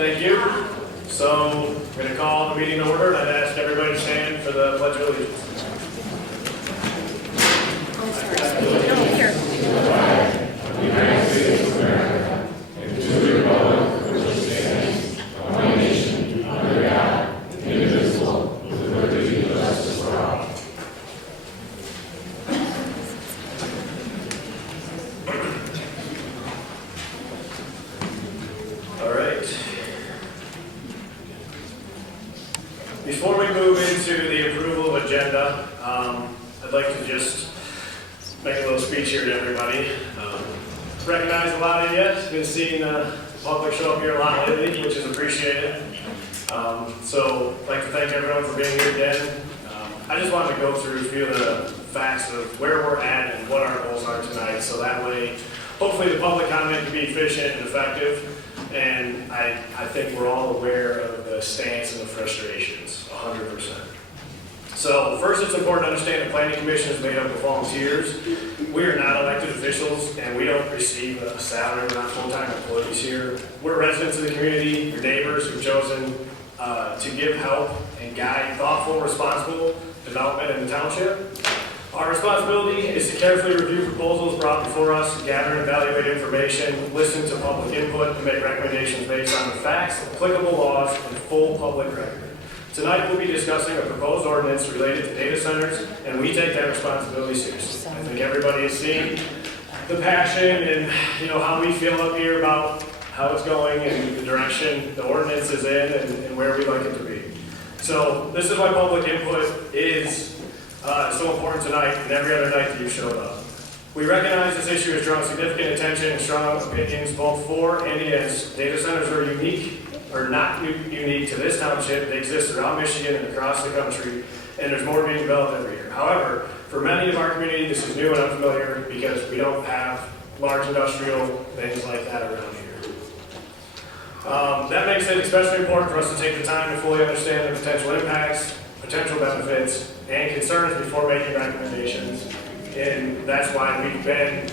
Thank you. So I'm going to call the meeting to order, and I'd ask everybody to stand for the Pledge of Allegiance. Before we move into the approval of agenda, I'd like to just make a little speech here to everybody. Recognize a lot of you. Been seeing the public show up here a lot lately, which is appreciated. So I'd like to thank everyone for being here again. I just wanted to go through a few of the facts of where we're at and what our goals are tonight, so that way, hopefully the public comment can be efficient and effective. And I think we're all aware of the stance and the frustrations, 100%. So first, it's important to understand the Planning Commission is made up of volunteers. We are not elected officials, and we don't receive a salary. We're not full-time employees here. We're residents of the community, your neighbors who've chosen to give help and guide thoughtful, responsible development in the township. Our responsibility is to carefully review proposals brought before us, gather and evaluate information, listen to public input, and make recommendations based on the facts, applicable laws, and full public record. Tonight we'll be discussing a proposed ordinance related to data centers, and we take that responsibility seriously. I think everybody has seen the passion and how we feel up here about how it's going and the direction the ordinance is in and where we'd like it to be. So this is why public input is so important tonight and every other night that you showed up. We recognize this issue has drawn significant attention and strong opinions both for and against. Data centers are not unique to this township. They exist throughout Michigan and across the country, and there's more being developed every year. However, for many of our community, this is new and unfamiliar because we don't have large industrial things like that around here. That makes it especially important for us to take the time to fully understand the potential impacts, potential benefits, and concerns before making recommendations. And that's why we've been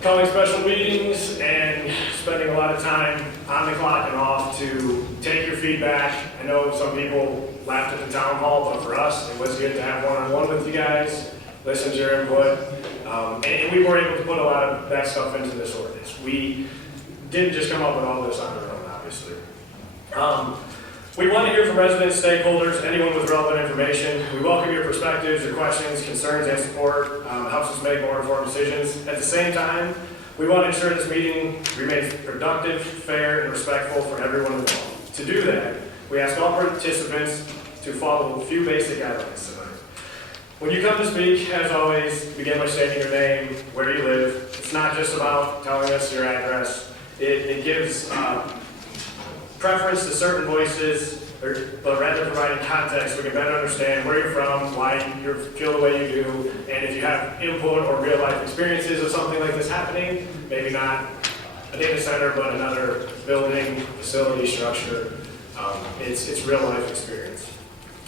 calling special meetings and spending a lot of time on the clock and off to take your feedback. I know some people laughed at the town hall, but for us, it was good to have one-on-one with you guys, listen to your input, and we were able to put a lot of that stuff into this ordinance. We didn't just come up with all this on our own, obviously. We want to hear from residents, stakeholders, anyone with relevant information. We welcome your perspectives, your questions, concerns, and support. Helps us make more informed decisions. At the same time, we want to ensure this meeting remains productive, fair, and respectful for everyone involved. To do that, we ask all participants to follow a few basic guidelines tonight. When you come to speak, as always, begin by stating your name, where you live. It's not just about telling us your address. It gives preference to certain voices, but rather providing context so we can better understand where you're from, why you feel the way you do, and if you have input or real life experiences of something like this happening, maybe not a data center, but another building, facility, structure. It's real life experience.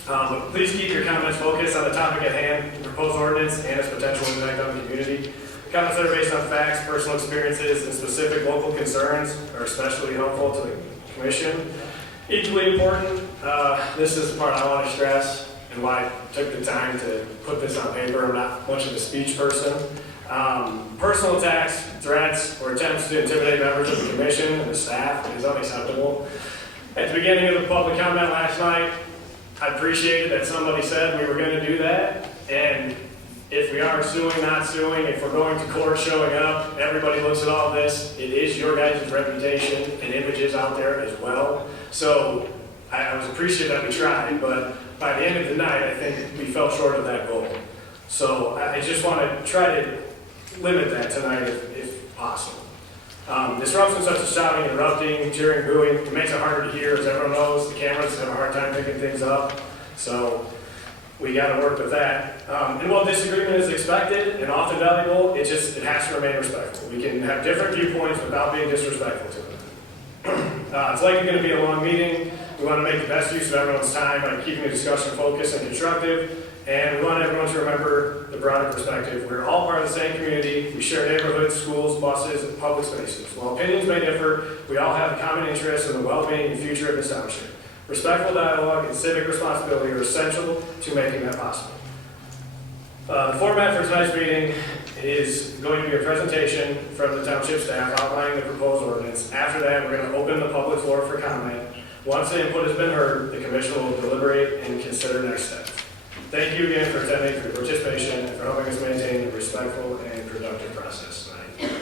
But please keep your comments focused on the topic at hand, the proposed ordinance, and its potential impact on the community. Comments that are based on facts, personal experiences, and specific local concerns are especially helpful to the Commission. Equally important, this is the part I want to stress and why I took the time to put this on paper. I'm not much of a speech person. Personal attacks, threats, or attempts to intimidate members of the Commission and the staff is unacceptable. At the beginning of the public comment last night, I appreciated that somebody said we were going to do that, and if we are suing, not suing, if we're going to court, showing up, everybody looks at all this. It is your guys' reputation and images out there as well. So I was appreciative that we tried, but by the end of the night, I think we fell short of that goal. So I just want to try to limit that tonight if possible. Disruptions such as shouting, interrupting, cheering, booing, it makes it harder to hear. As everyone knows, the cameras have a hard time picking things up. So we got to work with that. And while disagreement is expected and often valuable, it has to remain respectful. We can have different viewpoints without being disrespectful to it. It's likely going to be a long meeting. We want to make the best use of everyone's time by keeping the discussion focused and constructive. And we want everyone to remember the broader perspective. We're all part of the same community. We share neighborhoods, schools, buses, and public spaces. While opinions may differ, we all have a common interest in the well-being and future of this township. Respectful dialogue and civic responsibility are essential to making that possible. The format for tonight's meeting is going to be a presentation from the township staff outlining the proposed ordinance. After that, we're going to open the public floor for comment. Once the input has been heard, the commission will deliberate and consider next steps. Thank you again for attending, for your participation, and for helping us maintain a respectful and productive process tonight.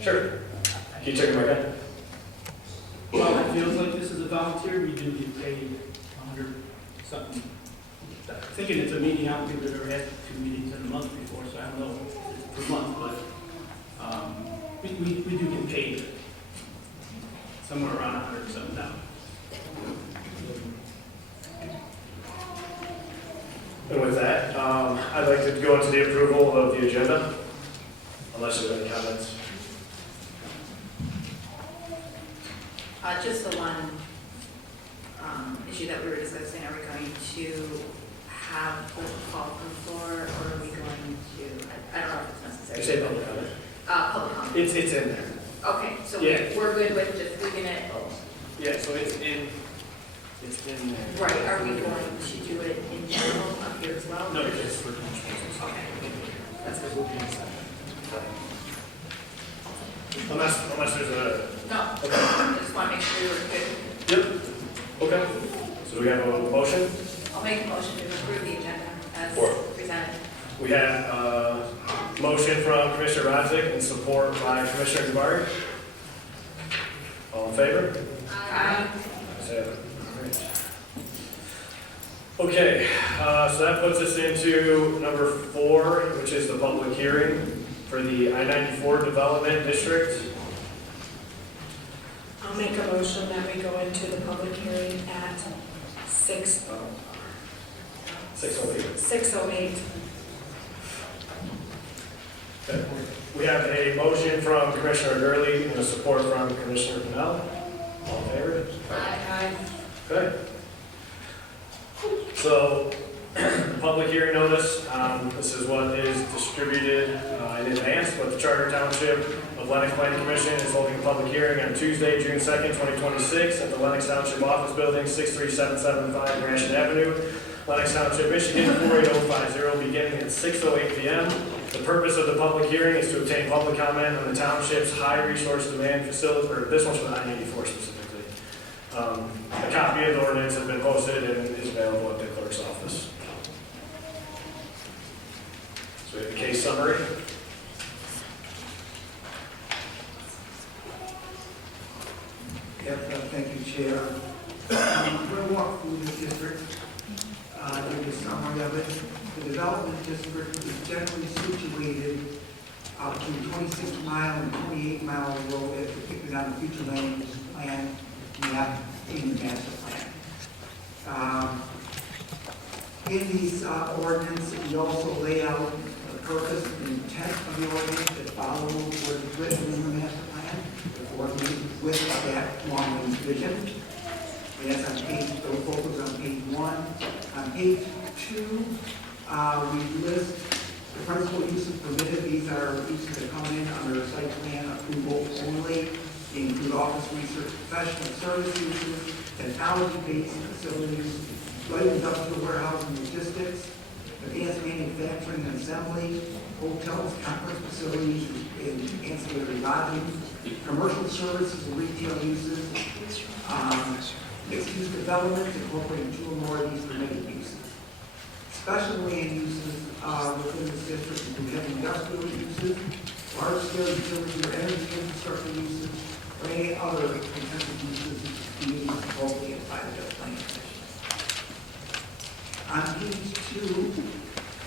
Sure. Can you check my guy? Well, it feels like this is a volunteer, we do get paid 100 something. Thinking it's a meeting, I don't think we've ever had 2 meetings in a month before, so I don't know if it's per month, but we do get paid somewhere around 100 something now. And with that, I'd like to go into the approval of the agenda, unless there's any comments. Just the one issue that we were discussing, are we going to have the call from the floor, or are we going to, I don't know if it's necessary. You say public comment? Public comment. It's in there. Okay, so Yeah. we're good with just leaving it. Yeah, so it's in there. Right, are we going to do it in general up here as well? No, it's just for commissioners. Okay. That's good. Unless there's a... No, Okay. I just want to make sure we were good. Yep. Okay. So we have a motion. I'll make a motion to approve the agenda as Or- presented. We have a motion from Commissioner Rodzik and support by Commissioner Jabari. All in favor? Aye. Say it. Okay, so that puts us into number 4, which is the public hearing for the I-94 Development District. I'll make a motion that we go into the public hearing at 608. 6:08. Okay. We have a motion from Commissioner Gurley and a support from Commissioner Pennell. All in favor? Aye. Okay. So, public hearing notice, this is what is distributed in advance, but the Charter Township of Lenox Planning Commission is holding a public hearing on Tuesday, June 2nd, 2026 at the Lenox Township Office Building, 63775 Gratiot Avenue, Lenox Township, Michigan, 48050, beginning at 6:08 p.m. The purpose of the public hearing is to obtain public comment on the township's high resource demand facility, or this one's for the I-94 specifically. A copy of the ordinance has been posted and is available at the clerk's office. So we have the case summary. Yep, thank you, Chair. I'm going to walk through the district, give you a summary of it. The development district is generally situated between 26-mile and 28-mile road as depicted on the future land use plan map in the master plan. In these ordinance, we also lay out the purpose and intent of the ordinance that follow what is written in the master plan, the ordinance with that long-range vision. And that's on page, those photos on page 1. On page 2, we list the principal uses permitted. These are uses that come in under site plan approval only. They include office research, professional service uses, technology-based facilities, light industrial warehousing and logistics, advanced manufacturing and assembly, hotels, conference facilities, and ancillary lodging, commercial services and retail uses, mixed-use development incorporating 2 or more of these permitted uses. Special land uses within this district include heavy industrial uses, large-scale utility or energy infrastructure uses, or any other intensive uses being appropriate by the planning commission. On page 2,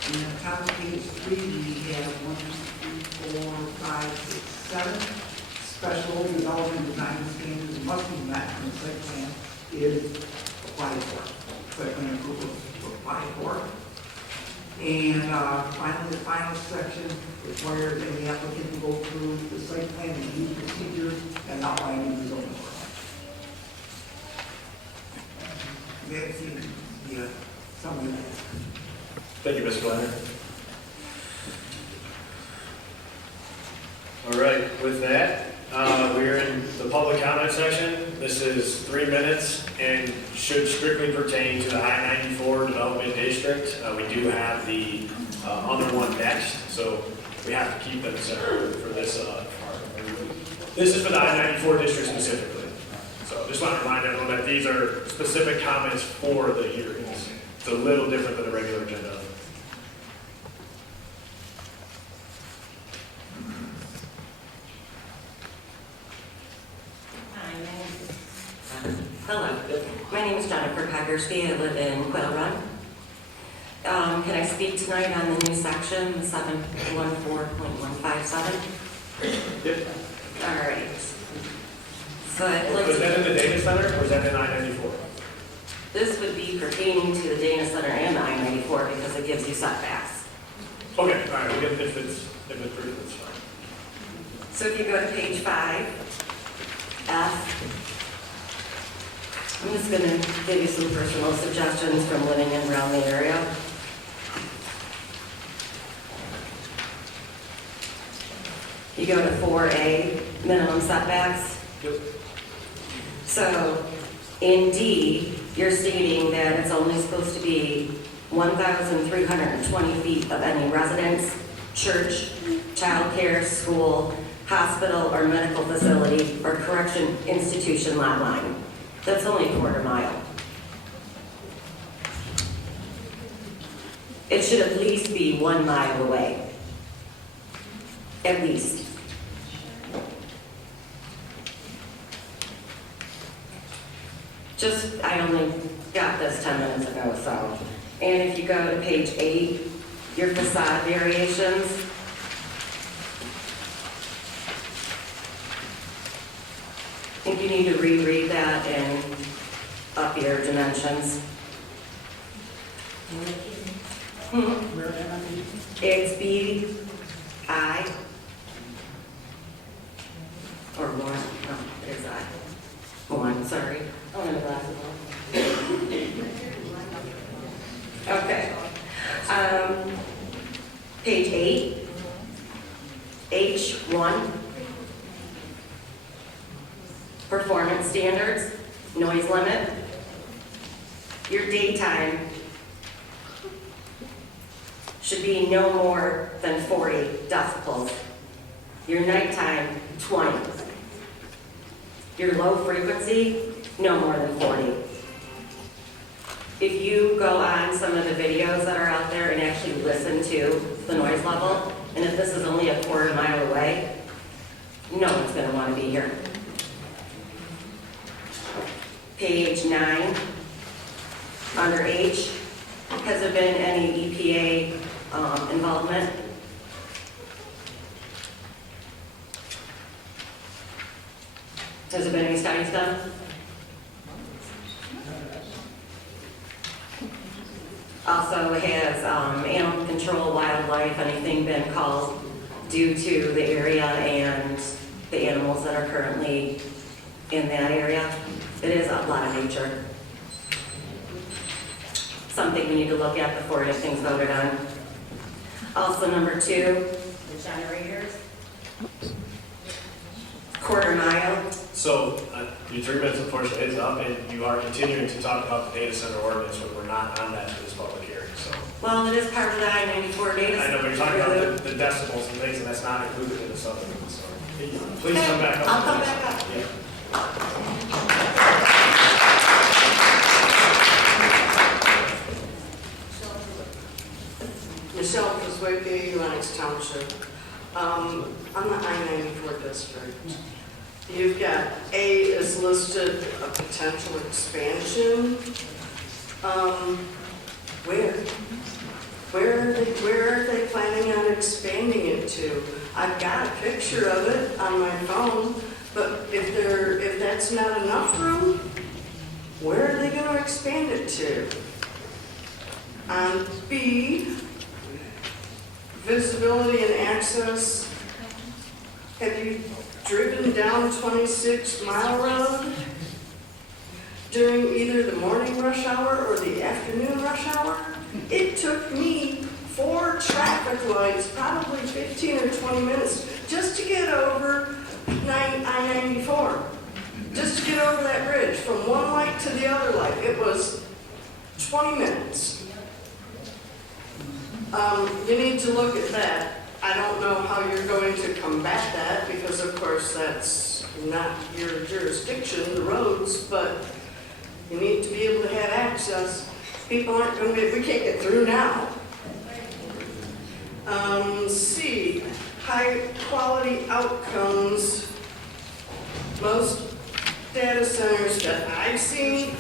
and on top of page 3, we have 1, 2, 3, 4, 5, 6, 7 special development design standards must be met when the site plan is applied for. Site plan approval to apply for. And finally, the final section requires any applicant to go through the site plan review procedures and outline in the zoning ordinance. That's the coming in. Thank you, Mr. Glenn. All right, with that, we're in the public comment section. This is 3 minutes and should strictly pertain to the I-94 Development District. We do have the other one next, so we have to keep them separate for this part. This is for the I-94 district specifically. So just want to remind everyone that these are specific comments for the hearings. It's a little different than the regular agenda. Hello, my name is Jennifer Peggersky. I live in Quail Run. Can I speak tonight on the new section, 714.157? Yep. All right. So I'd like Was to, that in the data center or was that in I-94? this would be pertaining to the data center and the I-94 because it gives you setbacks. Okay, all right, we'll get if it's pretty, that's fine. So if you go to page 5, F, I'm just going to give you some personal suggestions from living in around the area. You go to 4A, minimum setbacks. Yep. So in D, you're stating that it's only supposed to be 1,320 feet of any residence, church, childcare, school, hospital, or medical facility, or correction institution lot line. That's only a quarter mile. It should at least be 1 mile away. At least. I only got this 10 minutes ago, so. And if you go to page 8, your facade variations. I think you need to reread that and up your dimensions. Where am I? It's B-I, or 1, no, there's I. 1, sorry. I don't have glasses on. Okay. Page 8, H1. Performance standards, noise limit. Your daytime should be no more than 40 decibels. Your nighttime, 20. Your low frequency, no more than 40. If you go on some of the videos that are out there and actually listen to the noise level, and if this is only a quarter mile away, no one's going to want to be here. Page 9, under H, has there been any EPA involvement? Has there been any studies done? Also, has animal control, wildlife, anything been called due to the area and the animals that are currently in that area? It is a lot of nature. Something we need to look at before anything's voted on. Also, number 2, the generators. Quarter mile. So your 3 minutes unfortunately is up, and you are continuing to talk about the data center ordinance when we're not on that for this public hearing. So Well, it is part of the I-94 data. I know, but you're talking about the decibels and things, and that's not included in the supplement. So please come back up. I'll come back up. Yeah. Michelle Priswicki, Lenox Township. On the I-94 district, you've got A is listed a potential expansion. Where are they planning on expanding it to? I've got a picture of it on my phone, but if that's not enough room, where are they going to expand it to? On B, visibility and access. Have you driven down 26 Mile Road? during either the morning rush hour or the afternoon rush hour. It took me 4 traffic lights, probably 15 or 20 minutes, just to get over I-94. Just to get over that bridge from one light to the other light. It was 20 minutes. You need to look at that. I don't know how you're going to combat that because of course that's not your jurisdiction, the roads, but you need to be able to have access. People aren't going to be, we can't get through now. C, high quality outcomes. Most data centers that I've seen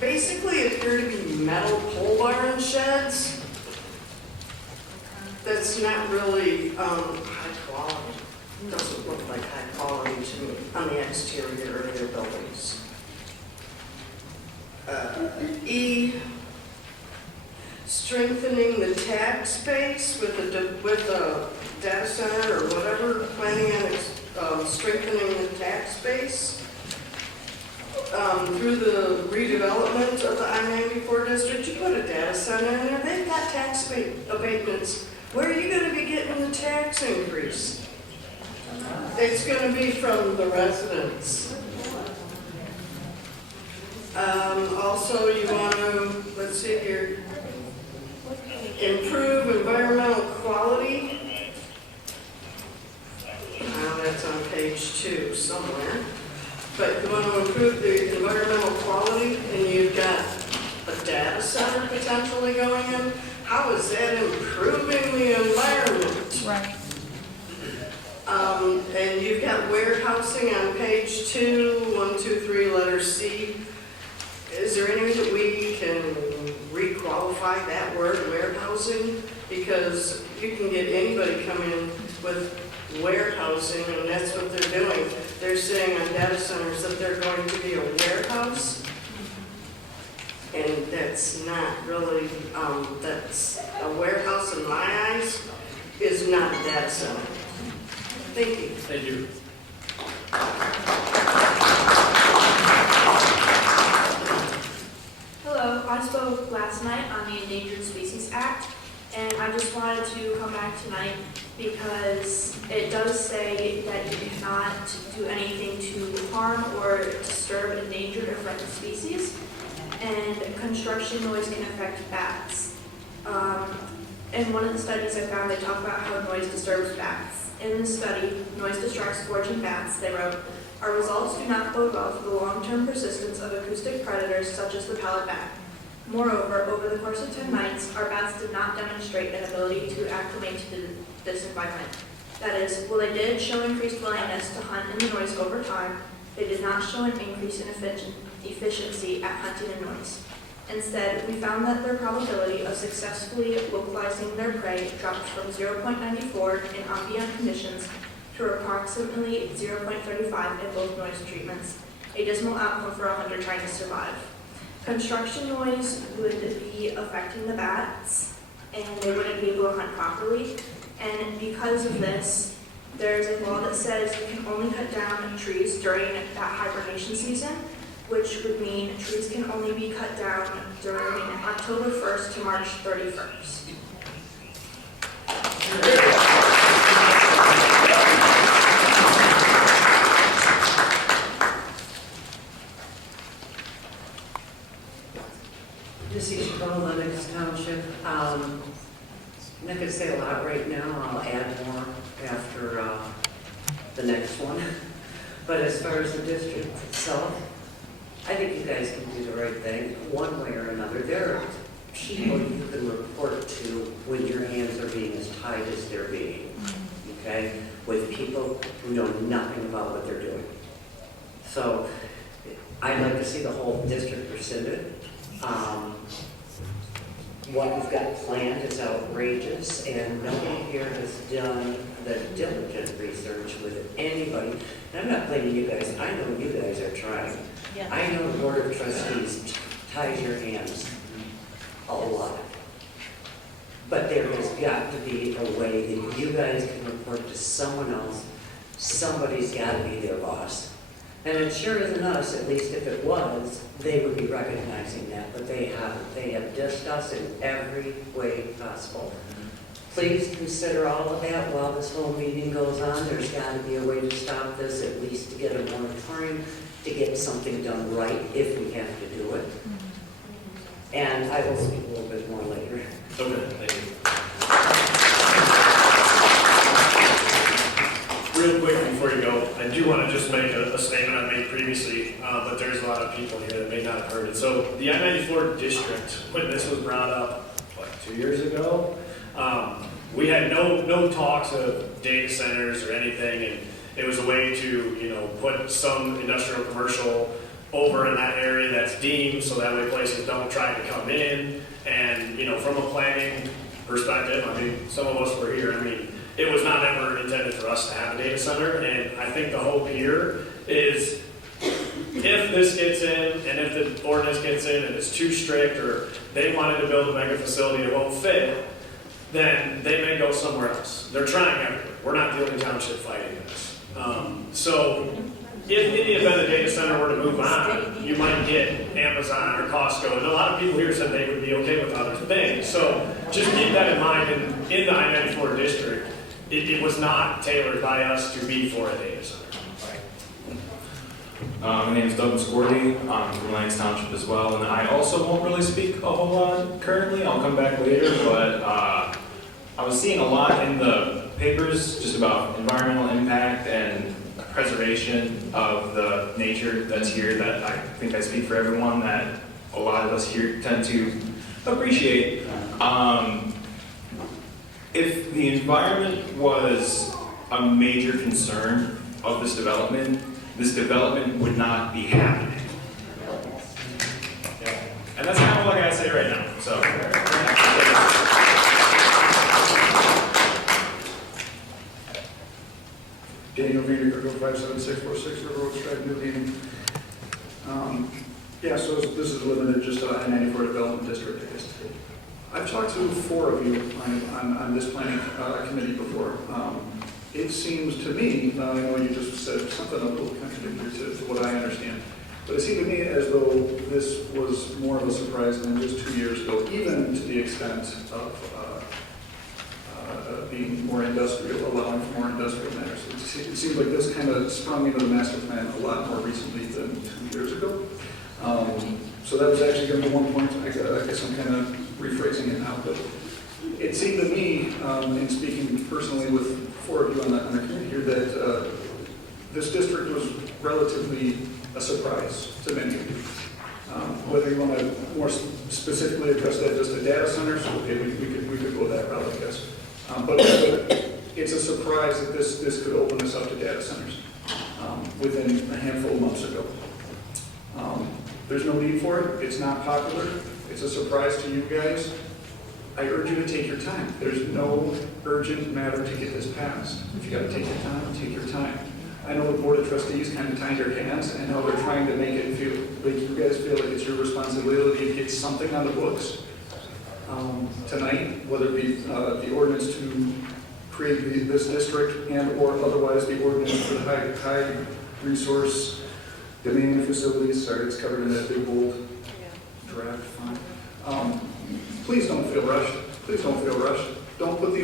basically appear to be metal pole barn sheds. That's not really high quality. Doesn't look like high quality to me on the exterior of their buildings. E, strengthening the tax base with a data center or whatever, planning on strengthening the tax base through the redevelopment of the I-94 district. You put a data center in there, they've got tax abatements. Where are you going to be getting the tax increase? It's going to be from the residents. Also, you want to, let's see here, improve environmental quality. Now that's on page 2 somewhere. But you want to improve the environmental quality and you've got a data center potentially going in. How is that improving the environment? Right. And you've got warehousing on page 2, 1, 2, 3, letter C. Is there any way that we can re-qualify that word, warehousing? Because you can get anybody come in with warehousing, and that's what they're doing. They're saying on data centers that they're going to be a warehouse. And that's not really, that's a warehouse in my eyes is not a data center. Thank you. Thank you. Hello, I spoke last night on the Endangered Species Act, and I just wanted to come back tonight because it does say that you cannot do anything to harm or disturb endangered or threatened species, and construction noise can affect bats. In one of the studies I found, they talk about how noise disturbs bats. In the study, Noise Distracts Foraging Bats, they wrote, our results do not bode well for the long-term persistence of acoustic predators such as the pallid bat. Moreover, over the course of 10 nights, our bats did not demonstrate an ability to acclimate to this environment. That is, while they did show increased willingness to hunt in the noise over time, they did not show an increase in efficiency at hunting in noise. Instead, we found that their probability of successfully localizing their prey dropped from 0.94 in ambient conditions to approximately 0.35 in both noise treatments, a dismal outcome for a hunter trying to survive. Construction noise would be affecting the bats, and they wouldn't be able to hunt properly. And because of this, there's a law that says you can only cut down trees during that hibernation season, which would mean trees can only be cut down during October 1st to March 31st. This is Lenox, Township. I'm not going to say a lot right now. I'll add more after the next one. But as far as the district itself, I think you guys can do the right thing one way or another. There are people you can report to when your hands are being as tied as they're being, okay? With people who know nothing about what they're doing. So I'd like to see the whole district rescinded. What we've got planned is outrageous, and nobody here has done the diligent research with anybody. And I'm not blaming you guys. I know you guys are trying. Yeah. I know the Board of Trustees ties your hands a lot. But there has got to be a way that you guys can report to someone else. Somebody's got to be their boss. And it sure isn't us, at least if it was, they would be recognizing that, but they haven't. They have dissed us in every way possible. Please consider all of that while this whole meeting goes on. There's got to be a way to stop this, at least to get a moratorium, to get something done right if we have to do it. And I will speak a little bit more later. Okay, thank you. Real quick before you go, I do want to just make a statement I made previously, but there's a lot of people here that may not have heard it. So the I-94 district, when this was brought up, 2 years ago, we had no talks of data centers or anything, and it was a way to, put some industrial commercial over in that area that's deemed, so that way places don't try to come in. And, from a planning perspective, some of us were here, it was not ever intended for us to have a data center, and I think the hope here is if this gets in, and if the ordinance gets in and it's too strict, or they wanted to build a mega facility that won't fit, then they may go somewhere else. They're trying everywhere. We're not the only township fighting this. So if in the event a data center were to move on, you might get Amazon or Costco, and a lot of people here said they would be okay with other things. So just keep that in mind. In the I-94 district, it was not tailored by us to be for a data center. My name is Douglas Gordy. I'm from Lenox Township as well, and I also won't really speak a whole lot currently. I'll come back later, but I was seeing a lot in the papers just about environmental impact and preservation of the nature that's here, that I think I speak for everyone, that a lot of us here tend to appreciate. If the environment was a major concern of this development would not be happening. And that's kind of what I gotta say right now. So. Daniel Vieira, 57646 River Road, Stratton, New Haven. So this is limited just to I-94 Development District, I guess. I've talked to 4 of you on this planning committee before. It seems to me, I know you just said something a little contradictory to what I understand, but it seemed to me as though this was more of a surprise than just 2 years ago, even to the extent of being more industrial, allowing for more industrial matters. It seems like this kind of sprung into the master plan a lot more recently than 2 years ago. So that was actually going to be one point. I guess I'm kind of rephrasing it now, but it seemed to me, in speaking personally with 4 of you on the committee here, that this district was relatively a surprise to many of you. Whether you want to more specifically address that just to data centers, okay, we could go that route, I guess. But it's a surprise that this could open us up to data centers within a handful of months ago. There's no need for it. It's not popular. It's a surprise to you guys. I urge you to take your time. There's no urgent matter to get this passed. If you got to take your time, take your time. I know the Board of Trustees kind of tied their hands, and now they're trying to make it feel like you guys feel like it's your responsibility to get something on the books tonight, whether it be the ordinance to create this district and or otherwise the ordinance for the high resource demanding facilities. Sorry, it's covered in that big bold draft font. Please don't feel rushed. Please don't feel rushed. Don't put the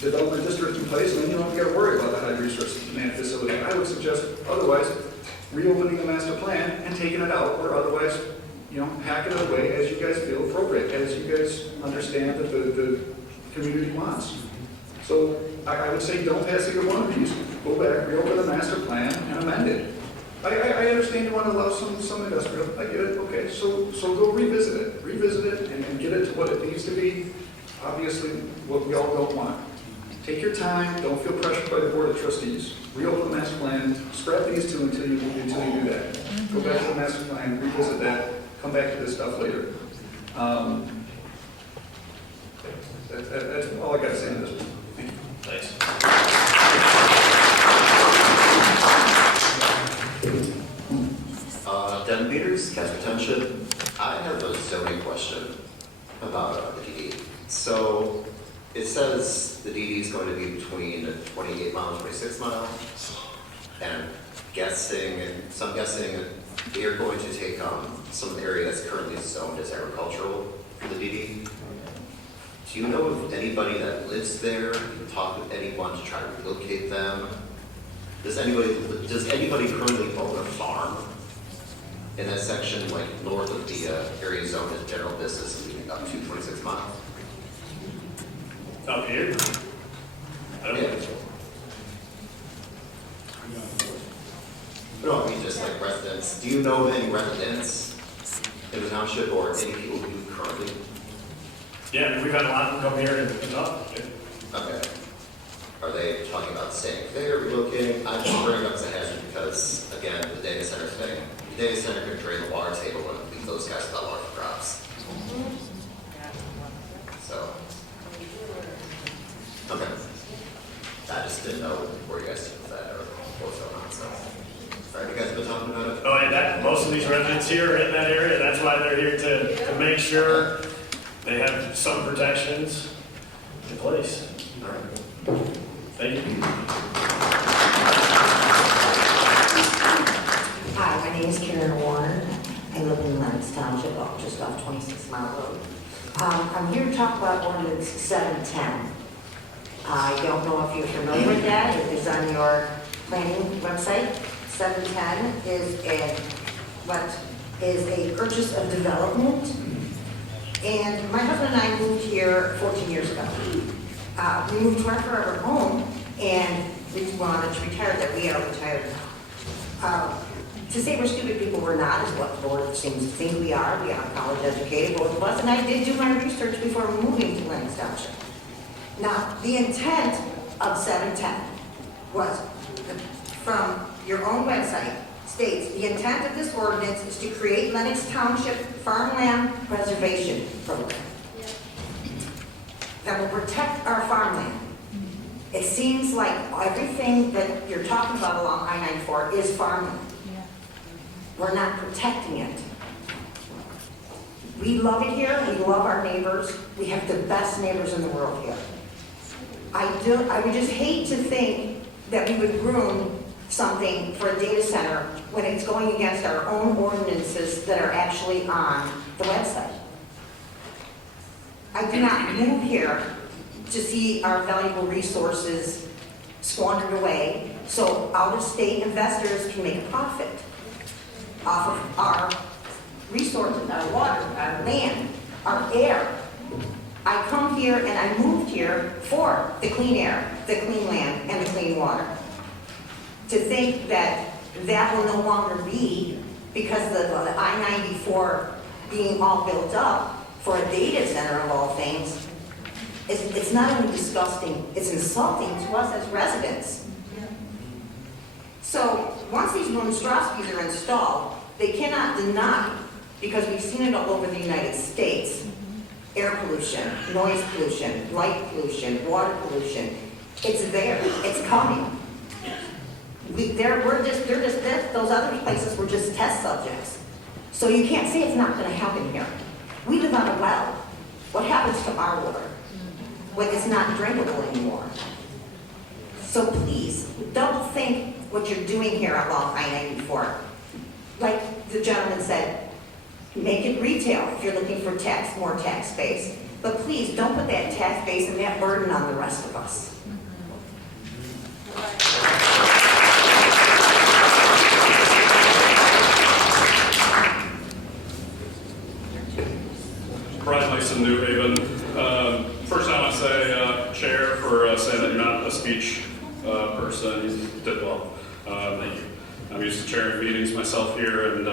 development district in place, and then you don't got to worry about the high resource demand facility. I would suggest otherwise reopening the master plan and taking it out, or otherwise, hack it away as you guys feel appropriate, as you guys understand that the community wants. So I would say don't pass either one of these. Go back, reopen the master plan, and amend it. I understand you want to allow some industrial. I get it. Okay, so go revisit it, and get it to what it needs to be. Obviously, what we all don't want. Take your time. Don't feel pressured by the Board of Trustees. Reopen the master plan. Scrap these 2 until you do that. Go back to the master plan. Revisit that. Come back to this stuff later. That's all I got to say on this one. Thank you. Thanks. Devin Peters, Casper Township. I have a zoning question about the DD. So it says the DD is going to be between 28 miles and 26 miles. And I'm guessing that they are going to take some of the area that's currently zoned as agricultural for the DD. Do you know of anybody that lives there? Have you talked with anyone to try to relocate them? Does anybody currently own a farm in that section, like north of the area zoned as general business leading up to 26 miles? Up here? I don't Yeah. think so. No, I mean just like residents. Do you know of any residents in the township or any people who currently? Yeah, I mean, we've had a lot of them come here and talk. Yeah. Okay. Are they talking about staying there, relocating? I'm just bringing up as a hazard because, again, the data center thing. The data center could drain the water table and leave those guys without water for crops. So. Okay. I just didn't know where you guys stood with that or what was going on, so. All right, you guys been talking about it? Oh, and most of these residents here are in that area. That's why they're here to make sure they have some protections in place. All right. Thank you. Hi, my name is Karen Warner. I live in Lenox Township, just off 26 Mile Road. I'm here to talk about ordinance 710. I don't know if you're familiar with that. It is on your planning website. 710 is a purchase of development. And my husband and I moved here 14 years ago. We moved to our forever home, and we wanted to retire there. We are retired now. To say we're stupid people, we're not, is what the board seems to think we are. We are college educated, both of us, and I did do my research before moving to Lenox Township. Now, the intent of 710 was, from your own website, states, the intent of this ordinance is to create Lenox Township Farmland Preservation Program that will protect our farmland. It seems like everything that you're talking about along I-94 is farmland. We're not protecting it. We love it here, we love our neighbors, we have the best neighbors in the world here. I would just hate to think that we would ruin something for a data center when it's going against our own ordinances that are actually on the website. I did not move here to see our valuable resources squandered away so out-of-state investors can make a profit off of our resources, our water, our land, our air. I come here and I moved here for the clean air, the clean land, and the clean water. To think that that will no longer be because the I-94 being all built up for a data center of all things, it's not only disgusting, it's insulting to us as residents. So once these monstrosities are installed, they cannot deny, because we've seen it all over the United States, air pollution, noise pollution, light pollution, water pollution. It's there, it's coming. Those other places were just test subjects. So you can't say it's not going to happen here. We live on a well. What happens to our water when it's not drinkable anymore? So please, don't think what you're doing here along I-94. Like the gentleman said, make it retail if you're looking for more tax base. But please, don't put that tax base and that burden on the rest of us. Brian Mason, New Haven. First, I want to say, Chair, for saying that you're not a speech person. You did well. Thank you. I'm used to chairing meetings myself here, and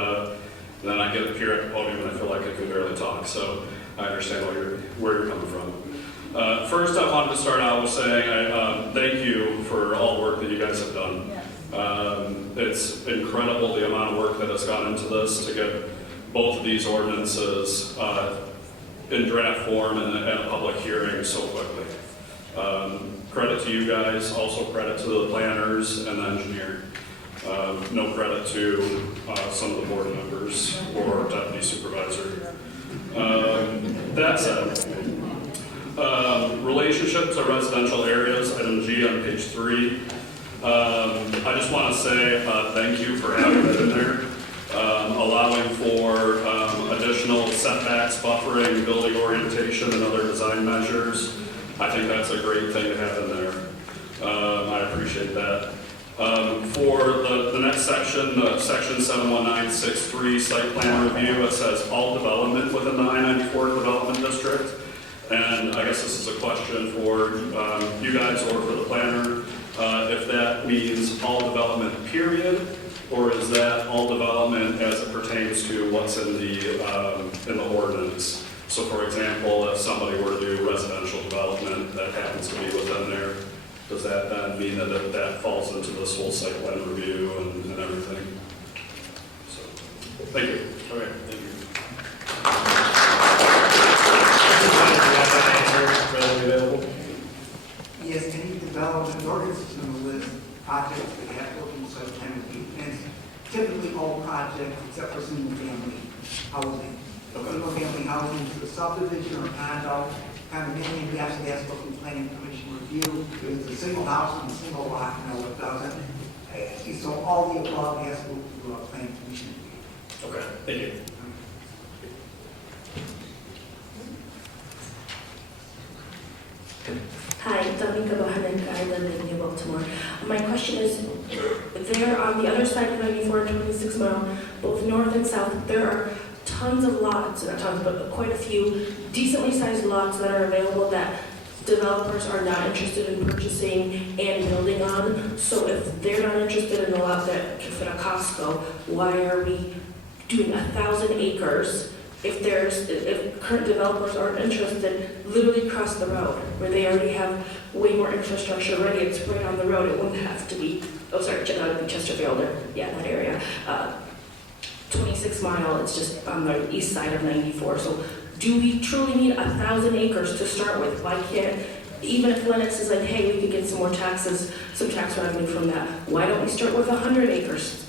then I get up here at the podium and I feel like I can barely talk. So I understand where you're coming from. First, I wanted to start out with saying I thank you for all the work that you guys have done. It's incredible the amount of work that has gone into this to get both of these ordinances in draft form and a public hearing so quickly. Credit to you guys, also credit to the planners and the engineer. No credit to some of the board members or deputy supervisor. That said, relationship to residential areas, item G on page 3. I just want to say thank you for having that in there, allowing for additional setbacks, buffering, building orientation, and other design measures. I think that's a great thing to have in there. I appreciate that. For the next section, section 71963, site plan review, it says all development within the I-94 development district. And I guess this is a question for you guys or for the planner, if that means all development period, or is that all development as it pertains to what's in the ordinance? So for example, if somebody were to do residential development that happens to be within there, does that then mean that that falls into this whole site plan review and everything? So, thank you. Okay, thank you. Readily available? Yes, any development ordinance is going to list projects that have building site plan review. And it's typically all projects except for single family housing. Single family housing is a subdivision or condo, condominium, you have to ask for planning commission review. If it's a single house and a single lot, no, it doesn't. So all the above has to go through a planning commission review. Okay, thank you. Hi, Dominica Bohannon, I live in New Baltimore. My question is, there on the other side of 94 and 26 mile, both north and south, there are tons of lots, not tons, but quite a few decently sized lots that are available that developers are not interested in purchasing and building on. So if they're not interested in a lot that can fit a Costco, why are we doing 1,000 acres if current developers aren't interested, literally across the road, where they already have way more infrastructure ready, it's right on the road, it wouldn't have to be, Chesterfield, or, yeah, that area. 26 mile, it's just on the east side of 94, so do we truly need 1,000 acres to start with? Why can't, even if Lenox is like, hey, we could get some more taxes, some tax revenue from that, why don't we start with 100 acres?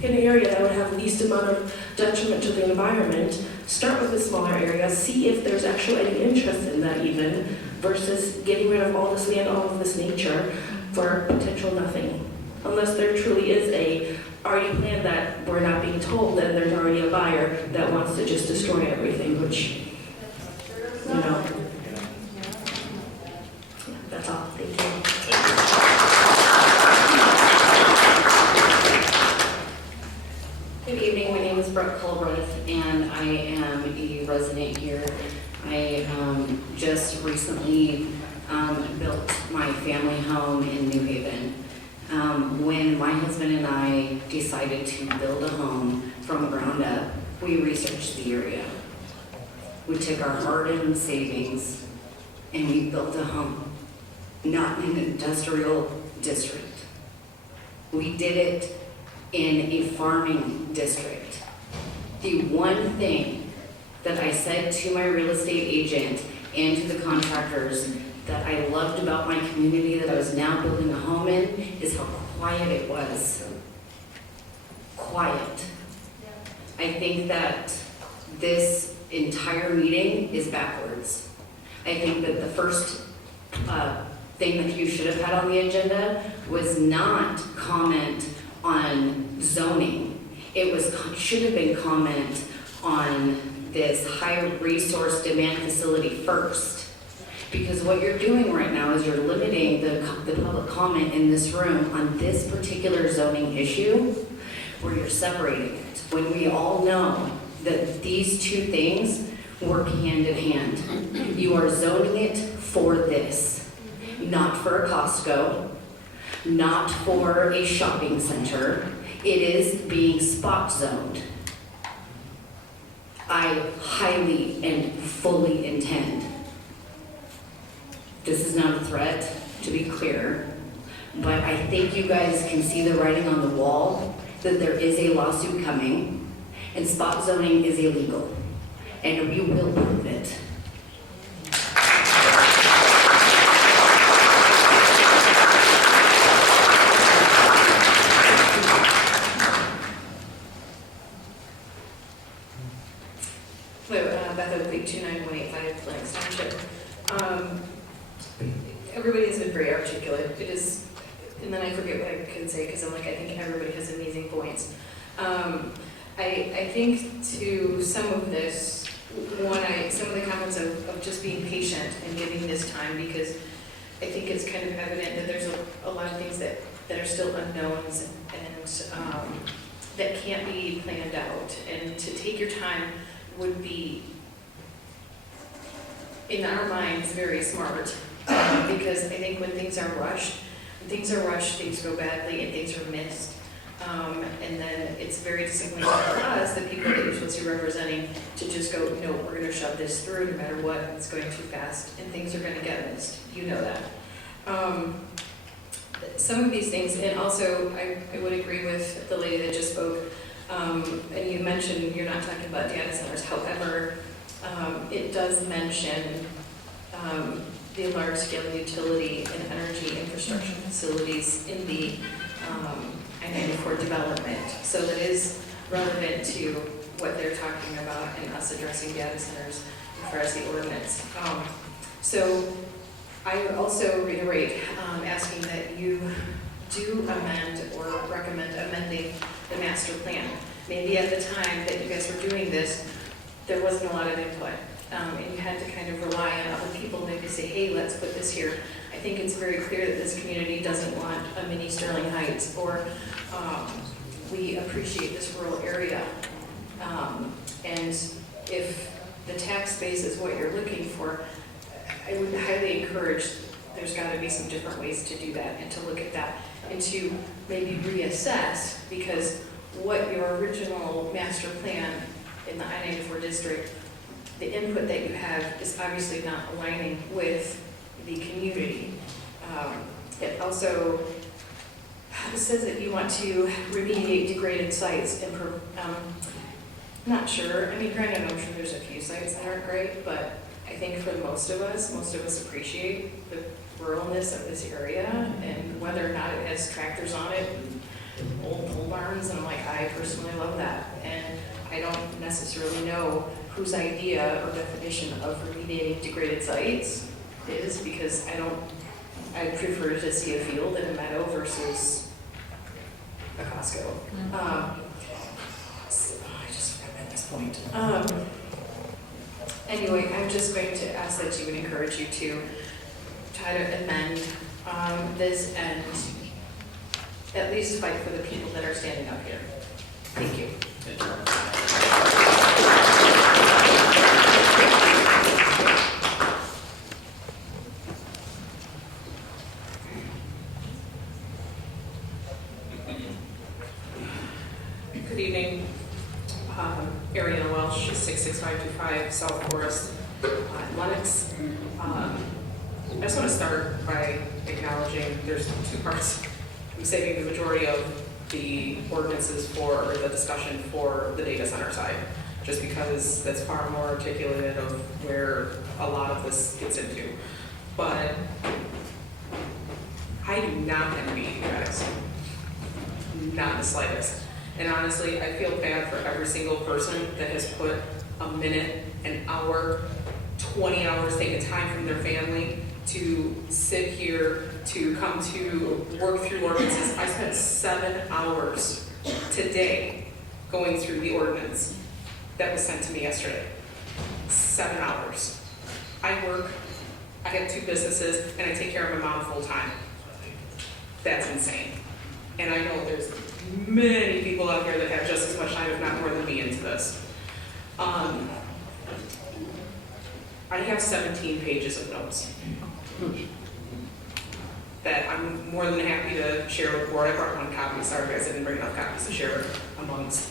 Pick an area that would have least amount of detriment to the environment, start with a smaller area, see if there's actually any interest in that even, versus getting rid of all this land, all of this nature for potential nothing. Unless there truly is a already plan that we're not being told, then there's already a buyer that wants to just destroy everything, which, you know. Yeah, that's all, thank you. Good evening, my name is Brett Culbreth, and I am a resident here. I just recently built my family home in New Haven. When my husband and I decided to build a home from the ground up, we researched the area. We took our hard-earned savings and we built a home, not in an industrial district. We did it in a farming district. The one thing that I said to my real estate agent and to the contractors that I loved about my community that I was now building a home in is how quiet it was. Quiet. I think that this entire meeting is backwards. I think that the first thing that you should have had on the agenda was not comment on zoning. It should have been comment on this high resource demand facility first. Because what you're doing right now is you're limiting the public comment in this room on this particular zoning issue where you're separating it. When we all know that these two things work hand in hand. You are zoning it for this, not for a Costco, not for a shopping center. It is being spot zoned. I highly and fully intend. This is not a threat, to be clear, but I think you guys can see the writing on the wall that there is a lawsuit coming, and spot zoning is illegal, and we will prove it. Beth Oakley, 29185 Lenox Township. Everybody has been very articulate. It and then I forget what I can say, because I'm like, I think everybody has amazing points. I think to some of this, some of the comments of just being patient and giving this time, because I think it's kind of evident that there's a lot of things that are still unknowns and that can't be planned out. And to take your time would be, in our minds, very smart. Because I think when things are rushed, things go badly and things are missed. And then it's very disappointing for us, the people that you're supposed to be representing, to just go, no, we're going to shove this through no matter what, it's going too fast, and things are going to get missed. You know that. Some of these things, and also I would agree with the lady that just spoke, and you mentioned you're not talking about data centers. However, it does mention the large-scale utility and energy infrastructure facilities in the I-94 development. So that is relevant to what they're talking about and us addressing data centers as far as the ordinance. So I would also reiterate asking that you do amend or recommend amending the master plan. Maybe at the time that you guys were doing this, there wasn't a lot of input. And you had to kind of rely on other people, maybe say, hey, let's put this here. I think it's very clear that this community doesn't want a mini Sterling Heights, or we appreciate this rural area. And if the tax base is what you're looking for, I would highly encourage, there's got to be some different ways to do that and to look at that and to maybe reassess, because what your original master plan in the I-94 district, the input that you have is obviously not aligning with the community. It also says that you want to remediate degraded sites and not sure. I mean, granted, I'm sure there's a few sites that aren't great, but I think for most of us appreciate the ruralness of this area, and whether or not it has tractors on it and old pole barns, and I'm like, I personally love that. And I don't necessarily know whose idea or definition of remediating degraded sites is, because I prefer to see a field in a meadow versus a Costco. So I just forgot at this point. Anyway, I'm just going to ask that you would encourage you to try to amend this and at least fight for the people that are standing up here. Thank you. Good evening. Ariana Welsh, 66525 South Forest, Lenox. I just want to start by acknowledging there's two parts. I'm saving the majority of the ordinances for, or the discussion for the data center side, just because that's far more articulated of where a lot of this gets into. But I do not envy you guys, not the slightest. And honestly, I feel bad for every single person that has put a minute, an hour, 20 hours, taken time from their family to sit here, to come to work through ordinances. I spent 7 hours today going through the ordinance that was sent to me yesterday. 7 hours. I work, I have 2 businesses, and I take care of my mom full time. That's insane. And I know there's many people out here that have just as much time, if not more than me, into this. I have 17 pages of notes that I'm more than happy to share with the board. I brought 1 copy. Sorry guys, I didn't bring enough copies to share amongst.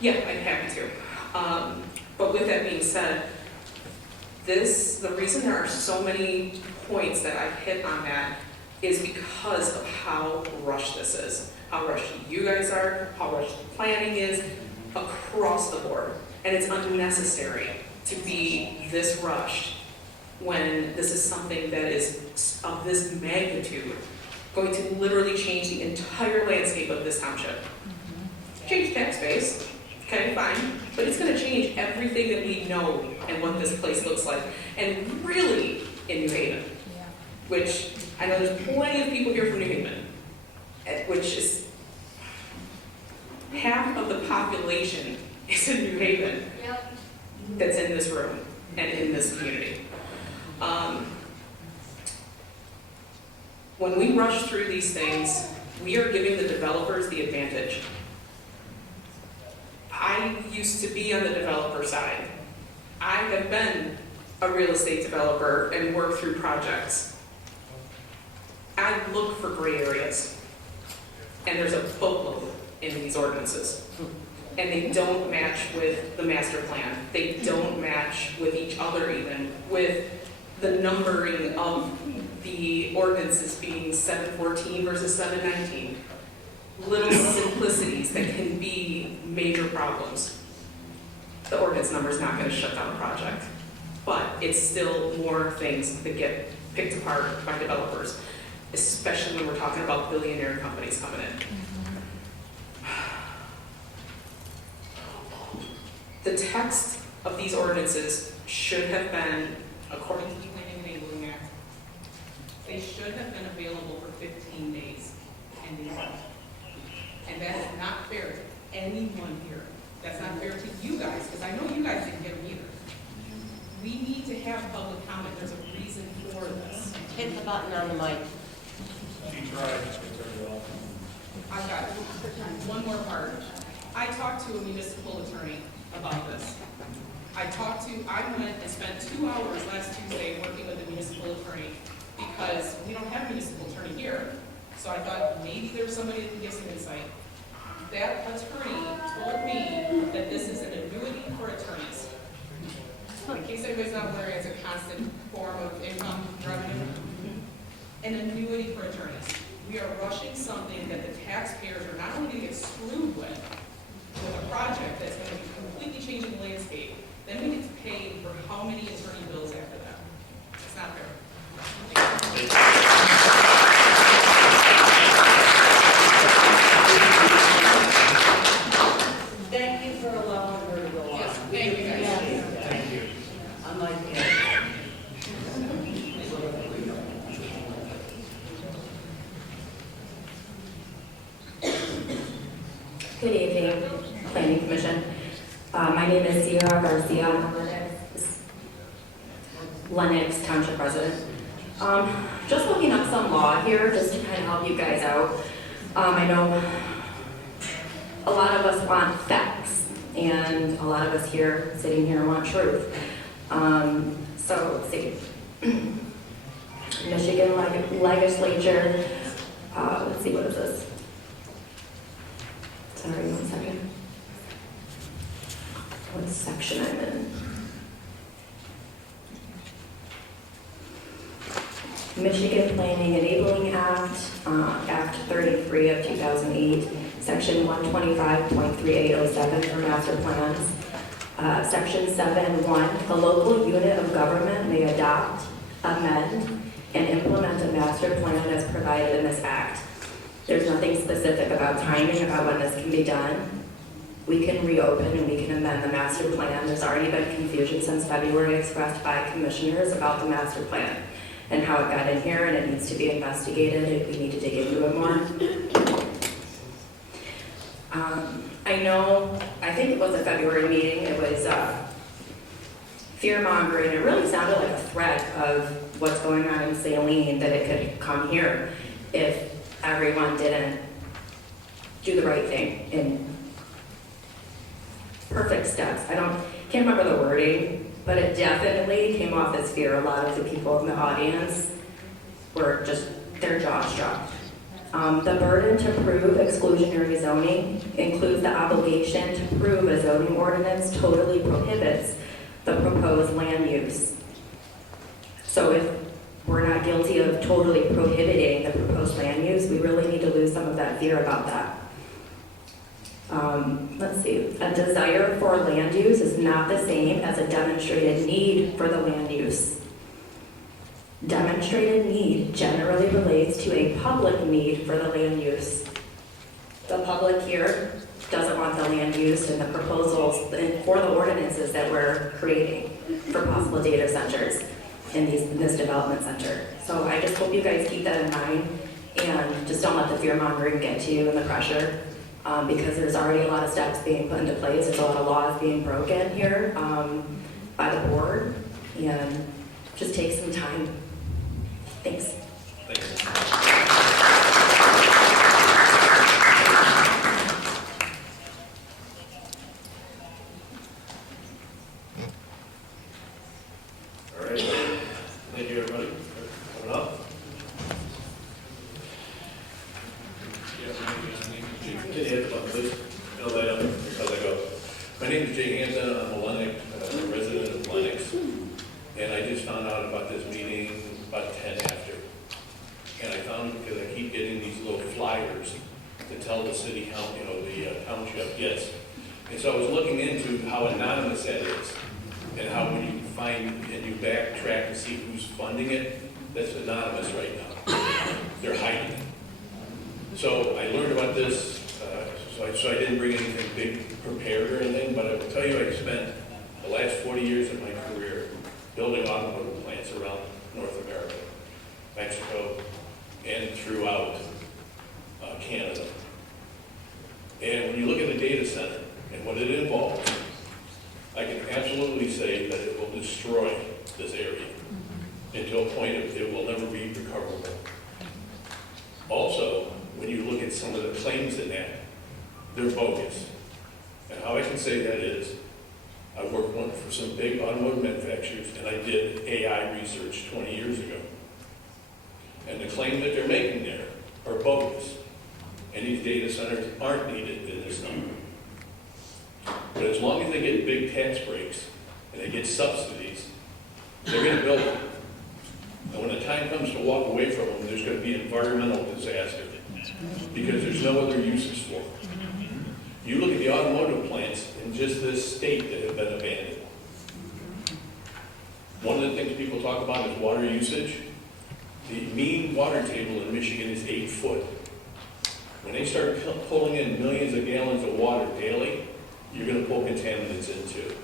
Yeah, I'm happy to. But with that being said, the reason there are so many points that I've hit on that is because of how rushed this is. How rushed you guys are, how rushed the planning is, across the board. And it's unnecessary to be this rushed when this is something that is of this magnitude, going to literally change the entire landscape of this township. Change tax base, okay, fine, but it's gonna change everything that we know and what this place looks like. And really in New Haven, which I know there's plenty of people here from New Haven, which is half of the population is in New Haven that's in this room and in this community. When we rush through these things, we are giving the developers the advantage. I used to be on the developer side. I have been a real estate developer and worked through projects. I look for gray areas, and there's a boatload in these ordinances. And they don't match with the master plan. They don't match with each other even, with the numbering of the ordinances being 714 versus 719. Little simplicities that can be major problems. The ordinance number is not going to shut down a project, but it's still more things that get picked apart by developers, especially when we're talking about billionaire companies coming in. The text of these ordinances should have been, according to the Planning and Enabling Act, they should have been available for 15 days, and they weren't. And that is not fair to anyone here. That's not fair to you guys, because I know you guys didn't get them either. We need to have public comment. There's a reason for this. Hit the button on the mic. She tried. I've got one more part. I talked to a municipal attorney about this. I went and spent 2 hours last Tuesday working with a municipal attorney because we don't have a municipal attorney here. So I thought maybe there's somebody that can give some insight. That attorney told me that this is an annuity for attorneys. In case anybody's not aware, it's a constant form of income revenue. An annuity for attorneys. We are rushing something that the taxpayers are not only going to get screwed with a project that's going to be completely changing the landscape, then we get to pay for how many attorney bills after that. It's not fair. Thank you for allowing her to go on. Yes, thank you guys. Thank you. Unlike the Good evening, Planning Commission. My name is Sierra Garcia. I'm Lenox Township resident. Just looking up some law here, just to kind of help you guys out. I know a lot of us want facts, and a lot of us here, sitting here, want truth. So let's see. Michigan legislature, let's see, what is this? Sorry, 1 second. What section I'm in? Michigan Planning Enabling Act, Act 33 of 2008, Section 125.3807 for master plans. Section 7.1, the local unit of government may adopt, amend, and implement a master plan as provided in this act. There's nothing specific about timing about when this can be done. We can reopen and we can amend the master plan. There's already been confusion since February expressed by commissioners about the master plan and how it got in here, and it needs to be investigated. We need to dig into it more. I think it was a February meeting. It was fear-mongering. It really sounded like a threat of what's going on in Saline, that it could come here if everyone didn't do the right thing in perfect steps. Can't remember the wording, but it definitely came off as fear. A lot of the people in the audience were just, their jaws dropped. The burden to prove exclusionary zoning includes the obligation to prove a zoning ordinance totally prohibits the proposed land use. So if we're not guilty of totally prohibiting the proposed land use, we really need to lose some of that fear about that. Let's see, a desire for land use is not the same as a demonstrated need for the land use. Demonstrated need generally relates to a public need for the land use. The public here doesn't want the land used in the proposals for the ordinances that we're creating for possible data centers in this development center. So I just hope you guys keep that in mind and just don't let the fear mongering get to you and the pressure, because there's already a lot of steps being put into place. There's a lot of laws being broken here by the board, and just take some time. Thanks. All right, thank you everybody for coming up. Can you hit the button, please? I'll lay down as I go. My name is Jay Hansen. I'm a Lenox, resident of Lenox, and I just found out about this meeting about 10 after. And I found it because I keep getting these little flyers to tell the city, the township, yes. And so I was looking into how anonymous that is, and how when you find and you backtrack and see who's funding it, that's anonymous right now. They're hiding it. So I learned about this, so I didn't bring anything big prepared or anything, but I will tell you I spent the last 40 years of my career building automotive plants around North America, Mexico, and throughout Canada. And when you look at the data center and what it involves, I can absolutely say that it will destroy this area into a point of it will never be recoverable. Also, when you look at some of the claims in that, they're bogus. And how I can say that is, I worked for some big automotive manufacturers, and I did AI research 20 years ago. And the claim that they're making there are bogus. And these data centers aren't needed in this number. But as long as they get big tax breaks and they get subsidies, they're going to build them. And when the time comes to walk away from them, there's going to be environmental disaster because there's no other uses for them. You look at the automotive plants in just this state that have been abandoned. One of the things people talk about is water usage. The mean water table in Michigan is 8 foot. When they start pulling in millions of gallons of water daily, you're going to pull contaminants into.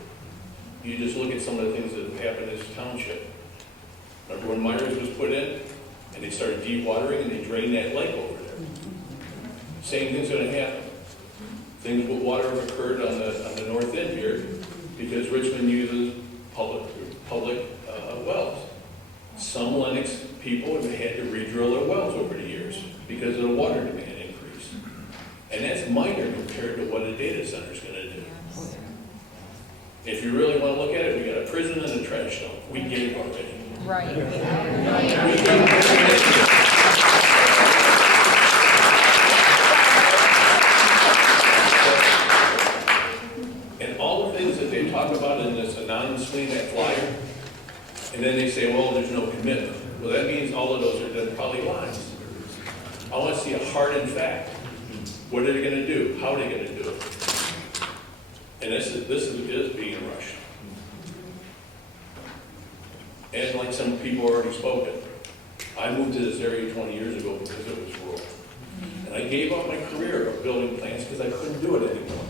You just look at some of the things that have happened in this township. Remember when Myers was put in, and they started dewatering and they drained that lake over there? Same thing's going to happen. Things with water have occurred on the north end here because Richmond uses public wells. Some Lenox people have had to re-drill their wells over the years because of the water demand increase. And that's minor compared to what a data center is going to do. If you really want to look at it, we got a prison and a trash dump. We get it already. Right. And all the things that they talk about in this anonymously in that flyer, and then they say, well, there's no commitment. Well, that means all of those are probably lies. I want to see a hard and fact. What are they going to do? How are they going to do it? And this is being rushed. And like some people already spoken, I moved to this area 20 years ago because it was rural. And I gave up my career of building plants because I couldn't do it anymore.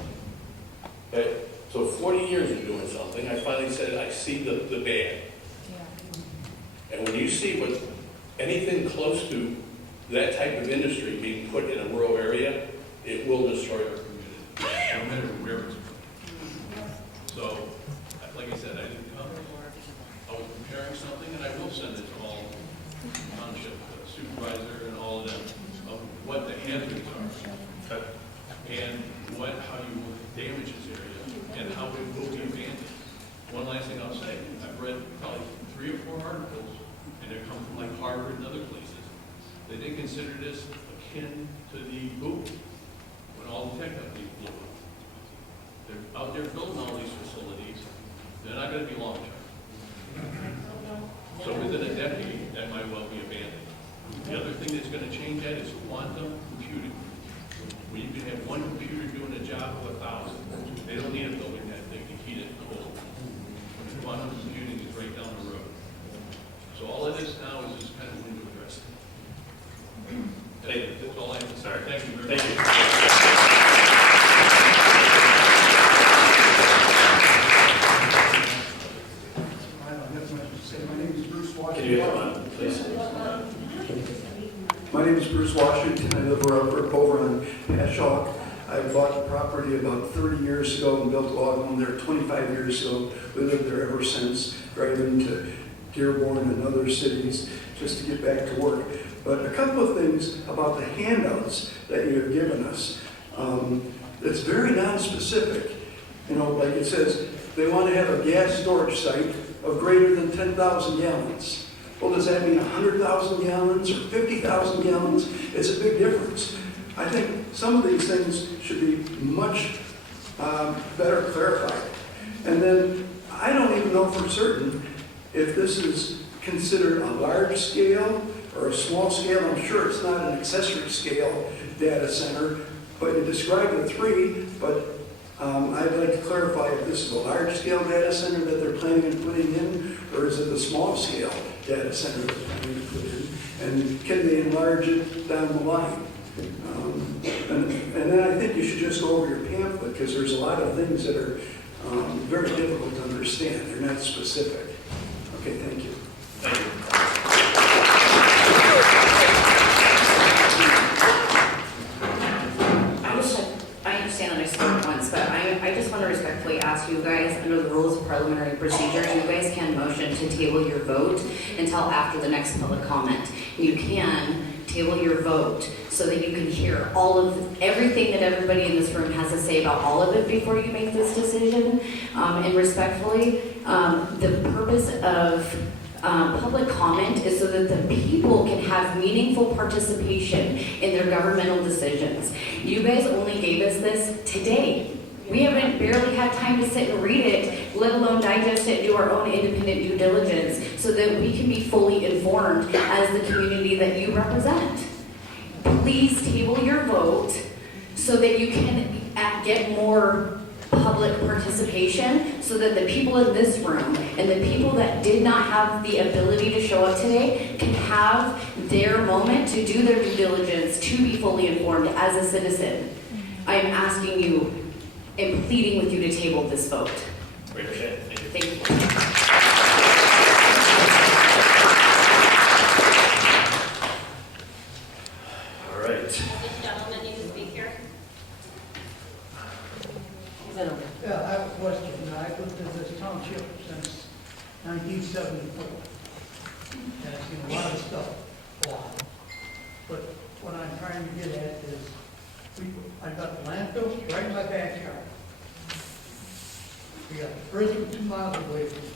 Okay? So 40 years of doing something, I finally said, I see the bad. And when you see what anything close to that type of industry being put in a rural area, it will destroy our community, no matter where it's from. So, like I said, I didn't come. I was preparing something, and I will send it to all township supervisor and all of them of what the hazards are, and how you will damage this area, and how it will be abandoned. One last thing I'll say: I've read probably 3 or 4 articles, and they come from like Harvard and other places, that they consider this akin to the boom when all the tech companies blew up. They're out there building all these facilities. They're not going to be long term. So within a decade, that might well be abandoned. The other thing that's going to change that is quantum computing. Where you can have one computer doing a job of 1,000. They don't need a building that thing to heat it and cool. Quantum computing is right down the road. So all of this now is just kind of window dressing. That's all I have to say. Thank you very much. I don't have much to say. My name is Bruce Washington. Can you come on, please? live over on Patchogue. I bought the property about 30 years ago and built a log home there 25 years ago. We lived there ever since, driving to Dearborn and other cities just to get back to work. But a couple of things about the handouts that you have given us. It's very non-specific. You know, like it says, they want to have a gas storage site of greater than 10,000 gallons. Well, does that mean 100,000 gallons or 50,000 gallons? It's a big difference. I think some of these things should be much better clarified. And then I don't even know for certain if this is considered a large scale or a small scale. I'm sure it's not an accessory scale data center, but you described the three, but I'd like to clarify if this is a large scale data center that they're planning on putting in, or is it a small scale data center that they're planning to put in, and can they enlarge it down the line? And then I think you should just go over your pamphlet, because there's a lot of things that are very difficult to understand. They're not specific. Okay, thank you. Thank you. I understand that I spoke once, but I just want to respectfully ask you guys, under the rules of parliamentary procedure, you guys can motion to table your vote until after the next public comment. You can table your vote so that you can hear everything that everybody in this room has to say about all of it before you make this decision. And respectfully, the purpose of public comment is so that the people can have meaningful participation in their governmental decisions. You guys only gave us this today. We haven't barely had time to sit and read it, let alone digest it and do our own independent due diligence so that we can be fully informed as the community that you represent. Please table your vote so that you can get more public participation, so that the people in this room and the people that did not have the ability to show up today can have their moment to do their due diligence, to be fully informed as a citizen. I am asking you and pleading with you to table this vote. We appreciate it. Thank you. Thank you. All right. Does this gentleman need to speak here? Yeah, I have a question. I've lived in this township since 1974. And I've seen a lot of stuff, a lot. But what I'm trying to get at is, I've got the landfill right in my backyard. We got the prison 2 miles away from me.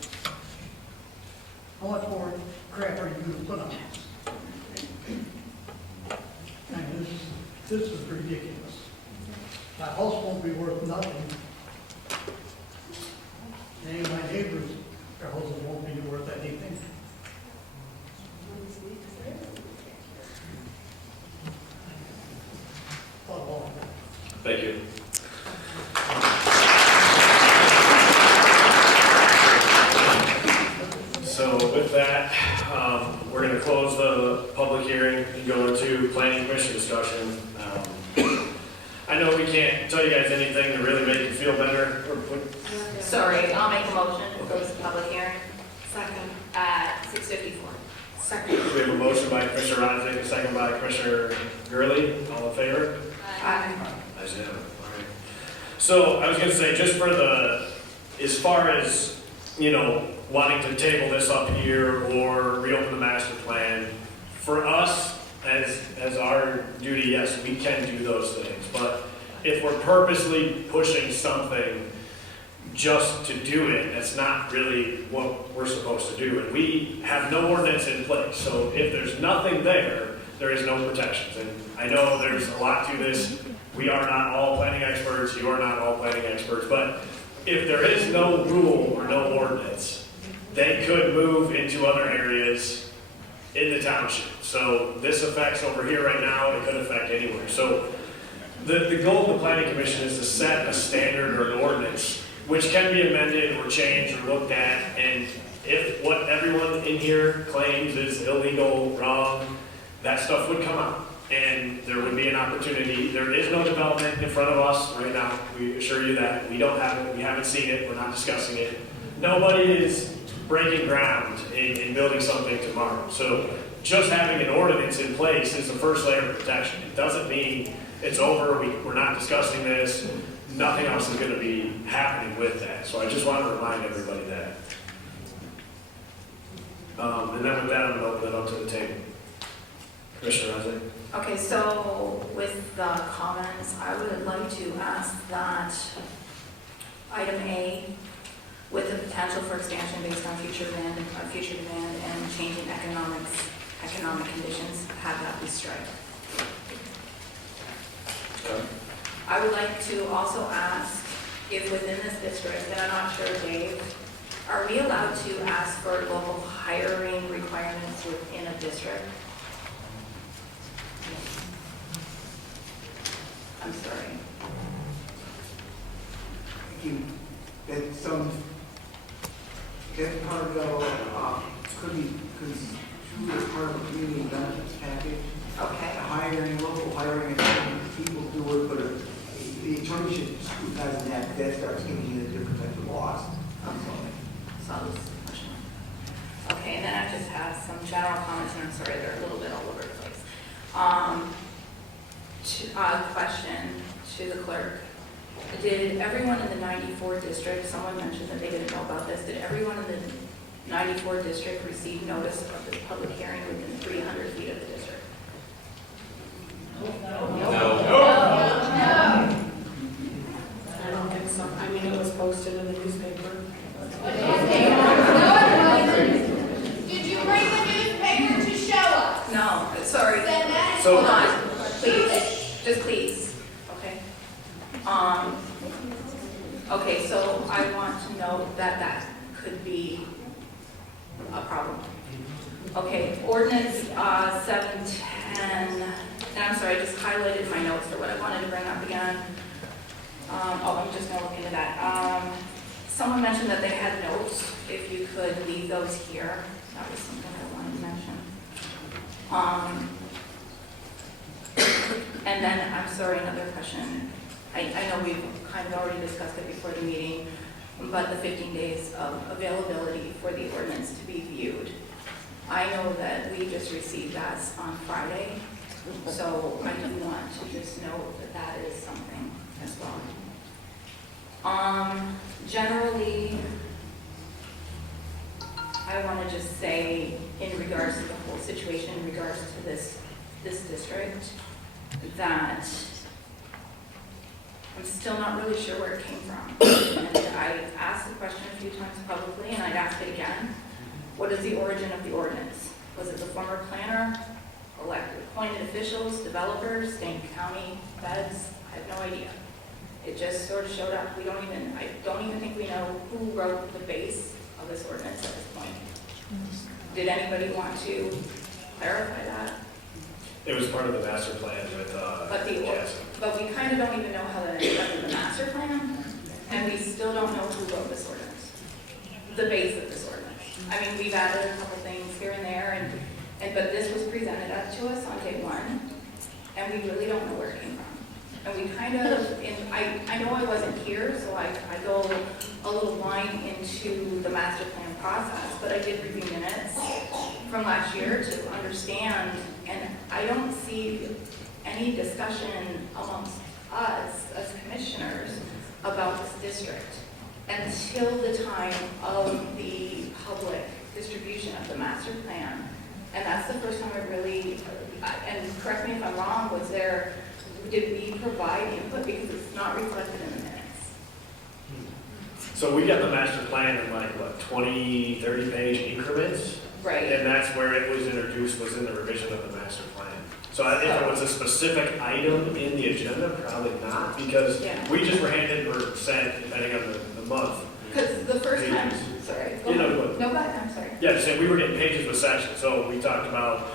How much more crap are you going to put on us? And this is ridiculous. My house won't be worth nothing. Any of my neighbors, their houses won't be worth anything. Thank you. So with that, we're going to close the public hearing and go into planning commission discussion. I know we can't tell you guys anything to really make you feel better. Sorry, I'll make a motion to close the public hearing. Second. At 6:54. Second. We have a motion by Commissioner Roddick, a second by Commissioner Gurley. All in favor? Aye. Ayes have it. All right. So I was going to say, just for as far as, wanting to table this up here or reopen the master plan, for us, as our duty, yes, we can do those things. But if we're purposely pushing something just to do it, that's not really what we're supposed to do. And we have no ordinance in place. So if there's nothing there, there is no protections. And I know there's a lot to this. We are not all planning experts. You are not all planning experts. But if there is no rule or no ordinance, they could move into other areas in the township. So this affects over here right now. It could affect anywhere. So the goal of the planning commission is to set a standard or an ordinance which can be amended or changed or looked at. And if what everyone in here claims is illegal, wrong, that stuff would come out. And there would be an opportunity. There is no development in front of us right now. We assure you that. We don't have it. We haven't seen it. We're not discussing it. Nobody is breaking ground in building something tomorrow. So just having an ordinance in place is the first layer of protection. It doesn't mean it's over, we're not discussing this, nothing else is gonna be happening with that. So I just want to remind everybody that. And then with that, I'm gonna open it up to the table. Commissioner Isaac? Okay, so with the comments, I would like to ask that item A, with the potential for expansion based on future demand and changing economic conditions, have that be struck. Okay. I would like to also ask if within this district, and I'm not sure, Dave, are we allowed to ask for local hiring requirements within a district? I'm sorry. That's that part of could be construed as part of a community benefits package. Okay. Hiring, local hiring, and people do it, but the attorney should scrutinize that, that starts getting into different types of laws. Okay, and then I just have some general comments, and I'm sorry, they're a little bit all over the place. Question to the clerk. Did everyone in the 94 district, someone mentioned that they didn't know about this, did everyone in the 94 district receive notice of this public hearing within 300 feet of the district? I don't think so. I mean, it was posted in the newspaper. Did you bring the newspaper to show us? No, sorry. So- Hold on, please, just please, okay? Okay, so I want to note that that could be a problem. Okay, ordinance 710, and I'm sorry, I just highlighted my notes for what I wanted to bring up again. I'm just gonna look into that. Someone mentioned that they had notes, if you could leave those here, that was something I wanted to mention. And then, I'm sorry, another question. I know we've kind of already discussed it before the meeting, but the 15 days of availability for the ordinance to be viewed. I know that we just received that on Friday, so I do want to just note that that is something as well. Generally, I want to just say in regards to the whole situation, in regards to this district, that I'm still not really sure where it came from. And I asked the question a few times publicly, and I'd ask it again. What is the origin of the ordinance? Was it the former planner, elected appointed officials, developers, Dane County, feds? I have no idea. It just sort of showed up. I don't even think we know who wrote the base of this ordinance at this point. Did anybody want to clarify that? It was part of the master plan with Jackson. But we kind of don't even know how that ended up in the master plan, and we still don't know who wrote this ordinance, the base of this ordinance. I mean, we've added a couple things here and there, but this was presented up to us on day one, and we really don't know where it came from. And we kind of, I know I wasn't here, so I go a little blind into the master plan process, but I did review minutes from last year to understand, and I don't see any discussion amongst us as commissioners about this district until the time of the public distribution of the master plan. And that's the first time I really, and correct me if I'm wrong, did we provide input, because it's not reflected in the minutes? So we got the master plan in like, what, 20, 30 page increments? Right. And that's where it was introduced, was in the revision of the master plan. So if it was a specific item in the agenda, probably not, because we just were handed or sent, depending on the month. Because the first time, pages. sorry. You know, go ahead. No, go ahead, I'm sorry. Yeah, just saying, we were getting pages with sections, so we talked about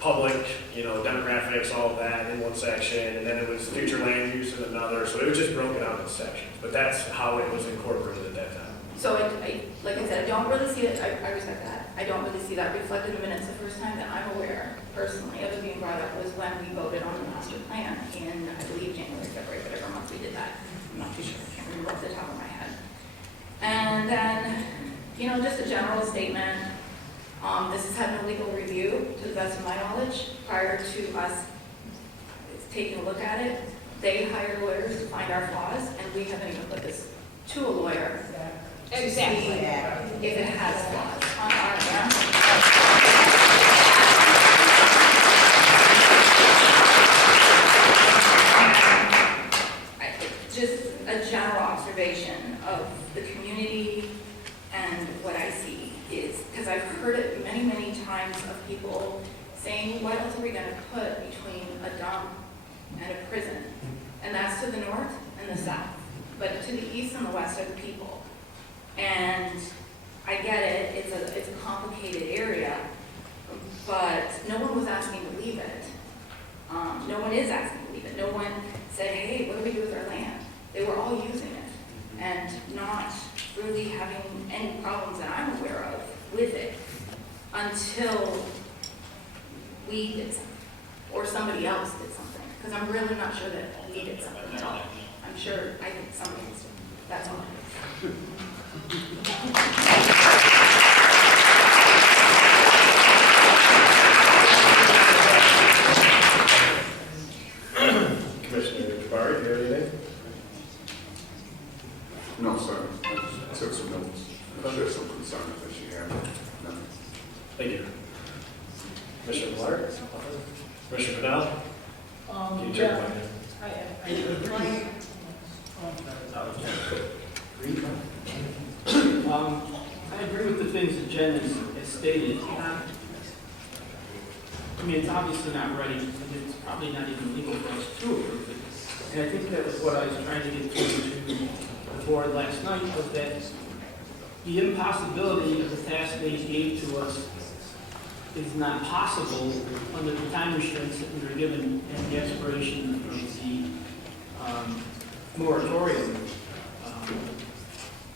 public, demographics, all of that in one section, and then it was future land use in another, so it was just broken out in sections, but that's how it was incorporated at that time. So like I said, I don't really see it, I respect that. I don't really see that reflected in the minutes. The first time that I'm aware, personally, of it being brought up was when we voted on the master plan in, I believe, January, February, whatever month we did that. I'm not too sure, I can't remember off the top of my head. And then, just a general statement. This has had no legal review, to the best of my knowledge, prior to us taking a look at it. They hire lawyers to find our flaws, and we haven't even put this to a lawyer. Exactly. To see if it has flaws on our end. Just a general observation of the community and what I see is, because I've heard it many, many times of people saying, what else are we going to put between a dump and a prison? And that's to the north and the south. But to the east and the west are the people. And I get it, it's a complicated area, but no one was asking to leave it. No one is asking to leave it. No one said, hey, what do we do with our land? They were all using it and not really having any problems that I'm aware of with it until we did something or somebody else did something. Because I'm really not sure that we did something at all. I'm sure I did something. That's all. Commissioner Jabari, do you have anything? No, sir. I took some notes. I shared some concerns that she had. No. Thank you. Commissioner Clark? Commissioner Fennell? Can you turn your mic on? I agree with the things that Jen has stated. I mean, it's obviously not ready, and it's probably not even legal for us to approve it. And I think that was what I was trying to get through to the board last night, was that the impossibility of the task they gave to us is not possible under the time restraints that we were given at the expiration of the moratorium.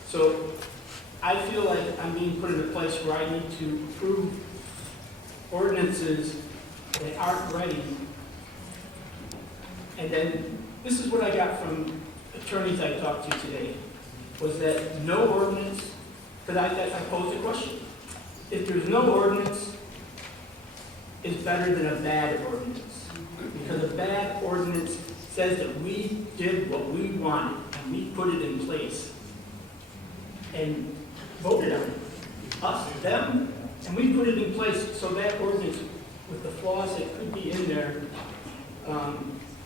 So I feel like I'm being put in a place where I need to approve ordinances that aren't ready. And then, this is what I got from attorneys I talked to today, was that no ordinance, because I posed a question. If there's no ordinance, is better than a bad ordinance. Because a bad ordinance says that we did what we wanted, and we put it in place, and voted on it, us, them, and we put it in place, so that ordinance, with the flaws that could be in there,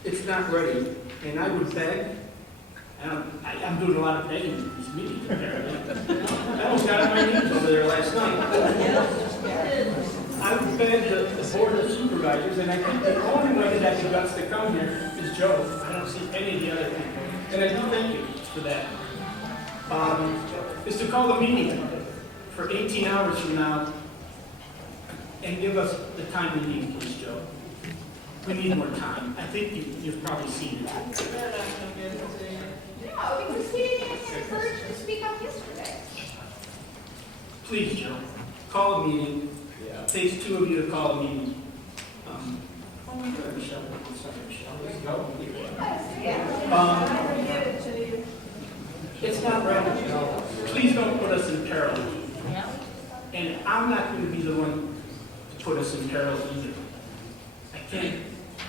it's not ready. And I would beg, I'm doing a lot of begging in these meetings, apparently. I almost got on my knees over there last night. I would beg the Board of Supervisors, and I think the only one that has the guts to come here is Joe. I don't see any of the other people. And I do thank you for that. Is to call a meeting for 18 hours from now and give us the time we need, please, Joe. We need more time. I think you've probably seen it. No, because we didn't even get encouraged to speak up yesterday. Please, Joe, call a meeting. It takes two of you to call a meeting. Michelle. Sorry, Michelle. Let's go. It's not right. Please don't put us in peril. And I'm not going to be the one to put us in peril either. I can't.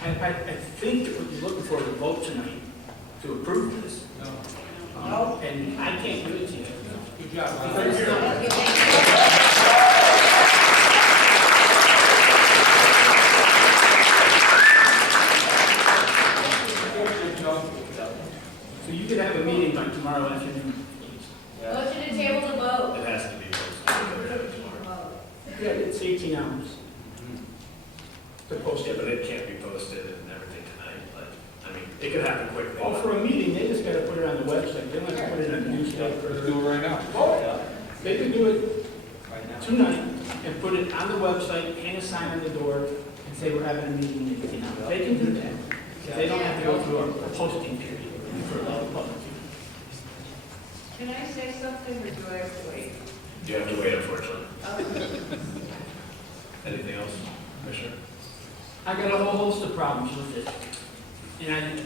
I think that what you're looking for is a vote tonight to approve this. And I can't give it to you. Good job. So you could have a meeting by tomorrow afternoon, please. Motion to table the vote. It has to be posted tomorrow. Yeah, it's 18 hours to post Yeah, it. but it can't be posted and everything tonight, but, I mean, it could happen quickly. Oh, for a meeting, they just gotta put it on the website. They don't have to put it on the newspaper. Let's do it right now. Oh, they could do it tonight and put it on the website, hang a sign on the door, and say we're having a meeting in 18 hours. They can do that. They don't have to go through a posting period for a lot of public. Can I say something, or do I have to wait? You have to wait, unfortunately. Anything else, Commissioner? I got a whole host of problems with it. And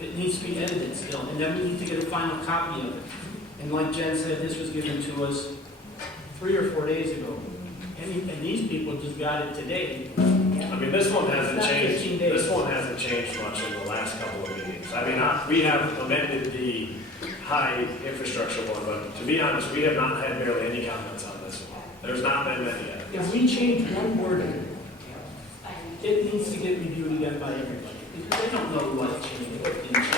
it needs to be edited still, and then we need to get a final copy of it. And like Jen said, this was given to us 3 or 4 days ago. And these people just got it today. I mean, this one hasn't Not 15 changed, days. this one hasn't changed much in the last couple of meetings. I mean, we have amended the high infrastructure one, but to be honest, we have not had barely any comments on this one. There's not been many yet. If we change one word, it needs to get reviewed again by everybody. Because they don't know what changed, what didn't change.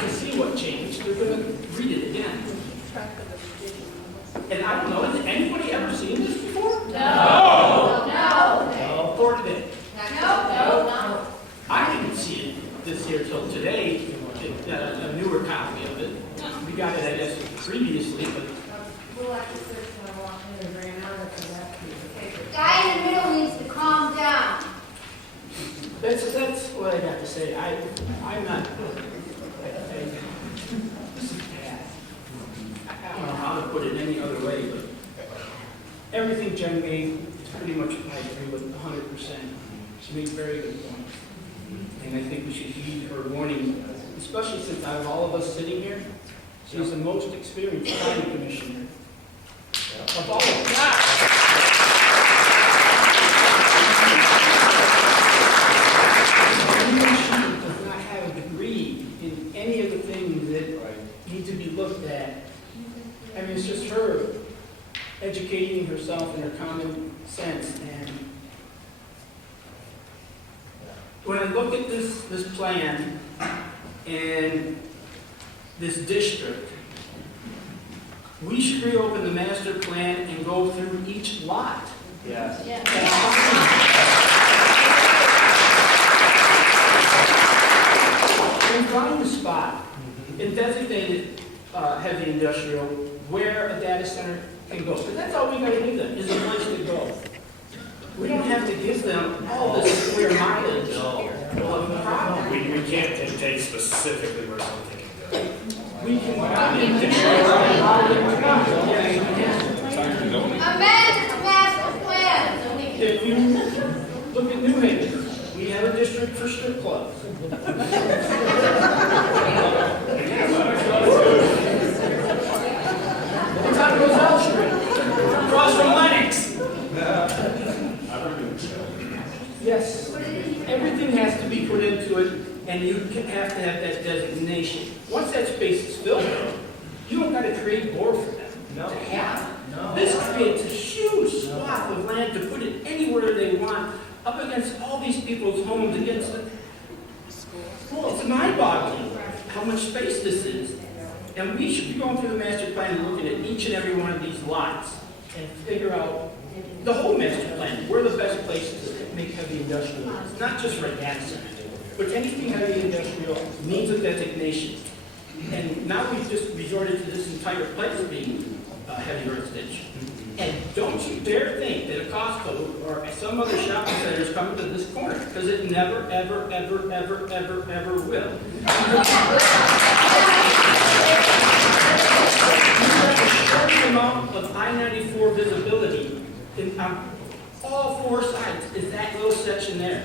To see what changed, they're gonna read it again. And I don't know, has anybody ever seen this before? No. For today. No. I didn't see it this year till today, a newer copy of it. We got it, I guess, previously, but Guy in the middle needs to calm down. that's what I got to say. I'm not, this is bad. I don't know how to put it any other way, but everything Jen made is pretty much, I agree with 100%. She made very good points. And I think we should heed her warning, especially since out of all of us sitting here, she's the most experienced planning commissioner of all of us. She does not have a degree in any of the things that need to be looked at. I mean, it's just her educating herself in her common sense. And when I look at this plan and this district, we should reopen the master plan and go through each lot. Yes. And find the spot in designated heavy industrial where a data center can go. But that's all we gotta give them, is a place to go. We don't have to give them all this square mileage of the property. We can't dictate specifically where something can go. We can. Amend the master plan. If you look at New Haven, we have a district for strip clubs. It's on Roselle Street, across from Lenox. Yes, everything has to be put into it, and you have to have that designation. Once that space is filled, you don't gotta create more for them to have. This creates a huge swath of land to put it anywhere they want, up against all these people's homes, against it. It's mind-boggling how much space this is. And we should be going through the master plan and looking at each and every one of these lots and figure out the whole master plan, where the best places to make heavy industrial is. Not just for data centers, but anything heavy industrial needs a designation. And now we've just resorted to this entire place being heavy residential. And don't you dare think that a Costco or some other shopping center is coming to this corner, because it never, ever, ever, ever, ever, ever will. You have a short amount of I-94 visibility on all four sides, is that little section there.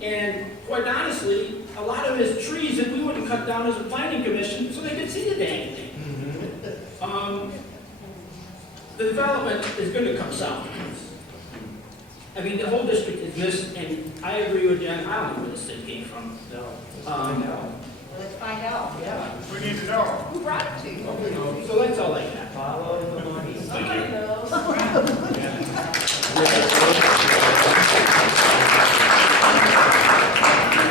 And quite honestly, a lot of it is trees that we wouldn't cut down as a planning commission so they could see the dang thing. The development is going to come south. I mean, the whole district is missed, and I agree with Jen. I don't know where this thing came from. No. Let's find out. Yeah. We need to know. Who brought it to you? So that's all I got. Follow the money. Thank you.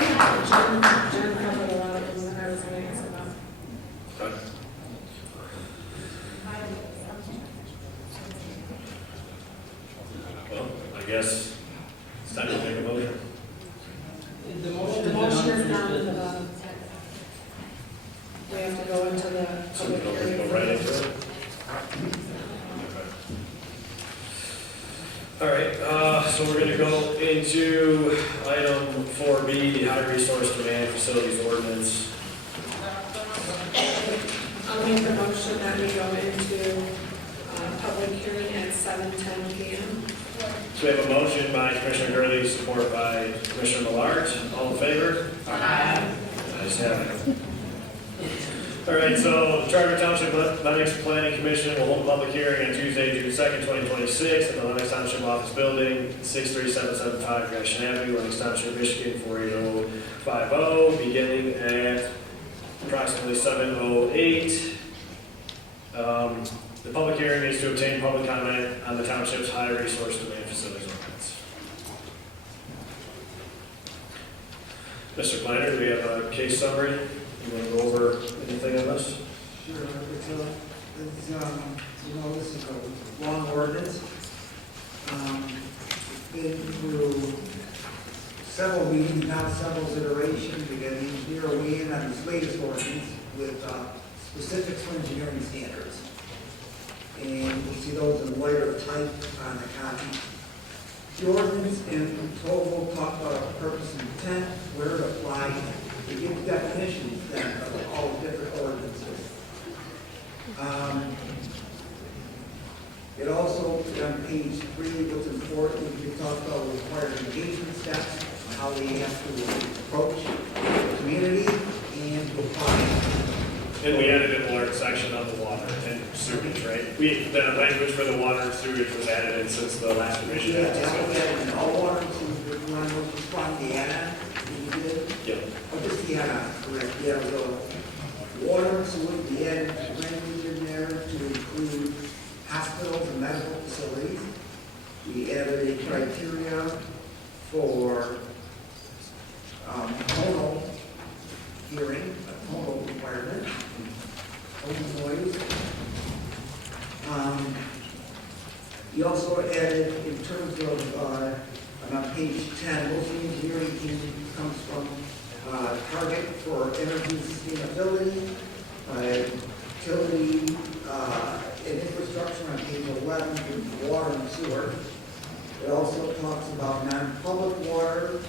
Jen covered a lot of things that I was going to ask about. Okay. Well, I guess it's time to make a motion. The motion The motion is down in the bottom. bottom. We have to go into the So public we'll hearing. go right into it. All right, so we're gonna go into item 4B, high resource demand facilities ordinance. I'll make the motion that we go into public hearing at 7:10 p.m. So we have a motion by Commissioner Gurley, support by Commissioner Millard. All in favor? Aye. Ayes have it. All right, so the Charter Township Lenox Planning Commission will hold a public hearing on Tuesday, June 2nd, 2026 at the Lenox Township Office Building, 63775 Gresham Avenue, Lenox Township, Michigan, 48050, beginning at approximately 7:08. The public hearing is to obtain public comment on the township's high resource demand facilities ordinance. Mr. Planner, do we have a case summary? You want to go over anything on this? Sure, this is a long ordinance. It's been through several meetings, now several iterations, to get an engineer weigh in on this latest ordinance with specifics for engineering standards. And you'll see those in lighter type on the copy. The ordinance in total talk about purpose and intent, where it applies. It gives definitions then of all the different ordinances. It also, on page 3, what's important, we talk about required engagement steps, how we have to approach the community and apply. And we added an alert section on the water and sewage, right? The language for the water and sewage was added in since the last revision. Yeah, that was added in all water, so we run those from the add-on. Yep. Oh, just the add-on, correct, yeah, the water, so we the added language in there to include hospitals and medical facilities. We added a criteria for tonal hearing, a tonal requirement, home noise. We also added, in terms of, on page 10, most of the engineering team comes from target for energy sustainability, utility, and infrastructure on page 11 for water and sewer. It also talks about non-public water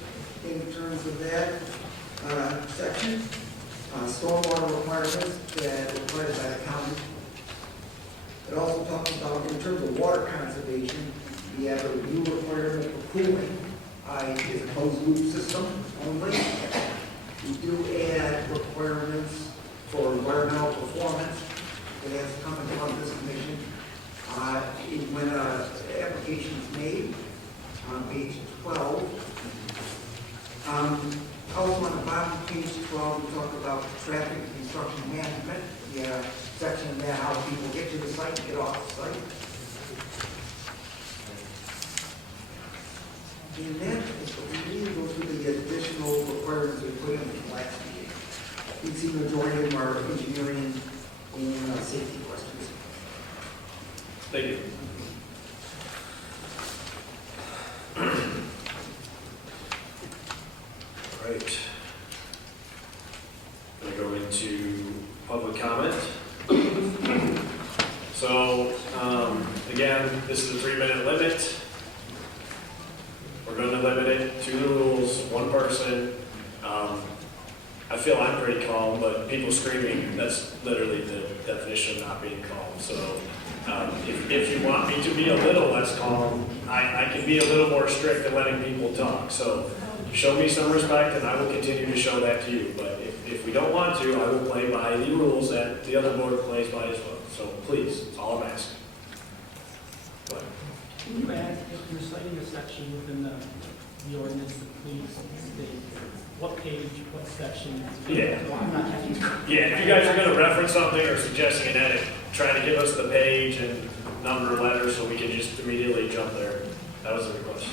in terms of that section. Stormwater requirements that are required by the county. It also talks about, in terms of water conservation, we have a new requirement for cooling, is a closed loop system only. We do add requirements for environmental performance that has come in front of this commission. When an application is made, on page 12. Also on the bottom of page 12, we talk about traffic and construction management. The section of that, how people get to the site, get off the site. And then, we need to go through the additional requirements we put in the last meeting. You can see the majority of them are engineering and safety questions. Thank you. Right. Going to go into public comment. So, again, this is a 3-minute limit. We're going to limit it to the rules, one person. I feel I'm pretty calm, but people screaming, that's literally the definition of not being calm. So, if you want me to be a little less calm, I can be a little more strict in letting people talk. So, show me some respect and I will continue to show that to you. But if we don't want to, I will play by the rules that the other board plays by as well. So please, that's all I'm asking. Go ahead. Can you add, if you're citing a section within the ordinance, please state what page, what section? Yeah. Well, I'm not having. Yeah, if you guys are going to reference something or suggesting an edit, try to give us the page and number letters so we can just immediately jump there. That was the request.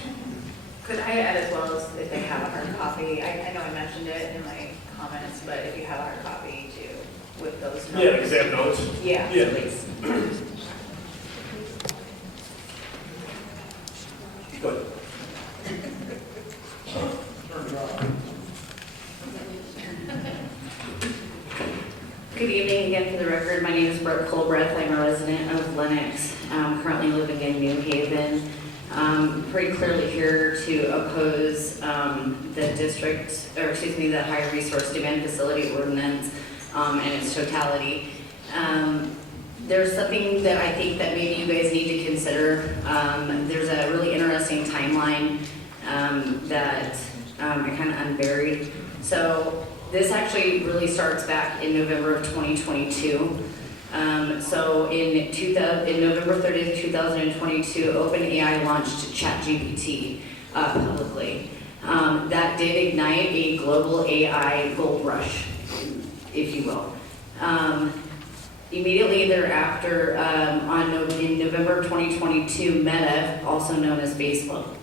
Could I add as well as if they have a hard copy? I know I mentioned it in my comments, but if you have a hard copy too, with those notes. Yeah, because they have notes. Yeah, Yeah. please. Go ahead. Good evening again for the record. My name is Brooke Colbreth. I'm a resident of Lenox, currently living in New Haven. Pretty clearly here to oppose the district, or excuse me, the high resource demand facility ordinance in its totality. There's something that I think that maybe you guys need to consider. There's a really interesting timeline that I kind of unburied. So this actually really starts back in November of 2022. So in November 30th, 2022, OpenAI launched ChatGPT publicly. That did ignite a global AI gold rush, if you will. Immediately thereafter, in November of 2022, Meta, also known as Facebook,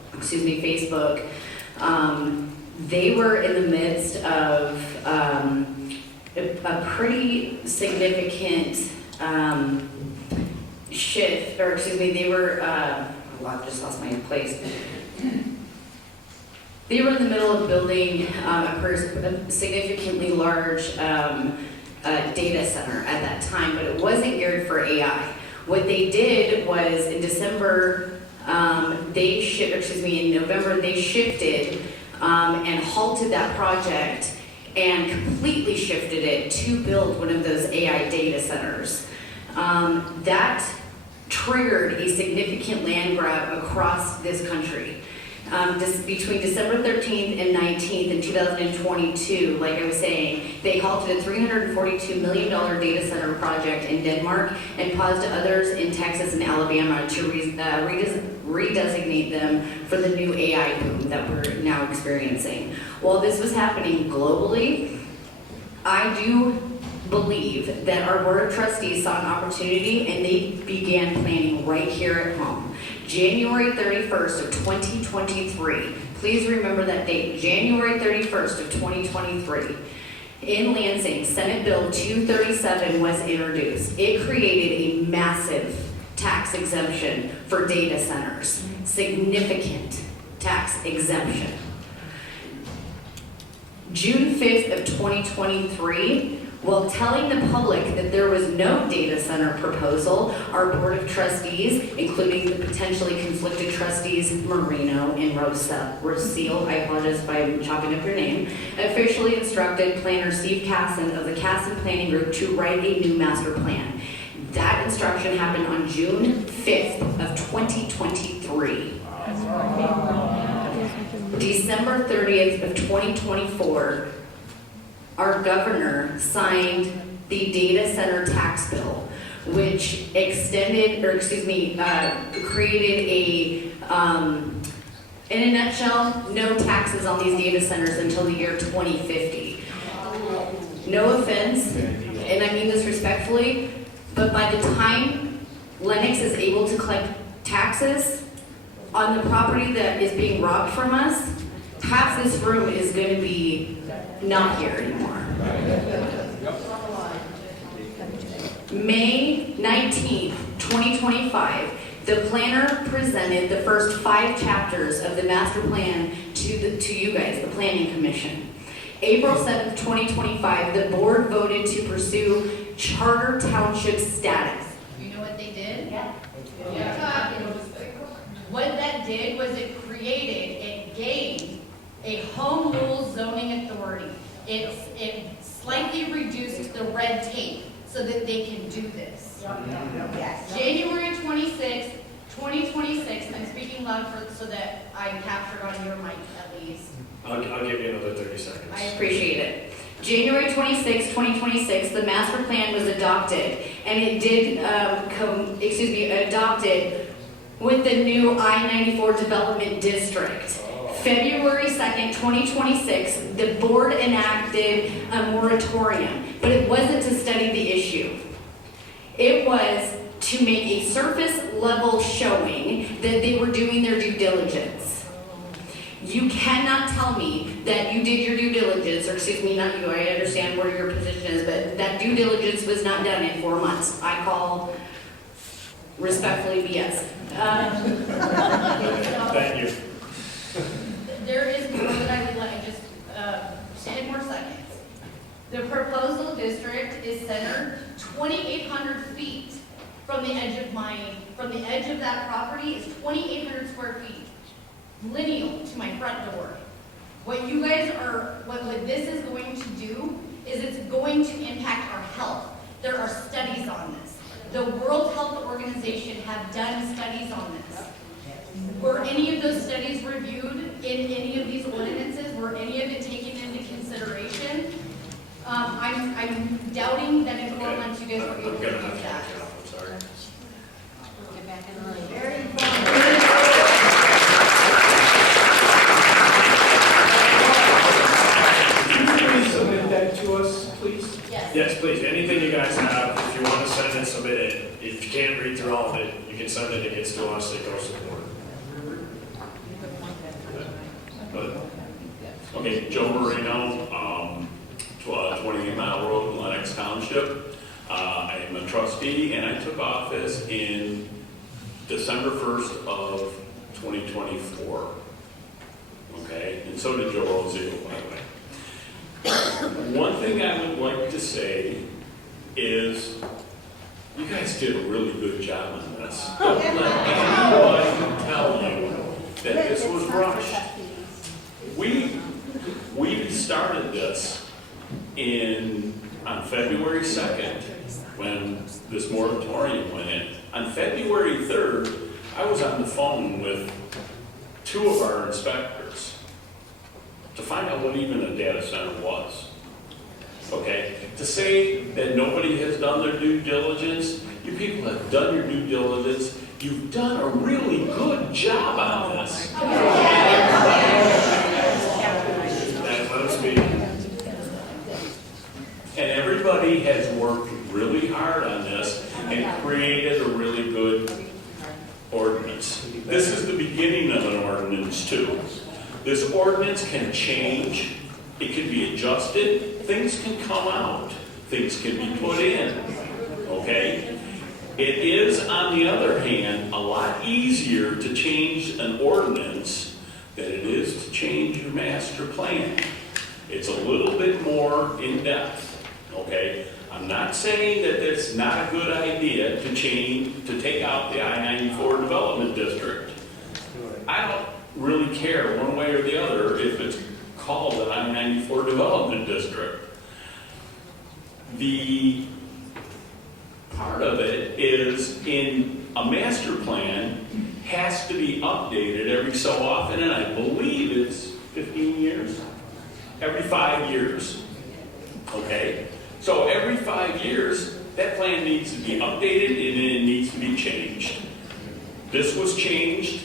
they were in the midst of a pretty significant shift, or excuse me, they were, I've just lost my place. They were in the middle of building a significantly large data center at that time, but it wasn't geared for AI. What they did was in December, in November, they shifted and halted that project and completely shifted it to build one of those AI data centers. That triggered a significant land grab across this country. Between December 13th and 19th in 2022, like I was saying, they halted a $342 million data center project in Denmark and paused others in Texas and Alabama to redesignate them for the new AI boom that we're now experiencing. While this was happening globally, I do believe that our Board of Trustees saw an opportunity and they began planning right here at home. January 31st of 2023, please remember that date, January 31st of 2023. In Lansing, Senate Bill 237 was introduced. It created a massive tax exemption for data centers, significant tax exemption. June 5th of 2023, while telling the public that there was no data center proposal, our Board of Trustees, including the potentially conflicted trustees Marino and Roseal, I apologize if I'm chopping up your name, officially instructed planner Steve Casson of the Casson Planning Group to write a new master plan. That instruction happened on June 5th of 2023. December 30th of 2024, our governor signed the data center tax bill, which extended, created in a nutshell, no taxes on these data centers until the year 2050. No offense, and I mean this respectfully, but by the time Lenox is able to collect taxes on the property that is being robbed from us, half this room is going to be not here anymore. May 19th, 2025, the planner presented the first 5 chapters of the master plan to you guys, the Planning Commission. April 7th, 2025, the board voted to pursue charter township status. You know what they did? Yeah. What that did was it gave a home rule zoning authority. It slightly reduced the red tape so that they can do this. Yes. January 26th, 2026, I'm speaking loud so that I'm captured on your mic at least. I'll give you another 30 seconds. I appreciate it. January 26, 2026, the master plan was adopted, and it did adopted with the new I-94 development district. February 2nd, 2026, the board enacted a moratorium, but it wasn't to study the issue. It was to make a surface level showing that they were doing their due diligence. You cannot tell me that you did your due diligence, or excuse me, not you, I understand where your position is, but that due diligence was not done in 4 months. I call respectfully BS. Thank you. There is more that I would like, just 10 more seconds. The proposal district is centered 2,800 feet from the edge of that property is 2,800 square feet. Lineal to my front door. What this is going to do is it's going to impact our health. There are studies on this. The World Health Organization have done studies on this. Were any of those studies reviewed in any of these ordinances? Were I'm doubting that in 4 months you guys were I'm able to gonna do have to that. take it off, I'm sorry. Get back in line. Very informative. Can you please submit that to us, please? Yes. Yes, please, anything you guys have, if you want to send it, submit it. If you can't read through all of it, you can send it, it gets to us, it goes to the board. But, Okay, Joe Marino, 28 Mile Road, Lenox Township. I am a trustee, and I took office in December 1st of 2024. Okay, and so did Joe Rosio, by the way. One thing I would like to say is, you guys did a really good job on this. Don't let anybody tell you that this was rushed. We started this on February 2nd, when this moratorium went in. On February 3rd, I was on the phone with 2 of our inspectors to find out what even a data center was. Okay, to say that nobody has done their due diligence, you people have done your due diligence. You've done a really good job on this. let us speak. And everybody has worked really hard on this and created a really good ordinance. This is the beginning of an ordinance too. This ordinance can change, it can be adjusted, things can come out, things can be put in, okay? It is, on the other hand, a lot easier to change an ordinance than it is to change your master plan. It's a little bit more in-depth, okay? I'm not saying that it's not a good idea to take out the I-94 development district. I don't really care one way or the other if it's called an I-94 development district. The part of it is, in a master plan, has to be updated every so often, and I believe it's 15 years? Every 5 years, okay? So every 5 years, that plan needs to be updated and it needs to be changed. This was changed,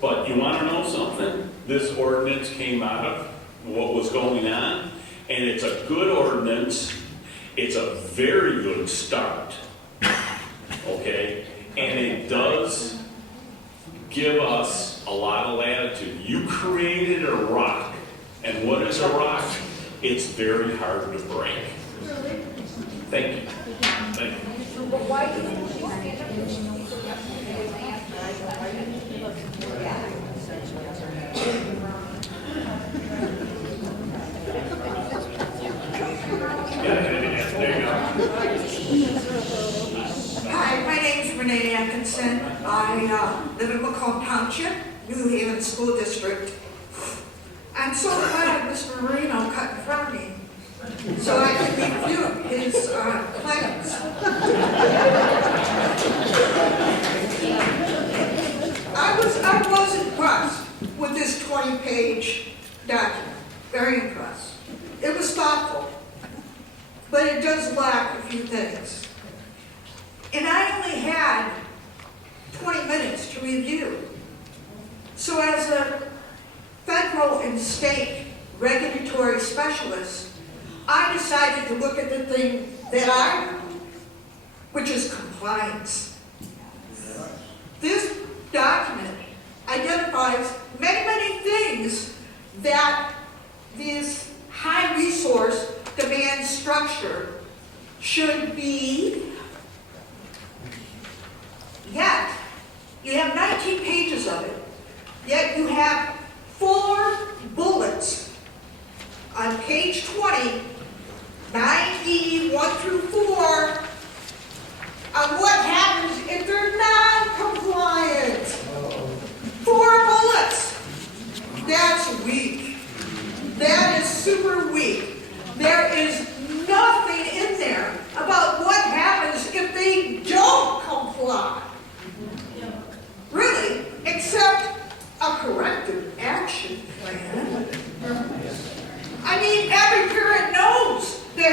but you want to know something? This ordinance came out of what was going on, and it's a good ordinance. It's a very good start, okay? And it does give us a lot of latitude. You created a rock, and what is a rock? It's very hard to break. Thank you. Thank you. But why didn't you stand up and speak for Hi, my name's Renee Atkinson. I live in Macomb Township, New Haven School District. I'm so glad Mr. Marino cut in front of me so I could review his plans. I was impressed with this 20-page document. Very impressed. It was thoughtful, but it does lack a few things. And I only had 20 minutes to review. So as a federal and state regulatory specialist, I decided to look at the thing that I know, which is compliance. This document identifies many, many things that this high resource demand structure should be. Yet, you have 19 pages of it, yet you have 4 bullets on page 20, 9E, 1 through 4, on what happens if they're non-compliant. 4 bullets. That's weak. That is super weak. There is nothing in there about what happens if they don't comply. Really, except a corrective action plan. I mean, every parent knows they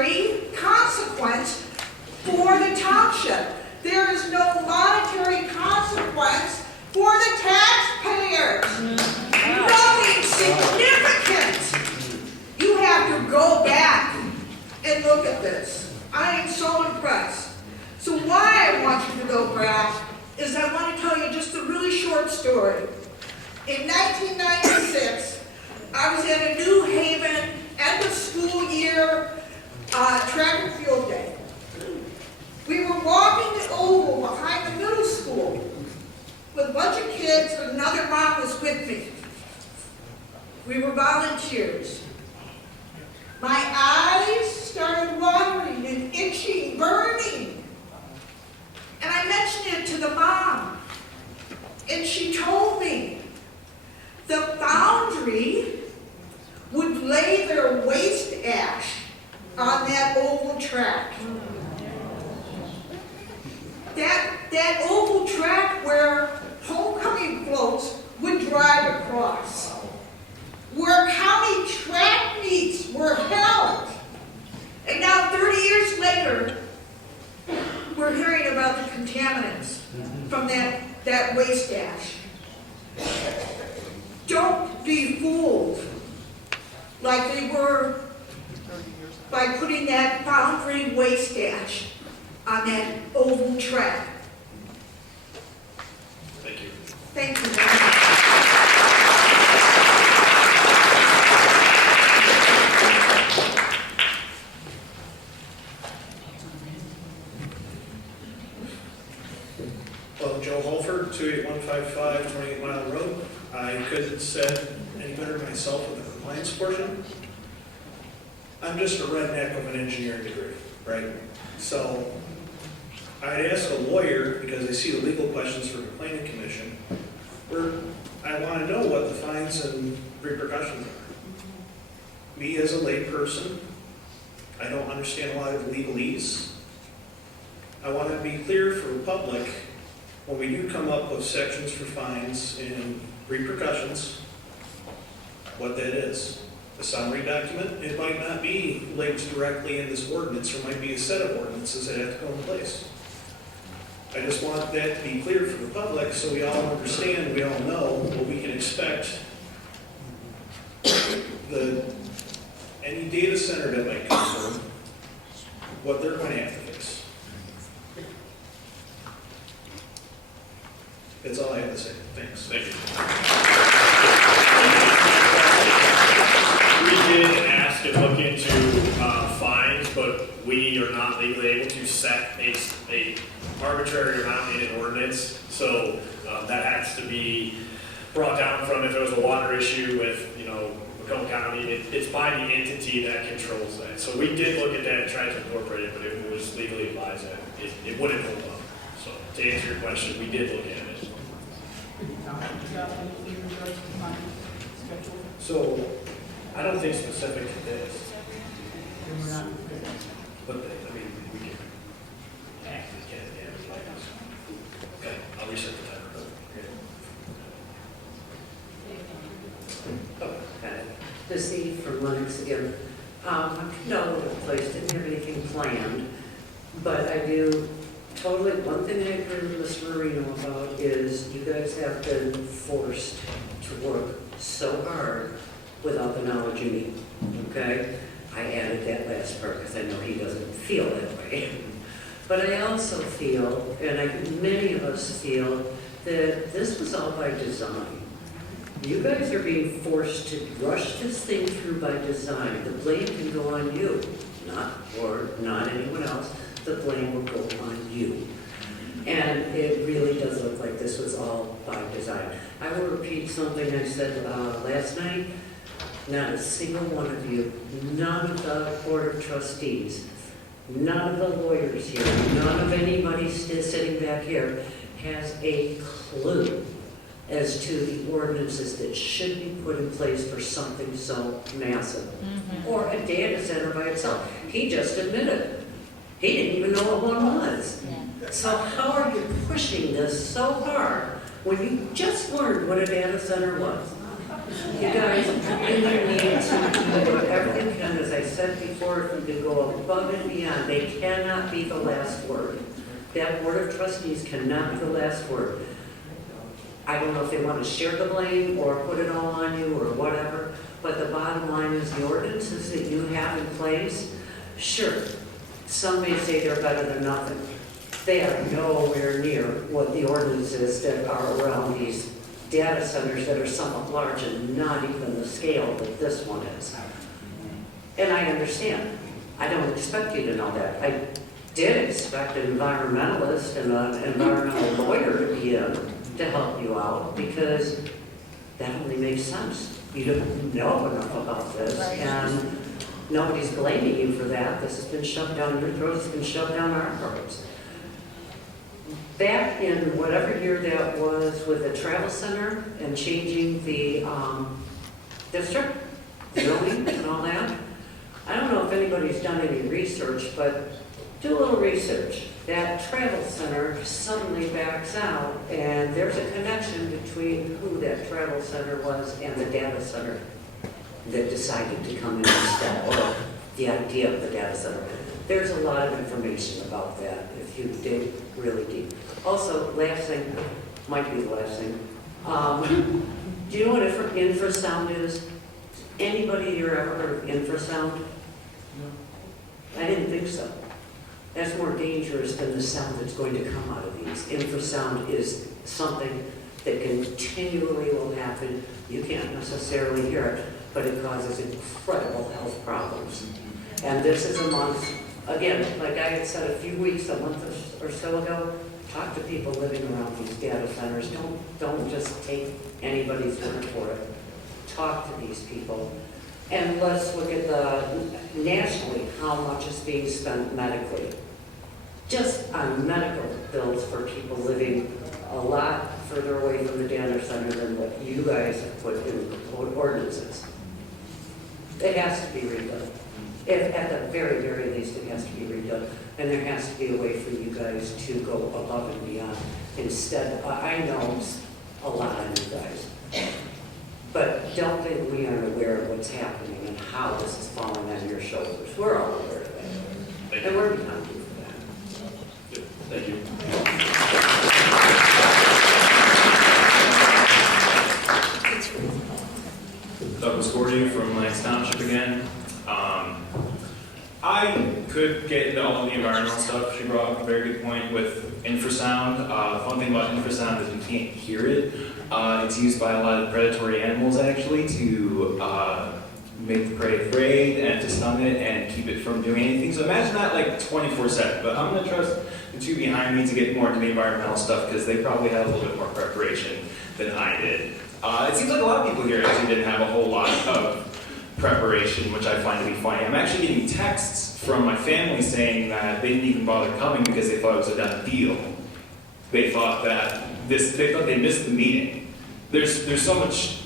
monetary consequence for the township. There is no monetary consequence for the taxpayers. Nothing significant. You have to go back and look at this. I am so impressed. So why I want you to go back is I want to tell you just a really short story. In 1996, I was at a New Haven end of school year track and field day. We were walking the oval behind the middle school with a bunch of kids, and another mom was with me. We were volunteers. My eyes started watering and itching, burning. And I mentioned it to the mom. And she told me the foundry would lay their waste ash on that oval track. That oval track where homecoming floats would drive across. Where county track meets were held. And now 30 years later, we're hearing about the contaminants from that waste ash. Don't be fooled like they were by putting that foundry waste ash on that oval track. Thank you. Thank you very much. Well, Joe Holford, 28155 28 Mile Road. I couldn't have said any better myself with the compliance portion. I'm just a redneck with an engineering degree, right? So I'd ask a lawyer, because I see the legal questions for the planning commission, where I want to know what the fines and repercussions are. Me as a lay person, I don't understand a lot of the legalese. I want to be clear for the public, when we do come up with sections for fines and repercussions, what that is. A summary document, it might not be linked directly in this ordinance, or might be a set of ordinances that have to go in place. I just want that to be clear for the public, so we all understand, we all know what we can expect. Any data center that might come through, what they're going to have to face. That's all I have to say. Thanks. Thank you. We did ask and look into fines, but we are not legally able to set a arbitrary amount in an ordinance. So that has to be brought down from, if it was a water issue with, Macomb County, it's by the entity that controls that. So we did look at that and tried to incorporate it, but it was legally advised that it wouldn't hold up. So to answer your question, we did look at it. So I don't think specific to this. But we can act as can. Okay, I'll reset the timer. This is Eve from Lenox again. I'm kind of all over the place, didn't have anything planned, but I do totally, one thing I agree with Mr. Marino about is you guys have been forced to work so hard without the knowledge you need, okay? I added that last part because I know he doesn't feel that way. But I also feel, and many of us feel, that this was all by design. You guys are being forced to rush this thing through by design. The blame can go on you, not anyone else. The blame will go on you. And it really does look like this was all by design. I will repeat something I said last night. Not a single one of you, none of the Board of Trustees, none of the lawyers here, none of anybody sitting back here has a clue as to the ordinances that should be put in place for something so massive. Or a data center by itself. He just admitted it. He didn't even know what one was. So how are you pushing this so hard when you just learned what a data center was? You guys really need to do whatever you can, as I said before, if you can go above and beyond. They cannot be the last word. That board of trustees cannot be the last word. I don't know if they want to share the blame or put it all on you or whatever, but the bottom line is the ordinances that you have in place, sure, some may say they're better than nothing. They are nowhere near what the ordinances that are around these data centers that are somewhat large and not even the scale that this one is. And I understand. I don't expect you to know that. I did expect an environmentalist and an environmental lawyer to be in to help you out, because that only makes sense. You don't know enough about this, and nobody's blaming you for that. This has been shoved down your throat, it's been shoved down our throats. Back in whatever year that was with the travel center and changing the district, zoning and all that, I don't know if anybody's done any research, but do a little research. That travel center suddenly backs out, and there's a connection between who that travel center was and the data center that decided to come in instead, or the idea of the data center. There's a lot of information about that if you dig really deep. Also, last thing, might be the last thing. Do you know what infrasound is? Anybody here ever heard of infrasound? No. I didn't think so. That's more dangerous than the sound that's going to come out of these. Infrasound is something that continually will happen. You can't necessarily hear it, but it causes incredible health problems. And this is amongst, again, like I had said a month or so ago, talk to people living around these data centers. Don't just take anybody's word for it. Talk to these people. And let's look at nationally, how much is being spent medically. Just on medical bills for people living a lot further away from the data center than what you guys have put in ordinances. It has to be redone. At the very, very least, it has to be redone. And there has to be a way for you guys to go above and beyond. Instead, I know a lot of you guys, but don't think we aren't aware of what's happening and how this is falling on your shoulders. We're all aware of that. And we're behind you for that. Thank you. Douglas Gordy from Lenox Township again. I could get into all of the environmental stuff. She brought up a very good point with infrasound. The fun thing about infrasound is you can't hear it. It's used by a lot of predatory animals actually to make the prey afraid and to stun it and keep it from doing anything. So imagine that like 24/7. But I'm going to trust the two behind me to get more into the environmental stuff because they probably had a little bit more preparation than I did. It seems like a lot of people here actually didn't have a whole lot of preparation, which I find to be funny. I'm actually getting texts from my family saying that they didn't even bother coming because they thought it was a done deal. They thought that they thought they missed the meeting. There's so much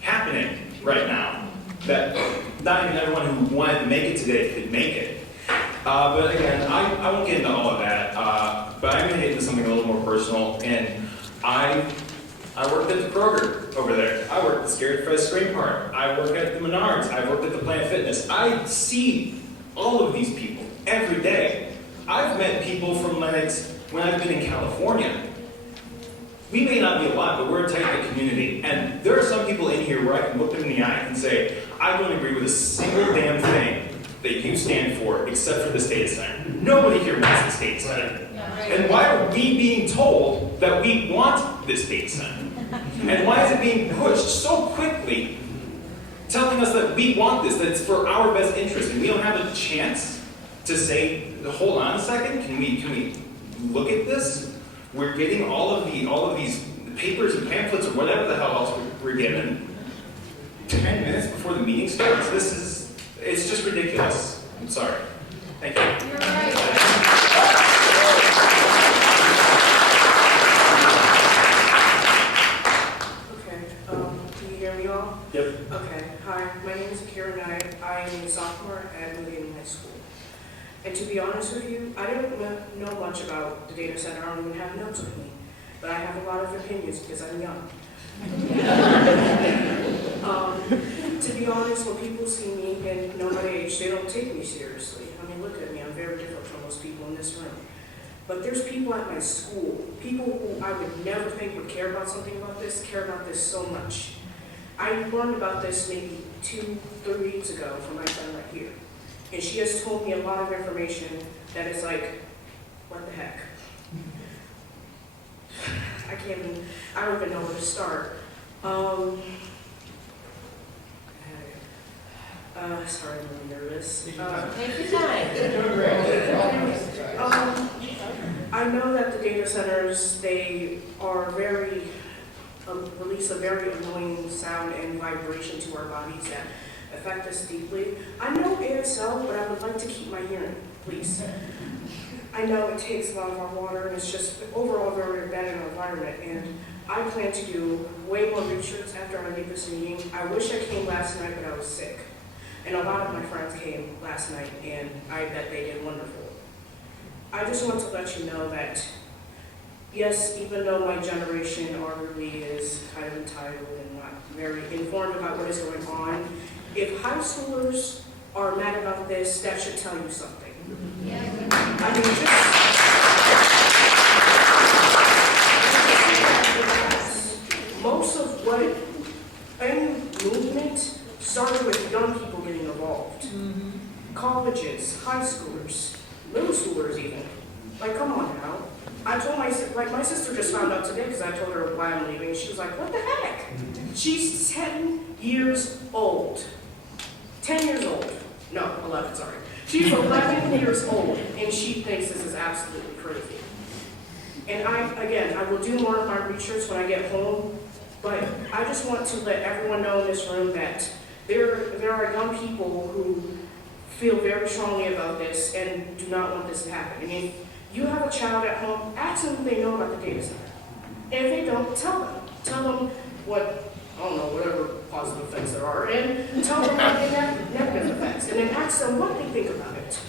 happening right now that not even everyone who wanted to make it today could make it. But again, I won't get into all of that. But I'm going to get into something a little more personal. And I worked at the Kroger over there. I worked at the Scared Fest Screen Park. I work at the Menards. I worked at the Planet Fitness. I see all of these people every day. I've met people from Lenox when I've been in California. We may not be a lot, but we're a tight-knit community. And there are some people in here where I can look them in the eye and say, I don't agree with a single damn thing that you stand for except for this data center. Nobody here wants this data center. And why are we being told that we want this data center? And why is it being pushed so quickly, telling us that we want this, that it's for our best interest, and we don't have a chance to say, hold on a second, can we look at this? We're getting all of these papers and pamphlets or whatever the hell else we're given 10 minutes before the meeting starts. It's just ridiculous. I'm sorry. Thank you. You're right. Can you hear me all? Yep. Okay, hi, my name is Karen Knight. I am a sophomore at William High School. And to be honest with you, I don't know much about the data center. I don't even have notes with me. But I have a lot of opinions because I'm young. To be honest, when people see me and know my age, they don't take me seriously. I mean, look at me, I'm very different from most people in this room. But there's people at my school, people who I would never think would care about something about this, care about this so much. I learned about this maybe 2-3 weeks ago from my friend right here. And she has told me a lot of information that is like, what the heck? I don't even know where to start. Sorry, I'm really nervous. Take your time. I know that the data centers, they are release a very annoying sound and vibration to our bodies that affect us deeply. I know ASL, but I would like to keep my hearing, please. I know it takes a lot of our water, and it's just overall very bad in our environment, and I plan to do way more research after I leave this meeting. I wish I came last night, but I was sick. And a lot of my friends came last night, and I bet they did wonderful. I just want to let you know that, yes, even though my generation arguably is kind of entitled and not very informed about what is going on, if high schoolers are mad about this, that should tell you something. I mean, most of what any movement started with young people getting involved. Colleges, high schoolers, middle schoolers even. Like, come on now. I told my sister just found out today because I told her why I'm leaving. She was like, what the heck? She's 10 years old. 10 years old. No, 11, sorry. She's 11 years old, and she thinks this is absolutely crazy. And I will do more of my research when I get home, but I just want to let everyone know in this room that there are young people who feel very strongly about this and do not want this to happen. I mean, you have a child at home, ask them if they know about the data center. And if they don't, tell them. Tell them what, I don't know, whatever positive effects there are, and tell them what the negative effects, and then ask them what they think about it.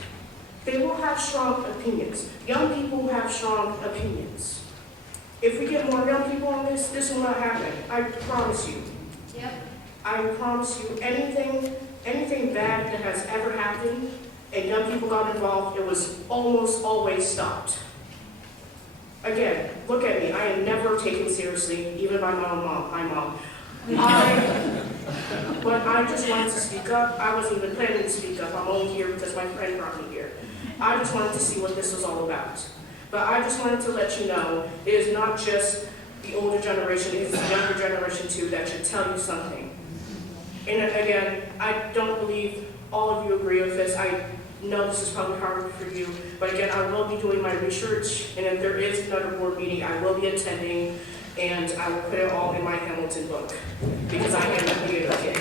They will have strong opinions. Young people have strong opinions. If we get more young people on this will not happen. I promise you. Yep. I promise you, anything bad that has ever happened and young people got involved, it was almost always stopped. Again, look at me. I am never taken seriously, even by my own mom. Hi, Mom. But I just wanted to speak up. I wasn't even planning to speak up. I'm only here because my friend brought me here. I just wanted to see what this was all about. But I just wanted to let you know, it is not just the older generation, it is the younger generation too that should tell you something. And again, I don't believe all of you agree with this. I know this is probably hard for you, but again, I will be doing my research, and if there is another board meeting, I will be attending, and I will put it all in my Hamilton book, because I am a theater kid.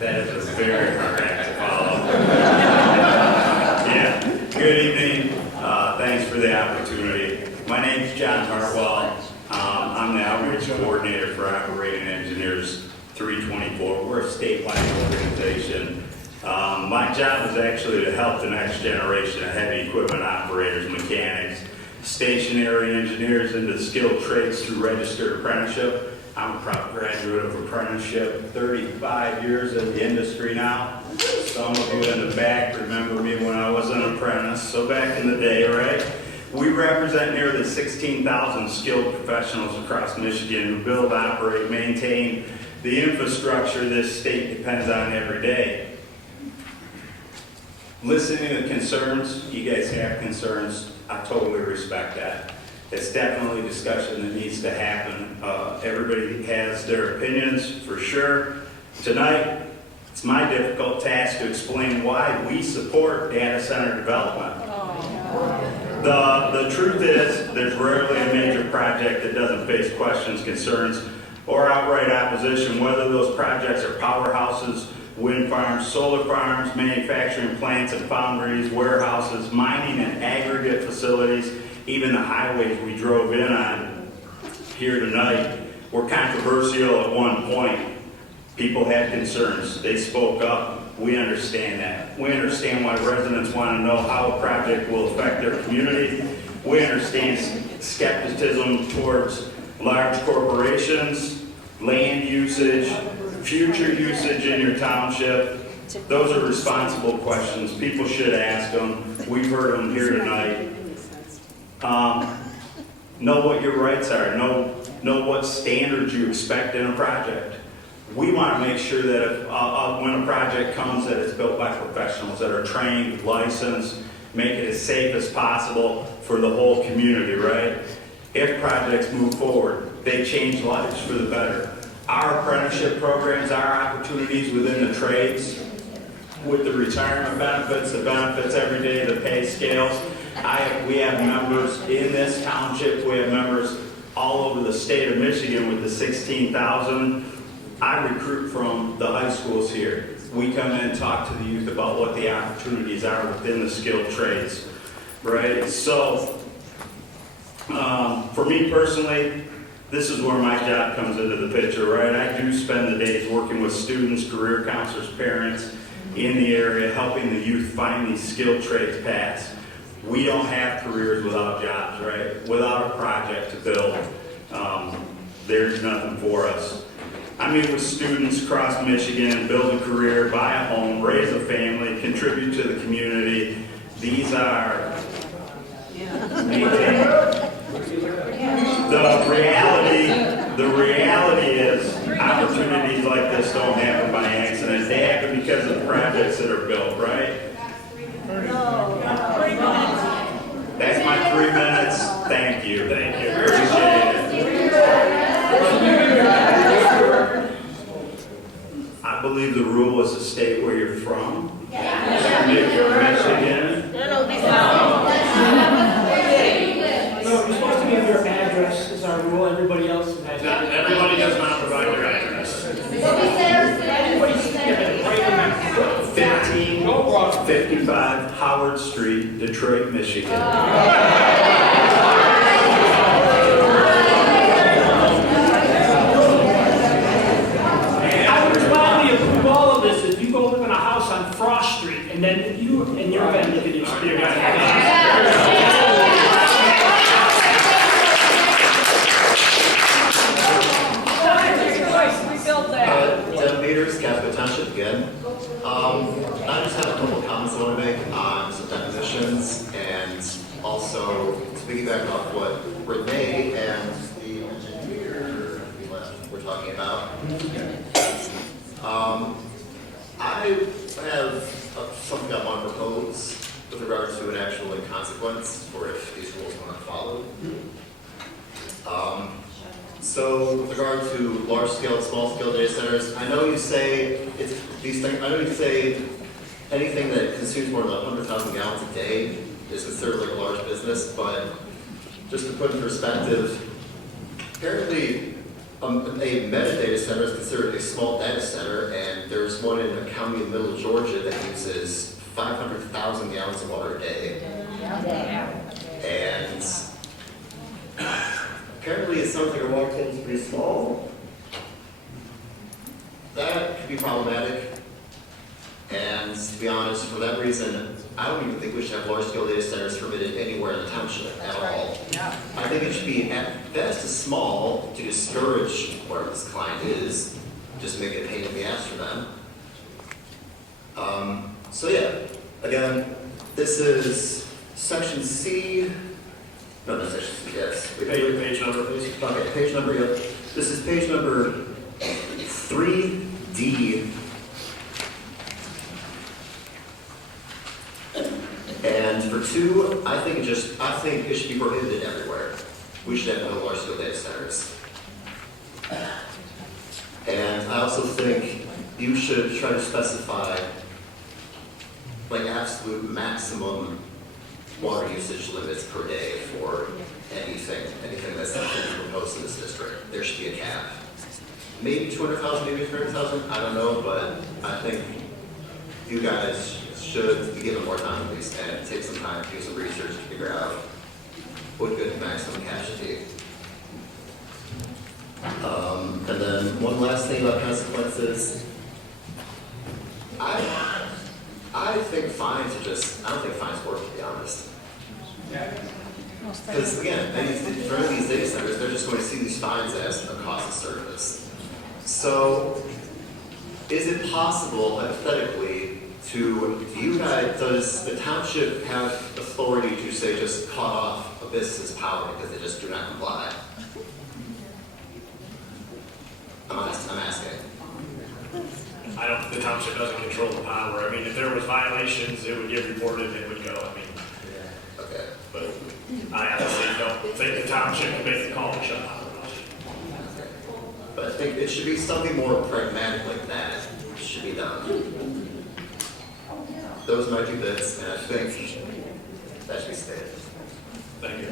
That is a very hard act to follow. Yeah. Good evening. Thanks for the opportunity. My name's John Hartwell. I'm the outreach coordinator for Operating Engineers 324. We're a statewide organization. My job is actually to help the next generation of heavy equipment operators, mechanics, stationary engineers into skilled trades through registered apprenticeship. I'm a proud graduate of apprenticeship, 35 years in the industry now. Some of you in the back remember me when I was an apprentice, so back in the day, right? We represent nearly 16,000 skilled professionals across Michigan who build, operate, maintain the infrastructure this state depends on every day. Listening to concerns, you guys have concerns, I totally respect that. It's definitely a discussion that needs to happen. Everybody has their opinions, for sure. Tonight, it's my difficult task to explain why we support data center development. The truth is, there's rarely a major project that doesn't face questions, concerns, or outright opposition, whether those projects are powerhouses, wind farms, solar farms, manufacturing plants and foundries, warehouses, mining and aggregate facilities, even the highways we drove in on here tonight. were controversial at one point. People had concerns. They spoke up. We understand that. We understand why residents want to know how a project will affect their community. We understand skepticism towards large corporations, land usage, future usage in your township. Those are responsible questions. People should ask them. We've heard them here tonight. Know what your rights are. Know what standards you expect in a project. We want to make sure that if, when a project comes, that it's built by professionals that are trained, licensed, make it as safe as possible for the whole community, right? If projects move forward, they change lives for the better. Our apprenticeship programs, our opportunities within the trades, with the retirement benefits, the benefits every day, the pay scales. We have members in this township, we have members all over the state of Michigan with the 16,000. I recruit from the high schools here. We come in and talk to the youth about what the opportunities are within the skilled trades, right? So, for me personally, this is where my job comes into the picture, right? I do spend the days working with students, career counselors, parents in the area, helping the youth find these skilled trades paths. We don't have careers without jobs, right? Without a project to build, there's nothing for us. I meet with students across Michigan, build a career, buy a home, raise a family, contribute to the community. These are the reality is opportunities like this don't happen by accident. They happen because of the projects that are built, right? That's my 3 minutes. Thank you. Thank you. Appreciate it. I believe the rule is to state where you're from. Michigan. No, you're supposed to give your address is our rule. Everybody else has. Everybody does not provide their address. 1555 Howard Street, Detroit, Michigan. I would gladly approve all of this if you go live in a house on Frost Street and then you and your family can use your Tim Peters, Township again. I just have a couple of comments I want to make on some definitions and also to piggyback off what Renee and the engineer were talking about. I have something I want to propose with regard to an actual consequence for if these rules are not followed. So, with regard to large-scale, small-scale data centers, I know you say anything that consumes more than 100,000 gallons a day is considered like a large business, but just to put in perspective, apparently a metadata center is considered a small data center, and there's one in a county in the middle of Georgia that uses 500,000 gallons of water a day. And apparently it sounds like our water table is pretty small. That could be problematic. And to be honest, for that reason, I don't even think we should have large-scale data centers permitted anywhere in the township at all. I think it should be at best small to discourage where this client is, just make it a pain in the ass for them. So yeah, again, this is section C. No, not section C, yes. Page number, please. Okay, page number, yep. This is page number 3D. And for 2, I think it should be prohibited everywhere. We should have no large-scale data centers. And I also think you should try to specify like absolute maximum water usage limits per day for anything that's proposed in this district. There should be a cap. Maybe 200,000, maybe 300,000, I don't know, but I think you guys should be given more time at least and take some time to do some research to figure out what good maximum cap should be. And then one last thing about consequences. I think fines are just, I don't think fines work, to be honest. Because again, for any of these data centers, they're just going to see these fines as a cost of service. So, is it possible, hypothetically, does the township have authority to say just cut off a business's power because they just do not comply? I'm asking. The township doesn't control the power. I mean, if there was violations, it would get reported and it would go. I mean, okay. But I honestly don't think the township can make the call and shut power off. But I think it should be something more pragmatic like that. It should be done. Those are my 2 bits, and I think that should be stated. Thank you.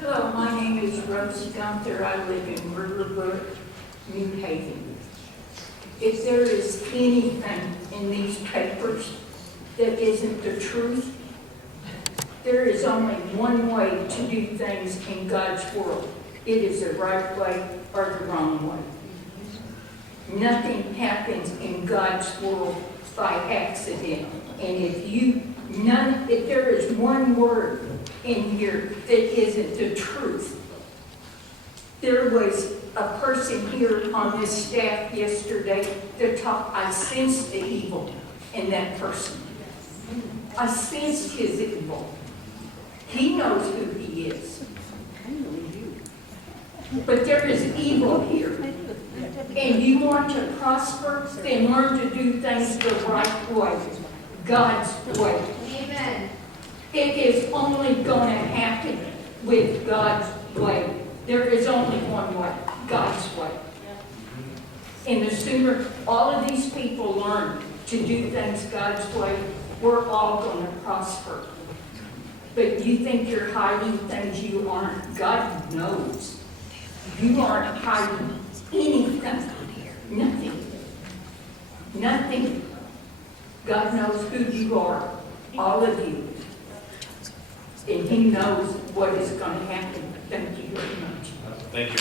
Hello, my name is Rose Gunther. I live in Riverbrook, New Haven. If there is anything in these papers that isn't the truth, there is only one way to do things in God's world. It is the right way or the wrong way. Nothing happens in God's world by accident. And if there is one word in here that isn't the truth. There was a person here on this staff yesterday that talked, I sensed the evil in that person. I sensed his evil. He knows who he is. But there is evil here. And you want to prosper, then learn to do things the right way. God's way. Amen. It is only going to happen with God's way. There is only one way, God's way. And the sooner all of these people learn to do things God's way, we're all going to prosper. But you think you're hiding things you aren't. God knows. You aren't hiding anything. Nothing. Nothing. God knows who you are. All of you. And He knows what is going to happen. Thank you very much. Thank you.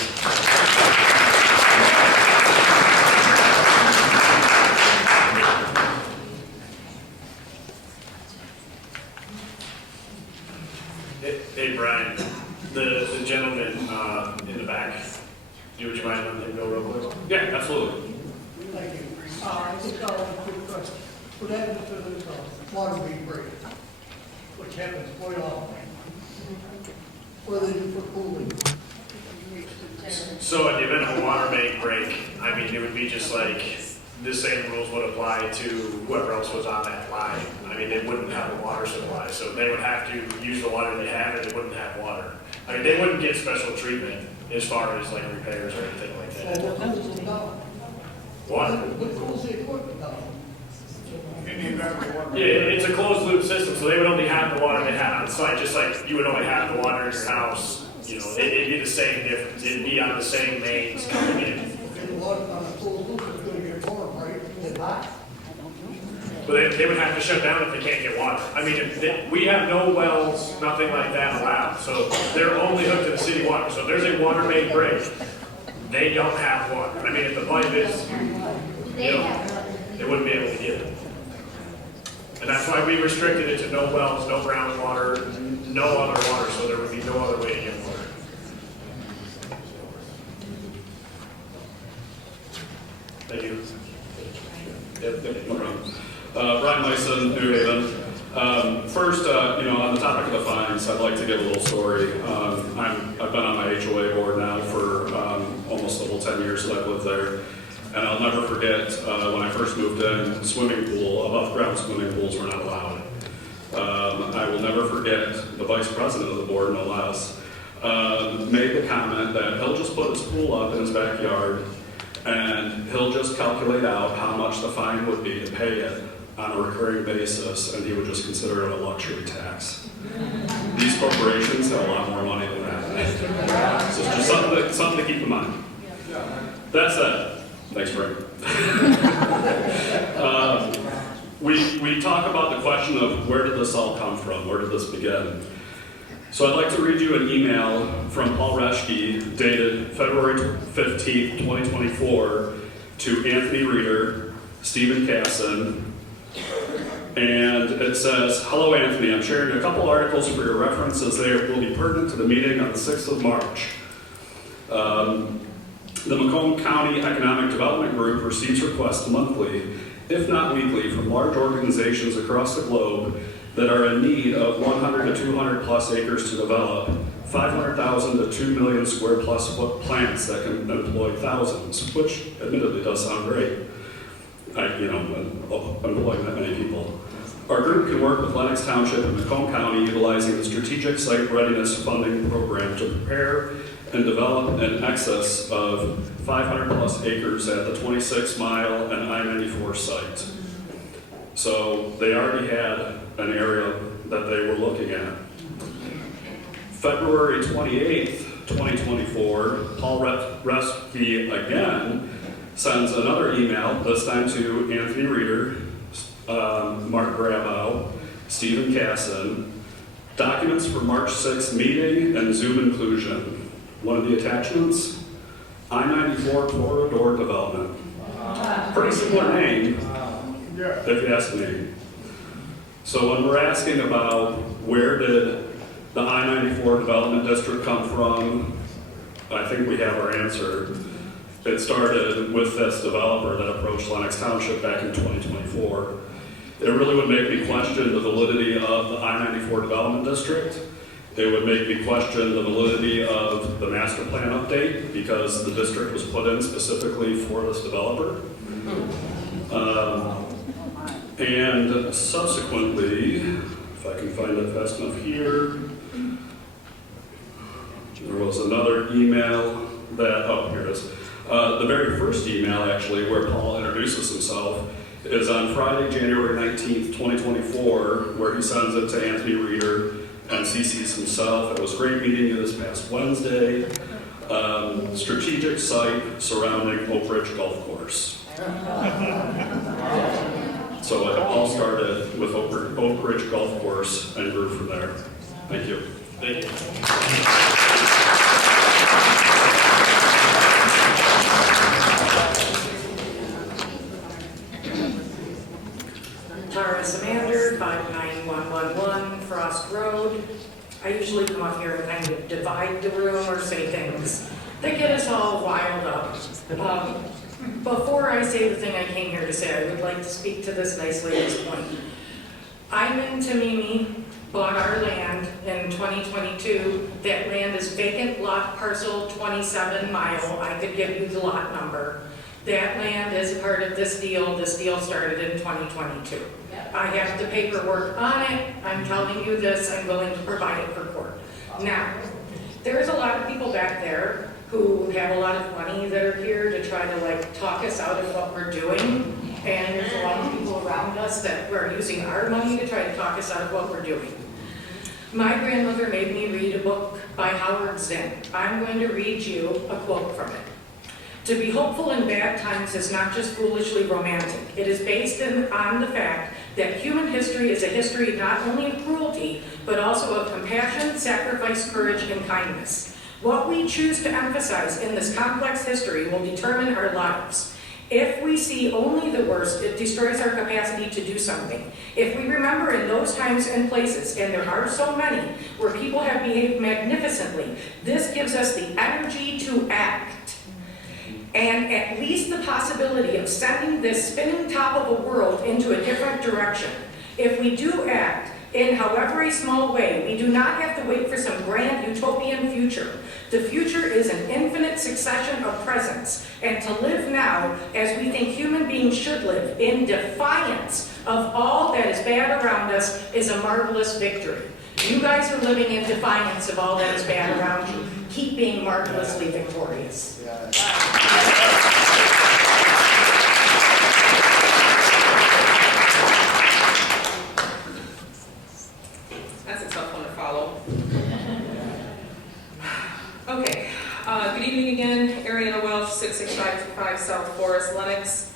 Hey, Brian, the gentleman in the back, would you mind letting him go real quick? Yeah, absolutely. Thank you. I just got a quick question. What happens to this water being break? Which happens quite often. What do they do for cooling? So in the event of a water main break, I mean, it would be just like the same rules would apply to whoever else was on that line. I mean, they wouldn't have a water supply, so they would have to use the water they have and they wouldn't have water. I mean, they wouldn't get special treatment as far as like repairs or anything like that. So what cools them down? What? What cools the equipment down? Yeah, it's a closed loop system, so they would only have the water they had on site, just like you would only have the water in your house. You know, it'd be the same difference. It'd be on the same mains coming in. Okay, the water on a closed loop is going to get warm, right? Is it hot? But they would have to shut down if they can't get water. I mean, we have no wells, nothing like that allowed, so they're only hooked to the city water. So if there's a water main break, they don't have water. I mean, if the pipe is, you know, they wouldn't be able to get it. And that's why we restricted it to no wells, no groundwater, no other water, so there would be no other way to get water. Thank you. Yep, no problem. Brian Mason, New Haven. First, on the topic of the fines, I'd like to give a little story. I've been on my HOA board now for almost the whole 10 years that I've lived there. And I'll never forget when I first moved in, above ground swimming pools were not allowed. I will never forget the vice president of the board, no less, made the comment that he'll just put his pool up in his backyard and he'll just calculate out how much the fine would be to pay it on a recurring basis, and he would just consider it a luxury tax. These corporations have a lot more money than that. So it's just something to keep in mind. That said, thanks, Frank. we talk about the question of where did this all come from? Where did this begin? So I'd like to read you an email from Paul Reschke dated February 15th, 2024 to Anthony Reeder, Stephen Casson, and it says, "Hello Anthony, I'm sharing a couple articles for your reference as they will be pertinent to the meeting on the 6th of March. The Macomb County Economic Development Group receives requests monthly, if not weekly, from large organizations across the globe that are in need of 100 to 200 plus acres to develop, 500,000 to 2 million square plus foot plants that can employ thousands," which admittedly does sound great. Employing that many people. "Our group can work with Lenox Township and Macomb County utilizing the Strategic Site Readiness Funding Program to prepare and develop in excess of 500 plus acres at the 26-mile and I-94 site." So they already had an area that they were looking at. February 28th, 2024, Paul Reschke again sends another email, this time to Anthony Reeder, Mark Grabow, Stephen Casson, documents for March 6th meeting and Zoom inclusion. One of the attachments, I-94 corridor development. Pretty similar name, if you ask me. So when we're asking about where did the I-94 development district come from, I think we have our answer. It started with this developer that approached Lenox Township back in 2024. It really would make me question the validity of the I-94 development district. It would make me question the validity of the master plan update because the district was put in specifically for this developer. And subsequently, if I can find it fast enough here, there was another email that, oh, here it is. The very first email, actually, where Paul introduces himself, is on Friday, January 19th, 2024, where he sends it to Anthony Reeder and CC's himself. It was great meeting you this past Wednesday. Strategic site surrounding Oak Ridge Golf Course. So it all started with Oak Ridge Golf Course and grew from there. Thank you. Thank you. Tara Samander, 59111 Frost Road. I usually come up here and kind of divide the room or say things that get us all wild up. Before I say the thing I came here to say, I would like to speak to this nice lady's point. Iman Tamimi bought our land in 2022. That land is vacant lot parcel 27 mile. I could give you the lot number. That land is part of this deal. This deal started in 2022. I have the paperwork on it. I'm telling you this. I'm willing to provide it for court. Now, there's a lot of people back there who have a lot of money that are here to try to talk us out of what we're doing. And there's a lot of people around us that are using our money to try to talk us out of what we're doing. My grandmother made me read a book by Howard Zinn. I'm going to read you a quote from it. "To be hopeful in bad times is not just foolishly romantic. It is based on the fact that human history is a history not only of cruelty, but also of compassion, sacrifice, courage, and kindness. What we choose to emphasize in this complex history will determine our lives. If we see only the worst, it destroys our capacity to do something. If we remember in those times and places, and there are so many, where people have behaved magnificently, this gives us the energy to act. And at least the possibility of sending this spinning top of a world into a different direction. If we do act, in however a small way, we do not have to wait for some grand utopian future. The future is an infinite succession of presents, and to live now as we think human beings should live, in defiance of all that is bad around us, is a marvelous victory. You guys are living in defiance of all that is bad around you. Keep being marvelously victorious." That's a tough one to follow. Okay, good evening again. Ariana Welch, 66525 South Forest, Lenox.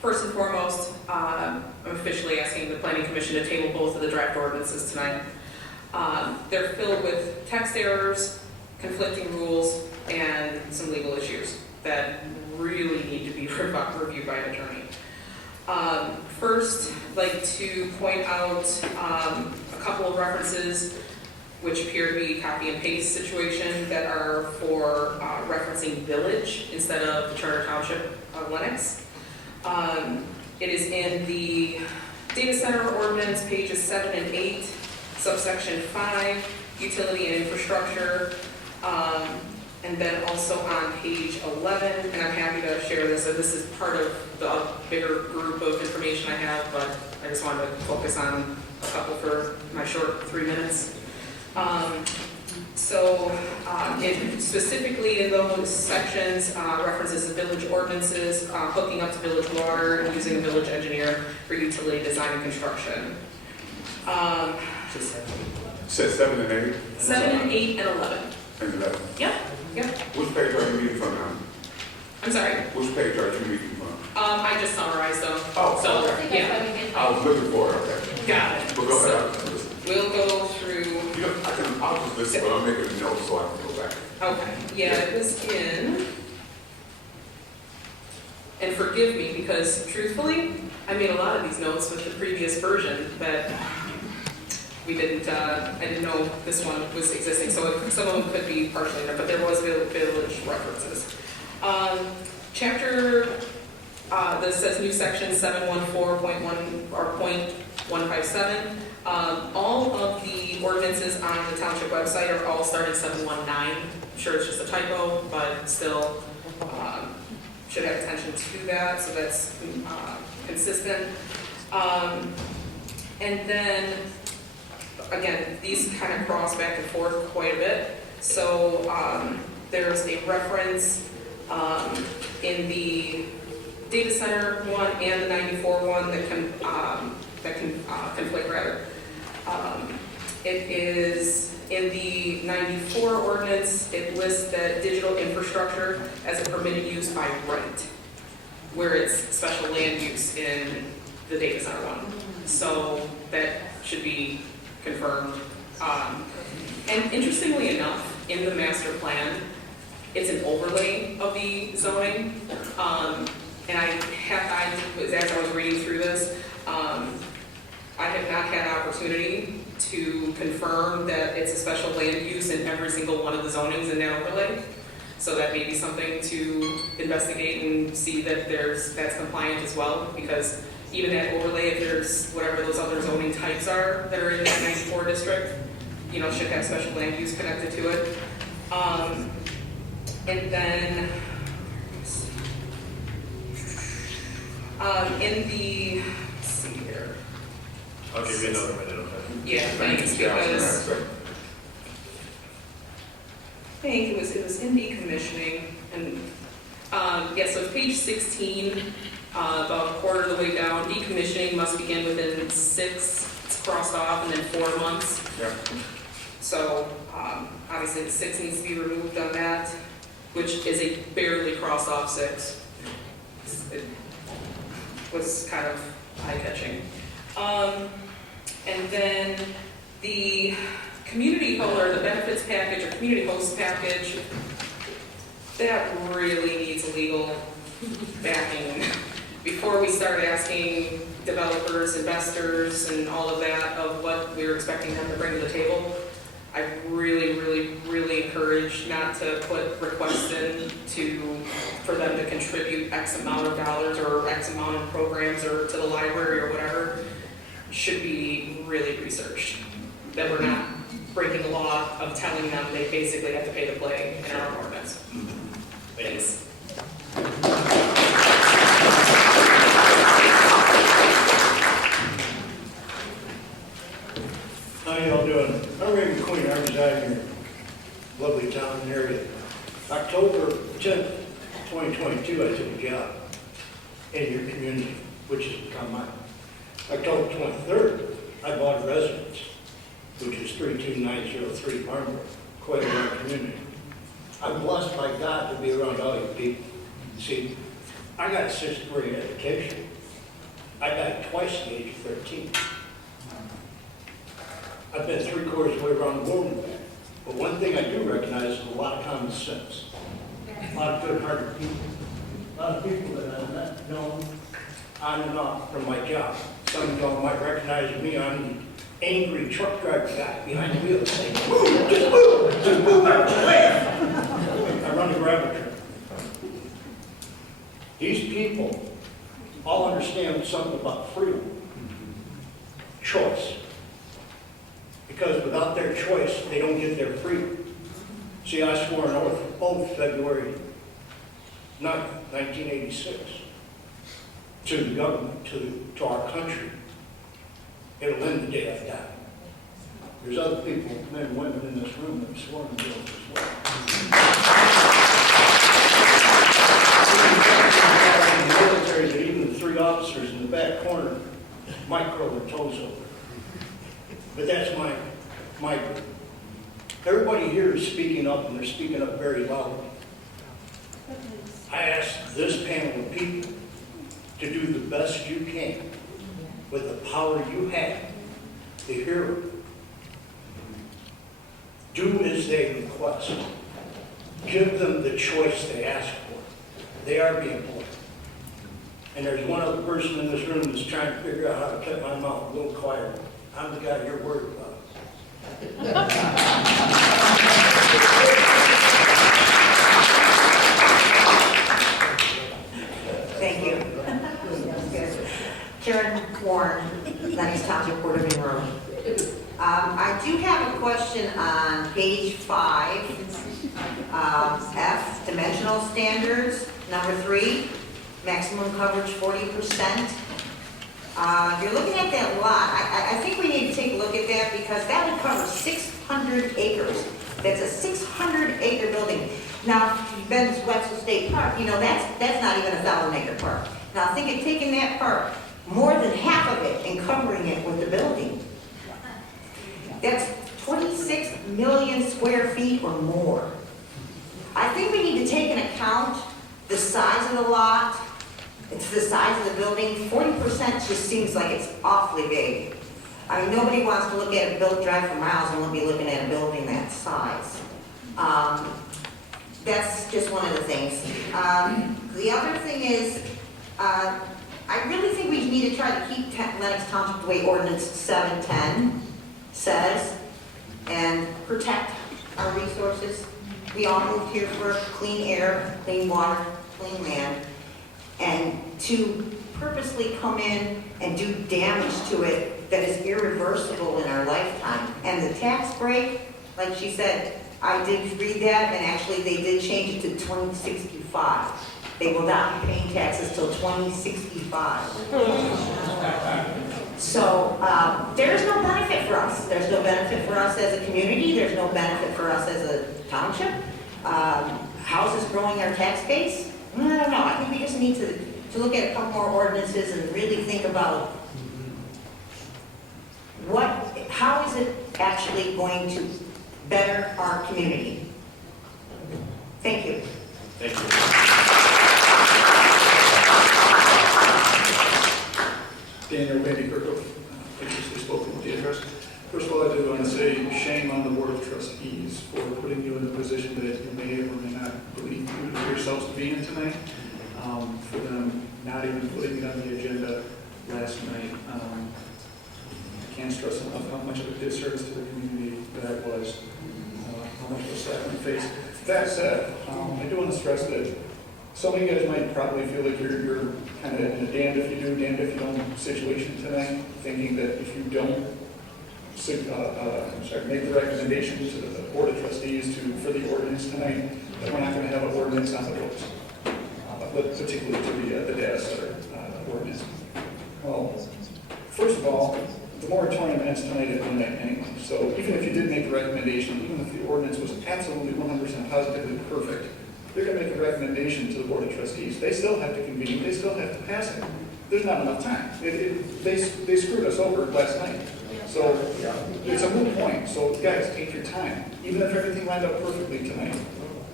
First and foremost, I'm officially asking the Planning Commission to table both of the draft ordinances tonight. They're filled with text errors, conflicting rules, and some legal issues that really need to be reviewed by an attorney. First, I'd like to point out a couple of references which appear to be copy and paste situation that are for referencing village instead of the Charter Township of Lenox. It is in the data center ordinance, pages 7 and 8, subsection 5, utility and infrastructure, and then also on page 11, and I'm happy to share this, and this is part of the bigger group of information I have, but I just wanted to focus on a couple for my short 3 minutes. It specifically in those sections references the village ordinances, hooking up to village water, and using a village engineer for utility design and construction. Said 7 and 8? 7 and 8 and 11. And 11. Yep. Which page are you reading from now? I'm sorry? Which page are you reading from? I just summarized them. Oh, so, okay. yeah. I was looking for it, okay. Got it. But go ahead. We'll go through. You know, I'll just listen, but I'll make a note so I can go back. Okay, yeah, it was in, and forgive me, because truthfully, I made a lot of these notes with the previous version that we didn't, I didn't know this one was existing, so some of them could be partially there, but there was village references. Chapter, this says new section 714.1 or .157. All of the ordinances on the township website are all starting 719. I'm sure it's just a typo, but still should have attention to that, so that's consistent. And then, again, these kind of cross back and forth quite a bit. So there's a reference in the data center one and the 94 one that can conflict rather. It is in the 94 ordinance, it lists that digital infrastructure as a permitted use by right, where it's special land use in the data center one. So that should be confirmed. And interestingly enough, in the master plan, it's an overlay of the zoning. And as I was reading through this, I have not had opportunity to confirm that it's a special land use in every single one of the zonings in that overlay. So that may be something to investigate and see that that's compliant as well, because even that overlay, if there's whatever those other zoning types are that are in that 94 district, should have special land use connected to it. And then in the, let's see here. I'll give you another minute, okay? Yeah, thanks, because I think it was in decommissioning, and so it's page 16, about a quarter of the way down. Decommissioning must begin within 6, it's crossed off, and then 4 months. Yeah. So obviously the 6 needs to be removed on that, which is a barely crossed off 6. It was kind of eye-catching. And then the community holder, the benefits package or community host package, that really needs legal backing before we start asking developers, investors, and all of that of what we're expecting them to bring to the table. I really encourage not to put requests in for them to contribute X amount of dollars or X amount of programs or to the library or whatever. Should be really researched. That we're not breaking the law of telling them they basically have to pay to play in our ordinance. Thanks. How y'all doing? I'm Ray McQueen. I reside in your lovely town and area. October 10th, 2022, I took a job in your community, which has become mine. October 23rd, I bought a residence, which is 32903 Farnborough, quite a large community. I'm blessed by God to be around all you people. See, I got a 6th grade education. I died twice at the age of 13. I've been 3/4 of the way around the world and back. But one thing I do recognize is a lot of common sense. A lot of good-hearted people. A lot of people that I've met, known on and off from my job. Some of y'all might recognize me. I'm the angry truck driver guy behind the wheel saying, move, just move out of the way. I run a gravel truck. These people all understand something about freedom, choice. Because without their choice, they don't get their freedom. See, I swore an oath February 9th, 1986, to the government, to our country. It'll end the day I die. There's other people, men and women in this room that have sworn to oath as well. In the military, that even the 3 officers in the back corner might curl their toes over. But that's my group. Everybody here is speaking up, and they're speaking up very loudly. I ask this panel of people to do the best you can with the power you have to hear them. Do as they request. Give them the choice they ask for. They are being born. And there's one other person in this room that's trying to figure out how to keep my mouth a little quieter. I'm the guy you're worried about. Thank you. Karen Warren, Lenox Township Board of Road. I do have a question on page 5, F, dimensional standards, number 3, maximum coverage 40%. You're looking at that lot. I think we need to take a look at that because that would cover 600 acres. That's a 600-acre building. Now, if you've been to Wetzel State Park, you know that's not even a 1,000-acre park. Now, think of taking that park, more than half of it, and covering it with the building. That's 26 million square feet or more. I think we need to take into account the size of the lot. It's the size of the building. 40% just seems like it's awfully big. I mean, nobody wants to look at a build, drive for miles and be looking at a building that size. That's just one of the things. The other thing is, I really think we need to try to keep Lenox Township the way Ordinance 710 says and protect our resources. We all moved here for clean air, clean water, clean land. And to purposely come in and do damage to it that is irreversible in our lifetime. And the tax break, like she said, I did read that, and actually they did change it to 2065. They will not be paying taxes till 2065. So there's no benefit for us. There's no benefit for us as a community. There's no benefit for us as a township. Houses growing our tax base. I don't know. I think we just need to look at a couple more ordinances and really think about how is it actually going to better our community. Thank you. Thank you. Daniel Vandy Kirkhope, previously spoken with the address. First of all, I do want to say shame on the Board of Trustees for putting you in the position that you may or may not believe yourselves to be in tonight. For them not even putting it on the agenda last night. I can't stress enough how much of a disservice to the community that was, how much of a slap in the face. That said, I do want to stress that some of you guys might probably feel like you're kind of in a damned if you do, damned if you don't situation tonight, thinking that if you don't make the recommendation to the Board of Trustees for the ordinance tonight, that we're not going to have an ordinance on the books, particularly to the data center ordinance. Well, first of all, the moratorium ends tonight at midnight anyway. So even if you did make a recommendation, even if the ordinance was absolutely 100% positively perfect, they're going to make a recommendation to the Board of Trustees. They still have to convene. They still have to pass it. There's not enough time. They screwed us over last night. So it's a moot point. So guys, take your time. Even if everything lined up perfectly tonight,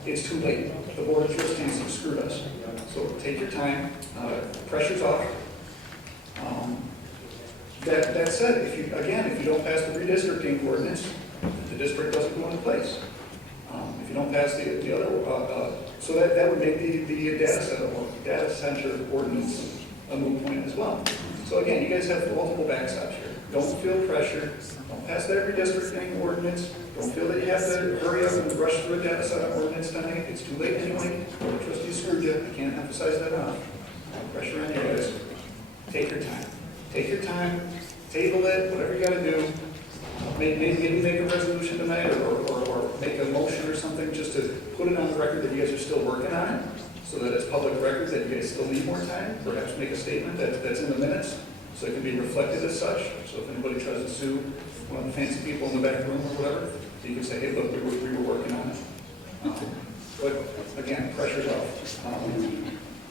it's too late. The Board of Trustees have screwed us. So take your time. Pressure's off. That said, if you don't pass the redistricting ordinance, the district doesn't go into place. If you don't pass the other, so that would make the data center ordinance a moot point as well. So again, you guys have multiple backstops here. Don't feel pressure. Don't pass that redistricting ordinance. Don't feel that you have to hurry up and rush through a data center ordinance tonight. It's too late anyway. The trustees screwed you. I can't emphasize that enough. No pressure on you guys. Take your time. Take your time. Table it. Whatever you got to do. Maybe make a resolution tonight, or make a motion or something, just to put it on the record that you guys are still working on it, so that it's public record that you guys still need more time. Perhaps make a statement that's in the minutes, so it can be reflected as such. So if anybody tries to sue one of the fancy people in the back room or whatever, you can say, hey, look, we were working on it. But again, pressure's off.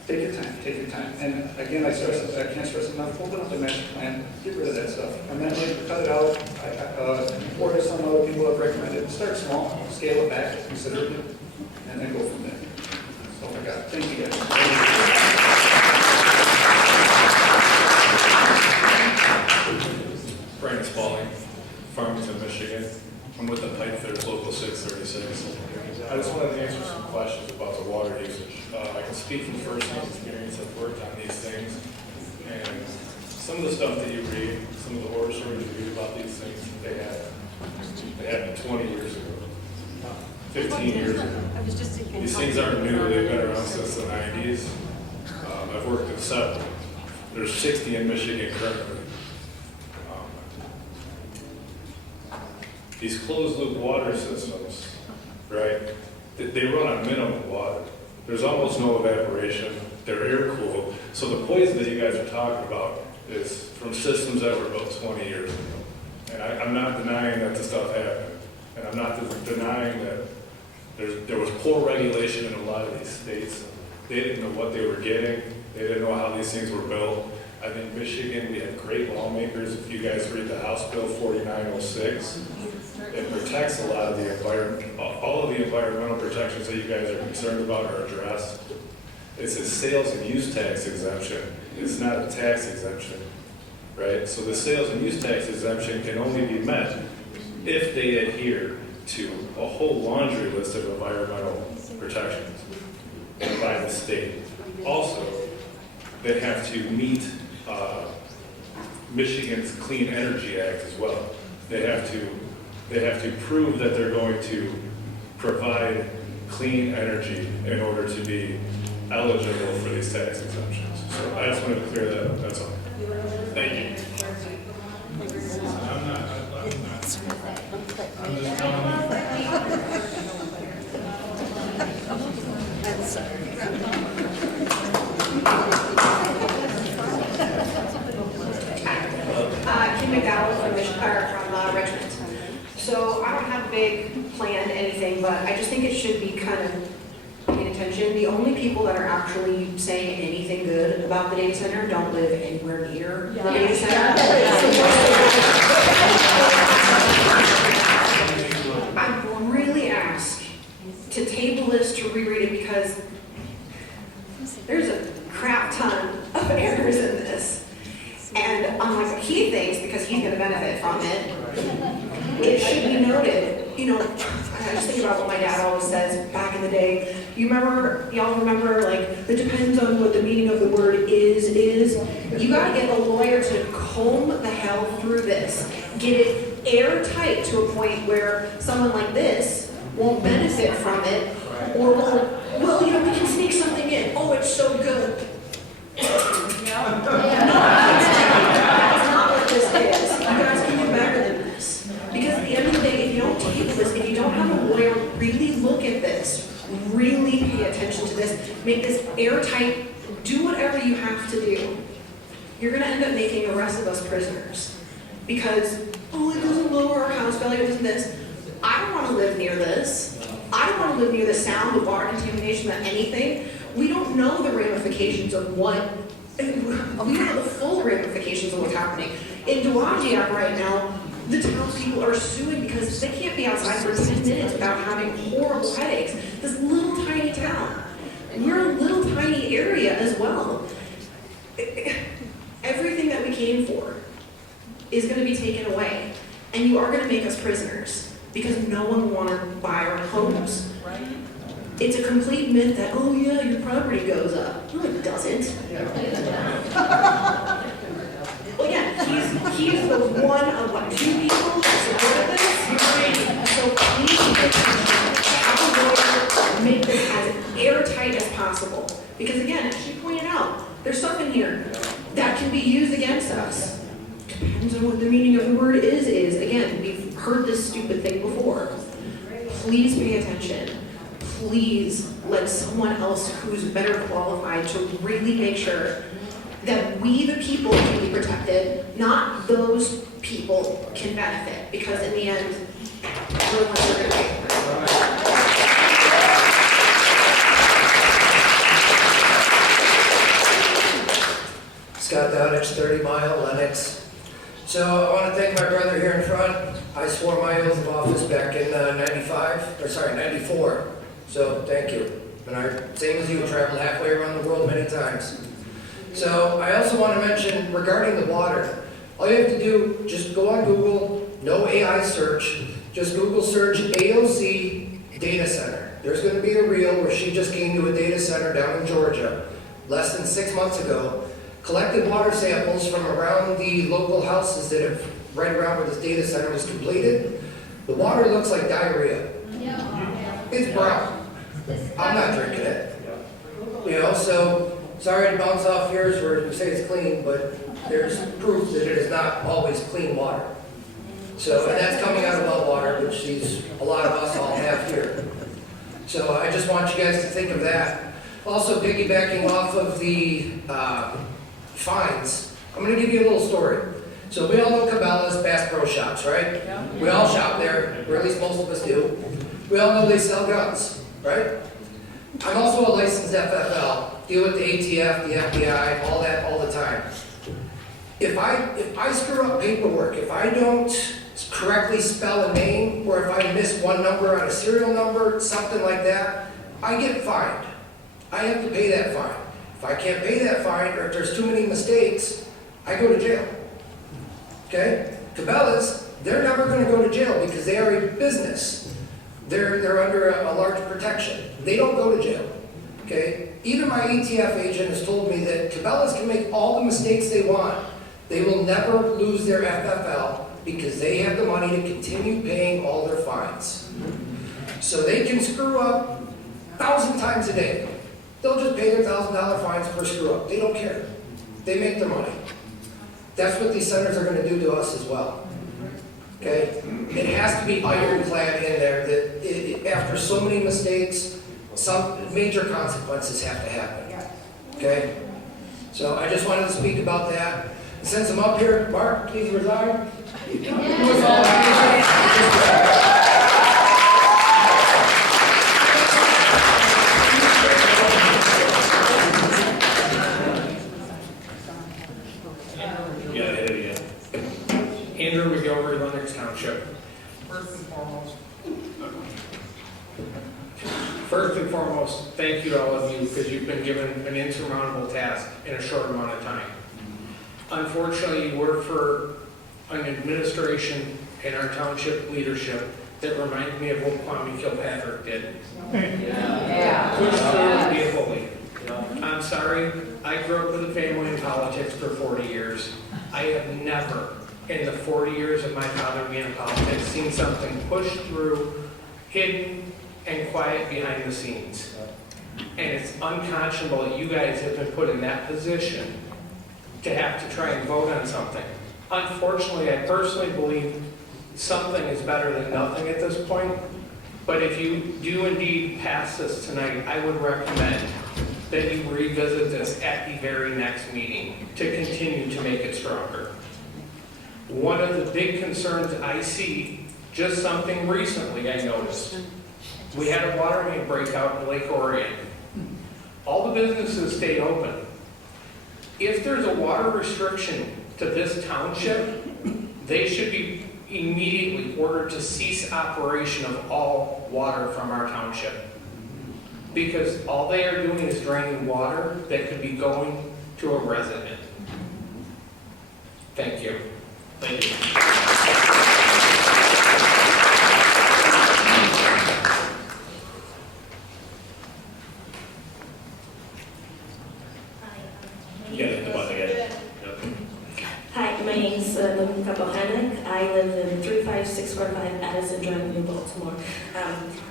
Take your time, take your time. And again, I can't stress enough, open up the master plan, get rid of that stuff. Amendment, cut it out, or as some other people have recommended, start small, scale it back considerably, and then go from there. That's all I got. Thank you guys. Brian Spaulding, Farmington, Michigan. I'm with the Pipe Fitters Local 636. I just wanted to answer some questions about the water usage. I can speak from first-hand experience. I've worked on these things, and some of the stuff that you read, some of the horror stories you read about these things, they happened 20 years ago, 15 years ago. These things aren't new. They've been around since the 90s. I've worked in several. There's 60 in Michigan currently. These closed-loop water systems, right, they run on minimum water. There's almost no evaporation. They're air-cooled. So the poison that you guys are talking about is from systems that were built 20 years ago. And I'm not denying that the stuff happened. And I'm not denying that there was poor regulation in a lot of these states. They didn't know what they were getting. They didn't know how these things were built. I think Michigan, we have great lawmakers. If you guys read the House Bill 4906, it protects a lot of the environment. All of the environmental protections that you guys are concerned about are addressed. It's a sales and use tax exemption. It's not a tax exemption, right? So the sales and use tax exemption can only be met if they adhere to a whole laundry list of environmental protections by the state. Also, they have to meet Michigan's Clean Energy Act as well. They have to prove that they're going to provide clean energy in order to be eligible for these tax exemptions. So I just wanted to clear that up, that's all. Thank you. I'm just telling you. Kim McDowell from Richmond. So I don't have a big plan, anything, but I just think it should be kind of paid attention. The only people that are actually saying anything good about the data center don't live anywhere near the data center. I really ask to table this, to reread it, because there's a crap ton of errors in this. And unlike what he thinks, because he's going to benefit from it, it should be noted. You know, I just think about what my dad always says back in the day. Y'all remember, like, it depends on what the meaning of the word is. You got to get a lawyer to comb the hell through this. Get it airtight to a point where someone like this won't benefit from it, or well, you know, we can sneak something in. Oh, it's so good. That's not what this is. You guys can do better than this. Because at the end of the day, if you don't table this, if you don't have a lawyer really look at this, really pay attention to this, make this airtight, do whatever you have to do, you're going to end up making the rest of us prisoners. Because, oh, it doesn't lower our house value, it doesn't this. I don't want to live near this. I don't want to live near the sound, the water contamination, the anything. We don't know the ramifications of what, we don't know the full ramifications of what's happening. In Dowagiac right now, the townspeople are suing because they can't be outside for 10 minutes without having horrible headaches. This little tiny town. And we're a little tiny area as well. Everything that we no one want to buy our homes. It's a complete myth that, oh yeah, your property goes up. No, it doesn't. Well, yeah, he's the one of what, 2 people who supported this? So please, have a lawyer, make this as airtight as possible. Because again, as she pointed out, there's stuff in here that can be used against us. Depends on what the meaning of the word is. Again, we've heard this stupid thing before. Please pay attention. Please let someone else who's better qualified to really make sure that we, the people, can be protected, not those people can benefit. Because in the end, we're the ones who are going to pay for it. Scott Dowditch, 30 Mile, Lenox. So I want to thank my brother here in front. I swore my oath of office back in 94. So thank you. And same as you, traveled halfway around the world many times. So I also want to mention regarding the water, all you have to do, just go on Google, no AI search, just Google search AOC data center. There's going to be a reel where she just came to a data center down in Georgia less than 6 months ago, collected water samples from around the local houses that have right around where this data center was completed. The water looks like diarrhea. It's brown. I'm not drinking it. You know, so sorry to bounce off yours where you say it's clean, but there's proof that it is not always clean water. So, and that's coming out of well water, which a lot of us all have here. So I just want you guys to think of that. Also, piggybacking off of the fines, I'm going to give you a little story. So we all know Cabela's Bass Pro Shops, right? Yeah. We all shop there, or at least most of us do. We all know they sell guns, right? I'm also a licensed FFL, deal with the ATF, the FBI, all that all the time. If I screw up paperwork, if I don't correctly spell a name, or if I miss one number on a serial number, something like that, I get fined. I have to pay that fine. If I can't pay that fine, or if there's too many mistakes, I go to jail. Okay? Cabela's, they're never going to go to jail because they are a business. They're under a large protection. They don't go to jail. Okay? Even my ATF agent has told me that Cabela's can make all the mistakes they want. They will never lose their FFL because they have the money to continue paying all their fines. So they can screw up 1,000 times a day. They'll just pay their $1,000 fines per screw up. They don't care. They make their money. That's what these centers are going to do to us as well. Okay? It has to be ironclad in there that after so many mistakes, some major consequences have to happen. Okay? So I just wanted to speak about that. And since I'm up here, Mark, please resign. Andrew McGilvery, Lenox Township. First and foremost, thank you to all of you because you've been given an insurmountable task in a short amount of time. Unfortunately, you work for an administration in our township leadership that reminds me of what Kwame Kilpatrick did. Push forward to be a bully. I'm sorry, I grew up with a family in politics for 40 years. I have never, in the 40 years of my father being in politics, seen something pushed through, hidden, and quiet behind the scenes. And it's unconscionable that you guys have been put in that position to have to try and vote on something. Unfortunately, I personally believe something is better than nothing at this point. But if you do indeed pass this tonight, I would recommend that you revisit this at the very next meeting to continue to make it stronger. One of the big concerns I see, just something recently I noticed, we had a water main breakout in Lake Orion. All the businesses stayed open. If there's a water restriction to this township, they should be immediately ordered to cease operation of all water from our township. Because all they are doing is draining water that could be going to a resident. Thank you. Thank you. Rosa Bohannik. I live in 35645 Addison Drive, New Baltimore.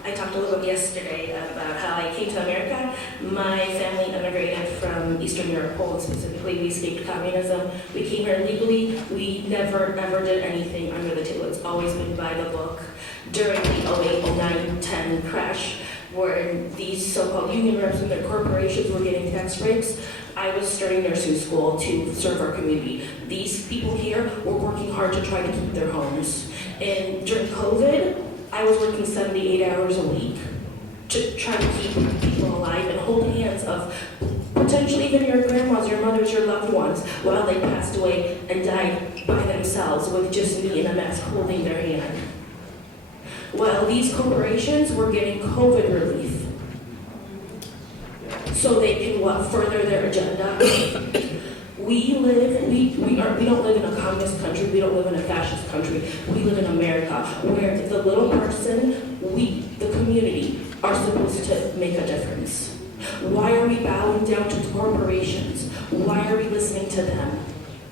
I talked a little bit yesterday about how I came to America. My family immigrated from Eastern Europe, Poland specifically. We escaped communism. We came here legally. We never, ever did anything under the table. It's always been by the book. During the 08, 09, 10 crash, where these so-called union reps and their corporations were getting tax breaks, I was starting nursing school to serve our community. These people here were working hard to try to keep their homes. And during COVID, I was working 78 hours a week to try to keep people alive and hold hands of potentially even your grandmas, your mothers, your loved ones, while they passed away and died by themselves with just me in a mask holding their hand. While these corporations were getting COVID relief so they can further their agenda. We don't live in a communist country, we don't live in a fascist country, we live in America, where the little person, the community, are supposed to make a difference. Why are we bowing down to corporations? Why are we listening to them?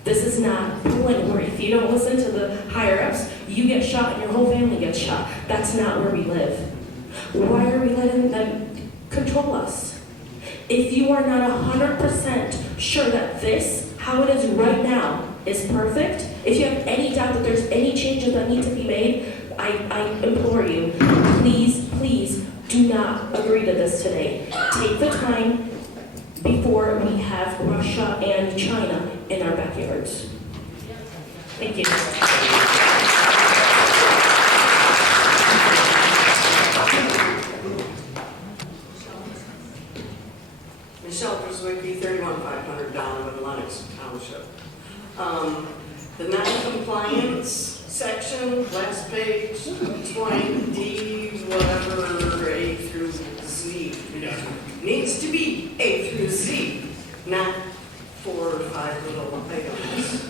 This is not Poland, where if you don't listen to the higher-ups, you get shot and your whole family gets shot. That's not where we live. Why are we letting them control us? If you are not 100% sure that this, how it is right now, is perfect, if you have any doubt that there's any changes that need to be made, I implore you, please, please do not agree to this today. Take the time before we have Russia and China in our backyards. Thank you. Michelle Perswicki, 31500 Donovan, Lenox, Township. The non-compliance section, last page, 20D, whatever, A through Z, needs to be A through Z, not 4 or 5 little items.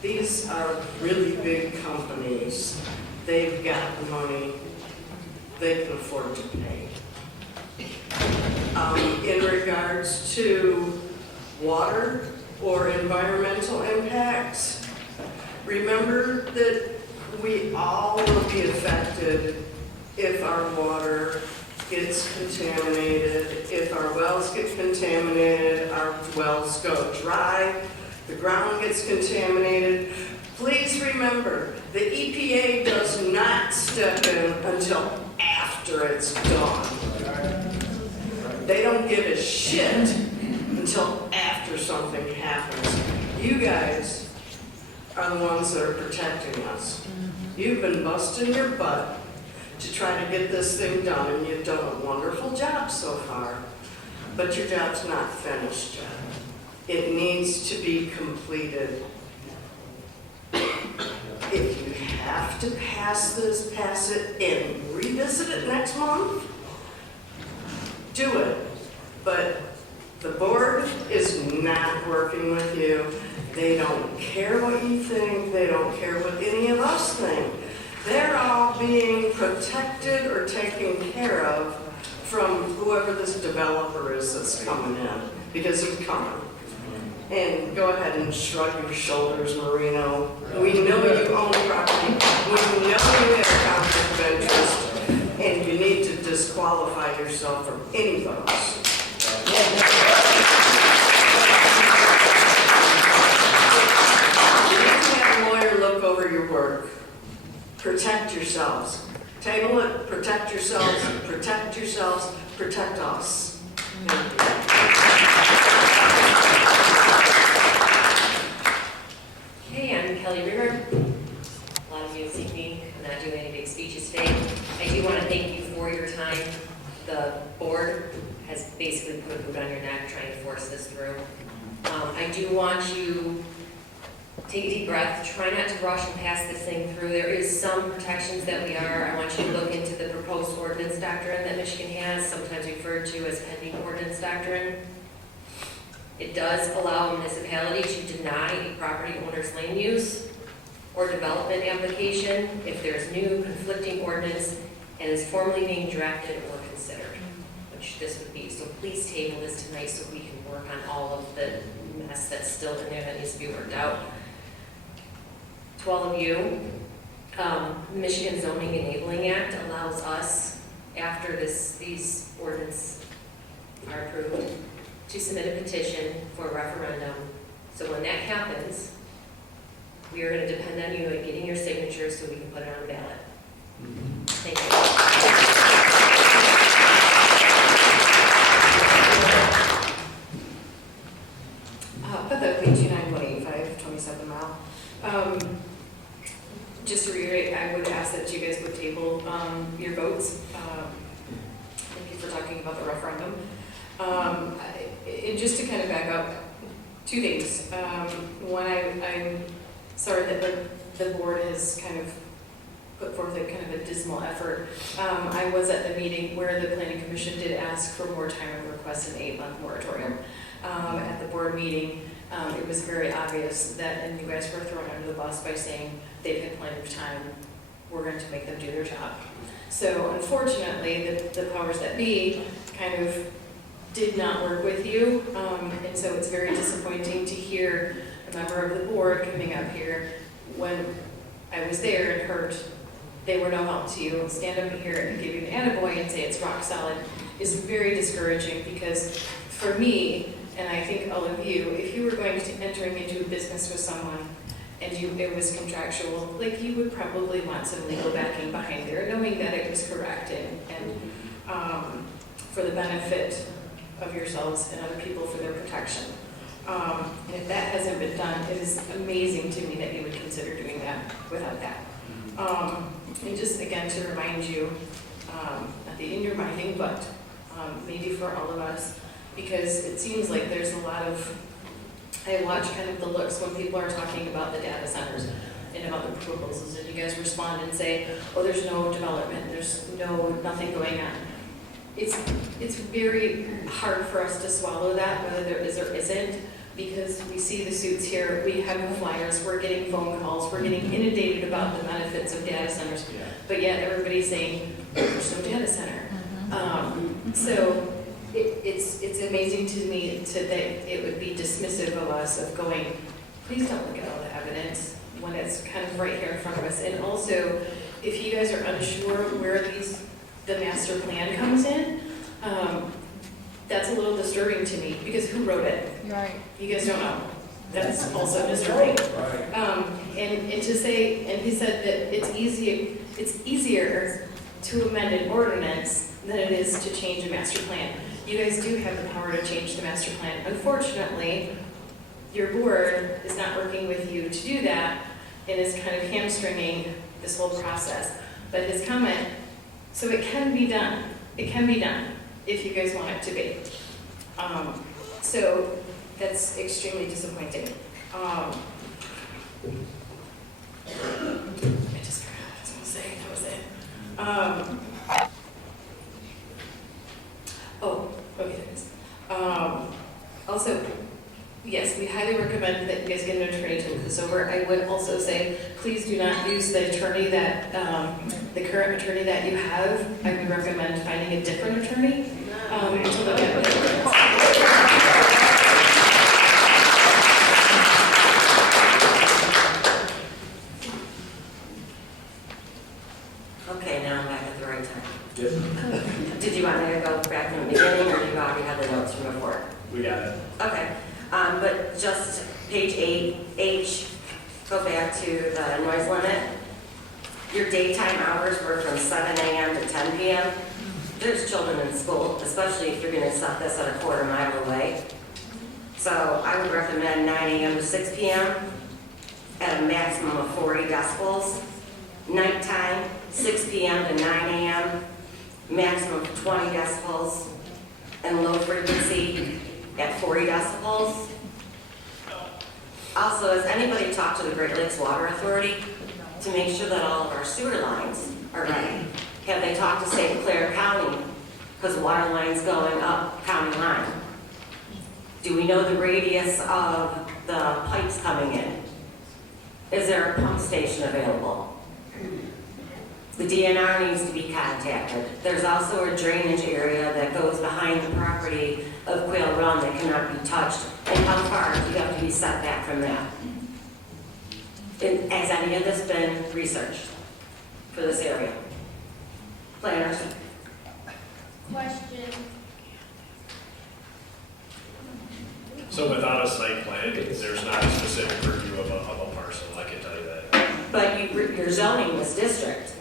These are really big companies. They've got the money. They can afford to pay. In regards to water or environmental impacts, remember that we all will be affected if our water gets contaminated, if our wells get contaminated, our wells go dry, the ground gets contaminated. Please remember, the EPA does not step in until after it's done. They don't give a shit until after something happens. You guys are the ones that are protecting us. You've been busting your butt to try to get this thing done, and you've done a wonderful job so far, but your job's not finished yet. It needs to be completed. If you have to pass this, pass it and revisit it next month, do it. But the board is not working with you. They don't care what you think. They don't care what any of us think. They're all being protected or taken care of from whoever this developer is that's coming in, because he's coming. And go ahead and shrug your shoulders, Marino. We know you own property. We know you have a conflict of interest, and you need to disqualify yourself from any votes. You need to have a lawyer look over your work. Protect yourselves. Table it, protect yourselves, protect yourselves, protect us. Thank you. Hey, I'm Kelly River. A lot of you have seen me. I'm not doing any big speeches today. I do want to thank you for your time. The board has basically put a boot on your neck trying to force this through. I do want you to take a deep breath. Try not to rush and pass this thing through. There is some protections that we are. I want you to look into the proposed ordinance doctrine that Michigan has, sometimes referred to as pending ordinance doctrine. It does allow a municipality to deny a property owner's land use or development application if there's new conflicting ordinance and is formally being drafted or considered, which this would be. So please table this tonight so we can work on all of the mess that's still in there that needs to be worked out. to all of you, Michigan Zoning Enabling Act allows us, after these ordinances are approved, to submit a petition for a referendum. So when that happens, we are going to depend on you in getting your signatures so we can put it on the ballot. Thank you. Pathopia 29185, 27 mile. Just to reiterate, I would ask that you guys would table your votes. Thank you for talking about the referendum. And just to kind of back up, two things. One, I'm sorry that the board has kind of put forth a kind of a dismal effort. I was at the meeting where the Planning Commission did ask for more time and request an 8-month moratorium. At the board meeting, it was very obvious that, and you guys were thrown under the bus by saying they've had plenty of time, we're going to make them do their job. So unfortunately, the powers that be kind of did not work with you, and so it's very disappointing to hear a member of the board coming up here when I was there and heard they were no help to you, stand up here and give you an attaboy and say it's rock solid is very discouraging, because for me, and I think all of you, if you were going to entering into a business with someone and it was contractual, like you would probably want some legal backing behind there, knowing that it was correct and for the benefit of yourselves and other people for their protection. And if that hasn't been done, it is amazing to me that you would consider doing that without that. And just again to remind you, not that in your minding, but maybe for all of us, because it seems like there's a lot of, I watch kind of the looks when people are talking about the data centers and about the proposals, and you guys respond and say, oh, there's no development, there's nothing going on. It's very hard for us to swallow that, whether there is or isn't, because we see the suits here, we have the flyers, we're getting phone calls, we're getting inundated about the benefits of data centers, but yet everybody's saying, there's no data center. So it's amazing to me that it would be dismissive of us of going, please don't look at all the evidence when it's kind of right here in front of us. And also, if you guys are unsure where the master plan comes in, that's a little disturbing to me, because who wrote it? Right. You guys don't know. That's also disturbing. And to say, and he said that it's easier to amend an ordinance than it is to change a master plan. You guys do have the power to change the master plan. Unfortunately, your board is not working with you to do that and is kind of hamstringing this whole process. But his comment, so it can be done. It can be done if you guys want it to be. So that's extremely disappointing. I just forgot what I was going to say. That was it. Oh, okay, there it is. Also, yes, we highly recommend that you guys get an attorney to look this over. I would also say, please do not use the attorney that, the current attorney that you have. I would recommend finding a different attorney to look at it. Okay, now I'm back at the right time. Did you want me to go back from the beginning, or do you already have the notes from before? We got it. Okay, but just page 8H, go back to the noise limit. Your daytime hours were from 7 a.m. to 10 p.m. There's children in school, especially if you're going to set this at a quarter mile away. So I would recommend 9 a.m. to 6 p.m. at a maximum of 40 decibels. Nighttime, 6 p.m. to 9 a.m., maximum of 20 decibels, and low frequency at 40 decibels. Also, has anybody talked to the Great Lakes Water Authority to make sure that all of our sewer lines are ready? Have they talked to St. Clair County, because water lines going up county line? Do we know the radius of the pipes coming in? Is there a pump station available? The DNR needs to be contacted. There's also a drainage area that goes behind the property of Quail Run that cannot be touched. And how far do you have to be set back from that? Has any of this been researched for this area? Planners? Question. So without a site plan, there's not a specific review of a parcel, I can tell you that. But you're zoning this district,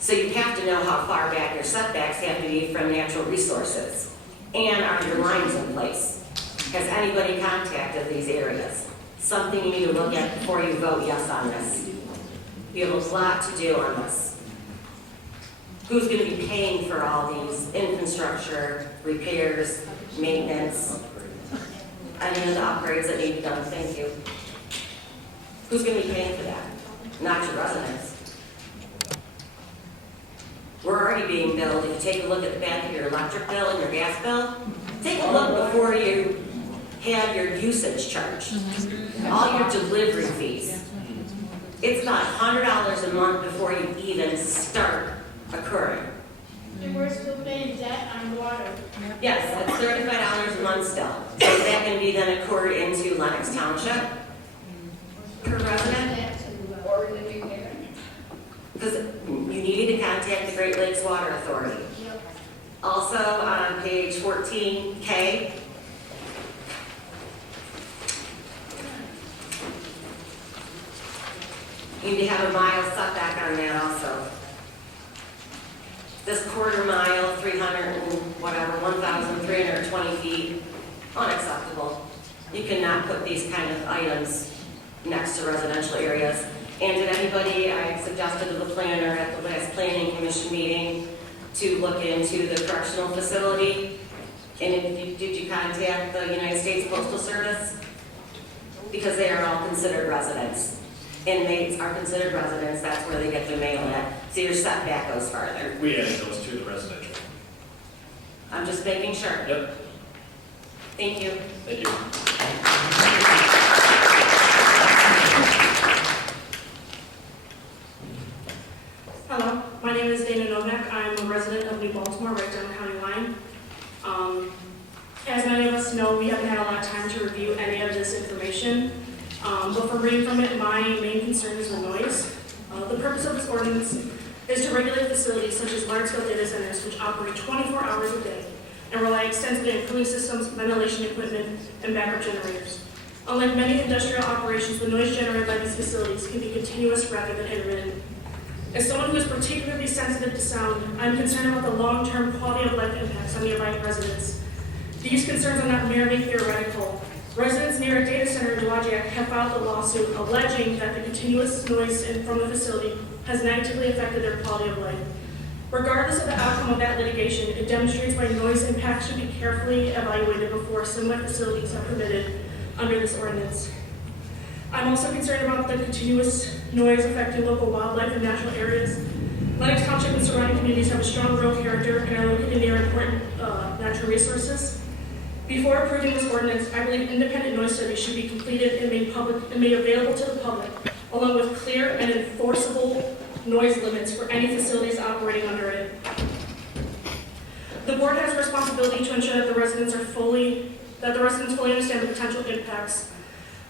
so you have to know how far back your setbacks have to be from natural resources. And are your lines in place? Has anybody contacted these areas? Something you need to look at before you vote yes on this. You have a lot to do on this. Who's going to be paying for all these infrastructure, repairs, maintenance, any of the upgrades that need to be done? Thank you. Who's going to be paying for that? Not your residents. We're already being billed. If you take a look at the back of your electric bill and your gas bill, take a look before you have your usage charged. All your delivery fees. It's about $100 a month before you even start occurring. And we're still paying debt on water. Yes, it's $35 a month still. So is that going to be then accrued into Lenox Township per resident? Or the repair. Because you needed to contact the Great Lakes Water Authority. Also on page 14K, you need to have a mile setback on that also. This quarter mile, 300 and whatever, 1,320 feet, unacceptable. You cannot put these kind of items next to residential areas. And did anybody, I suggested to the planner at the last planning commission meeting to look into the correctional facility. And did you contact the United States Postal Service? Because they are all considered residents. Inmates are considered residents, that's where they get their mail at. So your setback goes farther. We added those to the residential. I'm just making sure. Yep. Thank you. Thank you. Hello, my name is Dana Novak. I'm a resident of New Baltimore, right down the county line. As many of us know, we haven't had a lot of time to review any of this information. But from reading from it, my main concern is the noise. The purpose of this ordinance is to regulate facilities such as large-scale data centers which operate 24 hours a day and rely extensively on cooling systems, ventilation equipment, and backup generators. Unlike many industrial operations, the noise generated by these facilities can be continuous rather than intermittent. As someone who is particularly sensitive to sound, I'm concerned about the long-term quality of life impacts on nearby residents. These concerns are not merely theoretical. Residents near a data center in Dowagiac have filed a lawsuit alleging that the continuous noise from the facility has negatively affected their quality of life. Regardless of the outcome of that litigation, it demonstrates why noise impacts should be carefully evaluated before similar facilities are permitted under this ordinance. I'm also concerned about the continuous noise affecting local wildlife and natural areas. Lenox Township and surrounding communities have a strong rural character and are located near important natural resources. Before approving this ordinance, I believe independent noise studies should be completed and made available to the public, along with clear and enforceable noise limits for any facilities operating under it. The board has a responsibility to ensure that the residents fully understand the potential impacts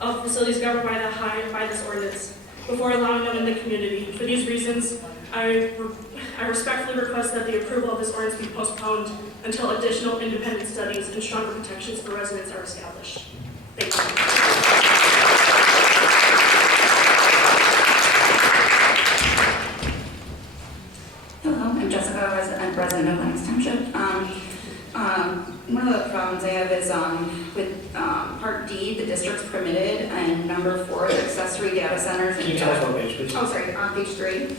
of facilities governed by this ordinance before allowing them in the community. For these reasons, I respectfully request that the approval of this ordinance be postponed until additional independent studies and stronger protections for residents are established. Thank you. Hello, I'm Jessica, I'm resident of Lenox Township. One of the problems I have is with Part D, the district's permitted, and number 4, the accessory data centers. Can you tell us what page, please? Oh, sorry, on page 3.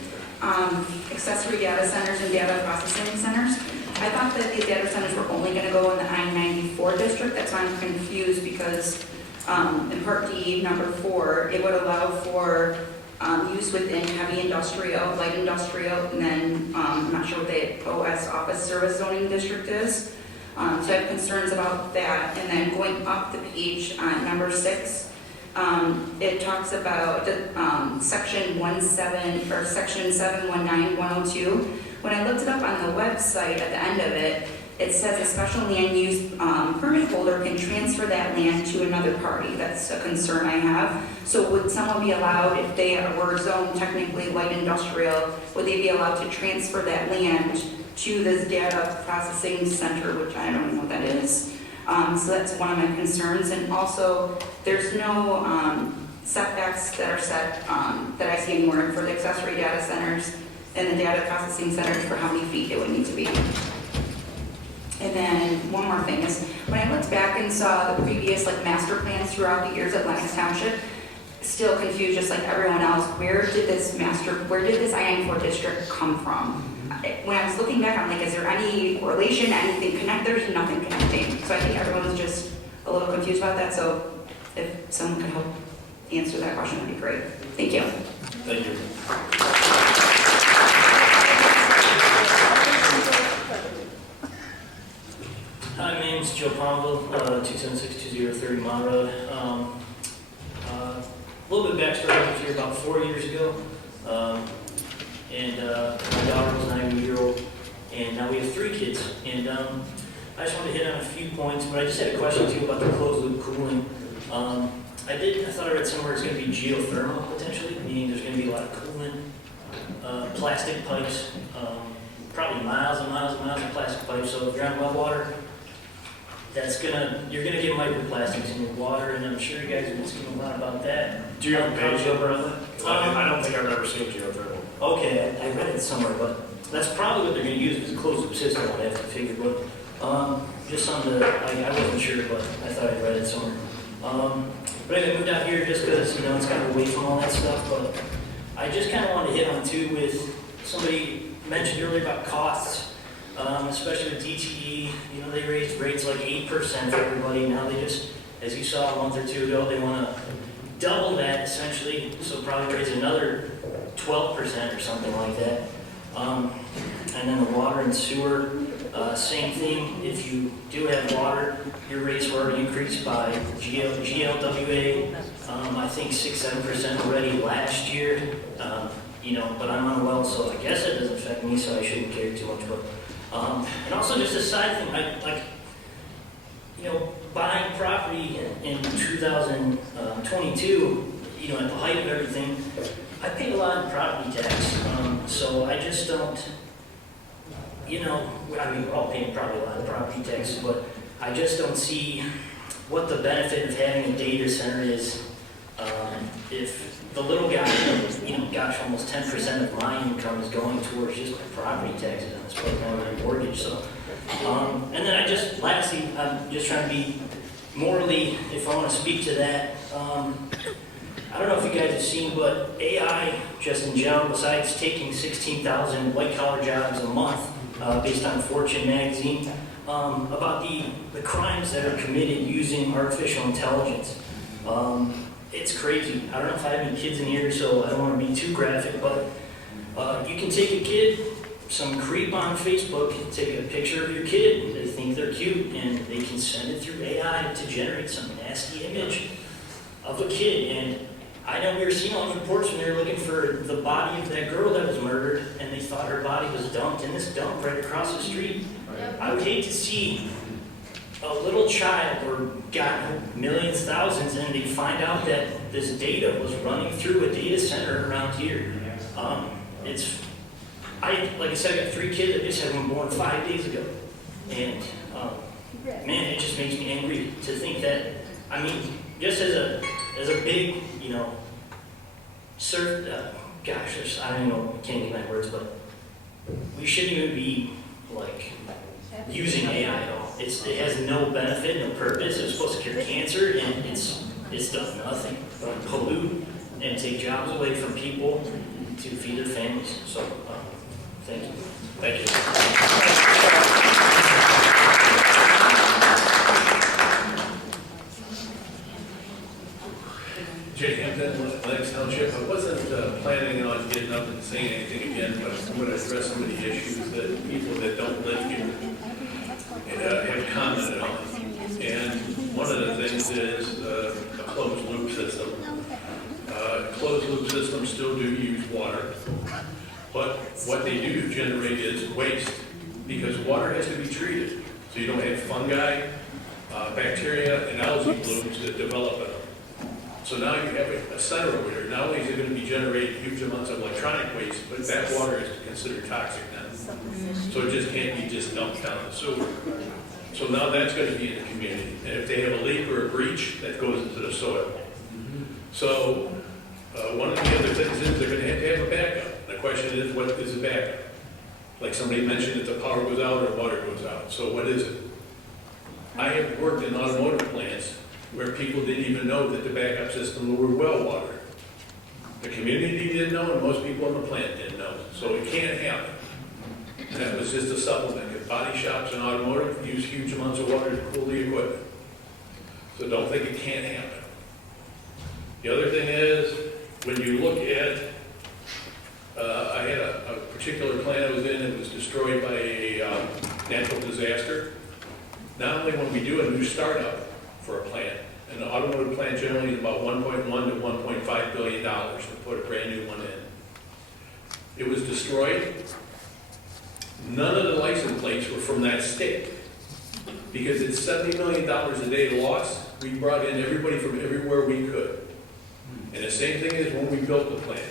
Accessory data centers and data processing centers. I thought that these data centers were only going to go in the I-94 district. That's why I'm confused because in Part D, number 4, it would allow for use within heavy industrial, light industrial, and then I'm not sure what the OS office service zoning district is. So I have concerns about that. And then going up the page on number 6, it talks about section 17 or section 719102. When I looked it up on the website at the end of it, it says a special land use permit holder can transfer that land to another party. That's a concern I have. So would someone be allowed, if they were zoned technically light industrial, would they be allowed to transfer that land to this data processing center, which I don't know what that is? So that's one of my concerns. And also, there's no setbacks that are set that I see anymore for the accessory data centers and the data processing centers for how many feet it would need to be. And then one more thing is, when I looked back and saw the previous master plans throughout the years at Lenox Township, still confused just like everyone else, where did this I-94 district come from? When I was looking back, I'm like, is there any correlation, anything connect? There's nothing connecting. So I think everyone was just a little confused about that. So if someone could help answer that question, that'd be great. Thank you. Thank you. Hi, my name is Joe Palmville, 2762030 Mont Road. A little bit of backstory, I was here about 4 years ago, and my daughter was 9-year-old, and now we have 3 kids. And I just wanted to hit on a few points, but I just had a question too about the closed loop cooling. I thought I read somewhere it's going to be geothermal potentially, meaning there's going to be a lot of coolant, plastic pipes, probably miles and miles and miles of plastic pipes. So if you're on well water, you're gonna get microplastics in your water, and I'm sure you guys are asking a lot about that. Do you have a page number on that? I don't think I've ever seen geothermal. Okay, I read it somewhere, but that's probably what they're gonna use, is a closed loop system, I have to figure, but just something that I wasn't sure, but I thought I read it somewhere. But I moved out here just because, it's kind of away from all that stuff, but I just kind of wanted to hit on too with somebody mentioned earlier about costs, especially with DTE. They raised rates like 8% for everybody. Now they just, as you saw a month or 2 ago, they want to double that essentially, so probably raise another 12% or something like that. And then the water and sewer, same thing. If you do have water, your rates were already increased by GLWA, I think 6-7% already last year. But I'm on a well, so I guess it doesn't affect me, so I shouldn't care too much. But and also just a side thing, buying property in 2022, at the height of everything, I paid a lot of property tax. So I just don't, we're all paying probably a lot of property taxes, but I just don't see what the benefit of having a data center is. If the little guy, gosh, almost 10% of my income is going towards just my property taxes on this place on my mortgage. So, and then lastly, I'm just trying to be morally, if I want to speak to that, I don't know if you guys have seen, but AI, just in general, besides taking 16,000 white-collar jobs a month, based on Fortune magazine, about the crimes that are committed using artificial intelligence. It's crazy. I don't know if I have any kids in here, so I don't want to be too graphic, but you can take a kid, some creep on Facebook, take a picture of your kid, they think they're cute, and they can send it through AI to generate some nasty image of a kid. And I know we were seeing all the reports when they were looking for the body of that girl that was murdered, and they thought her body was dumped in this dump right across the street. I would hate to see a little child, or got millions, thousands, and they find out that this data was running through a data center around here. Like I said, I got 3 kids. I just had one born 5 days ago. And man, it just makes me angry to think that, just as a big, I don't even know, can't get my words, but we shouldn't even be using AI at all. It has no benefit, no purpose. It's supposed to cure cancer, and it's done nothing but pollute and take jobs away from people to feed their families. So, thank you. Thank you. Jay Hampton, Lenox Township. I wasn't planning on getting up and saying anything again, but I'm going to address some of the issues that people that don't live here have commented on. And one of the things is a closed loop system. Closed loop systems still do use water, but what they do generate is waste. because water has to be treated, so you don't have fungi, bacteria, and algae blooms that develop in them. So now you have a center over here. Not only is it going to be generating huge amounts of electronic waste, but that water is considered toxic now. So it just can't be just dumped down the sewer. So now that's going to be in the community. And if they have a leak or a breach, that goes into the soil. So one of the other things is they're going to have a backup. The question is, what is a backup? Like somebody mentioned, if the power goes out or water goes out. So what is it? I have worked in automotive plants where people didn't even know that the backup system were well water. The community didn't know, and most people in the plant didn't know. So it can't happen. And that was just a supplement. If body shops and automotive use huge amounts of water to cool the equipment. So don't think it can't happen. The other thing is, when you look at, I had a particular plant I was in, it was destroyed by a natural disaster. Not only when we do a new startup for a plant, an automotive plant generally is about $1.1 to $1.5 billion to put a brand new one in. It was destroyed. None of the license plates were from that state. Because it's $70 million a day loss, we brought in everybody from everywhere we could. And the same thing is when we built the plant.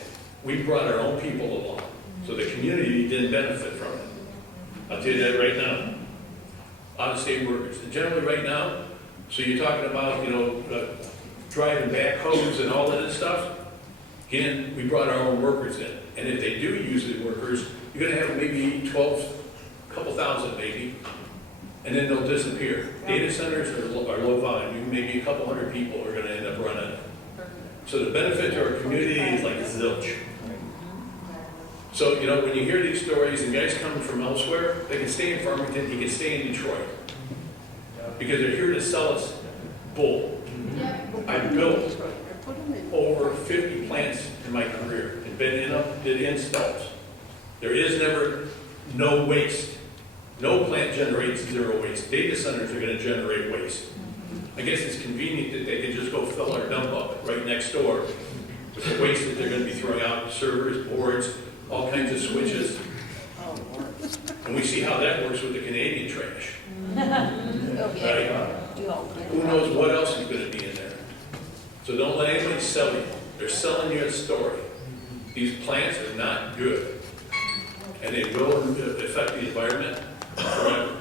We brought our own people along. So the community didn't benefit from it. I'll tell you that right now. Out-of-state workers. And generally right now, so you're talking about, driving backhoes and all of this stuff. Again, we brought our own workers in. And if they do use the workers, you're going to have maybe a couple thousand maybe, and then they'll disappear. Data centers are low volume. Maybe a couple hundred people are going to end up running it. So the benefit to our community is like zilch. So, when you hear these stories and guys coming from elsewhere, they can stay in Farmington, he can stay in Detroit. Because they're here to sell us bull. I built over 50 plants in my career and did installs. There is never no waste. No plant generates zero waste. Data centers are going to generate waste. I guess it's convenient that they can just go fill our dump up right next door with the waste that they're going to be throwing out, servers, boards, all kinds of switches. And we see how that works with the Canadian trash. Right? Who knows what else is going to be in there? So don't let anybody sell you. They're selling you a story. These plants are not good. And they will affect the environment forever.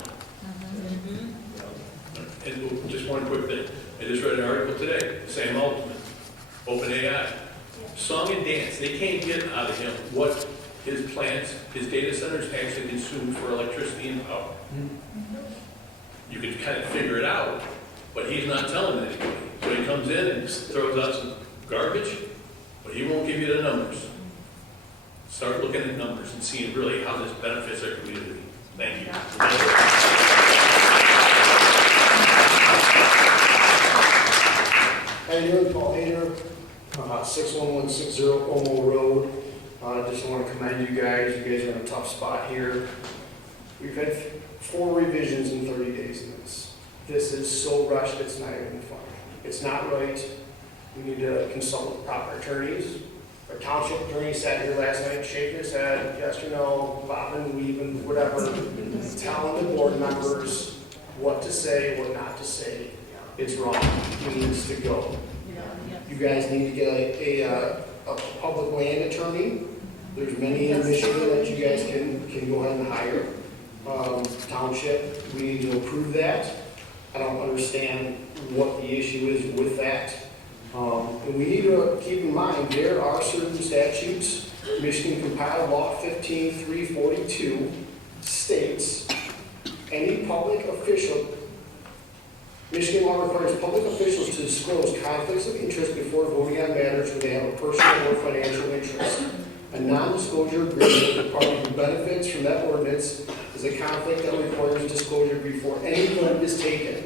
And just one quick thing. I just read an article today, Sam Altman, OpenAI. Song and dance, they can't get out of him what his plants, his data centers actually consume for electricity and power. You can kind of figure it out, but he's not telling anybody. So he comes in and throws out some garbage, but he won't give you the numbers. Start looking at numbers and seeing really how this benefits our community. Thank you. How you doing? Paul Hayner, 61160 Omo Road. I just want to commend you guys. You guys are in a tough spot here. We've had 4 revisions in 30 days in this. This is so rushed, it's not even funny. It's not right. We need to consult with proper attorneys. Our township attorney sat here last night shaking his head, yes or no, bobbing, weaving, whatever, telling the board members what to say, what not to say. It's wrong. It needs to go. You guys need to get a public land attorney. There's many in Michigan that you guys can go ahead and hire. Township, we need to approve that. I don't understand what the issue is with that. And we need to keep in mind, there are certain statutes. Michigan Compiled Law 15342 states any public official, Michigan law requires public officials to disclose conflicts of interest before voting on matters where they have a personal or financial interest. A non-disclosure agreement with the party who benefits from that ordinance is a conflict that requires disclosure before any vote is taken.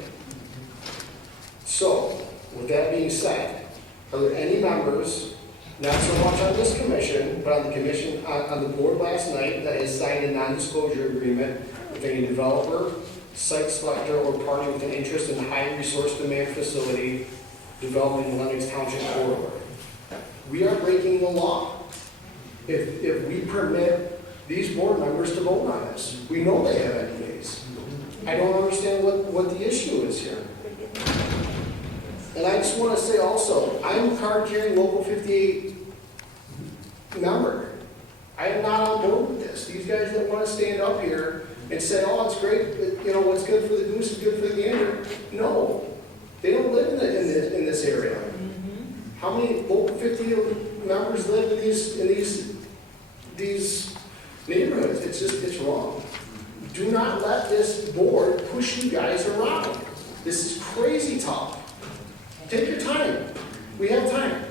So, with that being said, are there any members, not so much on this commission, but on the commission, on the board last night, that has signed a non-disclosure agreement with any developer, site selector, or party with an interest in the high resource demand facility developed in the Lenox Township corridor? We are breaking the law. If we permit these board members to vote on this. We know they have NDAs. I don't understand what the issue is here. And I just want to say also, I'm a card-carrying Local 58 member. I am not on board with this. These guys that want to stand up here and say, oh, it's great, you know, what's good for the goose is good for the gander. No, they don't live in this area. How many Local 58 members live in these neighborhoods? It's wrong. Do not let this board push you guys around. This is crazy talk. Take your time. We have time.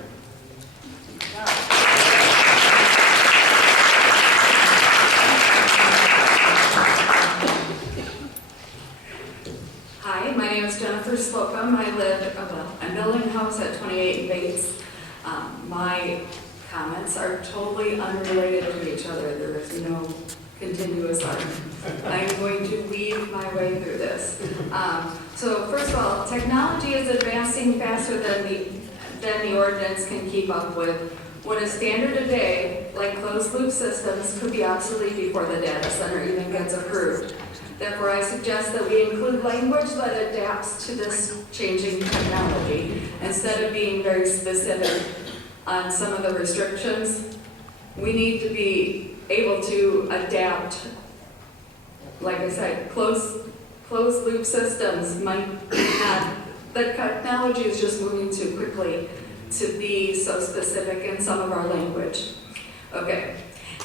Hi, my name is Jennifer Slocum. I'm building a house at 28 Bates. My comments are totally unrelated to each other. There is no continuous argument. I'm going to weave my way through this. So first of all, technology is advancing faster than the ordinance can keep up with. When a standard today, like closed-loop systems, could be obsolete before the data center even gets approved. Therefore, I suggest that we include language that adapts to this changing technology. Instead of being very specific on some of the restrictions, we need to be able to adapt. Like I said, closed-loop systems might not, the technology is just moving too quickly to be so specific in some of our language. Okay.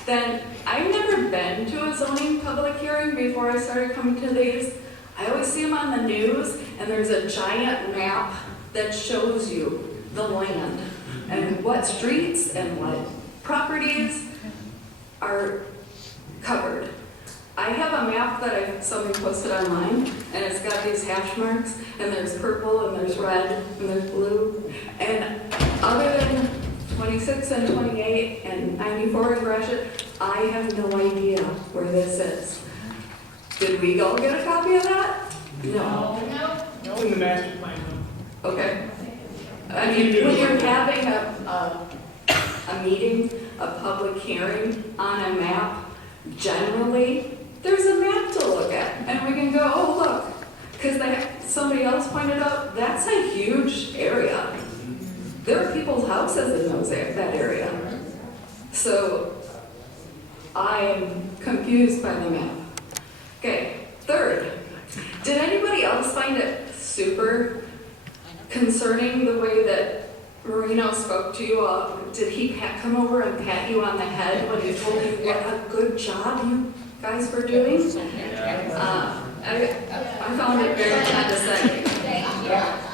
Then, I've never been to a zoning public hearing before I started coming to these. I always see them on the news, and there's a giant map that shows you the land and what streets and what properties are covered. I have a map that somebody posted online, and it's got these hash marks, and there's purple, and there's red, and there's blue, and other than 26 and 28 and 94 in Gresham, I have no idea where this is. Did we all get a copy of that? No. No, in the master plan, no. Okay. I mean, when you're having a meeting, a public hearing on a map, generally, there's a map to look at, and we can go, oh, look, because somebody else pointed out, that's a huge area. There are people's houses in that area. So I am confused by the map. Okay, third, did anybody else find it super concerning the way that Marino spoke to you all? Did he come over and pat you on the head when he told you what a good job you guys were doing? I found it very condescending.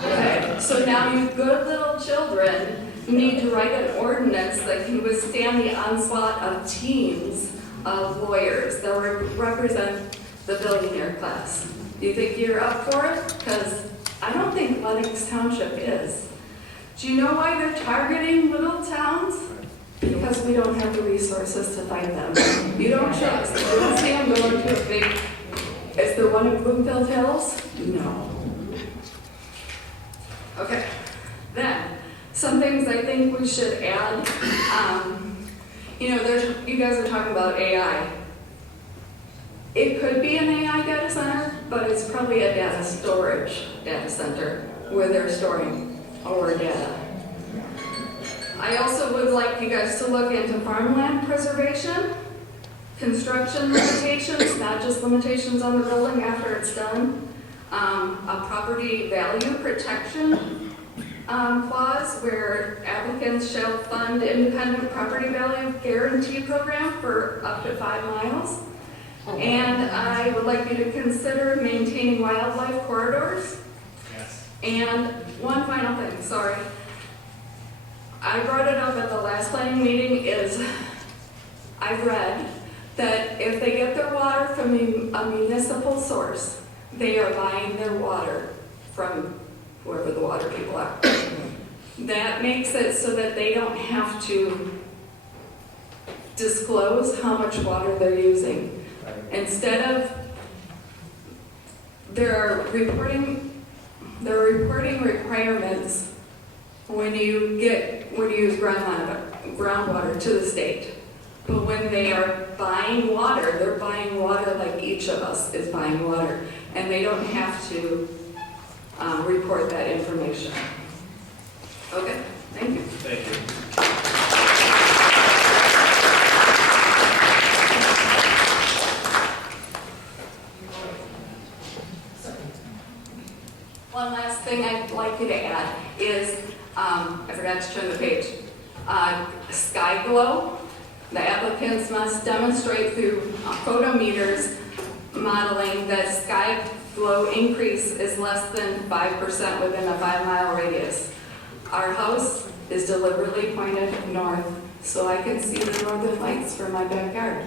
Okay, so now you good little children need to write an ordinance that can withstand the onslaught of teams of lawyers that represent the billionaire class. Do you think you're up for it? Because I don't think Lenox Township is. Do you know why they're targeting little towns? Because we don't have the resources to fight them. You don't trust. You don't see them going to a big, is there one in Bloomfield Hills? No. Okay, then, some things I think we should add. You guys are talking about AI. It could be an AI data center, but it's probably a data storage data center where they're storing our data. I also would like you guys to look into farmland preservation, construction limitations, not just limitations on the building after it's done, a property value protection clause where applicants shall fund independent property value guarantee program for up to 5 miles. And I would like you to consider maintaining wildlife corridors. Yes. And one final thing, sorry. I brought it up at the last planning meeting is I've read that if they get their water from a municipal source, they are buying their water from whoever the water people are. That makes it so that they don't have to disclose how much water they're using. Instead of, there are reporting requirements when you use groundwater to the state. But when they are buying water, they're buying water like each of us is buying water. And they don't have to report that information. Okay, thank you. Thank you. One last thing I'd like you to add is, I forgot to turn the page. Sky Glow. The applicants must demonstrate through photometers modeling that sky glow increase is less than 5% within a 5-mile radius. Our house is deliberately pointed north so I can see the northern lights from my backyard.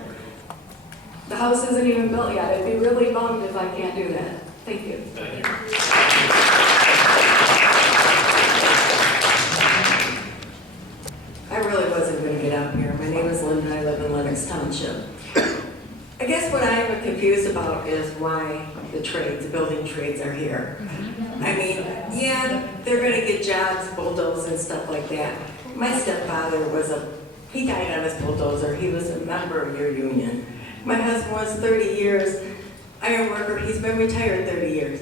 The house isn't even built yet. I'd be really bummed if I can't do that. Thank you. Thank you. I really wasn't going to get up here. My name is Linda. I live in Lenox Township. I guess what I'm confused about is why the building trades are here. I mean, yeah, they're going to get jobs, bulldozers and stuff like that. My stepfather he died on his bulldozer. He was a member of your union. My husband was 30 years, iron worker. He's been retired 30 years.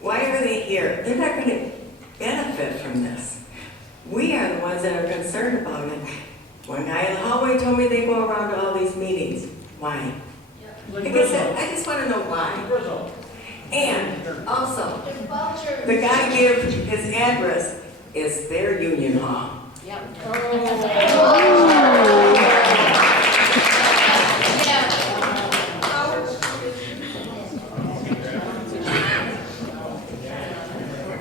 Why are they here? They're not going to benefit from this. We are the ones that are concerned about it. One guy in the hallway told me they go around to all these meetings. Why? Like I said, I just want to know why. And also, the guy gave his address is their union hall. Yep.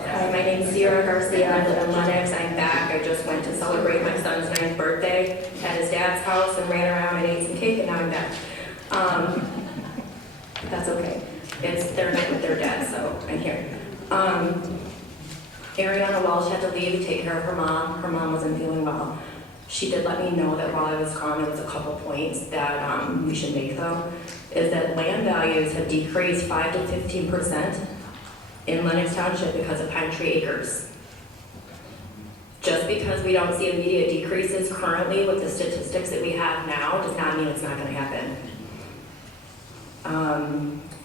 Hi, my name's Sierra Garcia. I live in Lenox. I'm back. I just went to celebrate my son's 9th birthday at his dad's house and ran around and ate some cake, and now I'm back. That's okay. They're not with their dad, so I'm here. Ariana Walsh had to leave to take care of her mom. Her mom wasn't feeling well. She did let me know that while I was gone, there was a couple points that we should make, though, is that land values have decreased 5 to 15% in Lenox Township because of pine tree acres. Just because we don't see immediate decreases currently with the statistics that we have now does not mean it's not going to happen.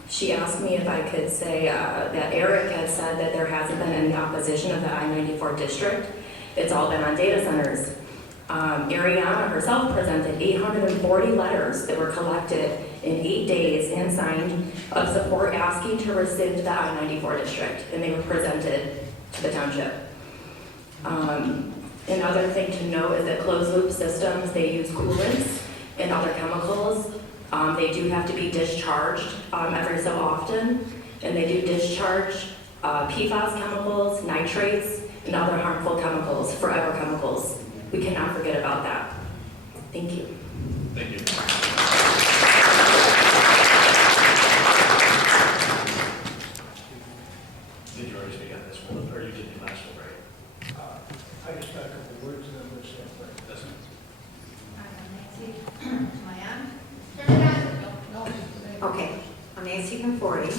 She asked me if I could say that Eric had said that there hasn't been any opposition of the I-94 district. It's all been on data centers. Ariana herself presented 840 letters that were collected in 8 days and signed of support asking to rescind the I-94 district, and they were presented to the township. Another thing to note is that closed-loop systems, they use coolants and other chemicals. They do have to be discharged every so often, and they do discharge PFAS chemicals, nitrates, and other harmful chemicals, forever chemicals. We cannot forget about that. Thank you. Thank you. Did you already speak on this one, or you did the last one, right? I just got a couple of words and I'm going to say it. That's fine. Okay, I'm Nancy Conforti,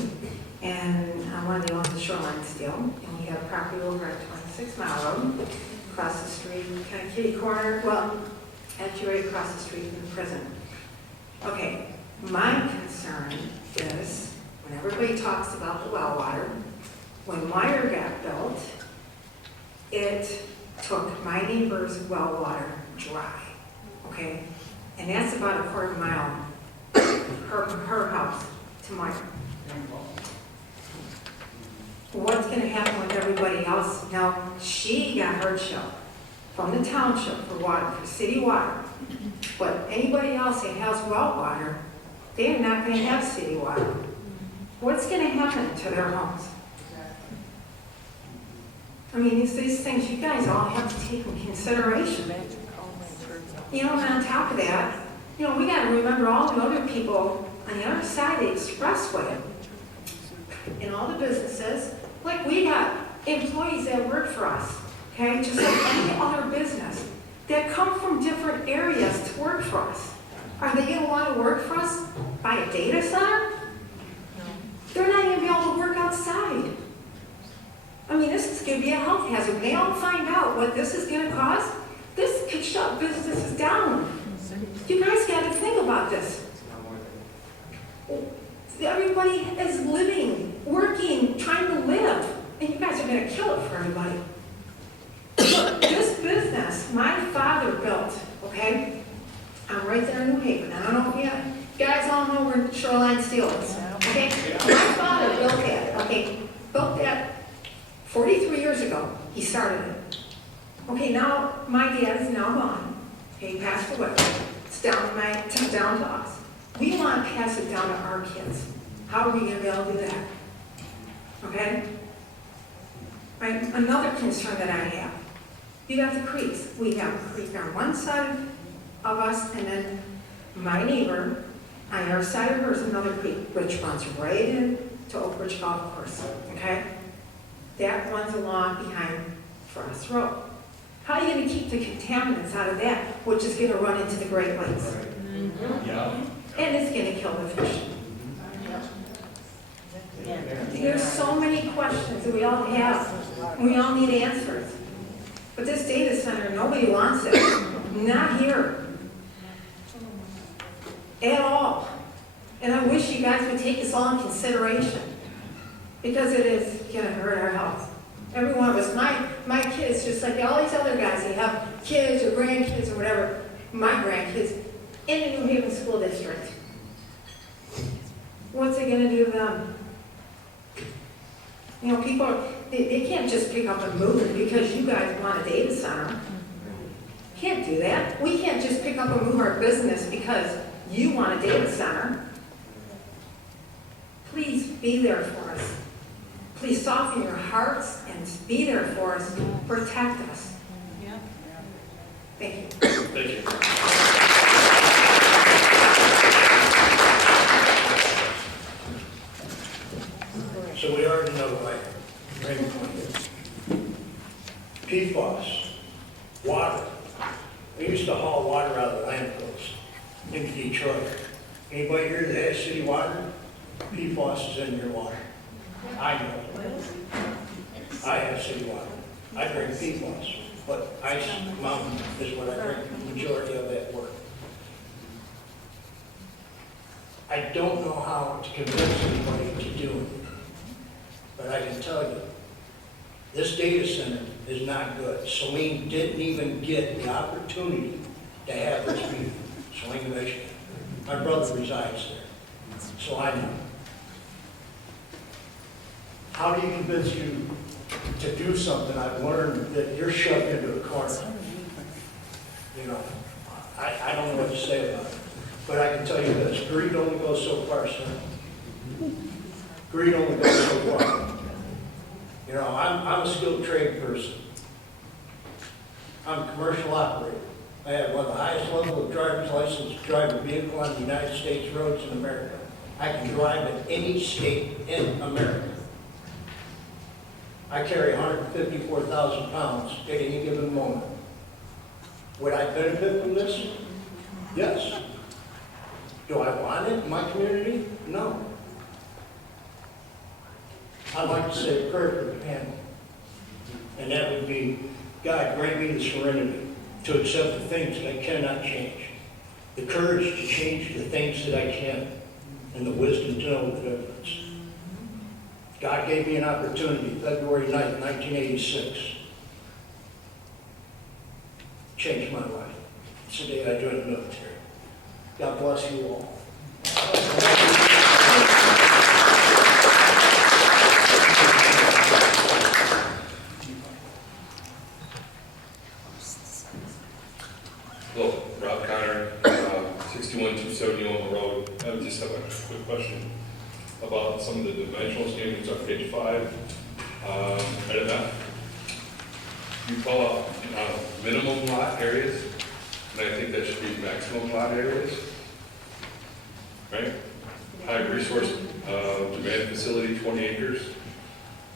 and I'm one of the owners of Shoreline Steel, and we have property over at 26 Mile Road, across the street, kind of kitty corner, well, actually right across the street from the prison. Okay, my concern is, when everybody talks about the well water, when Meyer got built, it took my neighbor's well water dry, okay? And that's about a quarter mile, her house to mine. What's gonna happen with everybody else? Now, she got her chill from the township for water, for city water. But anybody else that has well water, they're not gonna have city water. What's gonna happen to their homes? I mean, these things you guys all have to take into consideration. You know, and on top of that, you know, we gotta remember all the other people on the other side of the expressway and all the businesses. Like, we got employees that work for us, okay, just like any other business, that come from different areas to work for us. Are they gonna wanna work for us by a data center? They're not gonna be able to work outside. I mean, this is gonna be a health hazard. When they all find out what this is gonna cause, this could shut businesses down. You guys got to think about this. Everybody is living, working, trying to live, and you guys are going to kill it for everybody. This business, my father built, okay? I'm right there in New Haven. I don't know if you guys all know where Shoreline Steel is, okay? My father built that, okay? Built that 43 years ago. He started it. Okay, now my dad is now gone. Okay, he passed away. It's down to us. We want to pass it down to our kids. How are we going to be able to do that? Okay? Right? Another concern that I have. You have the creeks. We have a creek on one side of us, and then my neighbor, on our side of her is another creek, which runs right in to Oak Ridge Golf Course. Okay? That runs along behind Frost Road. How are you going to keep the contaminants out of that, which is going to run into the Great Lakes? Yeah. And it's going to kill the fish. There's so many questions that we all have, and we all need answers. But this data center, nobody wants it. Not here. At all. And I wish you guys would take this all in consideration, because it is going to hurt our health. Every one of us, my kids, just like all these other guys, they have kids or grandkids or whatever, my grandkids, in the New Haven School District. What's it going to do to them? You know, people, they can't just pick up and move because you guys want a data center. Can't do that. We can't just pick up and move our business because you want a data center. Please be there for us. Please soften your hearts and be there for us. Protect us. Thank you. Thank you. So we already know what drain point is. PFAS, water. We used to haul water out of the landfills into Detroit. Anybody here that has city water? PFAS is in your water. I know. I have city water. I drink PFAS, but Ice Mountain is what I drink the majority of that work. I don't know how to convince anybody to do it, but I can tell you, this data center is not good. Saline didn't even get the opportunity to have this meeting. Saline, Michigan. My brother resides there, so I know. How do you convince you to do something? I've learned that you're shoved into a corner. You know, I don't know what to say about it, but I can tell you this: greed only goes so far, son. Greed only goes so far. You know, I'm a skilled trade person. I'm a commercial operator. I have one of the highest level of driver's license to drive a vehicle on the United States roads in America. I can drive in any state in America. I carry 154,000 pounds at any given moment. Would I benefit from this? Yes. Do I want it in my community? No. I'd like to say a prayer for the panel. And that would be, God, grant me the serenity to accept the things that I cannot change, the courage to change the things that I can, and the wisdom to know the difference. God gave me an opportunity, February 9th, 1986. Changed my life. It's the day I joined the military. God bless you all. Hello, Rob Connor, 61270 Omaha Road. I just have a quick question about some of the dimensional standards on page 5. Item F. You call out minimum lot areas, and I think that should be maximum lot areas. Right? High resource demand facility, 20 acres.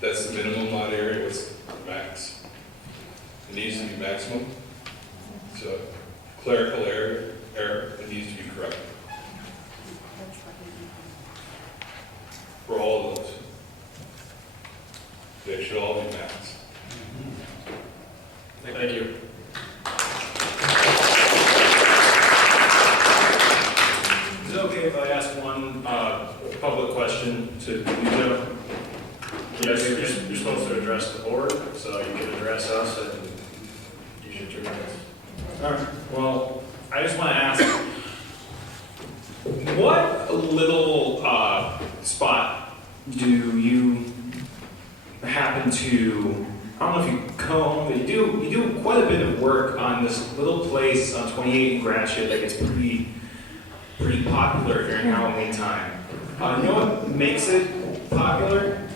That's the minimum lot area. What's the max? It needs to be maximum. So clerical error, it needs to be corrected. For all of those. They should all be max. Thank you. Did you know? Yes, you're supposed to address the board, so you can address us and use your 2 minutes. All right, well, I just want to ask, what little spot do you happen to, I don't know if you comb, but you do quite a bit of work on this little place on 28 in Gratiot that gets pretty popular during Halloween time. You know what makes it popular?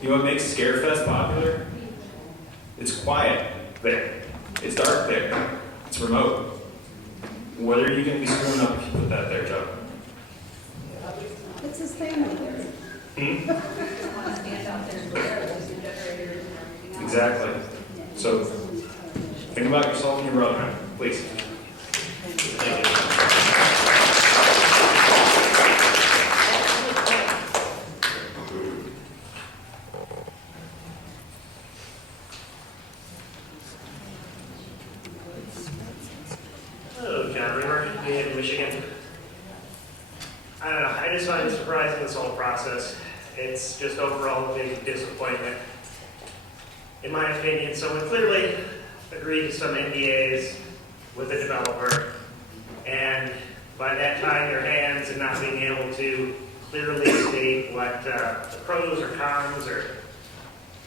You know what makes Scarefest popular? It's quiet there. It's dark there. It's remote. What are you going to be screwing up if you put that there, Joe? It's his family there. Exactly. So think about yourself and your brother, please. Thank you. Hello, John Reamer, in Michigan. I don't know, I just find it surprising, this whole process. It's just overall a big disappointment. In my opinion, someone clearly agreed to some NDAs with the developer, and by that tying their hands and not being able to clearly state what the pros or cons or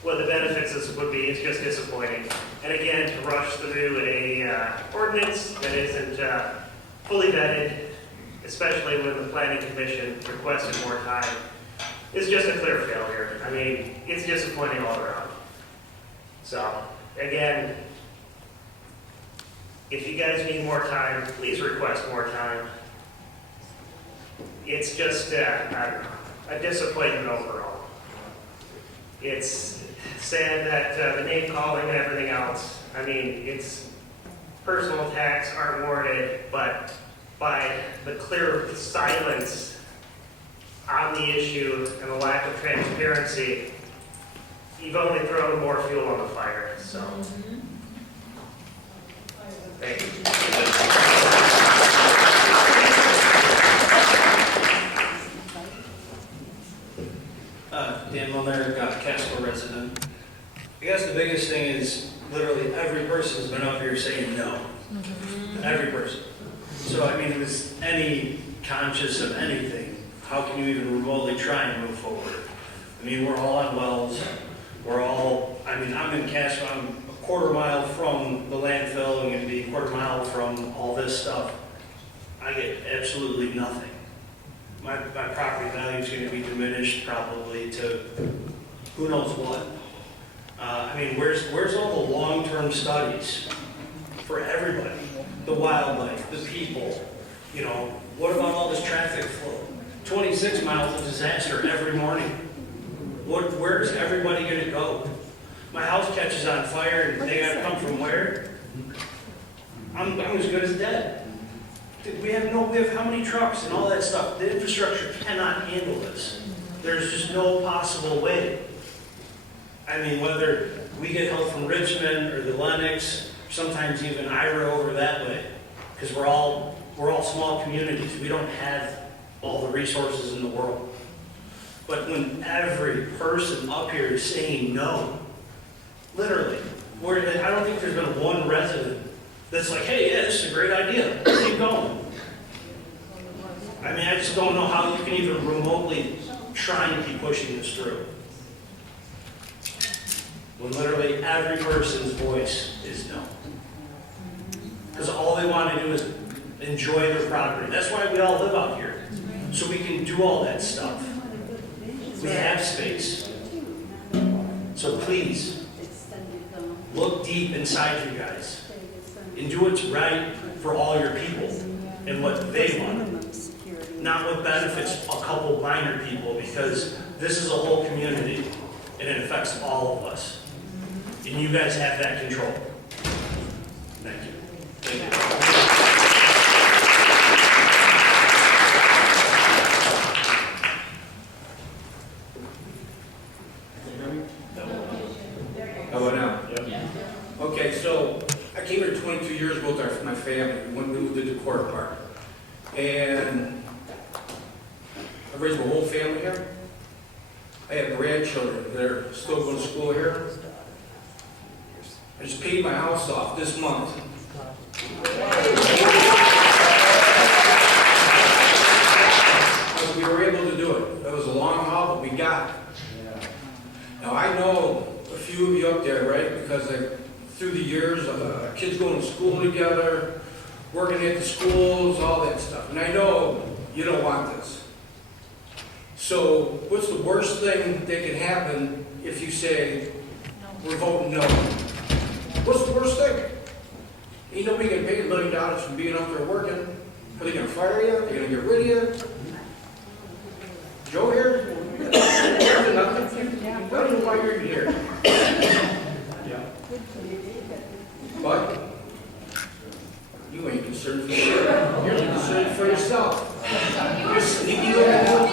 what the benefits would be, it's just disappointing. And again, to rush through a ordinance that isn't fully vetted, especially when the planning commission requested more time, is just a clear failure. I mean, it's disappointing all around. So, again, if you guys need more time, please request more time. It's just, I don't know, a disappointment overall. It's sad that the name calling and everything else, I mean, it's personal attacks aren't warranted, but by the clear silence on the issue and the lack of transparency, you've only thrown more fuel on the fire. So, thank you. Dan Mulner, Castle resident. I guess the biggest thing is literally every person's been up here saying no. Every person. So, I mean, if it's any conscious of anything, how can you even remotely try and move forward? I mean, we're all on wells. We're all, I mean, I'm in Castle, I'm a quarter mile from the landfill, I'm going to be a quarter mile from all this stuff. I get absolutely nothing. My property value is going to be diminished probably to who knows what. I mean, where's all the long-term studies for everybody? The wildlife, the people, you know, what about all this traffic flow? 26 miles of disaster every morning. Where's everybody going to go? My house catches on fire and they got to come from where? I'm as good as dead. We have how many trucks and all that stuff. The infrastructure cannot handle this. There's just no possible way. I mean, whether we get help from Richmond or the Lenox, sometimes even Ira over that way, because we're all small communities. We don't have all the resources in the world. But when every person up here is saying no, literally, I don't think there's been one resident that's like, hey, yeah, this is a great idea. Keep going. I mean, I just don't know how you can even remotely try and keep pushing this through. When literally every person's voice is no. Because all they want to do is enjoy their property. That's why we all live out here. So we can do all that stuff. We have space. So please, look deep inside you guys and do what's right for all your people and what they want. Not what benefits a couple minor people, because this is a whole community and it affects all of us. And you guys have that control. Thank you. Thank you. How about now? Okay, so I came here 22 years ago with my family. We moved into Court Park. And I raised my whole family here. I have grandchildren, they're still going to school here. I just paid my house off this month. Because we were able to do it. That was a long haul, but we got it. Now, I know a few of you up there, right? Because through the years, kids going to school together, working at the schools, all that stuff. And I know you don't want this. So what's the worst thing that could happen if you say, we're voting no? What's the worst thing? Ain't nobody gonna pay $1 million for being out there working. Are they gonna fire you? Are they gonna get rid of you? Joe here? Nothing? I don't know why you're even here. But you ain't concerned for shit. You're concerned for yourself. You're sneaky little.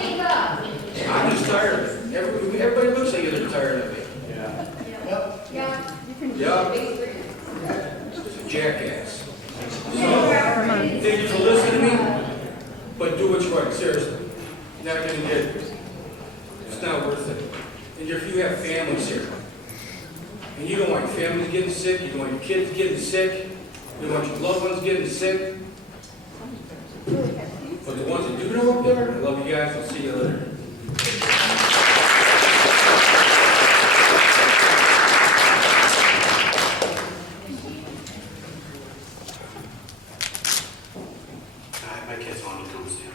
I'm just tired of it. Everybody looks like they're tired of it. Yeah. Just a jackass. So, thank you for listening to me, but do what's right, seriously. You're not gonna get it. It's not worth it. And if you have families here, and you don't want your families getting sick, you don't want your kids getting sick, you don't want your loved ones getting sick, but the ones that do know up there, I love you guys, I'll see you later. My kids want to come stand.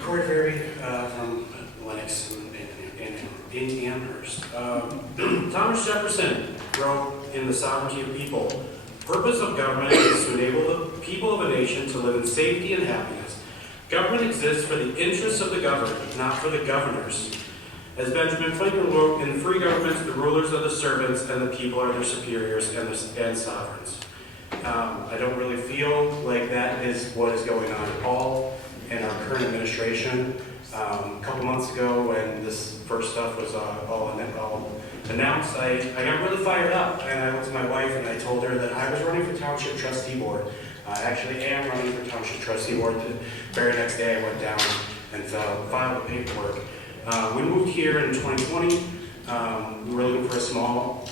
Corey Ferry from Lenox in Amherst. Thomas Jefferson wrote in The Sovereignty of People, "Purpose of government is to enable the people of a nation to live in safety and happiness. Government exists for the interests of the governed, not for the governors. As Benjamin Franklin wrote, in free governments, the rulers are the servants and the people are their superiors and sovereigns." I don't really feel like that is what is going on at all in our current administration. A couple months ago, when this first stuff was all announced, I got really fired up, and I went to my wife and I told her that I was running for Township Trustee Board. I actually am running for Township Trustee Board. The very next day I went down and filed the paperwork. We moved here in 2020. We were looking for a small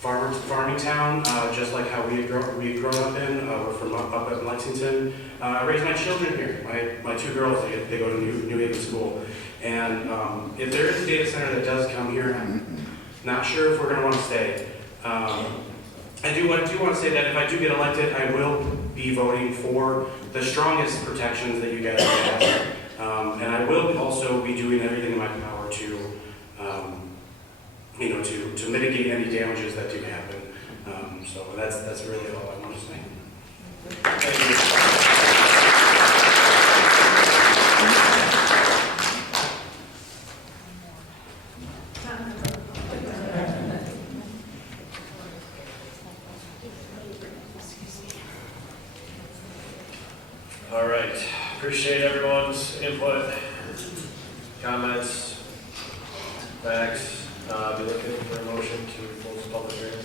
farming town, just like how we had grown up in. We're from up in Lexington. I raised my children here. My two girls, they go to New Haven School. And if there is a data center that does come here, I'm not sure if we're going to want to stay. I do want to say that if I do get elected, I will be voting for the strongest protections that you guys have. And I will also be doing everything in my power to to mitigate any damages that do happen. So that's really all I want to say. Thank you. All right, appreciate everyone's input, comments, facts. Be looking for a motion to close the public hearing.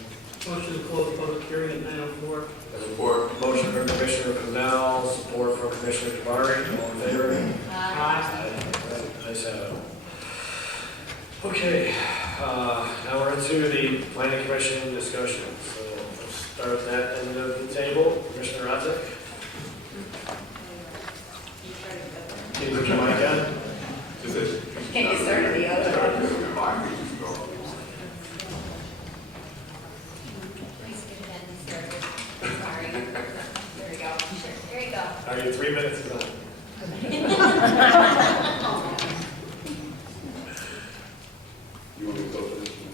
Motion to close the public hearing at 9:04. Support. Motion from Commissioner Canal, support from Commissioner Jabari. All in favor? Aye. Nice have it. Okay, now we're into the planning commission discussion. So let's start with that end of the table. Commissioner Radzik. Can you put your mic on? Can you start at the other one? All right, 3 minutes is on. You want me to go for this one?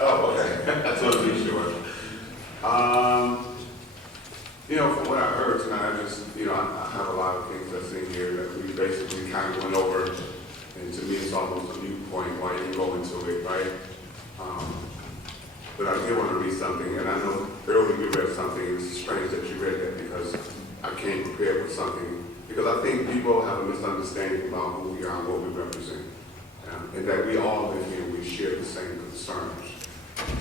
Oh, okay. That's what I'm sure. From what I heard tonight, I have a lot of things I've seen here that we basically kind of went over, and to me, it's almost a new point why you go into it, right? But I did want to read something, and I know earlier you read something. It's strange that you read that because I came prepared with something, because I think people have a misunderstanding about who we are and what we represent, and that we all live here, we share the same concerns.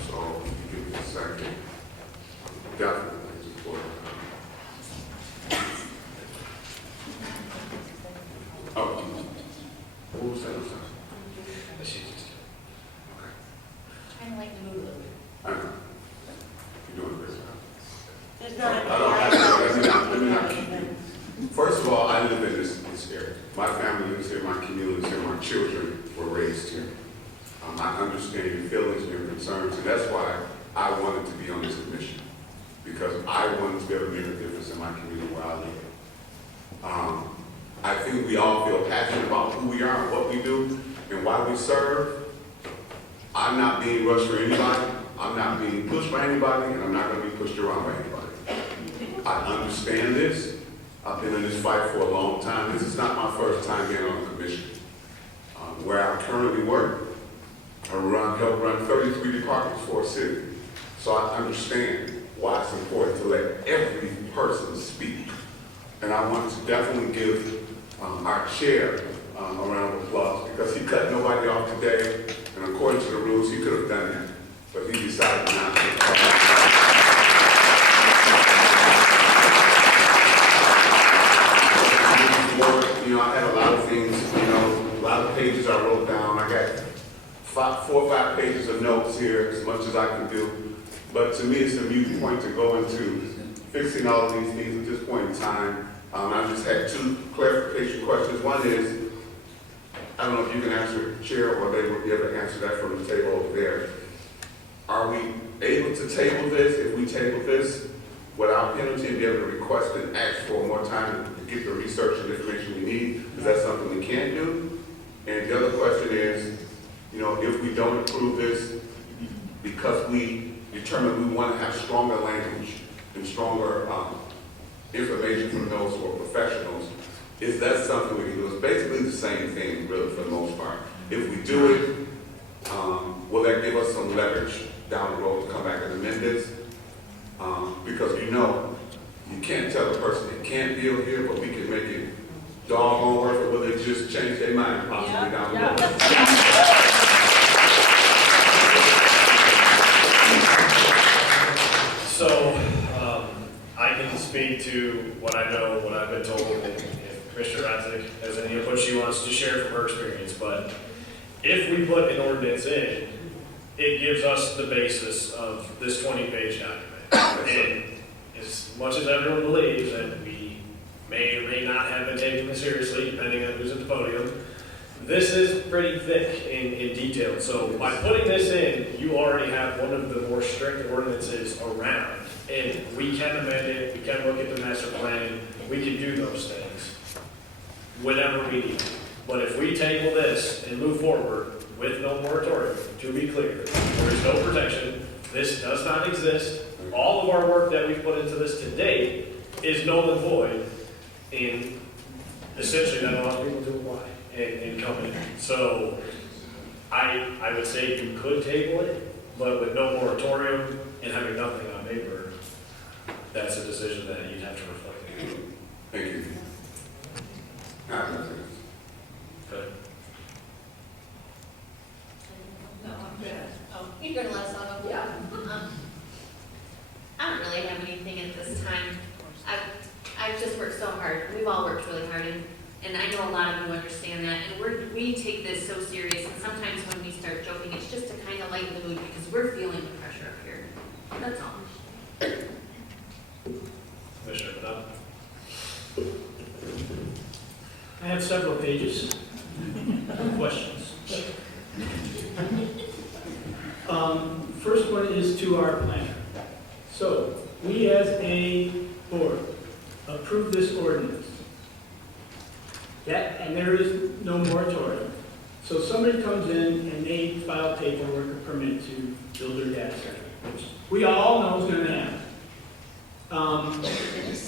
So, if you give me a second, definitely support. understand your feelings and your concerns, and that's why I wanted to be on this commission, because I wanted to be able to make a difference in my community where I live. I think we all feel passionate about who we are and what we do and why we serve. I'm not being rushed for anybody. I'm not being pushed by anybody, and I'm not going to be pushed around by anybody. I understand this. I've been in this fight for a long time. This is not my first time being on a commission. Where I currently work, I help run 33 departments for a city. So I understand why it's important to let every person speak. And I want to definitely give our chair a round of applause, because he cut nobody off today, and according to the rules, he could have done that, but he decided not to. I had a lot of things, a lot of pages I wrote down. I got 4 or 5 pages of notes here, as much as I can do. But to me, it's a mute point to go into fixing all of these things at this point in time. I just had 2 clarification questions. One is, I don't know if you can answer, Chair, or they will be able to answer that from the table over there. Are we able to table this, if we table this, without penalty, and be able to request and ask for more time to get the research and information we need? Is that something we can do? And the other question is, if we don't approve this because we determine we want to have stronger language and stronger information from those who are professionals, is that something we can do? It's basically the same thing, really, for the most part. If we do it, will that give us some leverage down the road to come back and amend this? Because you can't tell the person they can't deal here, but we can make it doggone worth it. Will they just change their mind possibly down the road? So, I can speak to what I know, what I've been told, and if Commissioner Radzik has any input she wants to share from her experience. But if we put an ordinance in, it gives us the basis of this 20-page document. And as much as everyone believes that we may or may not have been taking this seriously, depending on who's at the podium, this is pretty thick in detail. So by putting this in, you already have one of the more strict ordinances around. And we can amend it, we can look at the master plan, we can do those things whenever we need. But if we table this and move forward with no moratorium, to be clear, there is no protection, this does not exist. All of our work that we've put into this to date is null and void, and essentially that allows people to apply and come in. So I would say you could table it, but with no moratorium and having nothing on paper, that's a decision that you'd have to reflect. Thank you. Good. No, I'm good. Oh, you're gonna let us all go? Yeah. I don't really have anything at this time. I've just worked so hard. We've all worked really hard, and I know a lot of you understand that. And we take this so serious, and sometimes when we start joking, it's just to kind of lighten the mood because we're feeling the pressure up here. That's all. Commissioner Padilla. I have several pages of questions. First one is to our planner. So, we as a board approve this ordinance. And there is no moratorium. So somebody comes in and they file paperwork or permit to build their data center, which we all know is going to happen.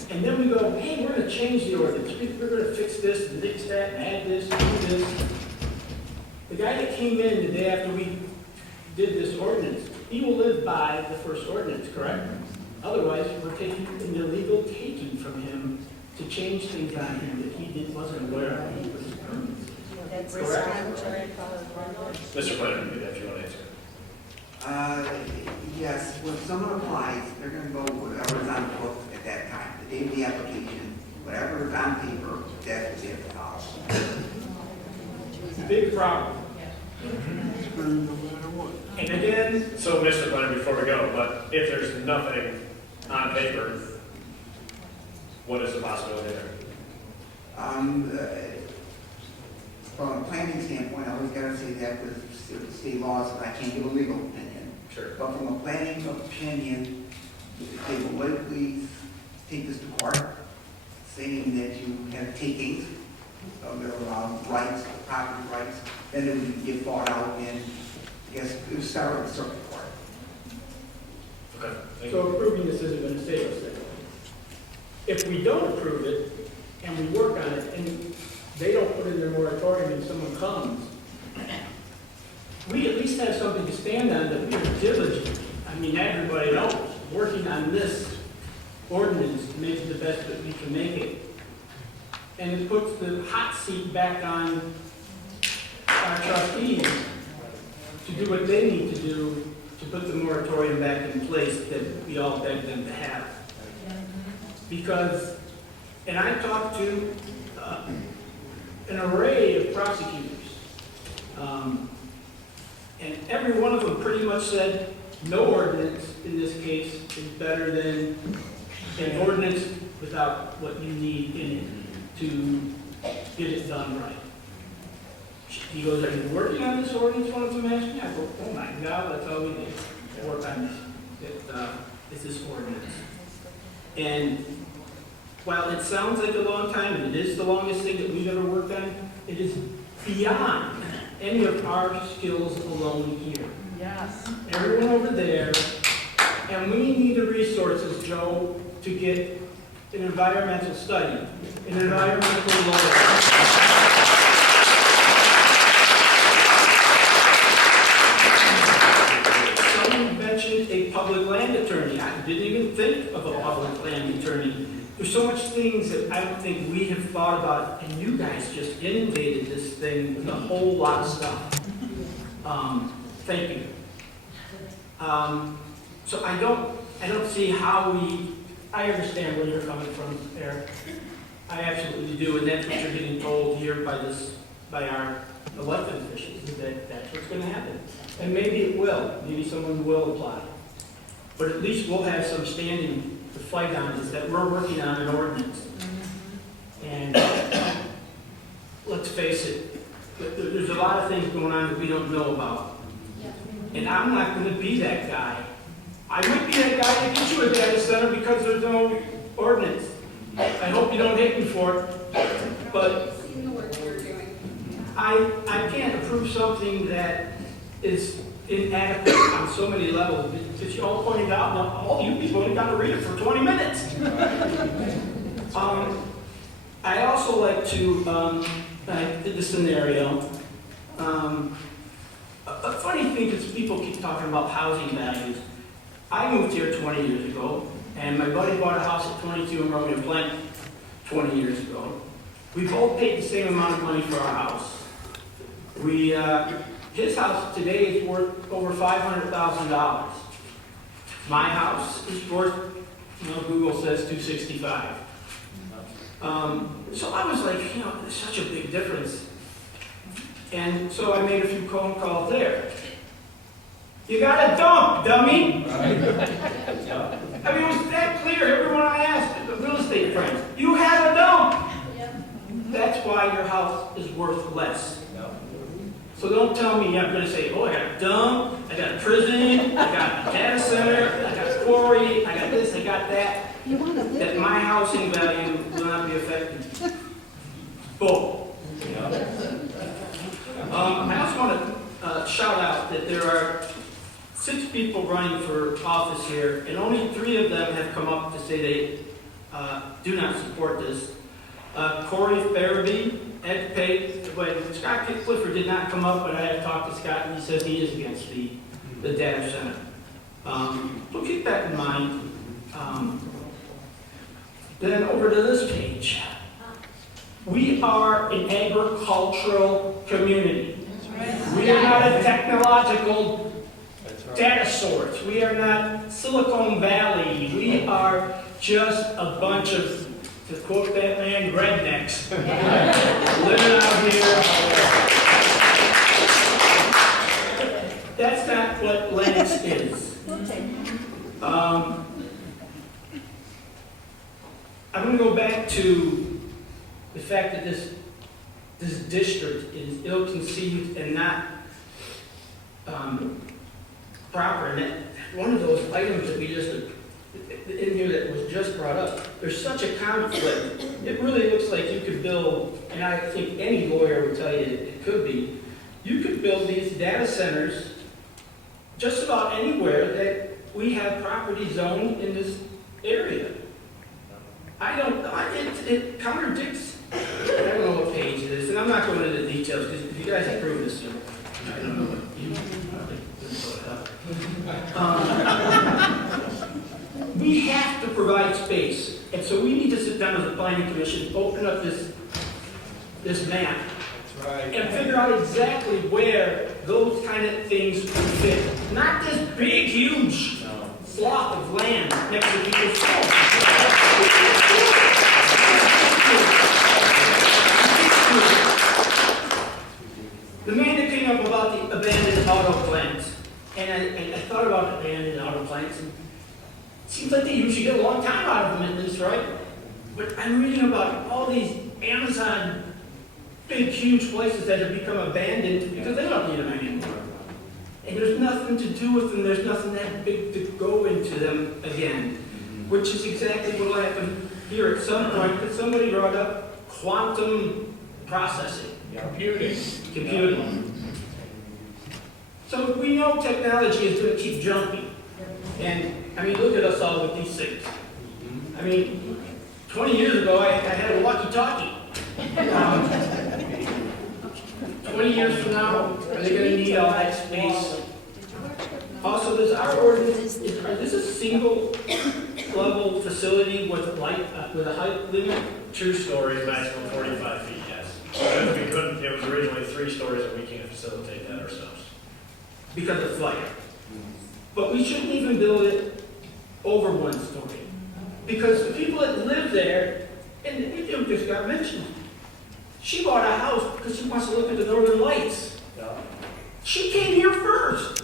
And then we go, hey, we're going to change the ordinance. We're going to fix this and fix that and add this and do this. The guy that came in the day after we did this ordinance, he will live by the first ordinance, correct? Otherwise, we're taking an illegal taking from him to change things on him that he wasn't aware of when he put his permits. Correct? Mr. Planner, if you want to answer. Yes, when someone applies, they're gonna go whatever's on the books at that time, the day of the application, whatever is on paper, that's what they have to follow. Big problem. And again, so Mr. Planner, before we go, but if there's nothing on paper, what is the possibility there? from a planning standpoint, I always gotta say that with state laws, I can't give a legal opinion. Sure. But from a planning opinion, if they will likely take this to court, saying that you have takings of their rights, property rights, then it would get fought out in, I guess, it would start with the circuit court. Okay, thank So you. approving this isn't going to save us anything. If we don't approve it and we work on it and they don't put in their moratorium and someone comes, we at least have something to stand on that we are diligent. I mean, everybody knows, working on this ordinance to make it the best that we can make it. And it puts the hot seat back on our trustees to do what they need to do to put the moratorium back in place that we all beg them to have. Because, and I talked to an array of prosecutors, and every one of them pretty much said no ordinance in this case is better than an ordinance without what you need in it to get it done right. He goes, are you working on this ordinance? One of them asked me. I go, oh my God, that's all we did. Work on this. It's this ordinance. And while it sounds like a long time, and it is the longest thing that we've ever worked on, it is beyond any of our skills alone here. Yes. Everyone over there, and we need the resources, Joe, to get an environmental study, an environmental lawyer. Someone mentioned a public land attorney. I didn't even think of a public land attorney. There's so much things that I don't think we have thought about, and you guys just inundated this thing with a whole lot of stuff. Thank you. So I don't see how I understand where you're coming from, Eric. I absolutely do, and that's what you're getting told here by our elected officials, is that that's what's going to happen. And maybe it will. Maybe someone will apply. But at least we'll have some standing to fight on, is that we're working on an ordinance. And let's face it, there's a lot of things going on that we don't know about. And I'm not going to be that guy. I might be that guy that gets you a data center because there's no ordinance. I hope you don't hate me for it. But I can't approve something that is inadequate on so many levels. As you all pointed out, now all you people only got to read it for 20 minutes. I also like to, I did the scenario. A funny thing is people keep talking about housing values. I moved here 20 years ago, and my buddy bought a house at 22 in Romeo Plank 20 years ago. We both paid the same amount of money for our house. His house today is worth over $500,000. My house is worth, Google says $265,000. So I was like, there's such a big difference. And so I made a few phone calls there. You got a dump, dummy. I mean, it was that clear. Everyone I asked, the real estate friends, you have a dump. That's why your house is worth less. So don't tell me I'm going to say, I got a dump, I got a prison, I got a data center, I got a quarry, I got this, I got that. That my housing value will not be affected. Bull. I also want to shout out that there are 6 people running for office here, and only 3 of them have come up to say they do not support this. Corey Farabee, Ed Pate, when Scott Clifford did not come up, but I have talked to Scott, and he says he is against the data center. So keep that in mind. Then over to this page. We are an agricultural community. We are not a technological data source. We are not Silicon Valley. We are just a bunch of, to quote that man, rednecks living out here. That's not what Lenox is. I'm going to go back to the fact that this this district is ill-conceived and not proper. And that, one of those items that we just, in here that was just brought up, there's such a conflict. It really looks like you could build, and I think any lawyer would tell you it could be, you could build these data centers just about anywhere that we have property zoned in this area. It contradicts, I don't know what page it is, and I'm not going into the details, because if you guys approve this, I don't know what you we have to provide space, and so we need to sit down as a planning commission, open up this map, and figure out exactly where those kind of things would fit. Not this big, huge swath of land next to people's homes. The man that came up about the abandoned auto plants, and I thought about abandoned auto plants, and it seems like they usually get a long time out of them at least, right? But I'm reading about all these Amazon big, huge places that have become abandoned because they don't need them anymore. And there's nothing to do with them, there's nothing that big to go into them again, which is exactly what will happen here at some point, because somebody brought up quantum processing. Computing. So we know technology is going to keep jumping. And, I mean, look at us all with these things. I mean, 20 years ago, I had a walkie-talkie. 20 years from now, are they going to need all that space? Also, does our ordinance, is this a single-level facility with a height limit? 2 stories, maximum 45 feet, yes. Because we couldn't, it was originally 3 stories and we can't facilitate that ourselves. Because of flight. But we shouldn't even build it over 1 story. Because the people that live there, and it just got mentioned, she bought a house because she wants to look at the northern lights. Yeah. She came here first.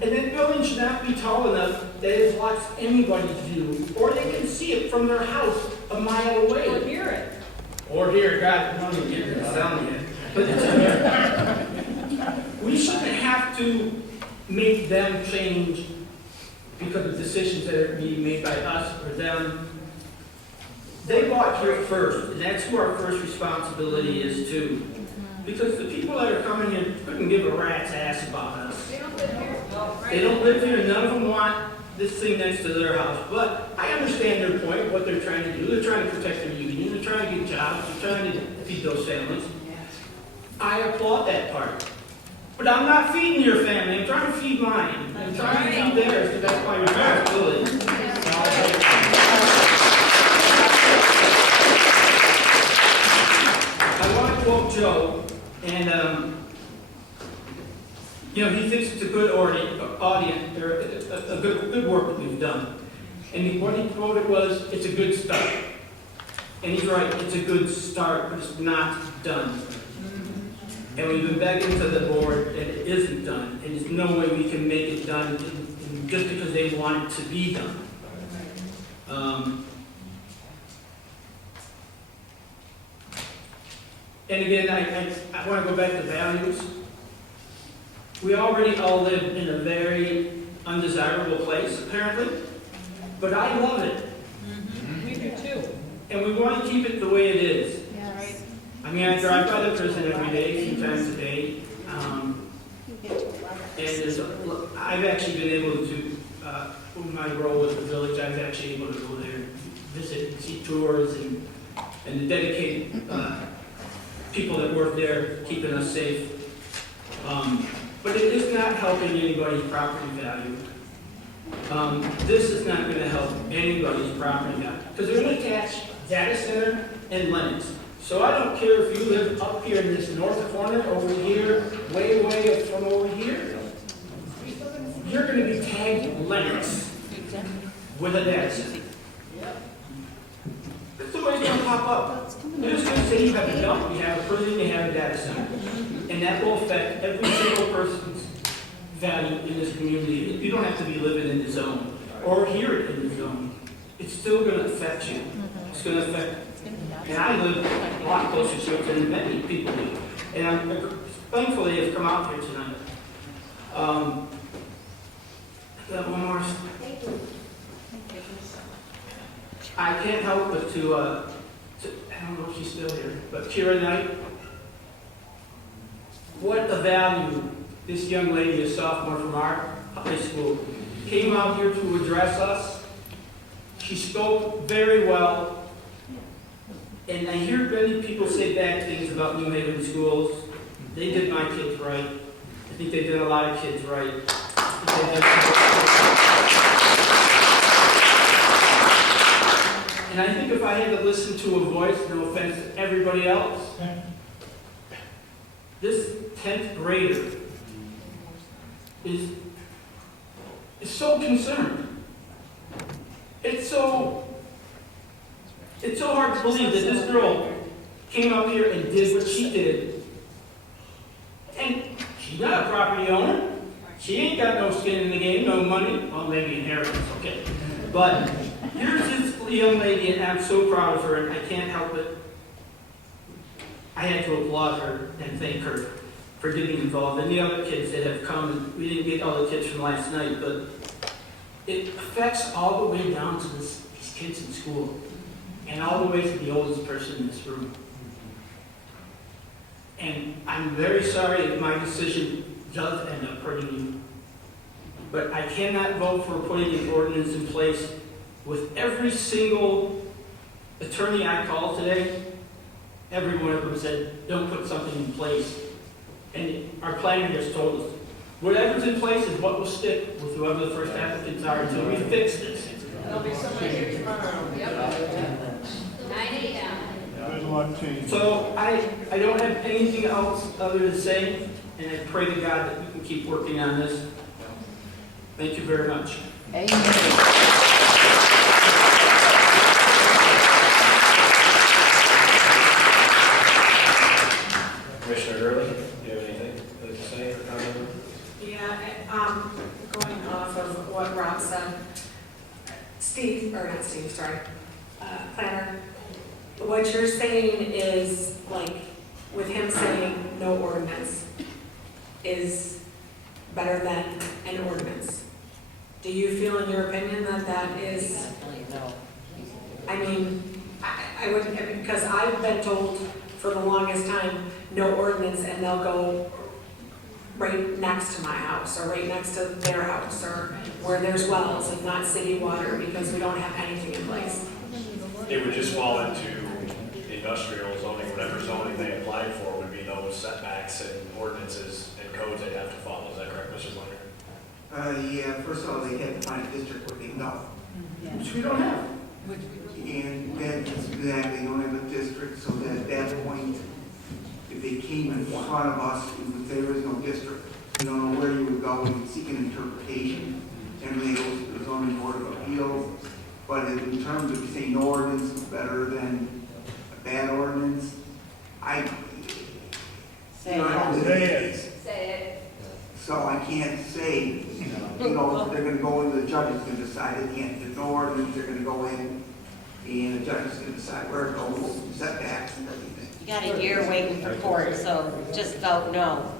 And that building should not be tall enough that it blocks anybody's view, or they can see it from their house a mile away. Or hear it. Or here, God, I don't even get the sound yet. But it's in there. We shouldn't have to make them change because of decisions that are being made by us or them. They bought here first, and that's who our first responsibility is to. Because the people that are coming in couldn't give a rat's ass about us. They don't live here. They don't live here, none of them want this thing next to their house. But I understand their point, what they're trying to do. They're trying to protect their union, they're trying to get jobs, they're trying to feed those families. I applaud that part. But I'm not feeding your family, I'm trying to feed mine. I'm trying to feed theirs, because that's my responsibility. I want to quote Joe, and you know, he thinks it's a good audience, or a good work that we've done. And what he quoted was, it's a good start. And he's right, it's a good start, but it's not done. And we've been begging to the board that it isn't done, and there's no way we can make it done just because they want it to be done. And again, I want to go back to values. We already all live in a very undesirable place, apparently, but I love it. We do too. And we want to keep it the way it is. Yeah, right. I mean, I drive by the prison every day, a few times a day. And I've actually been able to, in my role with the village, I was actually able to go there and visit and see tours and the dedicated people that work there keeping us safe. But it is not helping anybody's property value. This is not going to help anybody's property value because they're going to attach data center and Lenox. So I don't care if you live up here in this north corner, over here, way away from over here. You're going to be tagged Lenox with a data center. Somebody's going to pop up. They're just going to say you have a dump, you have a prison, you have a data center. And that will affect every single person's value in this community. You don't have to be living in the zone or hear it in the zone. It's still going to affect you. It's going to affect And I live a lot closer to it than many people do. And I'm thankful they have come out here tonight. Got one more. I can't help but to, I don't know if she's still here, but Kira Knight, what a value this young lady, a sophomore from our high school, came out here to address us. She spoke very well, and I hear many people say bad things about New Haven schools. They did my kids right. I think they did a lot of kids right. And I think if I had to listen to a voice, no offense to everybody else, this 10th grader is so concerned. It's so hard to believe that this girl came up here and did what she did. And she's not a property owner. She ain't got no skin in the game, no money. Well, maybe inheritance, okay. But here's this young lady, and I'm so proud of her, and I can't help it. I had to applaud her and thank her for getting involved. And the other kids that have come, and we didn't get all the kids from last night, but it affects all the way down to these kids in school, and all the way to the oldest person in this room. And I'm very sorry if my decision does end up hurting you, but I cannot vote for putting an ordinance in place with every single attorney I called today. Every one of them said, don't put something in place. And our planner just told us, whatever's in place is what will stick with whoever the first applicants are until we fix this. There'll be somebody here tomorrow. Yep. 9 a.m. There's a lot of change. So I don't have anything else other to say, and I pray to God that we can keep working on this. Thank you very much. Commissioner Gurley, do you have anything to say or comment? Yeah, going off of what Rob said, Planner, what you're saying is, like, with him saying no ordinance is better than an ordinance. Do you feel in your opinion that that is? I mean, I wouldn't, because I've been told for the longest time, no ordinance, and they'll go right next to my house, or right next to their house, or where there's wells and not city water, because we don't have anything in place. It would just fall into industrial zoning, whatever zoning they applied for would be those setbacks and ordinances and codes they'd have to follow. Is that correct, Mr. Blunder? Yeah, first of all, they had to find a district where they know. Which we don't have. And that's exactly, they don't have a district, so that at that point, if they came in front of us, we would say there is no district. We don't know where you would go and seek an interpretation. Generally, it goes to the zoning board of appeals. But in terms of saying no ordinance is better than a bad ordinance, I don't Say it. So I can't say, you know, they're gonna go in, the judge is gonna decide, they can't, there's no ordinance, they're gonna go in, and the judge is gonna decide where it goes, setbacks and everything. You got a year waiting for court, so just vote no.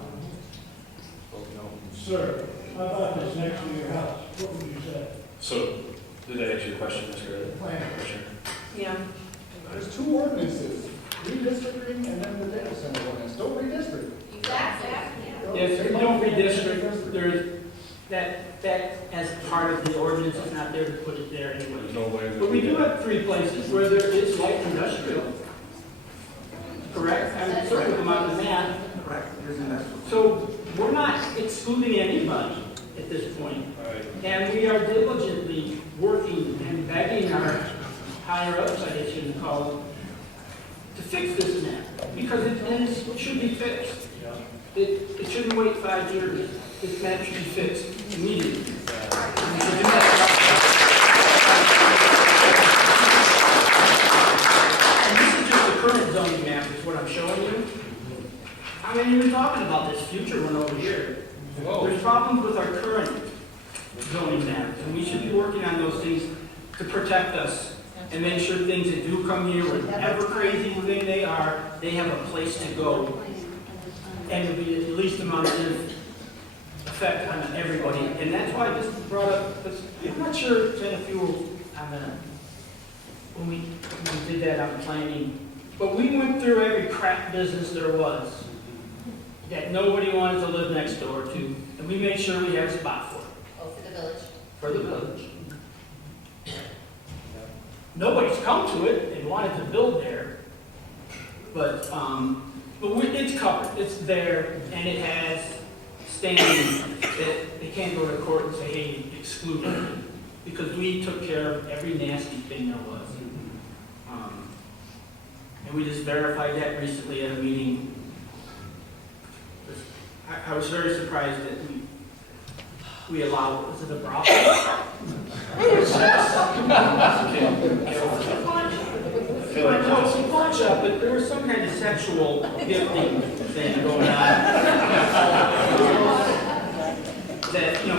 Sir, how about this next to your house? What would you say? So, did I answer your question, Mr. Gurley? Commissioner? Yeah. There's two ordinances, redistricting and then the data center ordinance. Don't redistrict. Exactly. Yes, we don't redistrict, there's, that as part of the ordinance is not there to put it there anyway. There's no way that But we do have 3 places where there is light industrial. Correct? I'm circling them on the map. Correct, there's industrial. So we're not excluding anybody at this point. And we are diligently working and begging our higher ups, I guess you can call them, to fix this map, because it should be fixed. It shouldn't wait 5 years. This map should be fixed immediately. And this is just the current zoning map, is what I'm showing you. I mean, you're talking about this future one over here. There's problems with our current zoning map, and we should be working on those things to protect us and make sure things that do come here, whatever crazy thing they are, they have a place to go. And it'll be the least amount of effect on everybody. And that's why I just brought up, because I'm not sure, Jen, if you were on the, when we did that on planning, but we went through every crap business there was that nobody wanted to live next door to, and we made sure we had a spot for it. Oh, for the village. For the village. Nobody's come to it, they wanted to build there, but it's covered, it's there, and it has standing that they can't go to court and say, hey, exclude it, because we took care of every nasty thing there was. And we just verified that recently at a meeting. I was very surprised that we allowed, was it a brothel? Punch up, but there was some kind of sexual gifting thing going on. That, you know,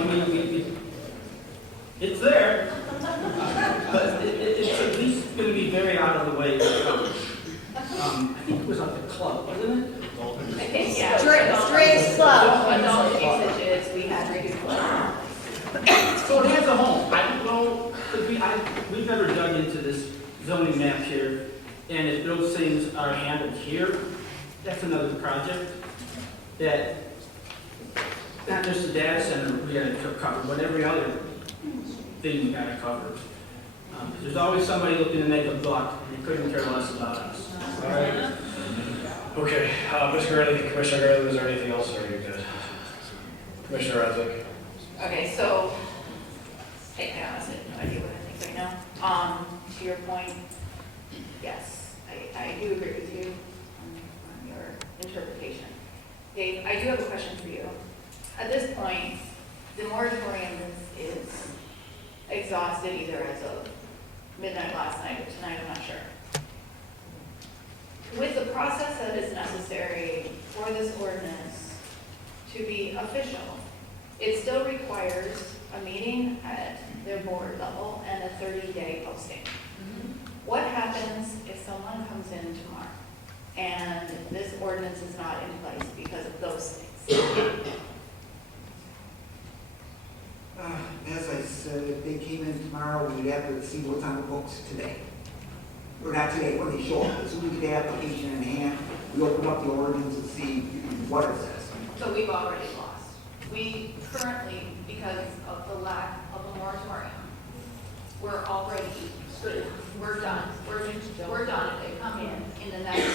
it's there, but it's at least going to be very out of the way. I think it was at the club, wasn't it? I think, yeah. Straight club. Adult usages, we had reduced club. So it has a home. I don't know, because we've never dug into this zoning map here, and if those things are handled here, that's another project that, not just the data center we gotta cover, but every other thing we gotta cover. There's always somebody looking to make a buck, and they couldn't care less about us. All right. Okay, Mr. Gurley, Commissioner Gurley, was there anything else, or are you good? Commissioner Resnick? Okay, so, I honestly have no idea what I think right now. To your point, yes, I do agree with you on your interpretation. Dave, I do have a question for you. At this point, the moratorium is exhausted either as of midnight last night or tonight, I'm not sure. With the process that is necessary for this ordinance to be official, it still requires a meeting at their board level and a 30-day posting. What happens if someone comes in tomorrow and this ordinance is not in place because of those things? As I said, if they came in tomorrow, we'd have to see what's on the books today. Or not today, when they show up. As soon as we get the application in hand, we open up the ordinance and see what it says. So we've already lost. We currently, because of the lack of a moratorium, we're already, we're done. We're done if they come in the next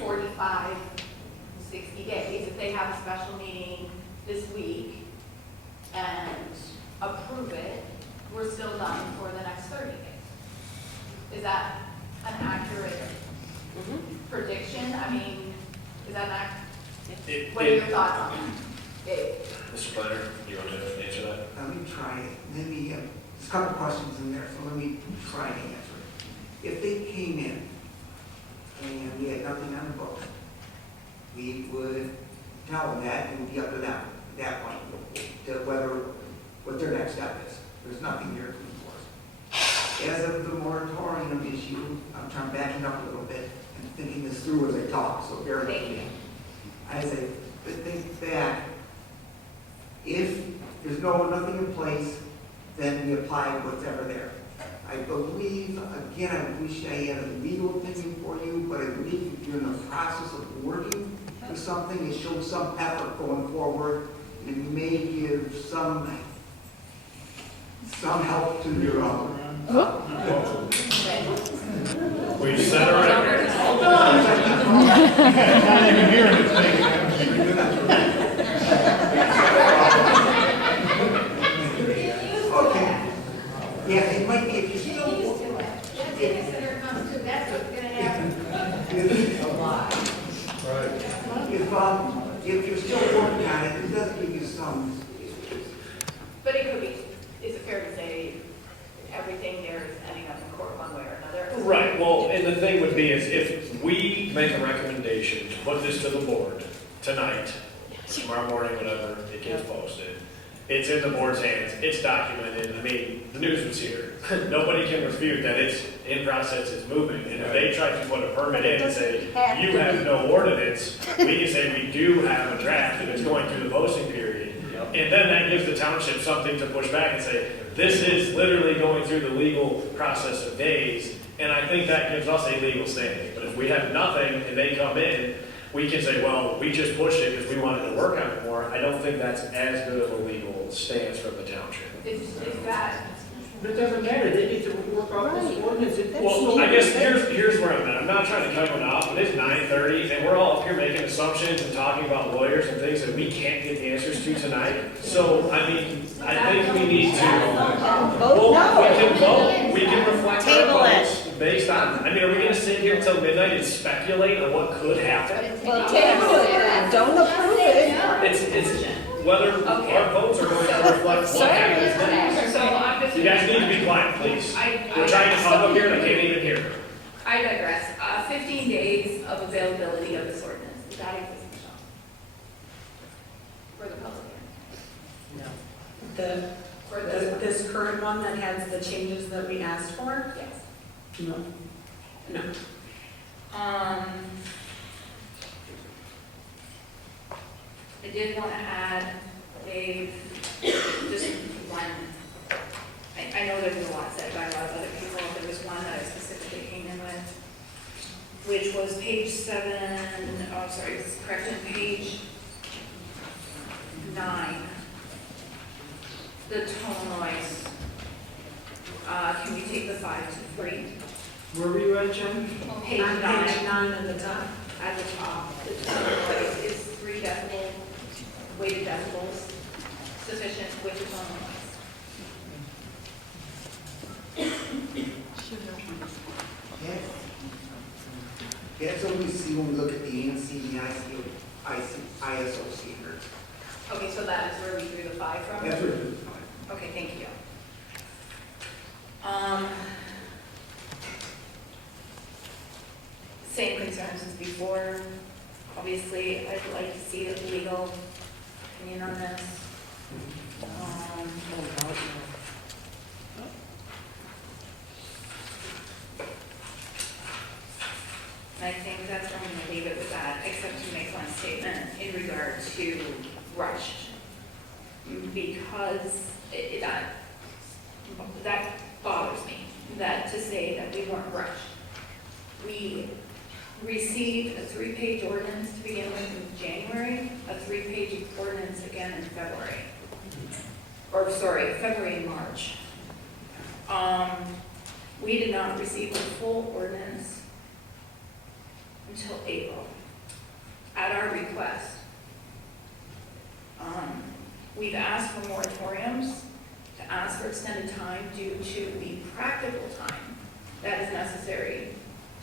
45, 60 days. If they have a special meeting this week and approve it, we're still done for the next 30 days. Is that an accurate prediction? I mean, is that an what are your thoughts on that? Dave? Mr. Planner, you want to answer that? Let me try it. There's a couple questions in there, so let me try to answer it. If they came in and we had nothing on the books, we would tell them that, and it would be up to them at that point, to what their next step is. There's nothing here to enforce. As of the moratorium issue, I'm trying backing up a little bit and thinking this through as I talk, so bear with me. As I think back, if there's nothing in place, then we apply whatever there. I believe, again, I wish I had a legal opinion for you, but I believe if you're in the process of working with something, it shows some effort going forward, and you may give some help to your own. We set a record. Not even hearing it, thank you. Okay. Yeah, it might be if you still. That's what's gonna happen. If you're still working on it, it does give you some. But it could be, is it fair to say everything there is ending up in court one way or another? Right, well, and the thing would be is if we make a recommendation to put this to the board tonight, or tomorrow morning, whenever it gets posted, It's in the board's hands, it's documented, I mean, the news was here. Nobody can refute that it's in process, it's moving, and if they try to put a permit in and say, you have no ordinance, we can say we do have a draft and it's going through the posting period. And then that gives the township something to push back and say, this is literally going through the legal process of days, and I think that gives us a legal standing. But if we have nothing and they come in, we can say, well, we just pushed it because we wanted to work on it more. I don't think that's as good of a legal stance from the township. It's bad. But it doesn't matter, they need to work out this ordinance. Well, I guess here's where I'm at. I'm not trying to cut one off, but it's 9:30, and we're all up here making assumptions and talking about lawyers and things that we can't get answers to tonight. So, I mean, I think we need to, well, we can vote, we can reflect our votes based on, I mean, are we gonna sit here until midnight and speculate on what could happen? Well, table it, don't approve it. It's whether our votes are going to reflect what happens next. So I'm just. You guys need to be quiet, please. We're trying to talk up here and I can't even hear. I digress. 15 days of availability of this ordinance. Does that exist, Michelle? For the public hearing. The, For this. this current one that has the changes that we asked for? Yes. No. No. I did want to add just one, I know there's a lot said by a lot of other people, there was one that I specifically came in with, which was page 7, oh, sorry, it's correction, page 9. The tone noise. Can we take the 5 to 3? Where were you at, Jen? Page On 9. page 9 at the top. At the top, the tone noise is 3 decibel, weighted decibels, sufficient with the tone noise. That's what we see when we look at the ANSI and ISO standards. Okay, so that is where we drew the 5 from? That's what it is. Okay, thank you. Same concerns as before. Obviously, I'd like to see a legal opinion on this. And I think that's where I'm going to leave it with that, except to make one statement in regard to rushed. Because that bothers me, that to say that we weren't rushed. We received a 3-page ordinance to begin with in January, a 3-page ordinance again in February. Or sorry, February and March. We did not receive the full ordinance until April, at our request. We've asked for moratoriums, to ask for extended time due to the practical time that is necessary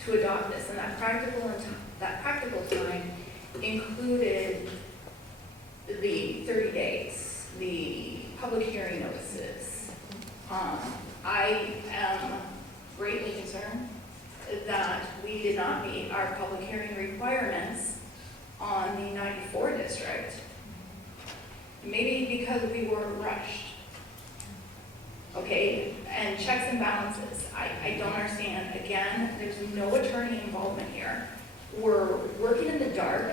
to adopt this. And that practical time included the 30 days, the public hearing notices. I am greatly concerned that we did not meet our public hearing requirements on the 94 district. Maybe because we were rushed. Okay, and checks and balances. I don't understand. Again, there's no attorney involvement here. We're working in the dark.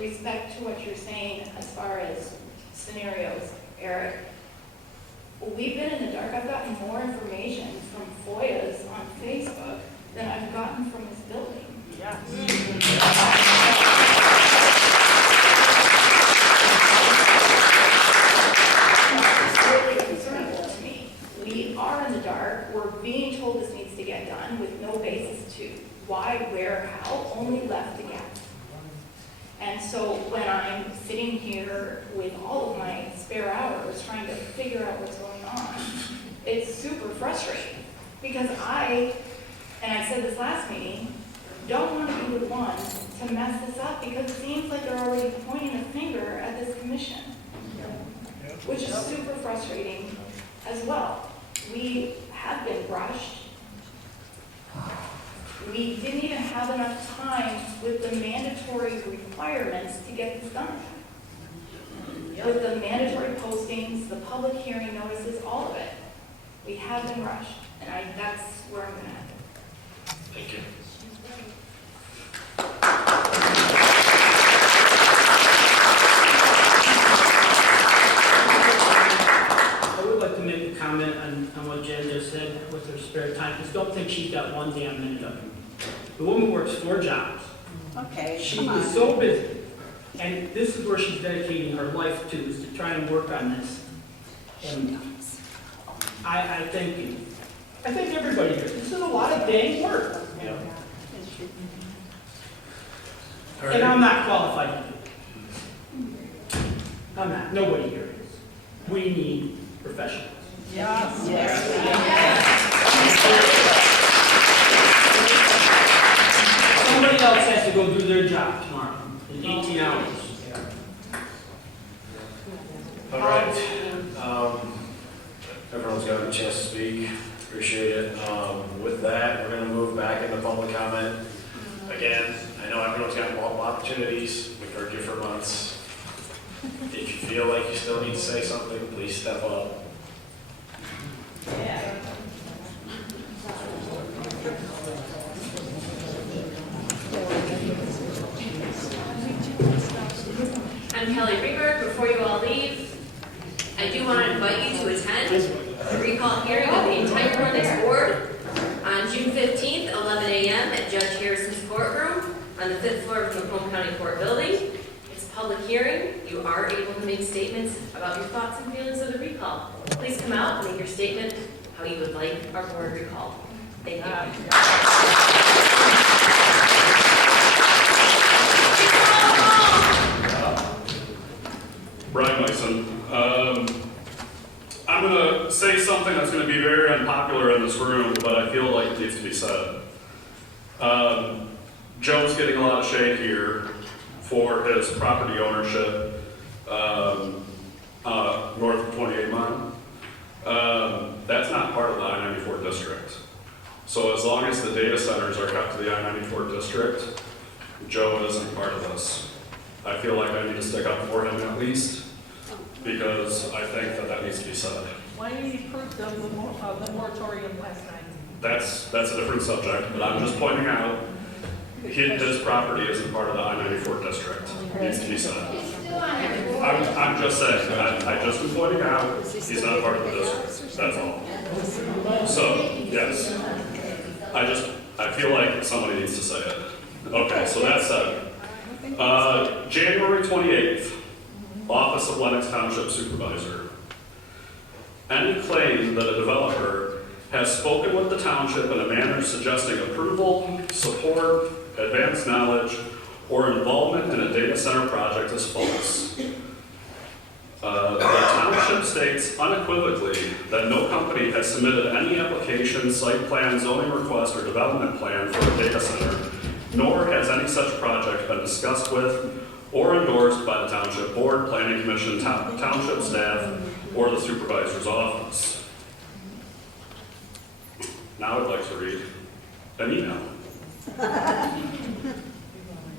Respect to what you're saying as far as scenarios, Eric. We've been in the dark. I've gotten more information from FOIAs on Facebook than I've gotten from this building. Yeah. We are in the dark, we're being told this needs to get done with no basis to why, where, how, only left to guess. And so when I'm sitting here with all of my spare hours trying to figure out what's going on, it's super frustrating. Because I said this last meeting, don't want to be the one to mess this up because it seems like they're already pointing a finger at this commission, which is super frustrating as well. We have been rushed. We didn't even have enough time with the mandatory requirements to get this done. With the mandatory posting postings, the public hearing notices, all of it. We have been rushed, and that's where I'm gonna end it. Thank you. I would like to make a comment on what Jen just said with her spare time, because don't think she's got one damn minute of it. The woman works 4 jobs. Okay, She come is on. so busy, and this is where she's dedicating her life to, is to try and work on this. And I think everybody here, this is a lot of dang work. Yeah. And I'm not qualified to do it. I'm not, nobody here is. We need professionals. Somebody else has to go do their job tomorrow in 18 hours. All right. Everyone's got a chance to speak. Appreciate it. With that, we're going to move back into public comment. Again, I know everyone's got multiple opportunities. We've heard you for months. If you feel like you still need to say something, please step up. I'm Kelly Reber. Before you all leave, I do want to invite you to attend the recall hearing of the entire ordinance board on June 15th, 11 a.m. at Judge Harrison's courtroom on the 5th floor of the Macomb County Court building. It's a public hearing. You are able to make statements about your thoughts and feelings of the recall. Please come out and make your statement how you would like our board recalled. Thank you. Brian Mason. I'm going to say something that's going to be very unpopular in this room, but I feel like it needs to be said. Joe's getting a lot of shade here for his property ownership north of 28 Mile. That's not part of the I-94 district. So as long as the data centers are kept to the I-94 district, Joe isn't part of this. I feel like I need to stick up for him at least, because I think that needs to be said. Why didn't you approve the moratorium last night? That's a different subject, but I'm just pointing out his property isn't part of the I-94 district. It needs to be said. I'm just saying, I just am pointing out he's not part of the district. That's all. So, yes. I feel like somebody needs to say it. Okay, so that said. January 28th, Office of Lenox Township Supervisor. Any claim that a developer has spoken with the township in a manner suggesting approval, support, advanced knowledge, or involvement in a data center project is false. The township states unequivocally that no company has submitted any application, site plan, zoning request, or development plan for a data center, nor has any such project been discussed with or endorsed by the Township Board, Planning Commission, Township staff, or the Supervisor's Office. Now I'd like to read an email.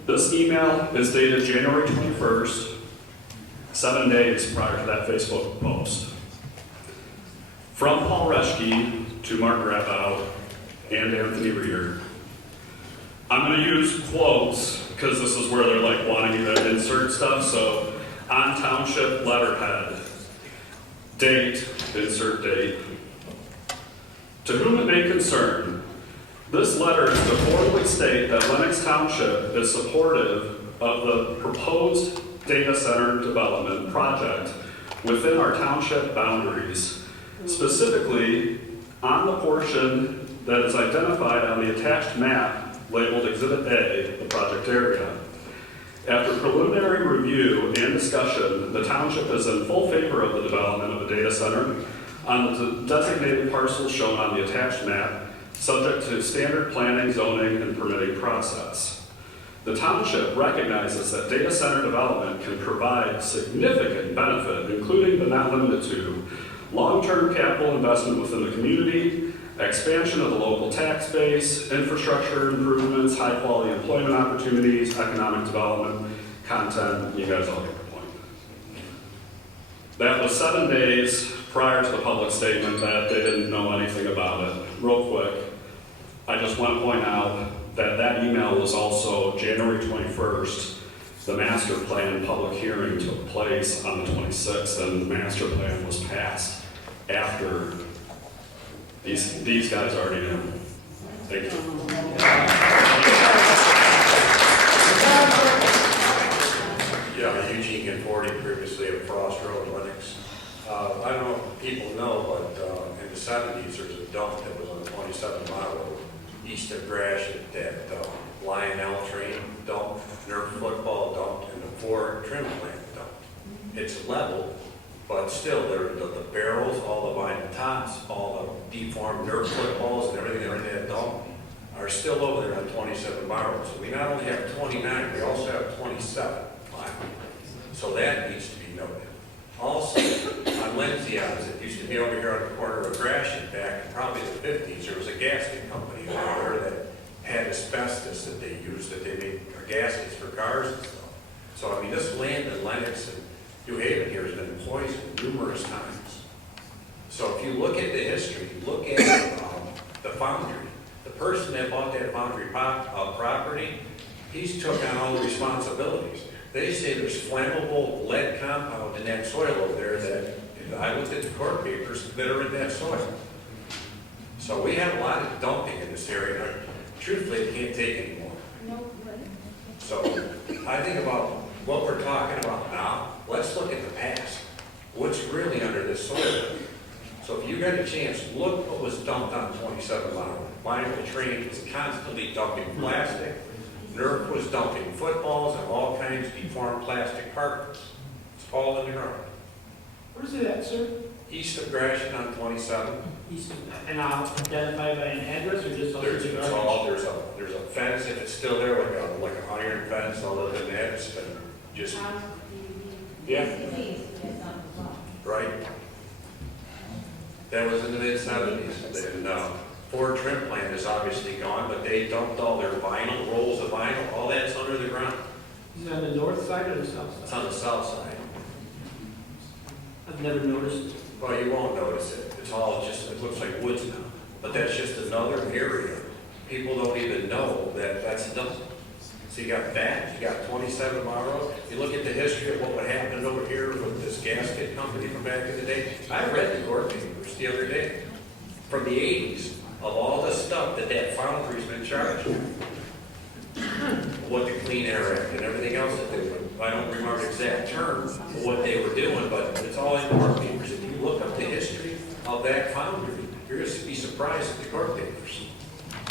This email is dated January 21st, 7 days prior to that Facebook post. From Paul Reschke to Mark Grabow and Anthony Reeder. I'm going to use quotes because this is where they're like wanting you to insert stuff. So, on township letterhead, date, insert date. To whom it may concern, this letter is to formally state that Lenox Township is supportive of the proposed data center development project within our township boundaries, specifically on the portion that is identified on the attached map labeled Exhibit A, the project area. After preliminary review and discussion, the township is in full favor of the development of a data center on the designated parcels shown on the attached map, subject to standard planning, zoning, and permitting process. The township recognizes that data center development can provide significant benefit, including but not limited to long-term capital investment within the community, expansion of the local tax base, infrastructure improvements, high-quality employment opportunities, economic development, content. You guys all get the point. That was was 7 days prior to the public statement that they didn't know anything about it. Real quick, I just want to point out that that email was also January 21st. The master plan public hearing took place on the 26th, and the master plan was passed after these guys already knew. Thank you. Yeah, Eugene Conforti, previously at Frost Road, Lenox. I don't know if people know, but in the 70s, there was a dump that was on the 27-mile road east of Gratiot that Lionel train dump, Nerf football dump, and the Ford trim plant dump. It's level, but still, the barrels, all the vinyl tops, all the deformed Nerf footballs and everything that are in that dump are still over there on 27 miles. So we not only have 29, we also have 27 miles. So that needs to be noted. Also, on Lindsay, it used to be over here on the corner of Gratiot back in probably the 50s, there was a gasket company over there that had asbestos that they used, that they made gaskets for cars and stuff. So, I mean, this land in Lenox and New Haven here has been poisoned numerous times. So if you look at the history, look at the foundry. The person that bought that foundry property, he's took on all the responsibilities. They say there's flammable lead compound in that soil over there that, I looked at the court papers, that are in that soil. So we have a lot of dumping in this area, and truthfully, it can't take anymore. So I think about what we're talking about now, let's look at the past. What's really under this soil? So if you got a chance, look what was dumped on 27 Mile. Michael Train is constantly dumping plastic. Nerf was dumping footballs and all kinds of deformed plastic carpets. It's all in the ground. Where's it at, sir? East of Gratiot on 27. East of, and I'll identify by an address or just? There's a fence, if it's still there, like an iron fence, other than that, it's been just, yeah. Right. That was in the mid-70s. Then Ford trim plant is obviously gone, but they dumped all their vinyl, rolls of vinyl, all that's under the ground. Is it on the north side or the south side? It's on the south side. I've never noticed it. Well, you won't notice it. It's all just, it looks like woods now. But that's just another area. People don't even know that that's a dump. So you got that, you got 27 Mile Road. You look at the history of what would happen over here with this gasket company from back in the day. I read the court papers the other day from the 80s of all the stuff that foundry's been charged with. What the Clean Air Act and everything else that they would, I don't remember the exact term of what they were doing, but it's all in the court papers. If you look up the history of that foundry, you're going to be surprised at the court papers.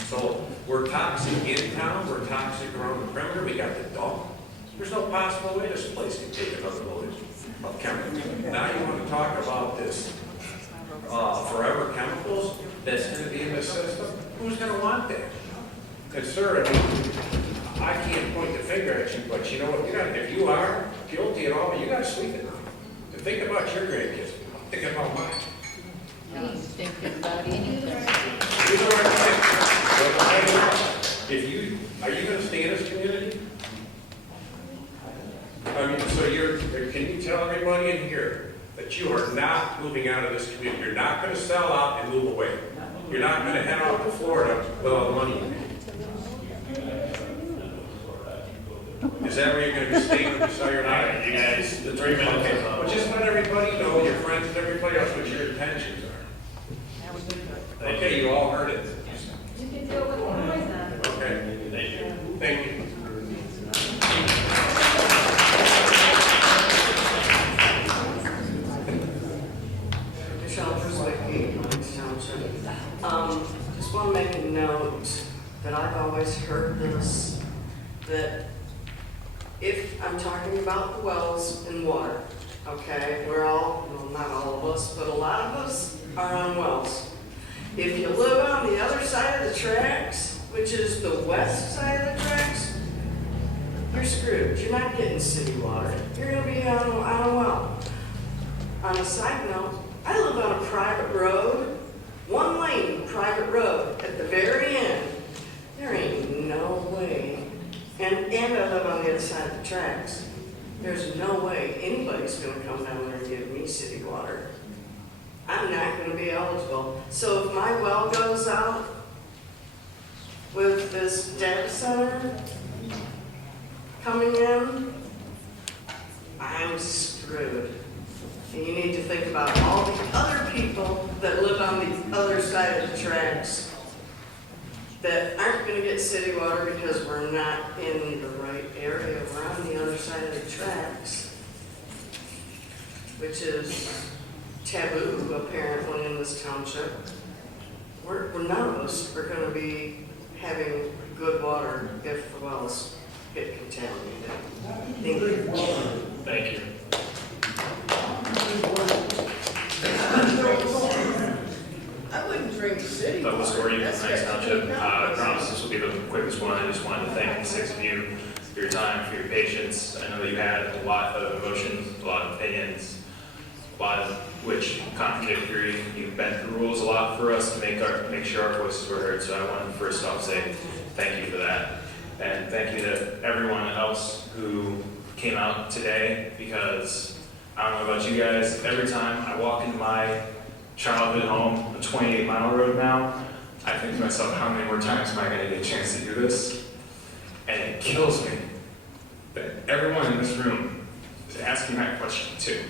So we're toxic in town, we're toxic around the perimeter, we got the dump. There's no possible way this place can take another load of chemicals. Now you want to talk about this forever chemicals that's going to be in the system? Who's going to want that? And sir, I mean, I can't point the finger at you, but you know what? If you are guilty at all, you got to sleep at night. And think about your grandkids. I'm thinking about mine. He's thinking about anything. You know what I'm saying? Are you going to stay in this community? I mean, so can you tell everybody in here that you are not moving out of this community? You're not going to sell out and move away. You're not going to head out to Florida with all the money you made. Is that where you're going to be staying when you sell your house? You guys, the 3 minutes is up. Well, just let everybody know, your friends and everybody else, what your intentions are. Okay, you all heard it. You can deal with the noise then. Okay. Thank you. Thank you. Michelle Perswicky, Lenox Township. Just want to make a note that I've always heard this, that if I'm talking about the wells and water, okay, we're all, well, not all of us, but a lot of us are on wells. If you live on the other side of the tracks, which is the west side of the tracks, you're screwed. You're not getting city water. You're going to be on a well. On a side note, I live on a private road, one lane private road. At the very end, there ain't no way. And I live on the other side of the tracks. There's no way anybody's gonna come down there and give me city water. I'm not gonna be eligible. So if my well goes out with this data center coming in, I'm screwed. And you need to think about all the other people that live on the other side of the tracks that aren't gonna get city water because we're not in the right area. We're on the other side of the tracks, which is taboo apparently in this township. We're none of us are gonna be having good water if the wells get contaminated. Thank you. Thank you. I wouldn't drink city Douglas Gordy, Nice Township. I promise this will be the quickest one. I just wanted to thank the six of you for your time, for your patience. I know that you had a lot of emotions, a lot of opinions, a lot of which contradictory. You've bent the rules a lot for us to make sure our voices were heard. So I want to first off say thank you for that. And thank you to everyone else who came out today, because I don't know about you guys, every time I walk into my childhood home, a 28-mile road now, I think to myself, how many more times am I going to get a chance to do this? And it kills me that everyone in this room is asking that question too.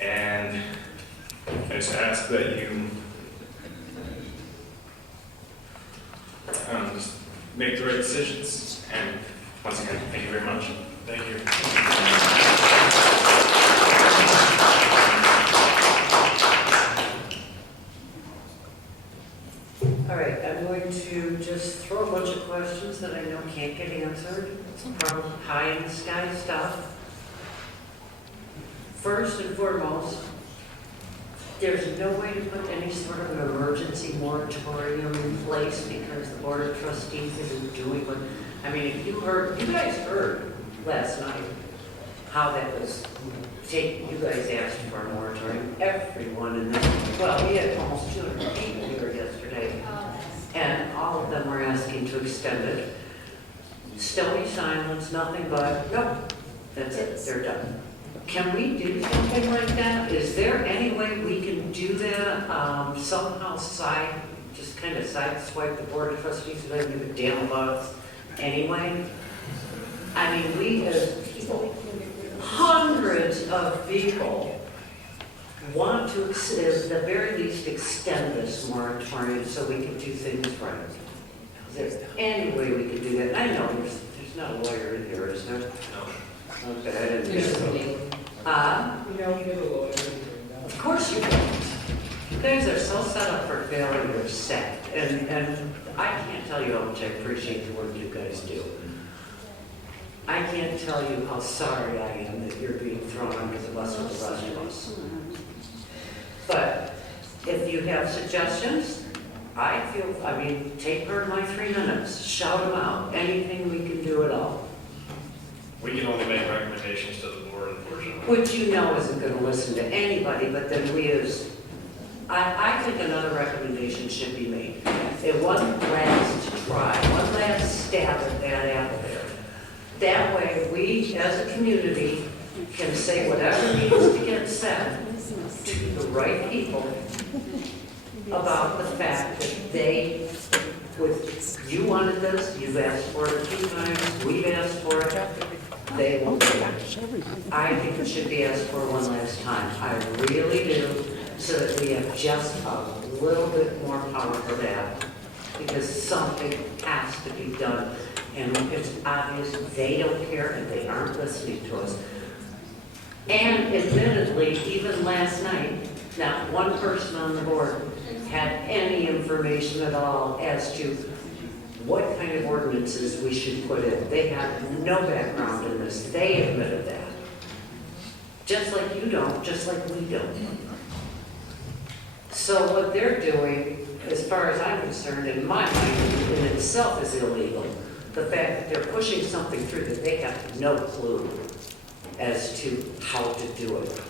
And I just ask that you just make the right decisions. And once again, thank you very much. Thank you. All right, I'm going to just throw a bunch of questions that I know can't get answered. It's probably pie in the sky stuff. First and foremost, there's no way to put any sort of an emergency moratorium in place because the Board of Trustees isn't doing what, I mean, if you guys heard last night how that was taken. You guys asked for a moratorium. Everyone in this, well, we had almost 200 people here yesterday, and all of them were asking to extend it. Stony silence, nothing but, no, that's it, they're done. Can we do something like that? Is there any way we can do that, somehow just kind of sideswipe the Board of Trustees who doesn't give a damn about us anyway? I mean, we as people, hundreds of people want to, at the very least, extend this moratorium so we can do things right. Is there any way we could do that? I know there's not a lawyer in here, is there? No. Okay, I didn't think so. You don't get a lawyer. Of course you don't. You guys are so set up for failure, you're set. And I can't tell you how much I appreciate the work you guys do. I can't tell you how sorry I am that you're being thrown under the bus with the rest of us. But if you have suggestions, take part in my 3 minutes, shout them out, anything we can do at all. We can only make recommendations to the board, unfortunately. Which you know isn't going to listen to anybody, but then we as, I think another recommendation should be made. One last try, one last stab at that apple there. That way, we as a community can say whatever needs to get said to the right people about the fact that you wanted this, you've asked for it a few times, we've asked for it, they won't do it. I think it should be asked for one last time. I really do, so that we have just a little bit more power for that, because something has to be done. And it's obvious they don't care and they aren't listening to us. And admittedly, even last night, not one person on the board had any information at all as to what kind of ordinances we should put in. They had no background in this. They admitted that. Just like you don't, just like we don't. So what they're doing, as far as I'm concerned, in my mind, in itself is illegal. The fact that they're pushing something through that they have no clue as to how to do it.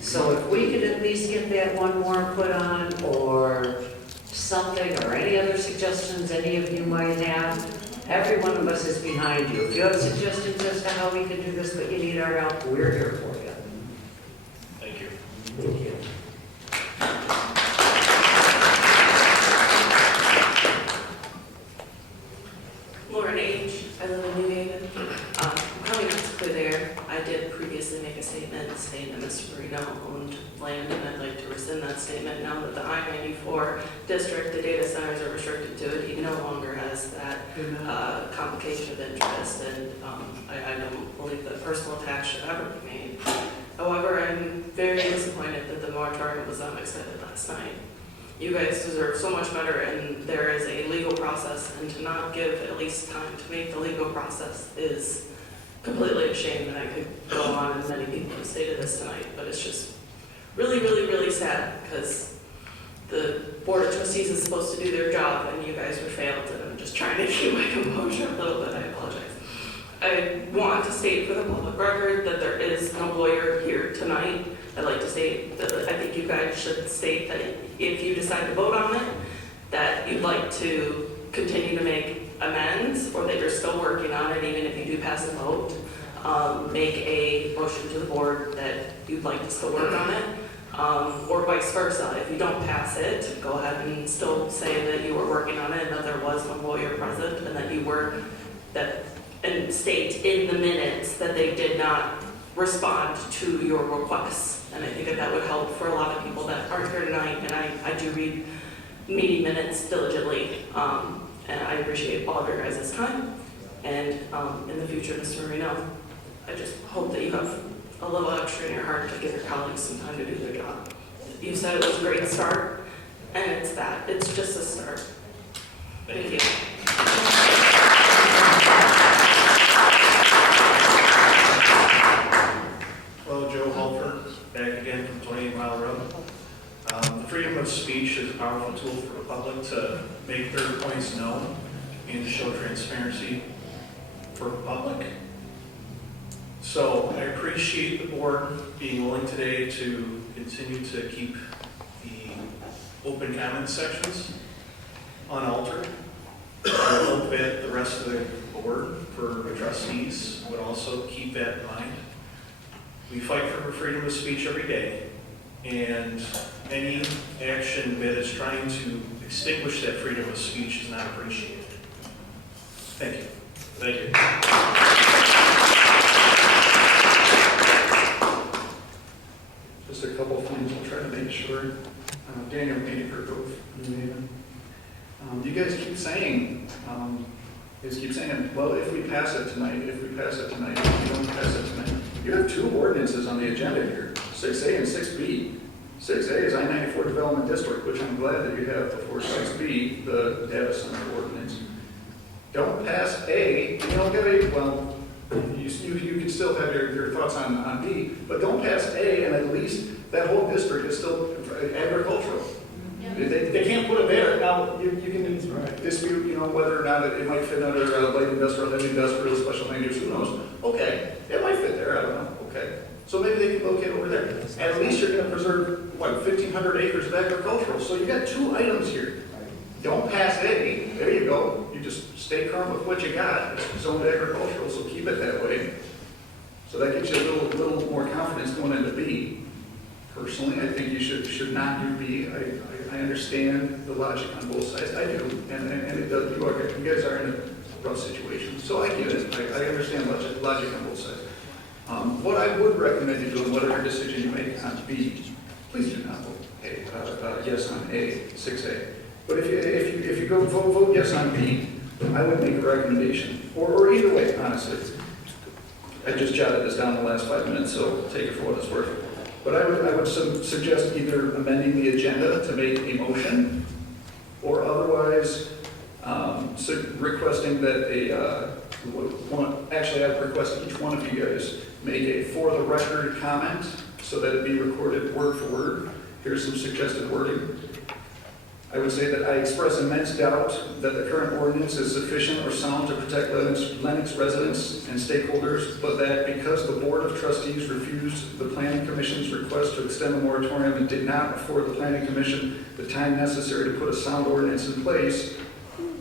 So if we could at least get that one more put on, or something, or any other suggestions any of you might have, Every one of us is behind you. If you have suggestions as to how we can do this, but you need our help, we're here for you. Thank you. Thank you. Lauren H. I live in New Haven. Probably not to clear there. I did previously make a statement saying that Mr. Marino owned land, and I'd like to rescind that statement. Now that the I-94 district, the data centers are restricted to it, he no longer has that complication of interest, and I don't believe that personal attacks should ever be made. However, I'm very disappointed that the moratorium was extended last night. You guys deserve so much better, and there is a legal process, and to not give at least time to make the legal process is completely a shame. And I could go on, and many people have stated this tonight, but it's just really, really, really sad, because the Board of Trustees is supposed to do their job, and you guys were failed, and I'm just trying to keep my composure a little bit. I apologize. I want to state for the public record that there is no lawyer here tonight. I'd like to state that I think you guys should state that if you decide to vote on it, that you'd like to continue to make amends, or that you're still working on it, even if you do pass a vote. Make a motion to the board that you'd like to still work on it, or vice versa. If you don't pass it, go ahead and still say that you were working on it, and that there was no lawyer present, and that you were, and state in the minutes that they did not respond to your requests. And I think that would help for a lot of people that aren't here tonight, and I do read meeting minutes diligently, and I appreciate all of your guys' time. And in the future, Mr. Marino, I just hope that you have a little extra in your heart to give your colleagues some time to do their job. You said it was a great start, and it's that. It's just a start. Thank you. Hello, Joe Halford, back again from 28 Mile Road. The freedom of speech is a powerful tool for the public to make their points known and to show transparency for the public. So I appreciate the board being willing today to continue to keep the open comment sections unaltered. I hope that the rest of the board, for the trustees, would also keep that in mind. We fight for freedom of speech every day, and any action that is trying to extinguish that freedom of speech is not appreciated. Thank you. Thank you. Just a couple of things, I'll try to make sure. Daniel Painter of New Haven. You guys keep saying, well, if we pass it tonight, if we pass it tonight, if we don't pass it tonight. You have two ordinances on the agenda here, 6A and 6B. 6A is I-94 Development District, which I'm glad that you have before 6B, the data center ordinance. Don't pass A, you don't get A, well, you can still have your thoughts on B, but don't pass A, and at least that whole district is still agricultural. They can't put it there. Now, you can dispute, whether or not it might fit under light industrial, heavy industrial, special land use, who knows? Okay, it might fit there, I don't know, okay. So maybe they can locate over there. At least you're gonna preserve, 1,500 acres of agricultural. So you got two items here. Don't pass A, there you go. You just stay current with what you got. It's zoned agricultural, so keep it that way. So that gives you a little more confidence going into B. Personally, I think you should not do B. I understand the logic on both sides. I do, and it does. You guys are in a rough situation, so I get it. I understand logic on both sides. What I would recommend you doing, whatever decision you make on B, please do not vote yes on A, 6A. But if you go vote yes on B, I would make a recommendation, or either way, honestly. I just jotted this down in the last 5 minutes, so take it for what it's worth. But I would suggest either amending the agenda to make a motion, or otherwise requesting that actually I'd request each one of you guys make a for the record comment so that it be recorded word for word. Here's some suggested wording. I would say that I express immense doubt that the current ordinance is sufficient or sound to protect Lenox residents and stakeholders, but that because the Board of Trustees refused the Planning Commission's request to extend the moratorium and did not afford the Planning Commission the time necessary to put a sound ordinance in place,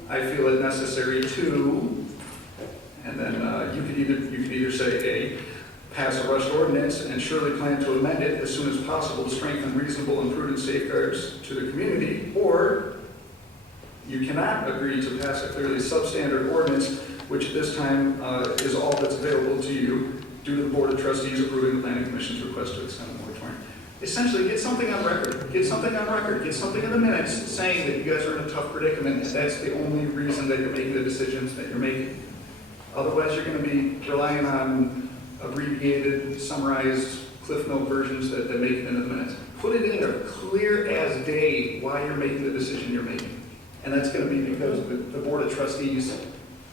I feel it necessary to you could either say, A, pass a rushed ordinance and surely plan to amend it as soon as possible to strengthen reasonable and prudent safeguards to the community, or you cannot agree to pass a clearly substandard ordinance, which at this time is all that's available to you, due to the Board of Trustees approving the Planning Commission's request to extend the moratorium. Essentially, get something on record. Get something on record. Get something in the minutes saying that you guys are in a tough predicament, and that's the only reason that you're making the decisions that you're making. Otherwise, you're going to be relying on abbreviated, summarized, cliff note versions that make it into the minutes. Put it in there, clear as day, why you're making the decision you're making. And that's going to be because the Board of Trustees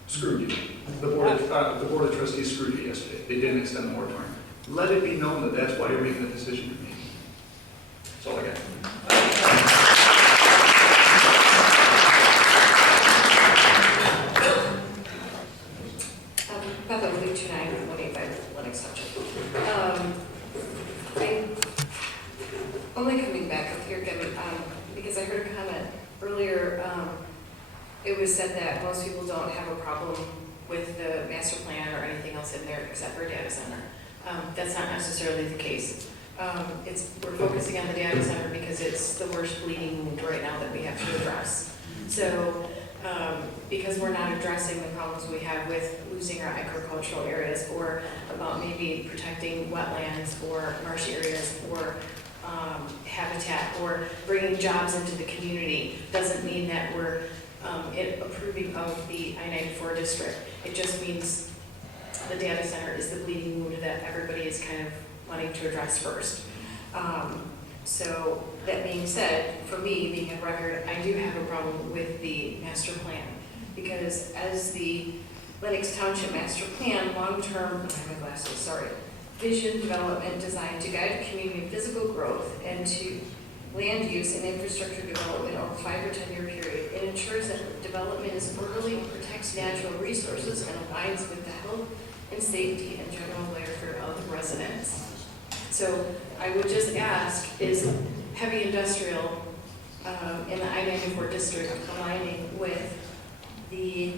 screwed you. The Board of Trustees screwed you yesterday. They didn't extend the moratorium. Let it be known that that's why you're making the decision you're making. That's all I got. Beth Lee, 29185 Lenox Township. I'm only coming back up here again because I heard a comment earlier. It was said that most people don't have a problem with the master plan or anything else in there except for a data center. That's not necessarily the case. We're focusing on the data center because it's the worst bleeding wound right now that we have to address. So, because we're not addressing the problems we have with losing our agricultural areas, or about maybe protecting wetlands or marsh areas, or habitat, or bringing jobs into the community, doesn't mean that we're approving of the I-94 district. It just means the data center is the bleeding wound that everybody is kind of wanting to address first. So that being said, for me, being a record, I do have a problem with the master plan, because as the Lenox Township master plan, long-term, I have my glasses, sorry, vision development designed to guide community physical growth and to land use and infrastructure development over a 5 or 10 year period. It ensures that development is orderly, protects natural resources, and aligns with the health and safety and general welfare of the residents. So I would just ask, is heavy industrial in the I-94 district aligning with the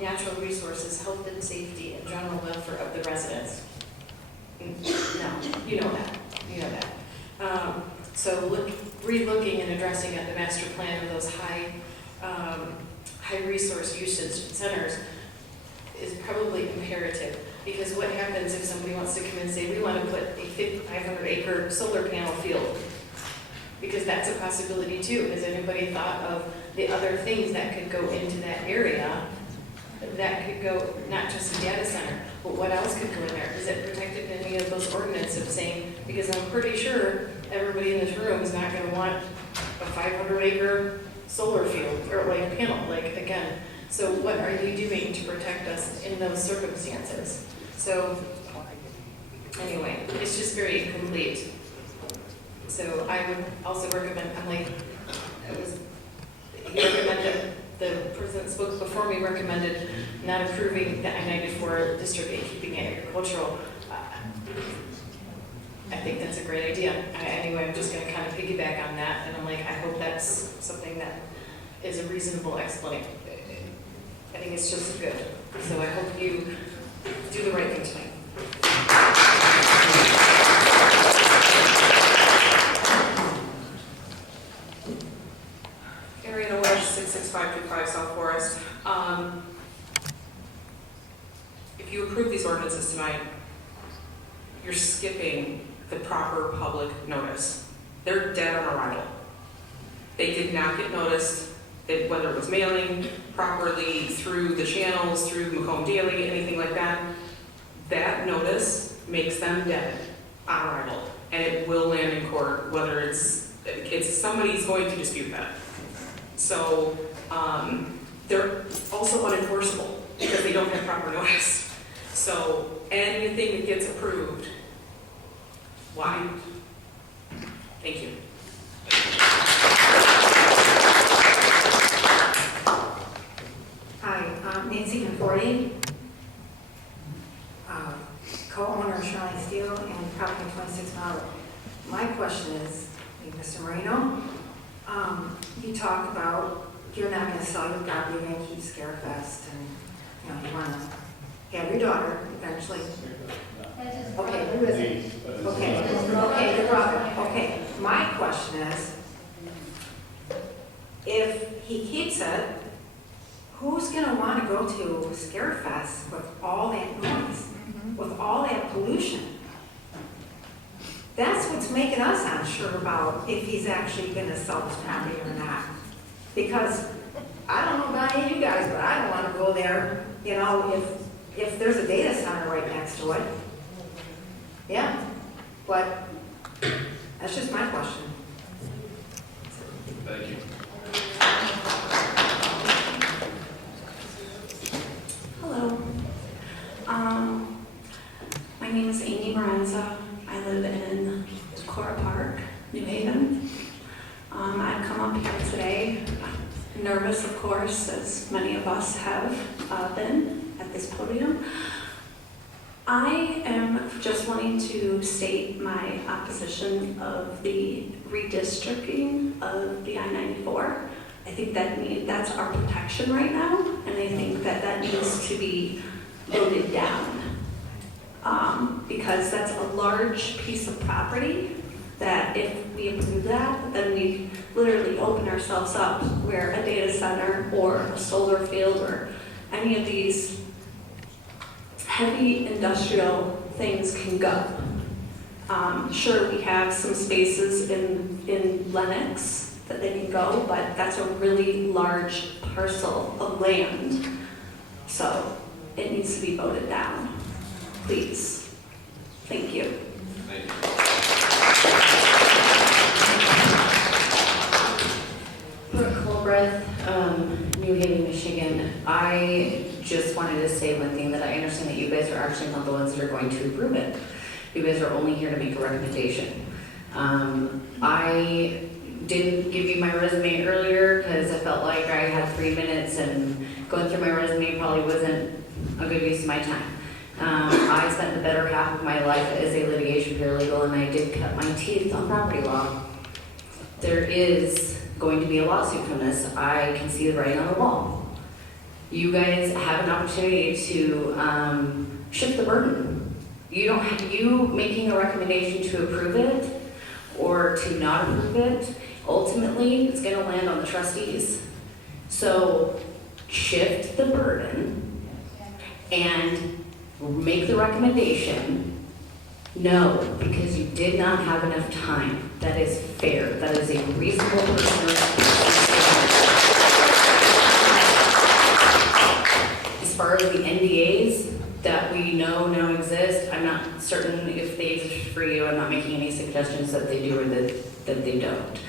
natural resources, health and safety, and general welfare of the residents? No, you know that. You know that. So re-looking and addressing at the master plan of those high resource usage centers is probably imperative, because what happens if somebody wants to come in and say, we want to put a 500 acre solar panel field? Because that's a possibility too. Has anybody thought of the other things that could go into that area that could go, not just a data center, but what else could go in there? Is it protected in any of those ordinances of saying, because I'm pretty sure everybody in this room is not going to want a 500 acre solar field or like panel, like again. So what are you doing to protect us in those circumstances? So anyway, it's just very incomplete. So I would also recommend, he recommended, the person that spoke before me recommended not approving the I-94 district and keeping it agricultural. I think that's a great idea. Anyway, I'm just going to kind of piggyback on that, and I'm like, I hope that's something that is a reasonable explanation. I think it's just good. So I hope you do the right thing tonight. Area West 66525 South Forest. If you approve these ordinances tonight, you're skipping the proper public notice. They're dead on arrival. They did not get noticed, whether it was mailing properly, through the channels, through Macomb Daily, anything like that. That notice makes them dead on arrival, and it will land in court, whether it's somebody's going to dispute that. So they're also unenforceable because they don't have proper notice. So anything that gets approved, why? Thank you. Hi, I'm Nancy Conforti, co-owner of Shirley Steel and property 26 Mile Road. My question is, Mr. Marino, you talk about you're not going to sell your property, you're going to keep Scarefest, and you want to have your daughter eventually. Okay, who is it? Okay, your brother. Okay, my question is, if he keeps it, who's gonna wanna go to Scarefest with all that noise, with all that pollution? That's what's making us unsure about if he's actually gonna sell his property or not. Because I don't know about any of you guys, but I don't wanna go there, you know, if there's a data center right next to it. Yeah, but that's just my question. Thank you. Hello. My name is Amy Morenza. I live in Cora Park, New Haven. I've come up here today, nervous of course, as many of us have been at this podium. I am just wanting to state my opposition of the redistricting of the I-94. I think that's our protection right now, and I think that needs to be voted down. Because that's a large piece of property that if we approve that, then we literally open ourselves up where a data center or a solar field or any of these heavy industrial things can go. Sure, we have some spaces in Lenox that they can go, but that's a really large parcel of land. So it needs to be voted down. Please. Thank you. Thank you. Brooke Colbreth, New Haven, Michigan. I just wanted to say one thing, that I understand that you guys are actually not the ones that are going to approve it. You guys are only here to make a recommendation. I didn't give you my resume earlier because I felt like I had 3 minutes and going through my resume probably wasn't a good use of my time. I spent the better half of my life as a litigation paralegal, and I did cut my teeth on property law. There is going to be a lawsuit from this. I can see the writing on the wall. You guys have an opportunity to shift the burden. You making a recommendation to approve it or to not approve it, ultimately it's going to land on the trustees. So shift the burden and make the recommendation. No, because you did not have enough time. That is fair. That is a reasonable person. As far as the NDAs that we know now exist, I'm not certain if they exist for you. I'm not making any suggestions that they do or that they don't.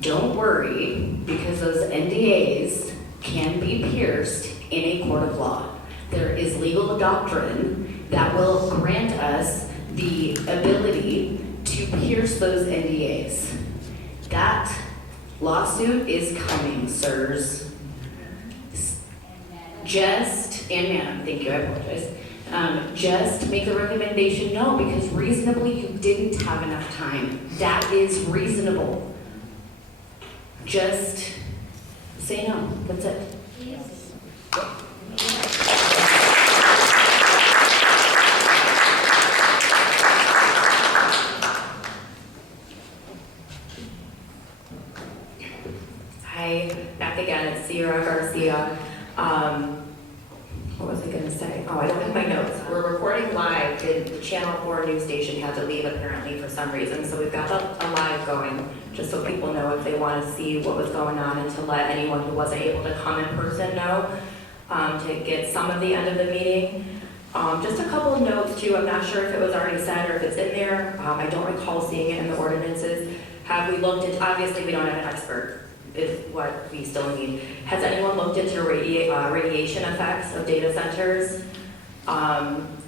Don't worry, because those NDAs can be pierced in a court of law. There is legal doctrine that will grant us the ability to pierce those NDAs. That lawsuit is coming, sirs. And ma'am, thank you, I apologize. Just make the recommendation no, because reasonably you didn't have enough time. That is reasonable. Just say no, that's it. Hi, back again, it's Sierra Garcia. What was I gonna say? Oh, I don't have my notes. We're recording live. The Channel 4 news station had to leave apparently for some reason, so we've got a live going, just so people know if they want to see what was going on, and to let anyone who wasn't able to come in person know, to get some of the end of the meeting. Just a couple of notes too. I'm not sure if it was already said or if it's in there. I don't recall seeing it in the ordinances. Have we looked at, obviously we don't have an expert, is what we still need. Has anyone looked into radiation effects of data centers?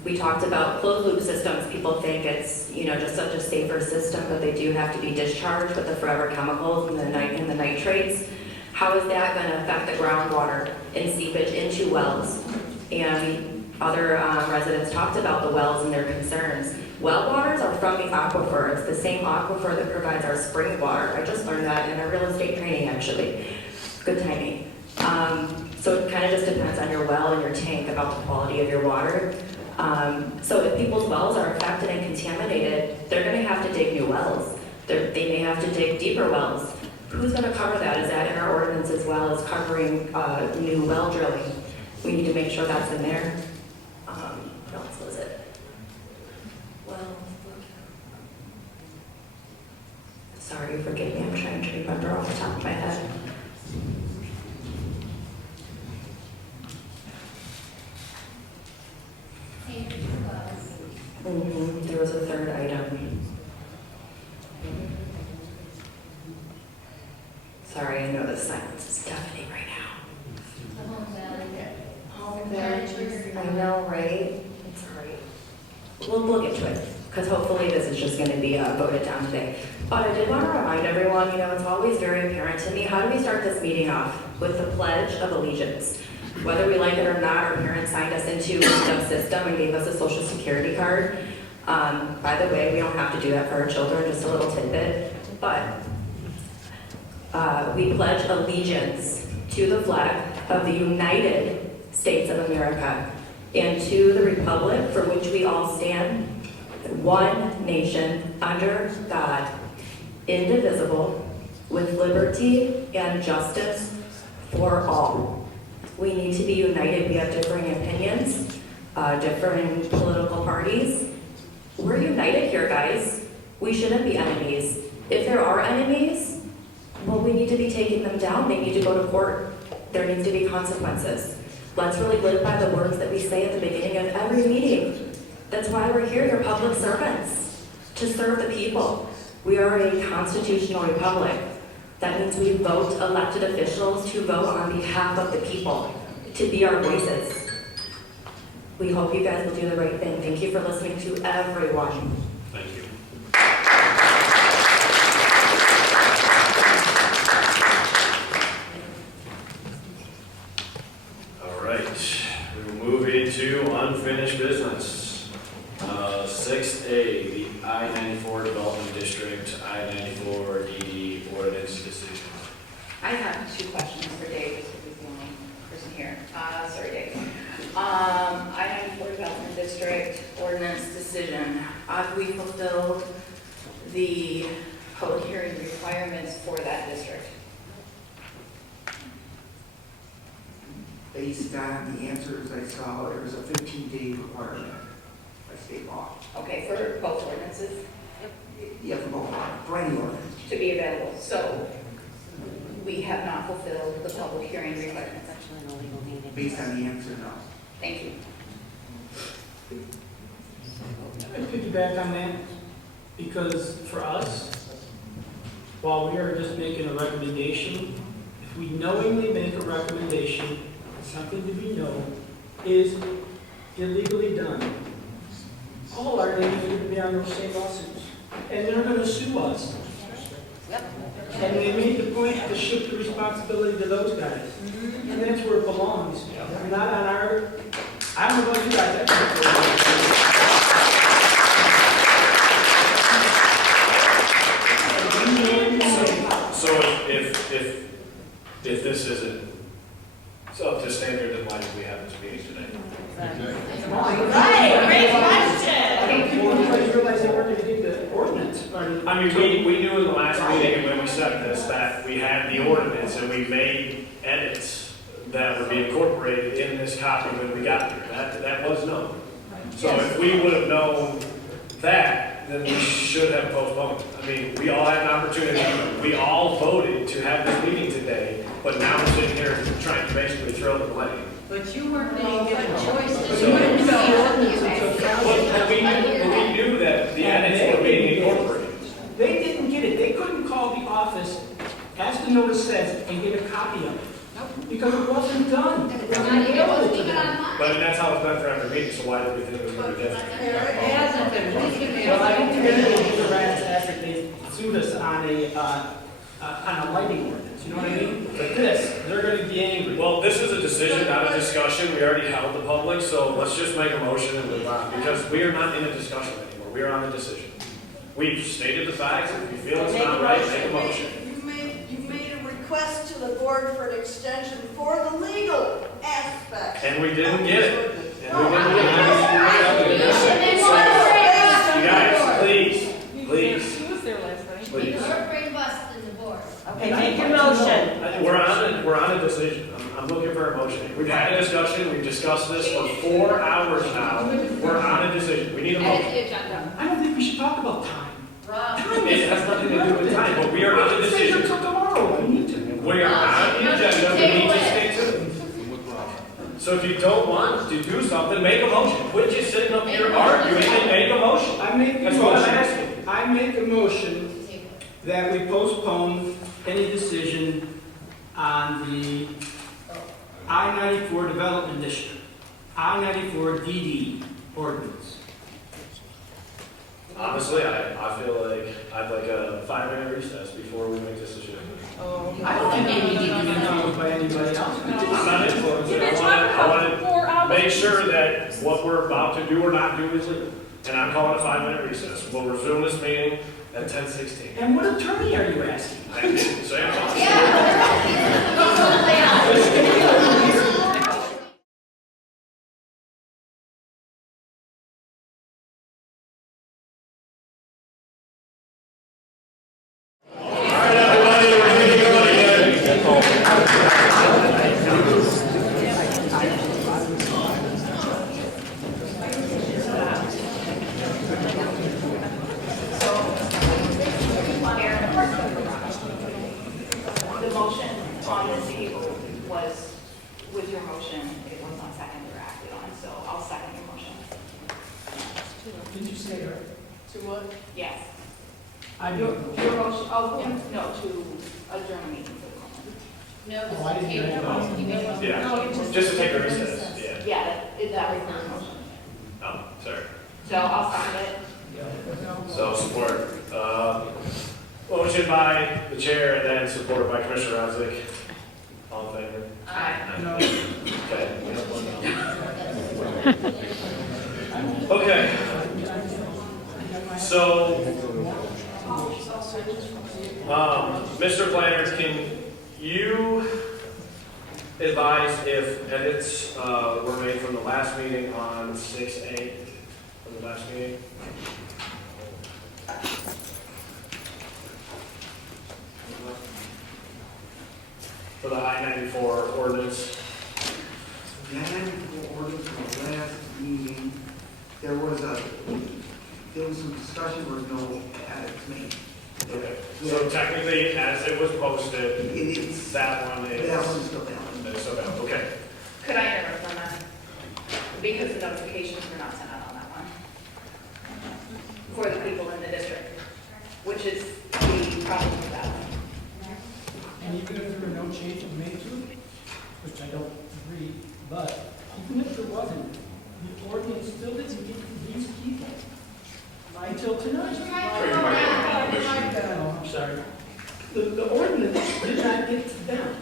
We talked about closed loop systems. People think it's, just such a safer system, but they do have to be discharged with the forever chemicals and the nitrates. How is that going to affect the groundwater and seepage into wells? And other residents talked about the wells and their concerns. Well waters are from the aquifer. It's the same aquifer that provides our spring water. I just learned that in a real estate training, actually. Good timing. So it kind of just depends on your well and your tank about the quality of your water. So if people's wells are affected and contaminated, they're going to have to dig new wells. They may have to dig deeper wells. Who's going to cover that? Is that in our ordinance as well as covering new well drilling? We need to make sure that's in there. What else was it? Well, sorry, forgive me. I'm trying to remember off the top of my head. There was a third item. Sorry, I know the silence is deafening right now. Home values. I know, right? It's all right. We'll get to it, because hopefully this is just going to be voted down today. But I did want to remind everyone, it's always very apparent to me, how do we start this meeting off? With the Pledge of Allegiance. Whether we like it or not, our parents signed us into the system and gave us a social security card. By the way, we don't have to do that for our children, just a little tidbit. But we pledge allegiance to the flag of the United States of America and to the republic for which we all stand, one nation, under God, indivisible, with liberty and justice for all. We need to be united. We have differing opinions, differing political parties. We're united here, guys. We shouldn't be enemies. If there are enemies, well, we need to be taking them down. They need to go to court. There needs to be consequences. Let's really live by the words that we say at the beginning of every meeting. That's why we're here. You're public servants, to serve the people. We are a constitutional republic. That means we vote elected officials to vote on behalf of the people, to be our voices. We hope you guys will do the right thing. Thank you for listening to everyone. Thank you. All right, we will move into unfinished business. 6A, the I-94 Development District, I-94 DD ordinance decision. I have two questions for Dave, because he's the only person here. Sorry, Dave. I-94 Development District ordinance decision. Have we fulfilled the public hearing requirements for that district? Based on the answers I saw, there was a 15-day requirement by state law. Okay, for both ordinances Yeah, for any ordinance. to be available. So we have not fulfilled the public hearing requirements. Based on the answer, no. Thank you. I piggyback on that, because for us, while we are just making a recommendation, if we knowingly make a recommendation, something to be known, is illegally done, all our names are going to be on those same lawsuits, and they're going to sue us. And they made the point to shift the responsibility to those guys, and that's where it belongs. Not on our, I don't know about you guys, So if this isn't up to standard, then why did we have this meeting today? Right, great question. People realize they weren't going to get the ordinance. I mean, we knew in the last meeting when we set this that we had the ordinance and we made edits that would be incorporated in this copy when we got here. That was known. So if we would have known that, then we should have postponed. I mean, we all had an opportunity. We all voted to have this meeting today, but now we're sitting here trying to basically throw the blame. But you weren't being given choices. So- But we knew that the edits were being incorporated. They didn't get it. They couldn't call the office, as the notice says, and get a copy of it. Because it wasn't done. It wasn't available to them. But that's how it's done for every meeting, so why did we think it was going to be different? It hasn't been. Please give me a. Well, I don't think anyone was around after they sued us on a lighting ordinance, you know what I mean? But this, they're gonna be angry. Well, this is a decision, not a discussion. We already held the public, so let's just make a motion and move on, because we are not in a discussion anymore. We are on a decision. We've stated the facts. If you feel it's not right, make a motion. You made a request request to the board for an extension for the legal aspect. And we didn't get it. And we No, didn't get it. You guys, please, please, Who was there last night? please. We're afraid of us than the board. Okay, take your motion. We're on a decision. I'm looking for a motion. We've had a discussion, we've discussed this for 4 hours now. We're on a decision. We need a Edit motion. the agenda. I don't think we should talk about time. Rob. It has nothing to do with time, but we are on a decision. Until tomorrow, we need to. We are on the agenda, we need to stay to it. So if you don't want to do something, make a motion. Quit just sitting up here arguing and make a motion. I make a That's what I'm motion, asking. I make a motion that we postpone any decision on the I-94 Development District, I-94 DD ordinance. Honestly, I feel like I'd like a 5-minute recess before we make this decision. I don't think it needs to be influenced by anybody else. I'm not influenced. I want to make sure that what we're about to do or not do is legal. And I'm calling a 5-minute recess. We'll resume this meeting at 10:16. And what attorney are you asking? I didn't say it. The motion on the table was with your motion, it was not seconded or acted on, so I'll second your motion. Did you say her? To what? Yes. I don't know. Your motion, no, to adjourn the meeting for the moment. No, Oh, I didn't hear that. Yeah, just to take a recess. Yeah. Yeah, that was your motion. Oh, sorry. So I'll second it. So support. Motion by the chair and then supported by Commissioner Rodzik. All in favor? Aye. Okay. Okay. So, Mr. Planner, can you advise if edits were made from the last meeting on 6/8 from the last meeting? For the I-94 ordinance? The I-94 ordinance from the last meeting, there was some discussion, there was no edits made. Okay, so technically, as it was posted, It is, that one is... that one's still valid. It's still valid, okay. Could I interrupt on that? Because the notifications were not sent out on that one. For the people in the district, which is the problem with that one. And even if there were no changes made to it, which I don't agree, but even if there wasn't, the ordinance still doesn't get to these people until tonight. Oh, I'm sorry. The ordinance did not get to them.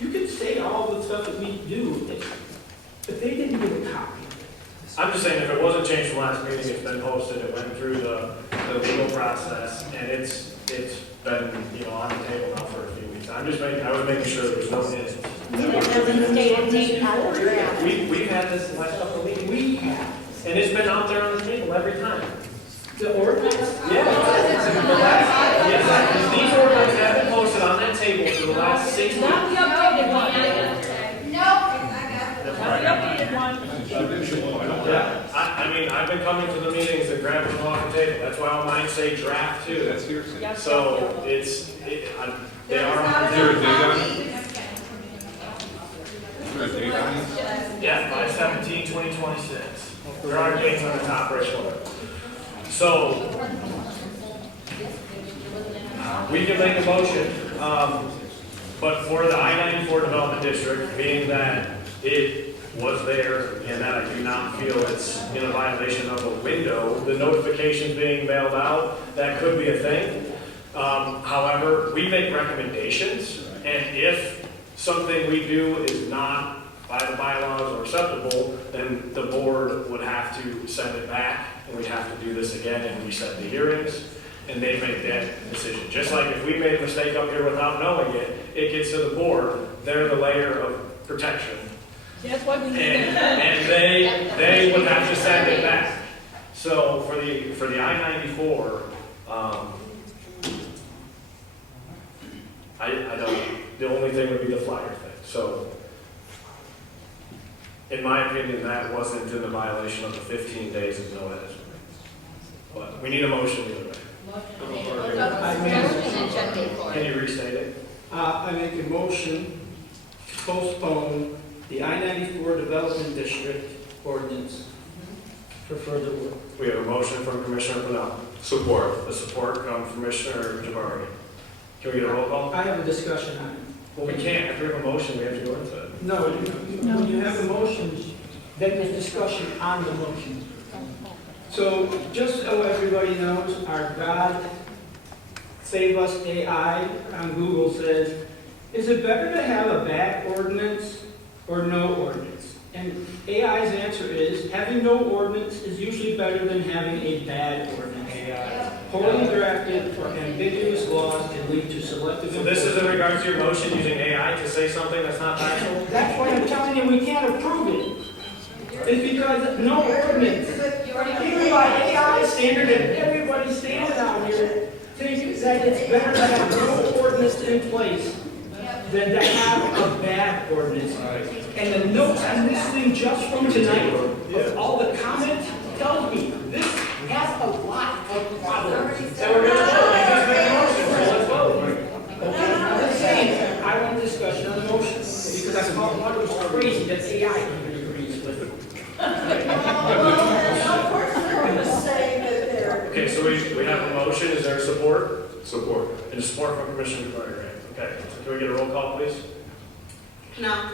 You could say all the stuff that we do, but they didn't get a copy of it. I'm just saying, if it wasn't changed from last meeting, it's been posted, it went through the legal process, and it's been, on the table now for a few weeks. I was making sure there was no minutes. We've had this the last couple of meetings. We have. And it's been out there on the table every time. The ordinance? Yes. These ordinances have been posted on that table for the last 6 months. Not the updated one. Not the updated one. Yeah, I mean, I've been coming to the meetings and grabbing them off the table. That's why all mine say draft too. That's here. So they are. Is there a date on it? Is there a date on it? Yeah, 5/17/2026. There are dates on the top right shoulder. So, we can make a motion, but for the I-94 Development District, being that it was there and that I do not feel it's in a violation of a window, the notifications being mailed out, that could be a thing. However, we make recommendations, and if something we do is not by the bylaws or acceptable, then the board would have to send it back, and we'd have to do this again and reset the hearings. and they make that decision. Just like if we made a mistake up here without knowing it, it gets to the board, they're the layer of protection. That's why we need And they would have to send it back. So for the I-94, I don't, the only thing would be the flyer thing. So in my opinion, that wasn't in the violation of the 15 days of no edits. But we need a motion either way. Can you restate it? I make a motion to postpone the I-94 Development District ordinance for further work. We have a motion from Commissioner Brunel. Support. The support comes from Commissioner Jabari. Can we get a roll call? I have a discussion on it. Well, we can't. If we have a motion, we have to go into it. No, when you have a motion, then there's discussion on the motion. So just so everybody knows, our God Save Us AI on Google says, is it better to have a bad ordinance or no ordinance? And AI's answer is, having no ordinance is usually better than having a bad ordinance. Poorly drafted or ambiguous laws can lead to selective So this is in regards to your motion using AI to say something that's not factual? That's why I'm telling you, we can't approve it. It's because no ordinance. Even by AI standard and everybody's standard out here, thinks that it's better to have no ordinance in place than to have a bad ordinance. And the notes on this thing just from tonight, of all the comments, tells me this has a lot of problems. So we're going to vote. You just made a motion, so let's vote. Okay, I'm just saying, I want discussion on the motion, because I thought it was crazy that AI even agrees with it. Of course, they're going to say that they're. Okay, so we have a motion. Is there support? Support. And support from Commissioner Jabari, right? Okay, so can we get a roll call, please? No.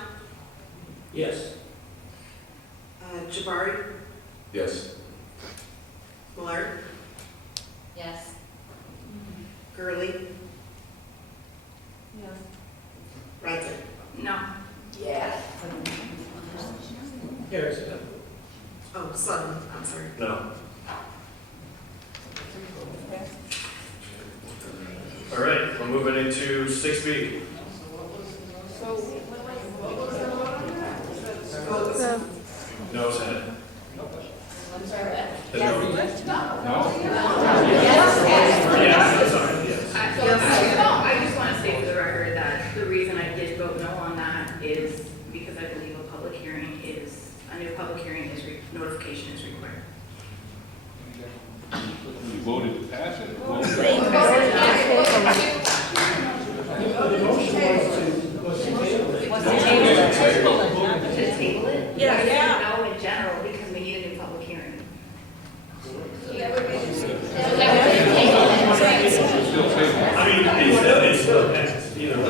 Yes. Jabari? Yes. Millard? Yes. Gurley? Yes. Rudzik? No. Yes. Harrison. Oh, Sutton, I'm sorry. No. All right, we're moving into 6B. No, Senate. I'm sorry, what? The no. Yes. I'm sorry, yes. I just want to say for the record that the reason I did vote no on that is because I believe a new public hearing is, notification is required. You voted to pass it. The motion was to table it. To table it? Yeah. No in general, because we need a new public hearing. I mean, it's still passed, you know.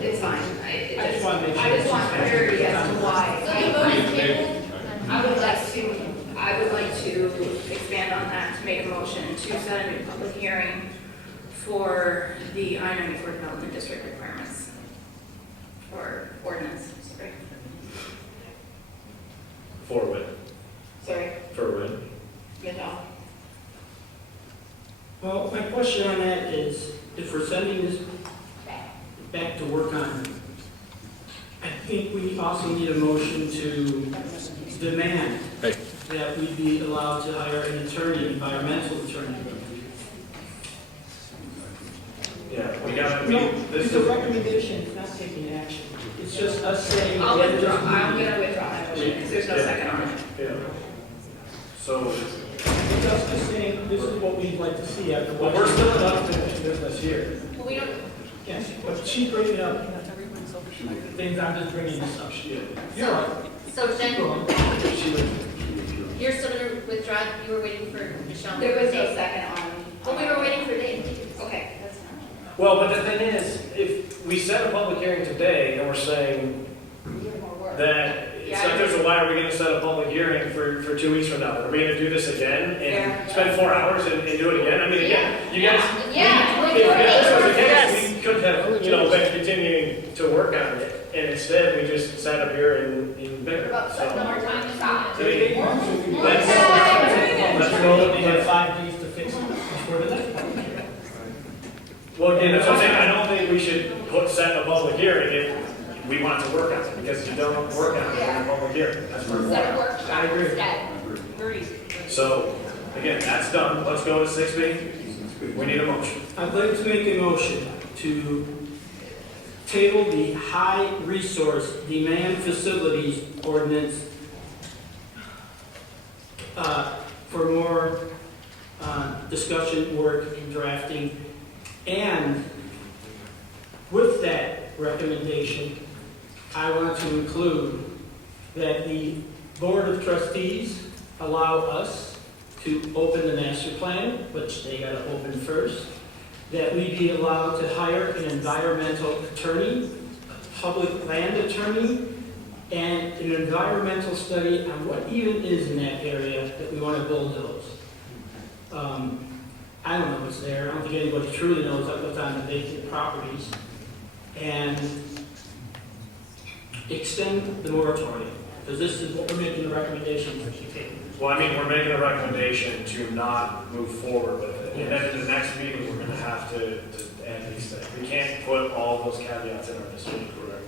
It's fine. I just want to make sure. I just want clarity as to why. I would like to expand on that, to make a motion to set a new public hearing for the I-94 Development District requirements. Or ordinance, sorry. For win. Sorry, For win. Middahl. Well, my question on that is, if we're sending this back to work on, I think we also need a motion to demand that we be allowed to hire an attorney, environmental attorney. Yeah, we got, No, this it's a is, recommendation, it's not taking action. It's just us saying. I'm gonna withdraw my motion, because there's no second on it. yeah. So, It's us just saying, this is what we'd like to see after. well, we're still in unfinished business here. Well, we don't, Yes, but she's bringing up things, I'm just bringing this up. You're right. so Go then, on. you're still gonna withdraw, you were waiting for Michelle. There was no second on. Well, we were waiting for Dave. Okay, that's fine. Well, but the thing is, if we set a public hearing today and we're saying that, it's like, there's a why are we gonna set a public hearing for 2 weeks from now? Are we gonna do this again and spend 4 hours and do it again? I mean, again, you guys, Yeah. if this was the case, we could have, been continuing to work on it. And instead, we just sat up here and been. About So, one more time this weekend. let's Let's go. go, we have 5 days to fix it before the next one. Well, again, that's what I'm saying, I don't think we should set a public hearing if we want to work on it, because if you don't work on it in a public hearing, that's where we're Set a at. workshop instead. Agreed. So, again, that's done, let's go to 6B, we need a motion. I'd like to make a motion to table the high resource demand facilities ordinance for more discussion, work, and drafting. And with that recommendation, I want to include that the Board of Trustees allow us to open the master plan, which they gotta open first, that we be allowed to hire an environmental attorney, a public land attorney, and an environmental study on what even is in that area that we want to bulldoze. I don't know what's there. I don't think anybody truly knows what's on the vacant properties. And extend the moratorium, because this is what we're making a recommendation for. Well, I mean, we're making a recommendation to not move forward with it, and then in the next meeting, we're gonna have to add these things. We can't put all those caveats in our decision, correct?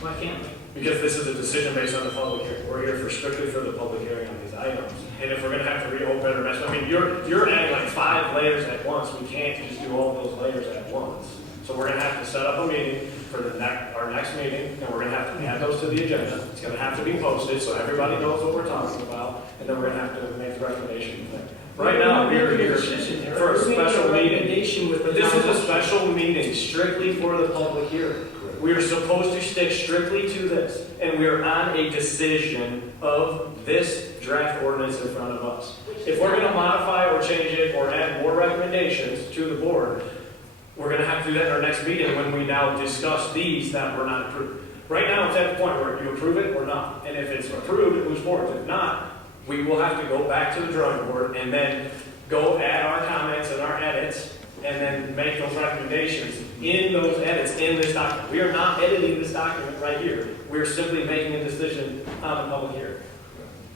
Why can't we? Because this is a decision based on the public hearing. We're here strictly for the public hearing on these items. And if we're gonna have to reopen or mess, I mean, you're adding like 5 layers at once. We can't just do all those layers at once. So we're gonna have to set up a meeting for our next meeting, and we're gonna have to add those to the agenda. It's gonna have to be posted, so everybody knows what we're talking about, and then we're gonna have to make the recommendation. Right now, we're here for a special meeting. But this is a special meeting strictly for the public hearing. We are supposed to stick strictly to this, and we are on a decision of this draft ordinance in front of us. If we're gonna modify or change it or add more recommendations to the board, we're gonna have to do that in our next meeting when we now discuss these that were not approved. Right now, it's at the point where you approve it or not, and if it's approved, it moves forward. If not, we will have to go back to the drawing board and then go add our comments and our edits, and then make those recommendations in those edits in this document. We are not editing this document right here. We are simply making a decision on the public hearing.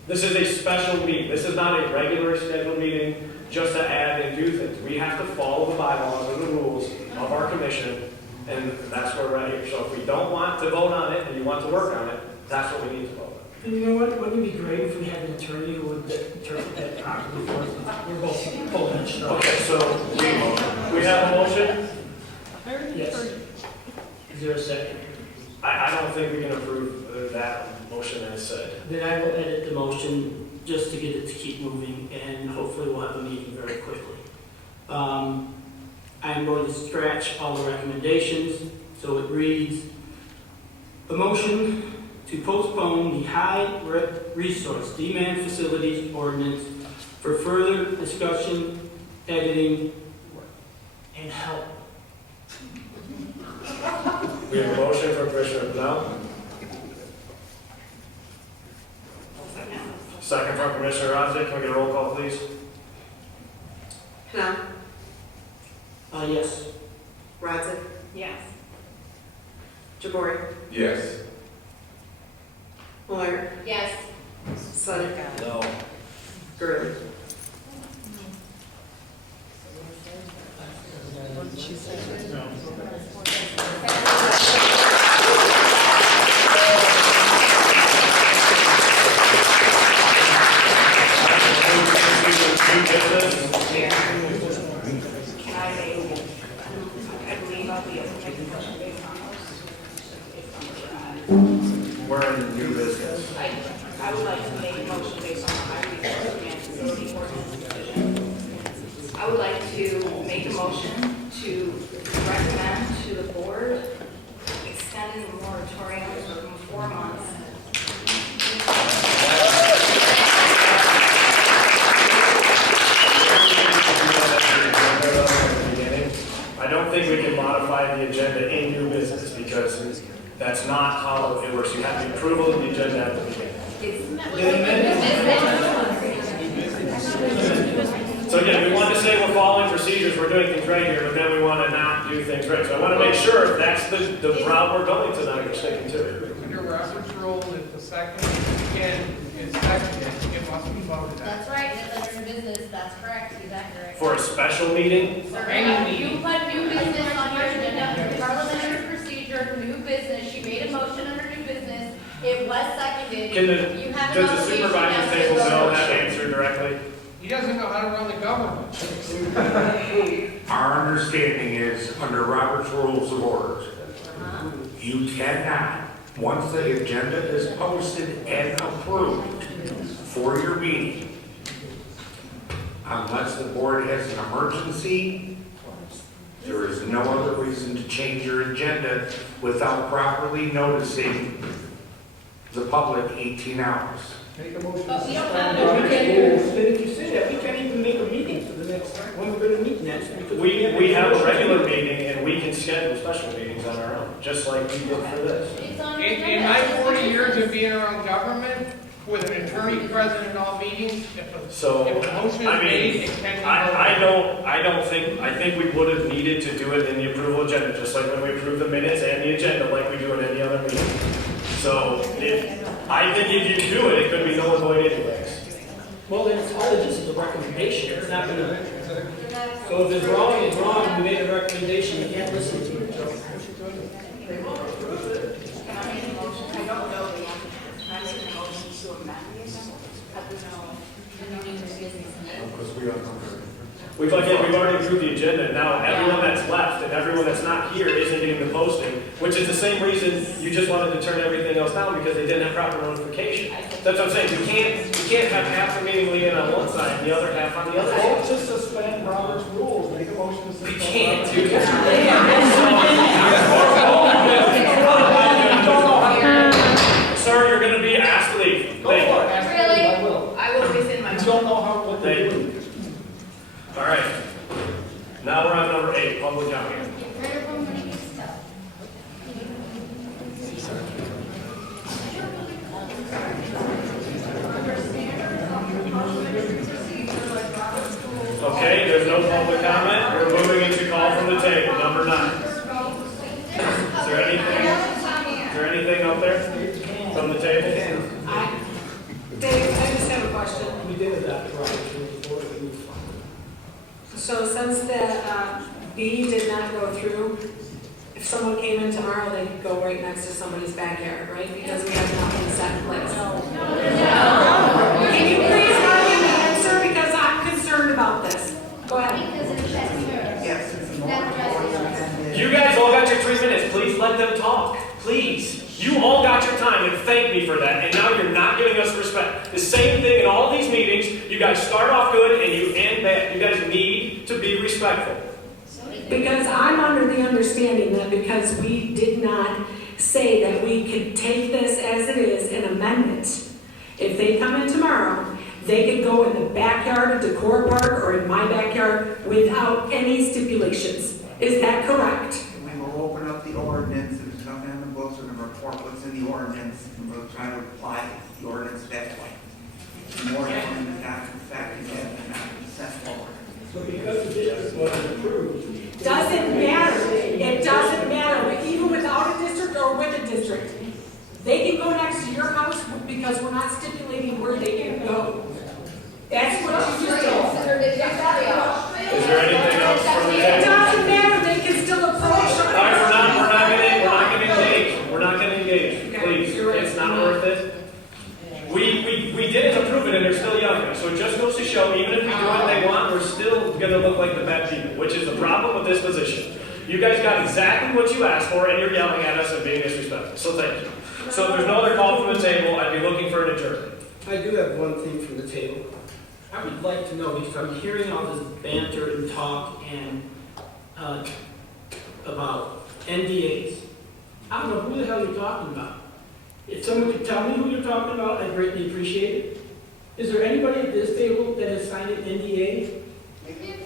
This is a special meeting. This is not a regular scheduled meeting just to add and do things. We have to follow the bylaws and the rules of our commission, and that's where we're at here. So if we don't want to vote on it and you want to work on it, that's what we need to vote on. And you know what? Wouldn't it be great if we had an attorney who would interpret that properly for us? We're both pulling at straws. Okay, so we have a motion. Yes. Is there a second? I don't think we can approve that motion as said. Then I will edit the motion just to get it to keep moving, and hopefully we'll have a meeting very quickly. I'm going to scratch all the recommendations, so it reads, a motion to postpone the high resource demand facilities ordinance for further discussion, editing, and help. We have a motion from Commissioner Bell. Second from Commissioner Rodzik. Can we get a roll call, please? Pennell? Yes. Rodzik? Yes. Jabouri? Yes. Muller? Yes. Sonic? No. Gurley? Can I make, I believe I'll be able to make a motion based on those. We're in new business. I would like to make a motion based on the high resource demand facility ordinance decision. I would like to make a motion to recommend to the board extending the moratorium from 4 months. I don't think we can modify the agenda in new business because that's not how it works. You have the approval of the agenda at the beginning. So again, we want to say we're following procedures, we're doing things right here, but then we want to not do things right. So I want to make sure that's the route we're going tonight, we're sticking to it. Under Robert's rule, if the second, you can It's seconded, it must be voted on. That's right, it's under new business, that's correct, he's accurate. For a special meeting? Sir, Any you meeting. put new business on your agenda, parliamentary procedure, new business, she made a motion under new business, it was seconded. Can You have an does the obligation supervisor now to table vote. know that answer directly? He doesn't know how to run the government. Our understanding is, under Robert's Rules of Orders, you cannot, once the agenda is posted and approved for your meeting, unless the board has an emergency, there is no other reason to change your agenda without properly noticing the public 18 hours. Make a motion. But we don't have No, we no. can't even, if you say that, we can't even make a meeting for the next, when we're gonna meet next. because can't We make have a motion. regular meeting and we can schedule special meetings on our own, just like we did for this. It's on your In agenda. my 40 years of being around government, with an attorney present in all meetings, So, if a motion I is made, mean, it can be voted I don't think, I think we would have needed to do it in the approval agenda, just like when we approve the minutes and the agenda, like we do in any other meeting. So, I think if you do it, it could be null and void anyways. Well, then it's all it is a recommendation, it's not gonna, so if it's wrong, it's wrong, we made a recommendation, you can't listen to it, so. I don't know the answer to this. Can I make a motion to amend the agenda? I don't know. Because we don't know. We've already approved the agenda, now everyone that's left and everyone that's not here isn't getting the posting, which is the same reason you just wanted to turn everything else down, because they didn't have proper notification. That's what I'm saying, we can't have half the meeting leaving on one side and the other half on the other Vote side. to suspend Robert's rules, make a motion to suspend. We can't do that. Sir, you're gonna be asked to leave. Go Thank you. for it. Really? I will. I will rescind my You motion. don't know how, what they're Thank doing. you. All right. Now we're on number 8, public comment. Get rid of them when it gets tough. Okay, there's no public comment. We're moving into call from the table, number 9. Is there anything up there from the table? Dave, I just have a question. We did adopt Robert's Rules of Order, we moved forward. So since that B did not go through, if someone came in tomorrow, they could go right next to somebody's backyard, right? Because we have nothing set in place. Can you please let me answer, because I'm concerned about this? Go ahead. Yes, it's an order. You guys all got your 3 minutes. Please let them talk. Please. You all got your time and thank me for that, and now you're not giving us respect. The same thing in all these meetings. You guys start off good and you end bad. You guys need to be respectful. Because I'm under the understanding that because we did not say that we could take this as it is and amend it, if they come in tomorrow, they could go in the backyard of Decor Park or in my backyard without any stipulations. Is that correct? We will open up the ordinance, there's nothing in the books, we're gonna report what's in the ordinance, and we'll try to apply the ordinance that way. The moratorium is not in effect, it has been not been sent forward. So because the district wasn't approved, Doesn't matter. It doesn't matter, even without a district or with a district. They can go next to your house because we're not stipulating where they can go. That's what you just told. Is there anything else from the It table? doesn't matter, they can still approach. All right, we're not gonna engage. Please, it's not worth it. We didn't approve it and they're still yelling at us. So it just goes to show, even if we do what they want, we're still gonna look like the bad people, which is the problem with this position. You guys got exactly what you asked for and you're yelling at us and being disrespectful. So thank you. So if there's no other call from the table, I'd be looking for an adjournment. I do have one thing from the table. I would like to know, because I'm hearing all this banter and talk and about NDAs. I don't know who the hell you're talking about. If someone could tell me who you're talking about, I'd greatly appreciate it. Is there anybody at this table that has signed an NDA? They can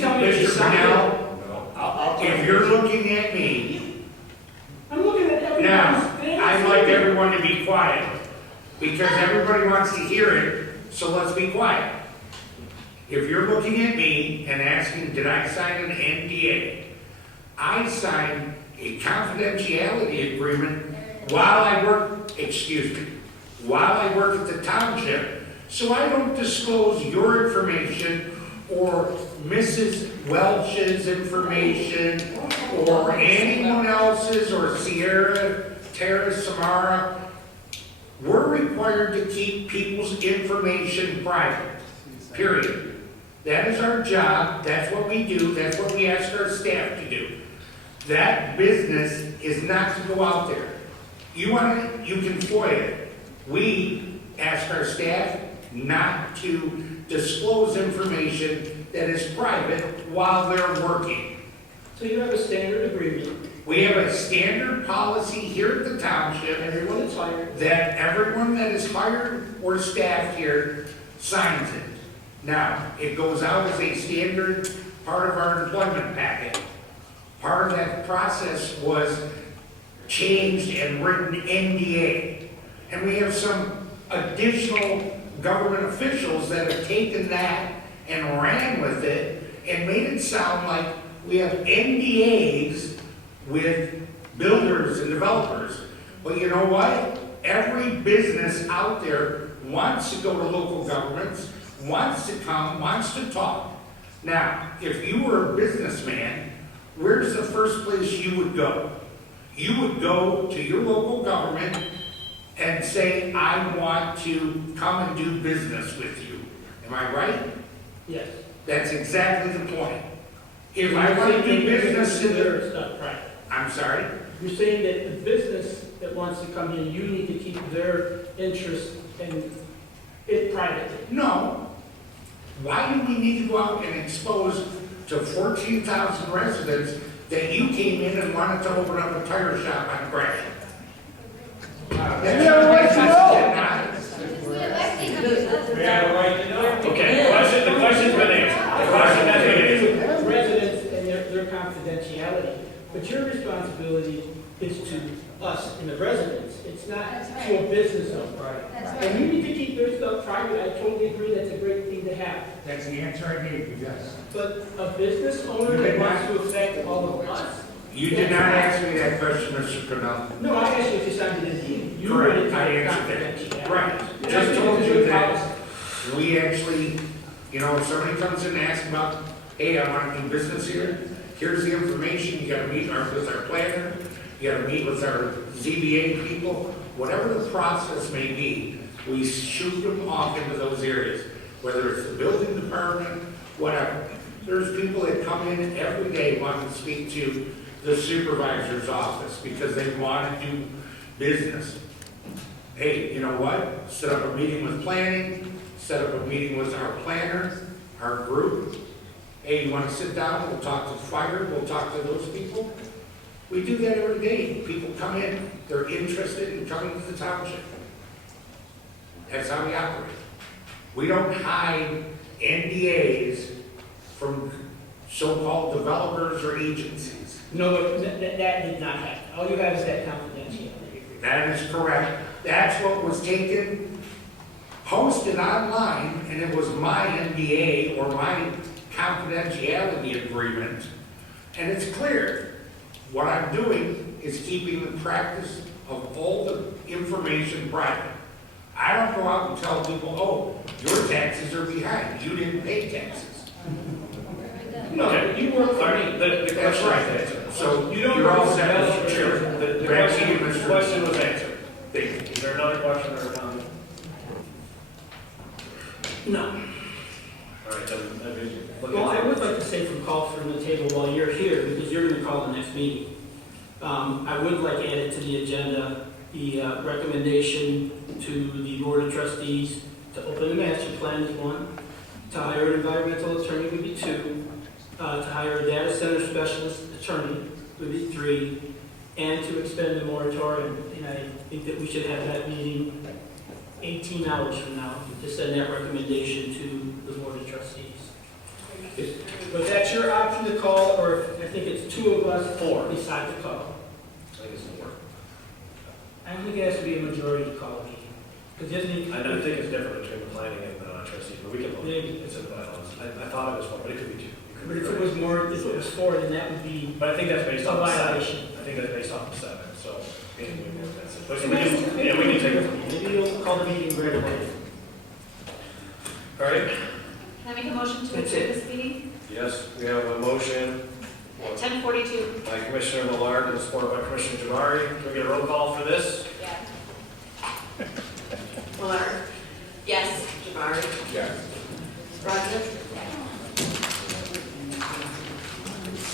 tell me if you Mr. signed it. Cornell, if you're looking at me, I'm looking at everybody's now, face. I'd like everyone to be quiet, because everybody wants to hear it, so let's be quiet. If you're looking at me and asking, did I sign an NDA? I signed a confidentiality agreement while I worked while I work at the township, so I don't disclose your information or Mrs. Welch's information or anyone else's or Sierra, Tara, Samara. We're required to keep people's information private, period. That is our job, that's what we do, that's what we ask our staff to do. That business is not to go out there. You want it, you can FOIA it. We ask our staff not to disclose information that is private while they're working. So you have a standard agreement. We have a standard policy here at the township. Everyone is hired. That everyone that is hired or staffed here signs it. Now, it goes out as a standard part of our employment packet. Part of that process was changed and written NDA. And we have some additional government officials that have taken that and ran with it and made it sound like we have NDAs with builders and developers. Well, you know what? Every business out there wants to go to local governments, wants to come, wants to talk. Now, if you were a businessman, where's the first place you would go? You would go to your local government and say, I want to come and do business with you. Am I right? Yes. That's exactly the point. If I want to do business in It's not private. I'm sorry? You're saying that the business that wants to come in, you need to keep their interest and it private. No. Why do we need to go out and expose to 14,000 residents that you came in and wanted to open up a tire shop on Gresham? That's your business, We have a right to know. Okay, the question's been answered. The question has been answered. Residents and their confidentiality, but your responsibility is to us and the residents. It's not to a business owner. And you need to keep their stuff private. I totally agree, that's a great thing to have. That's the answer I gave you, yes. But a business owner that wants to affect all of us. You did not ask me that question, Mr. Cornell. No, I asked you if you signed an NDA. You Correct, read it to I the answered that. confidentiality. Right, just told you that we actually, you know, if somebody comes in and asks about, hey, I want to do business here, here's the information, you gotta meet with our planner, you gotta meet with our ZBA people, whatever the process may be, we shoot them off into those areas, whether it's the building department, whatever. There's people that come in every day wanting to speak to the supervisor's office because they want to do business. Hey, you know what? Set up a meeting with planning, set up a meeting with our planner, our group. Hey, you want to sit down? We'll talk to fire, we'll talk to those people. We do that every day. People come in, they're interested in coming to the township. That's how we operate. We don't hide NDAs from so-called developers or agencies. No, but that did not happen. All you have is that confidentiality. That is correct. That's what was taken, posted online, and it was my NDA or my confidentiality agreement. And it's clear. What I'm doing is keeping the practice of all the information private. I don't go out and tell people, oh, your taxes are behind. You didn't pay taxes. No, Okay. you work for me. The That's question right. was answered. So You don't you're all work set, for Mr. Chairman. The Back to you, Mr. question was answered. Thank you. Is there another question or a comment? No. All right, then, Well, I would like to say from call from the table while you're here, because you're going to call the next meeting. I would like added to the agenda the recommendation to the Board of Trustees to open the master plan is one, to hire an environmental attorney would be two, to hire a data center specialist attorney would be three, and to extend the moratorium. And I think that we should have that meeting 18 hours from now to send that recommendation to the Board of Trustees. But that's your option to call, or I think it's two of us decide to call. I think it's 4. I think it has to be a majority to call a meeting. I don't think it's different between the planning and the trustees, but we can look. Maybe. It's in the bylaws. I thought it was 4, but it could be 2. But if it was more, if it was four, then that would be But I think that's based a off the 7. violation. I think that's based off the 7, so anyway, that's it. We can take it. Maybe you'll call the meeting right away. All right, Can I make a motion to adjourn this meeting? yes, we have a motion At 10:42. by Commissioner Millard and supported by Commissioner Jabari. Can we get a roll call for this? Yeah. Millard, Yes. Jabari, Yes. Roderick.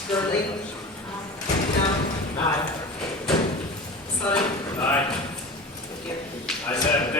Gurley. Aye. Sutton. Aye. Thank you. I said,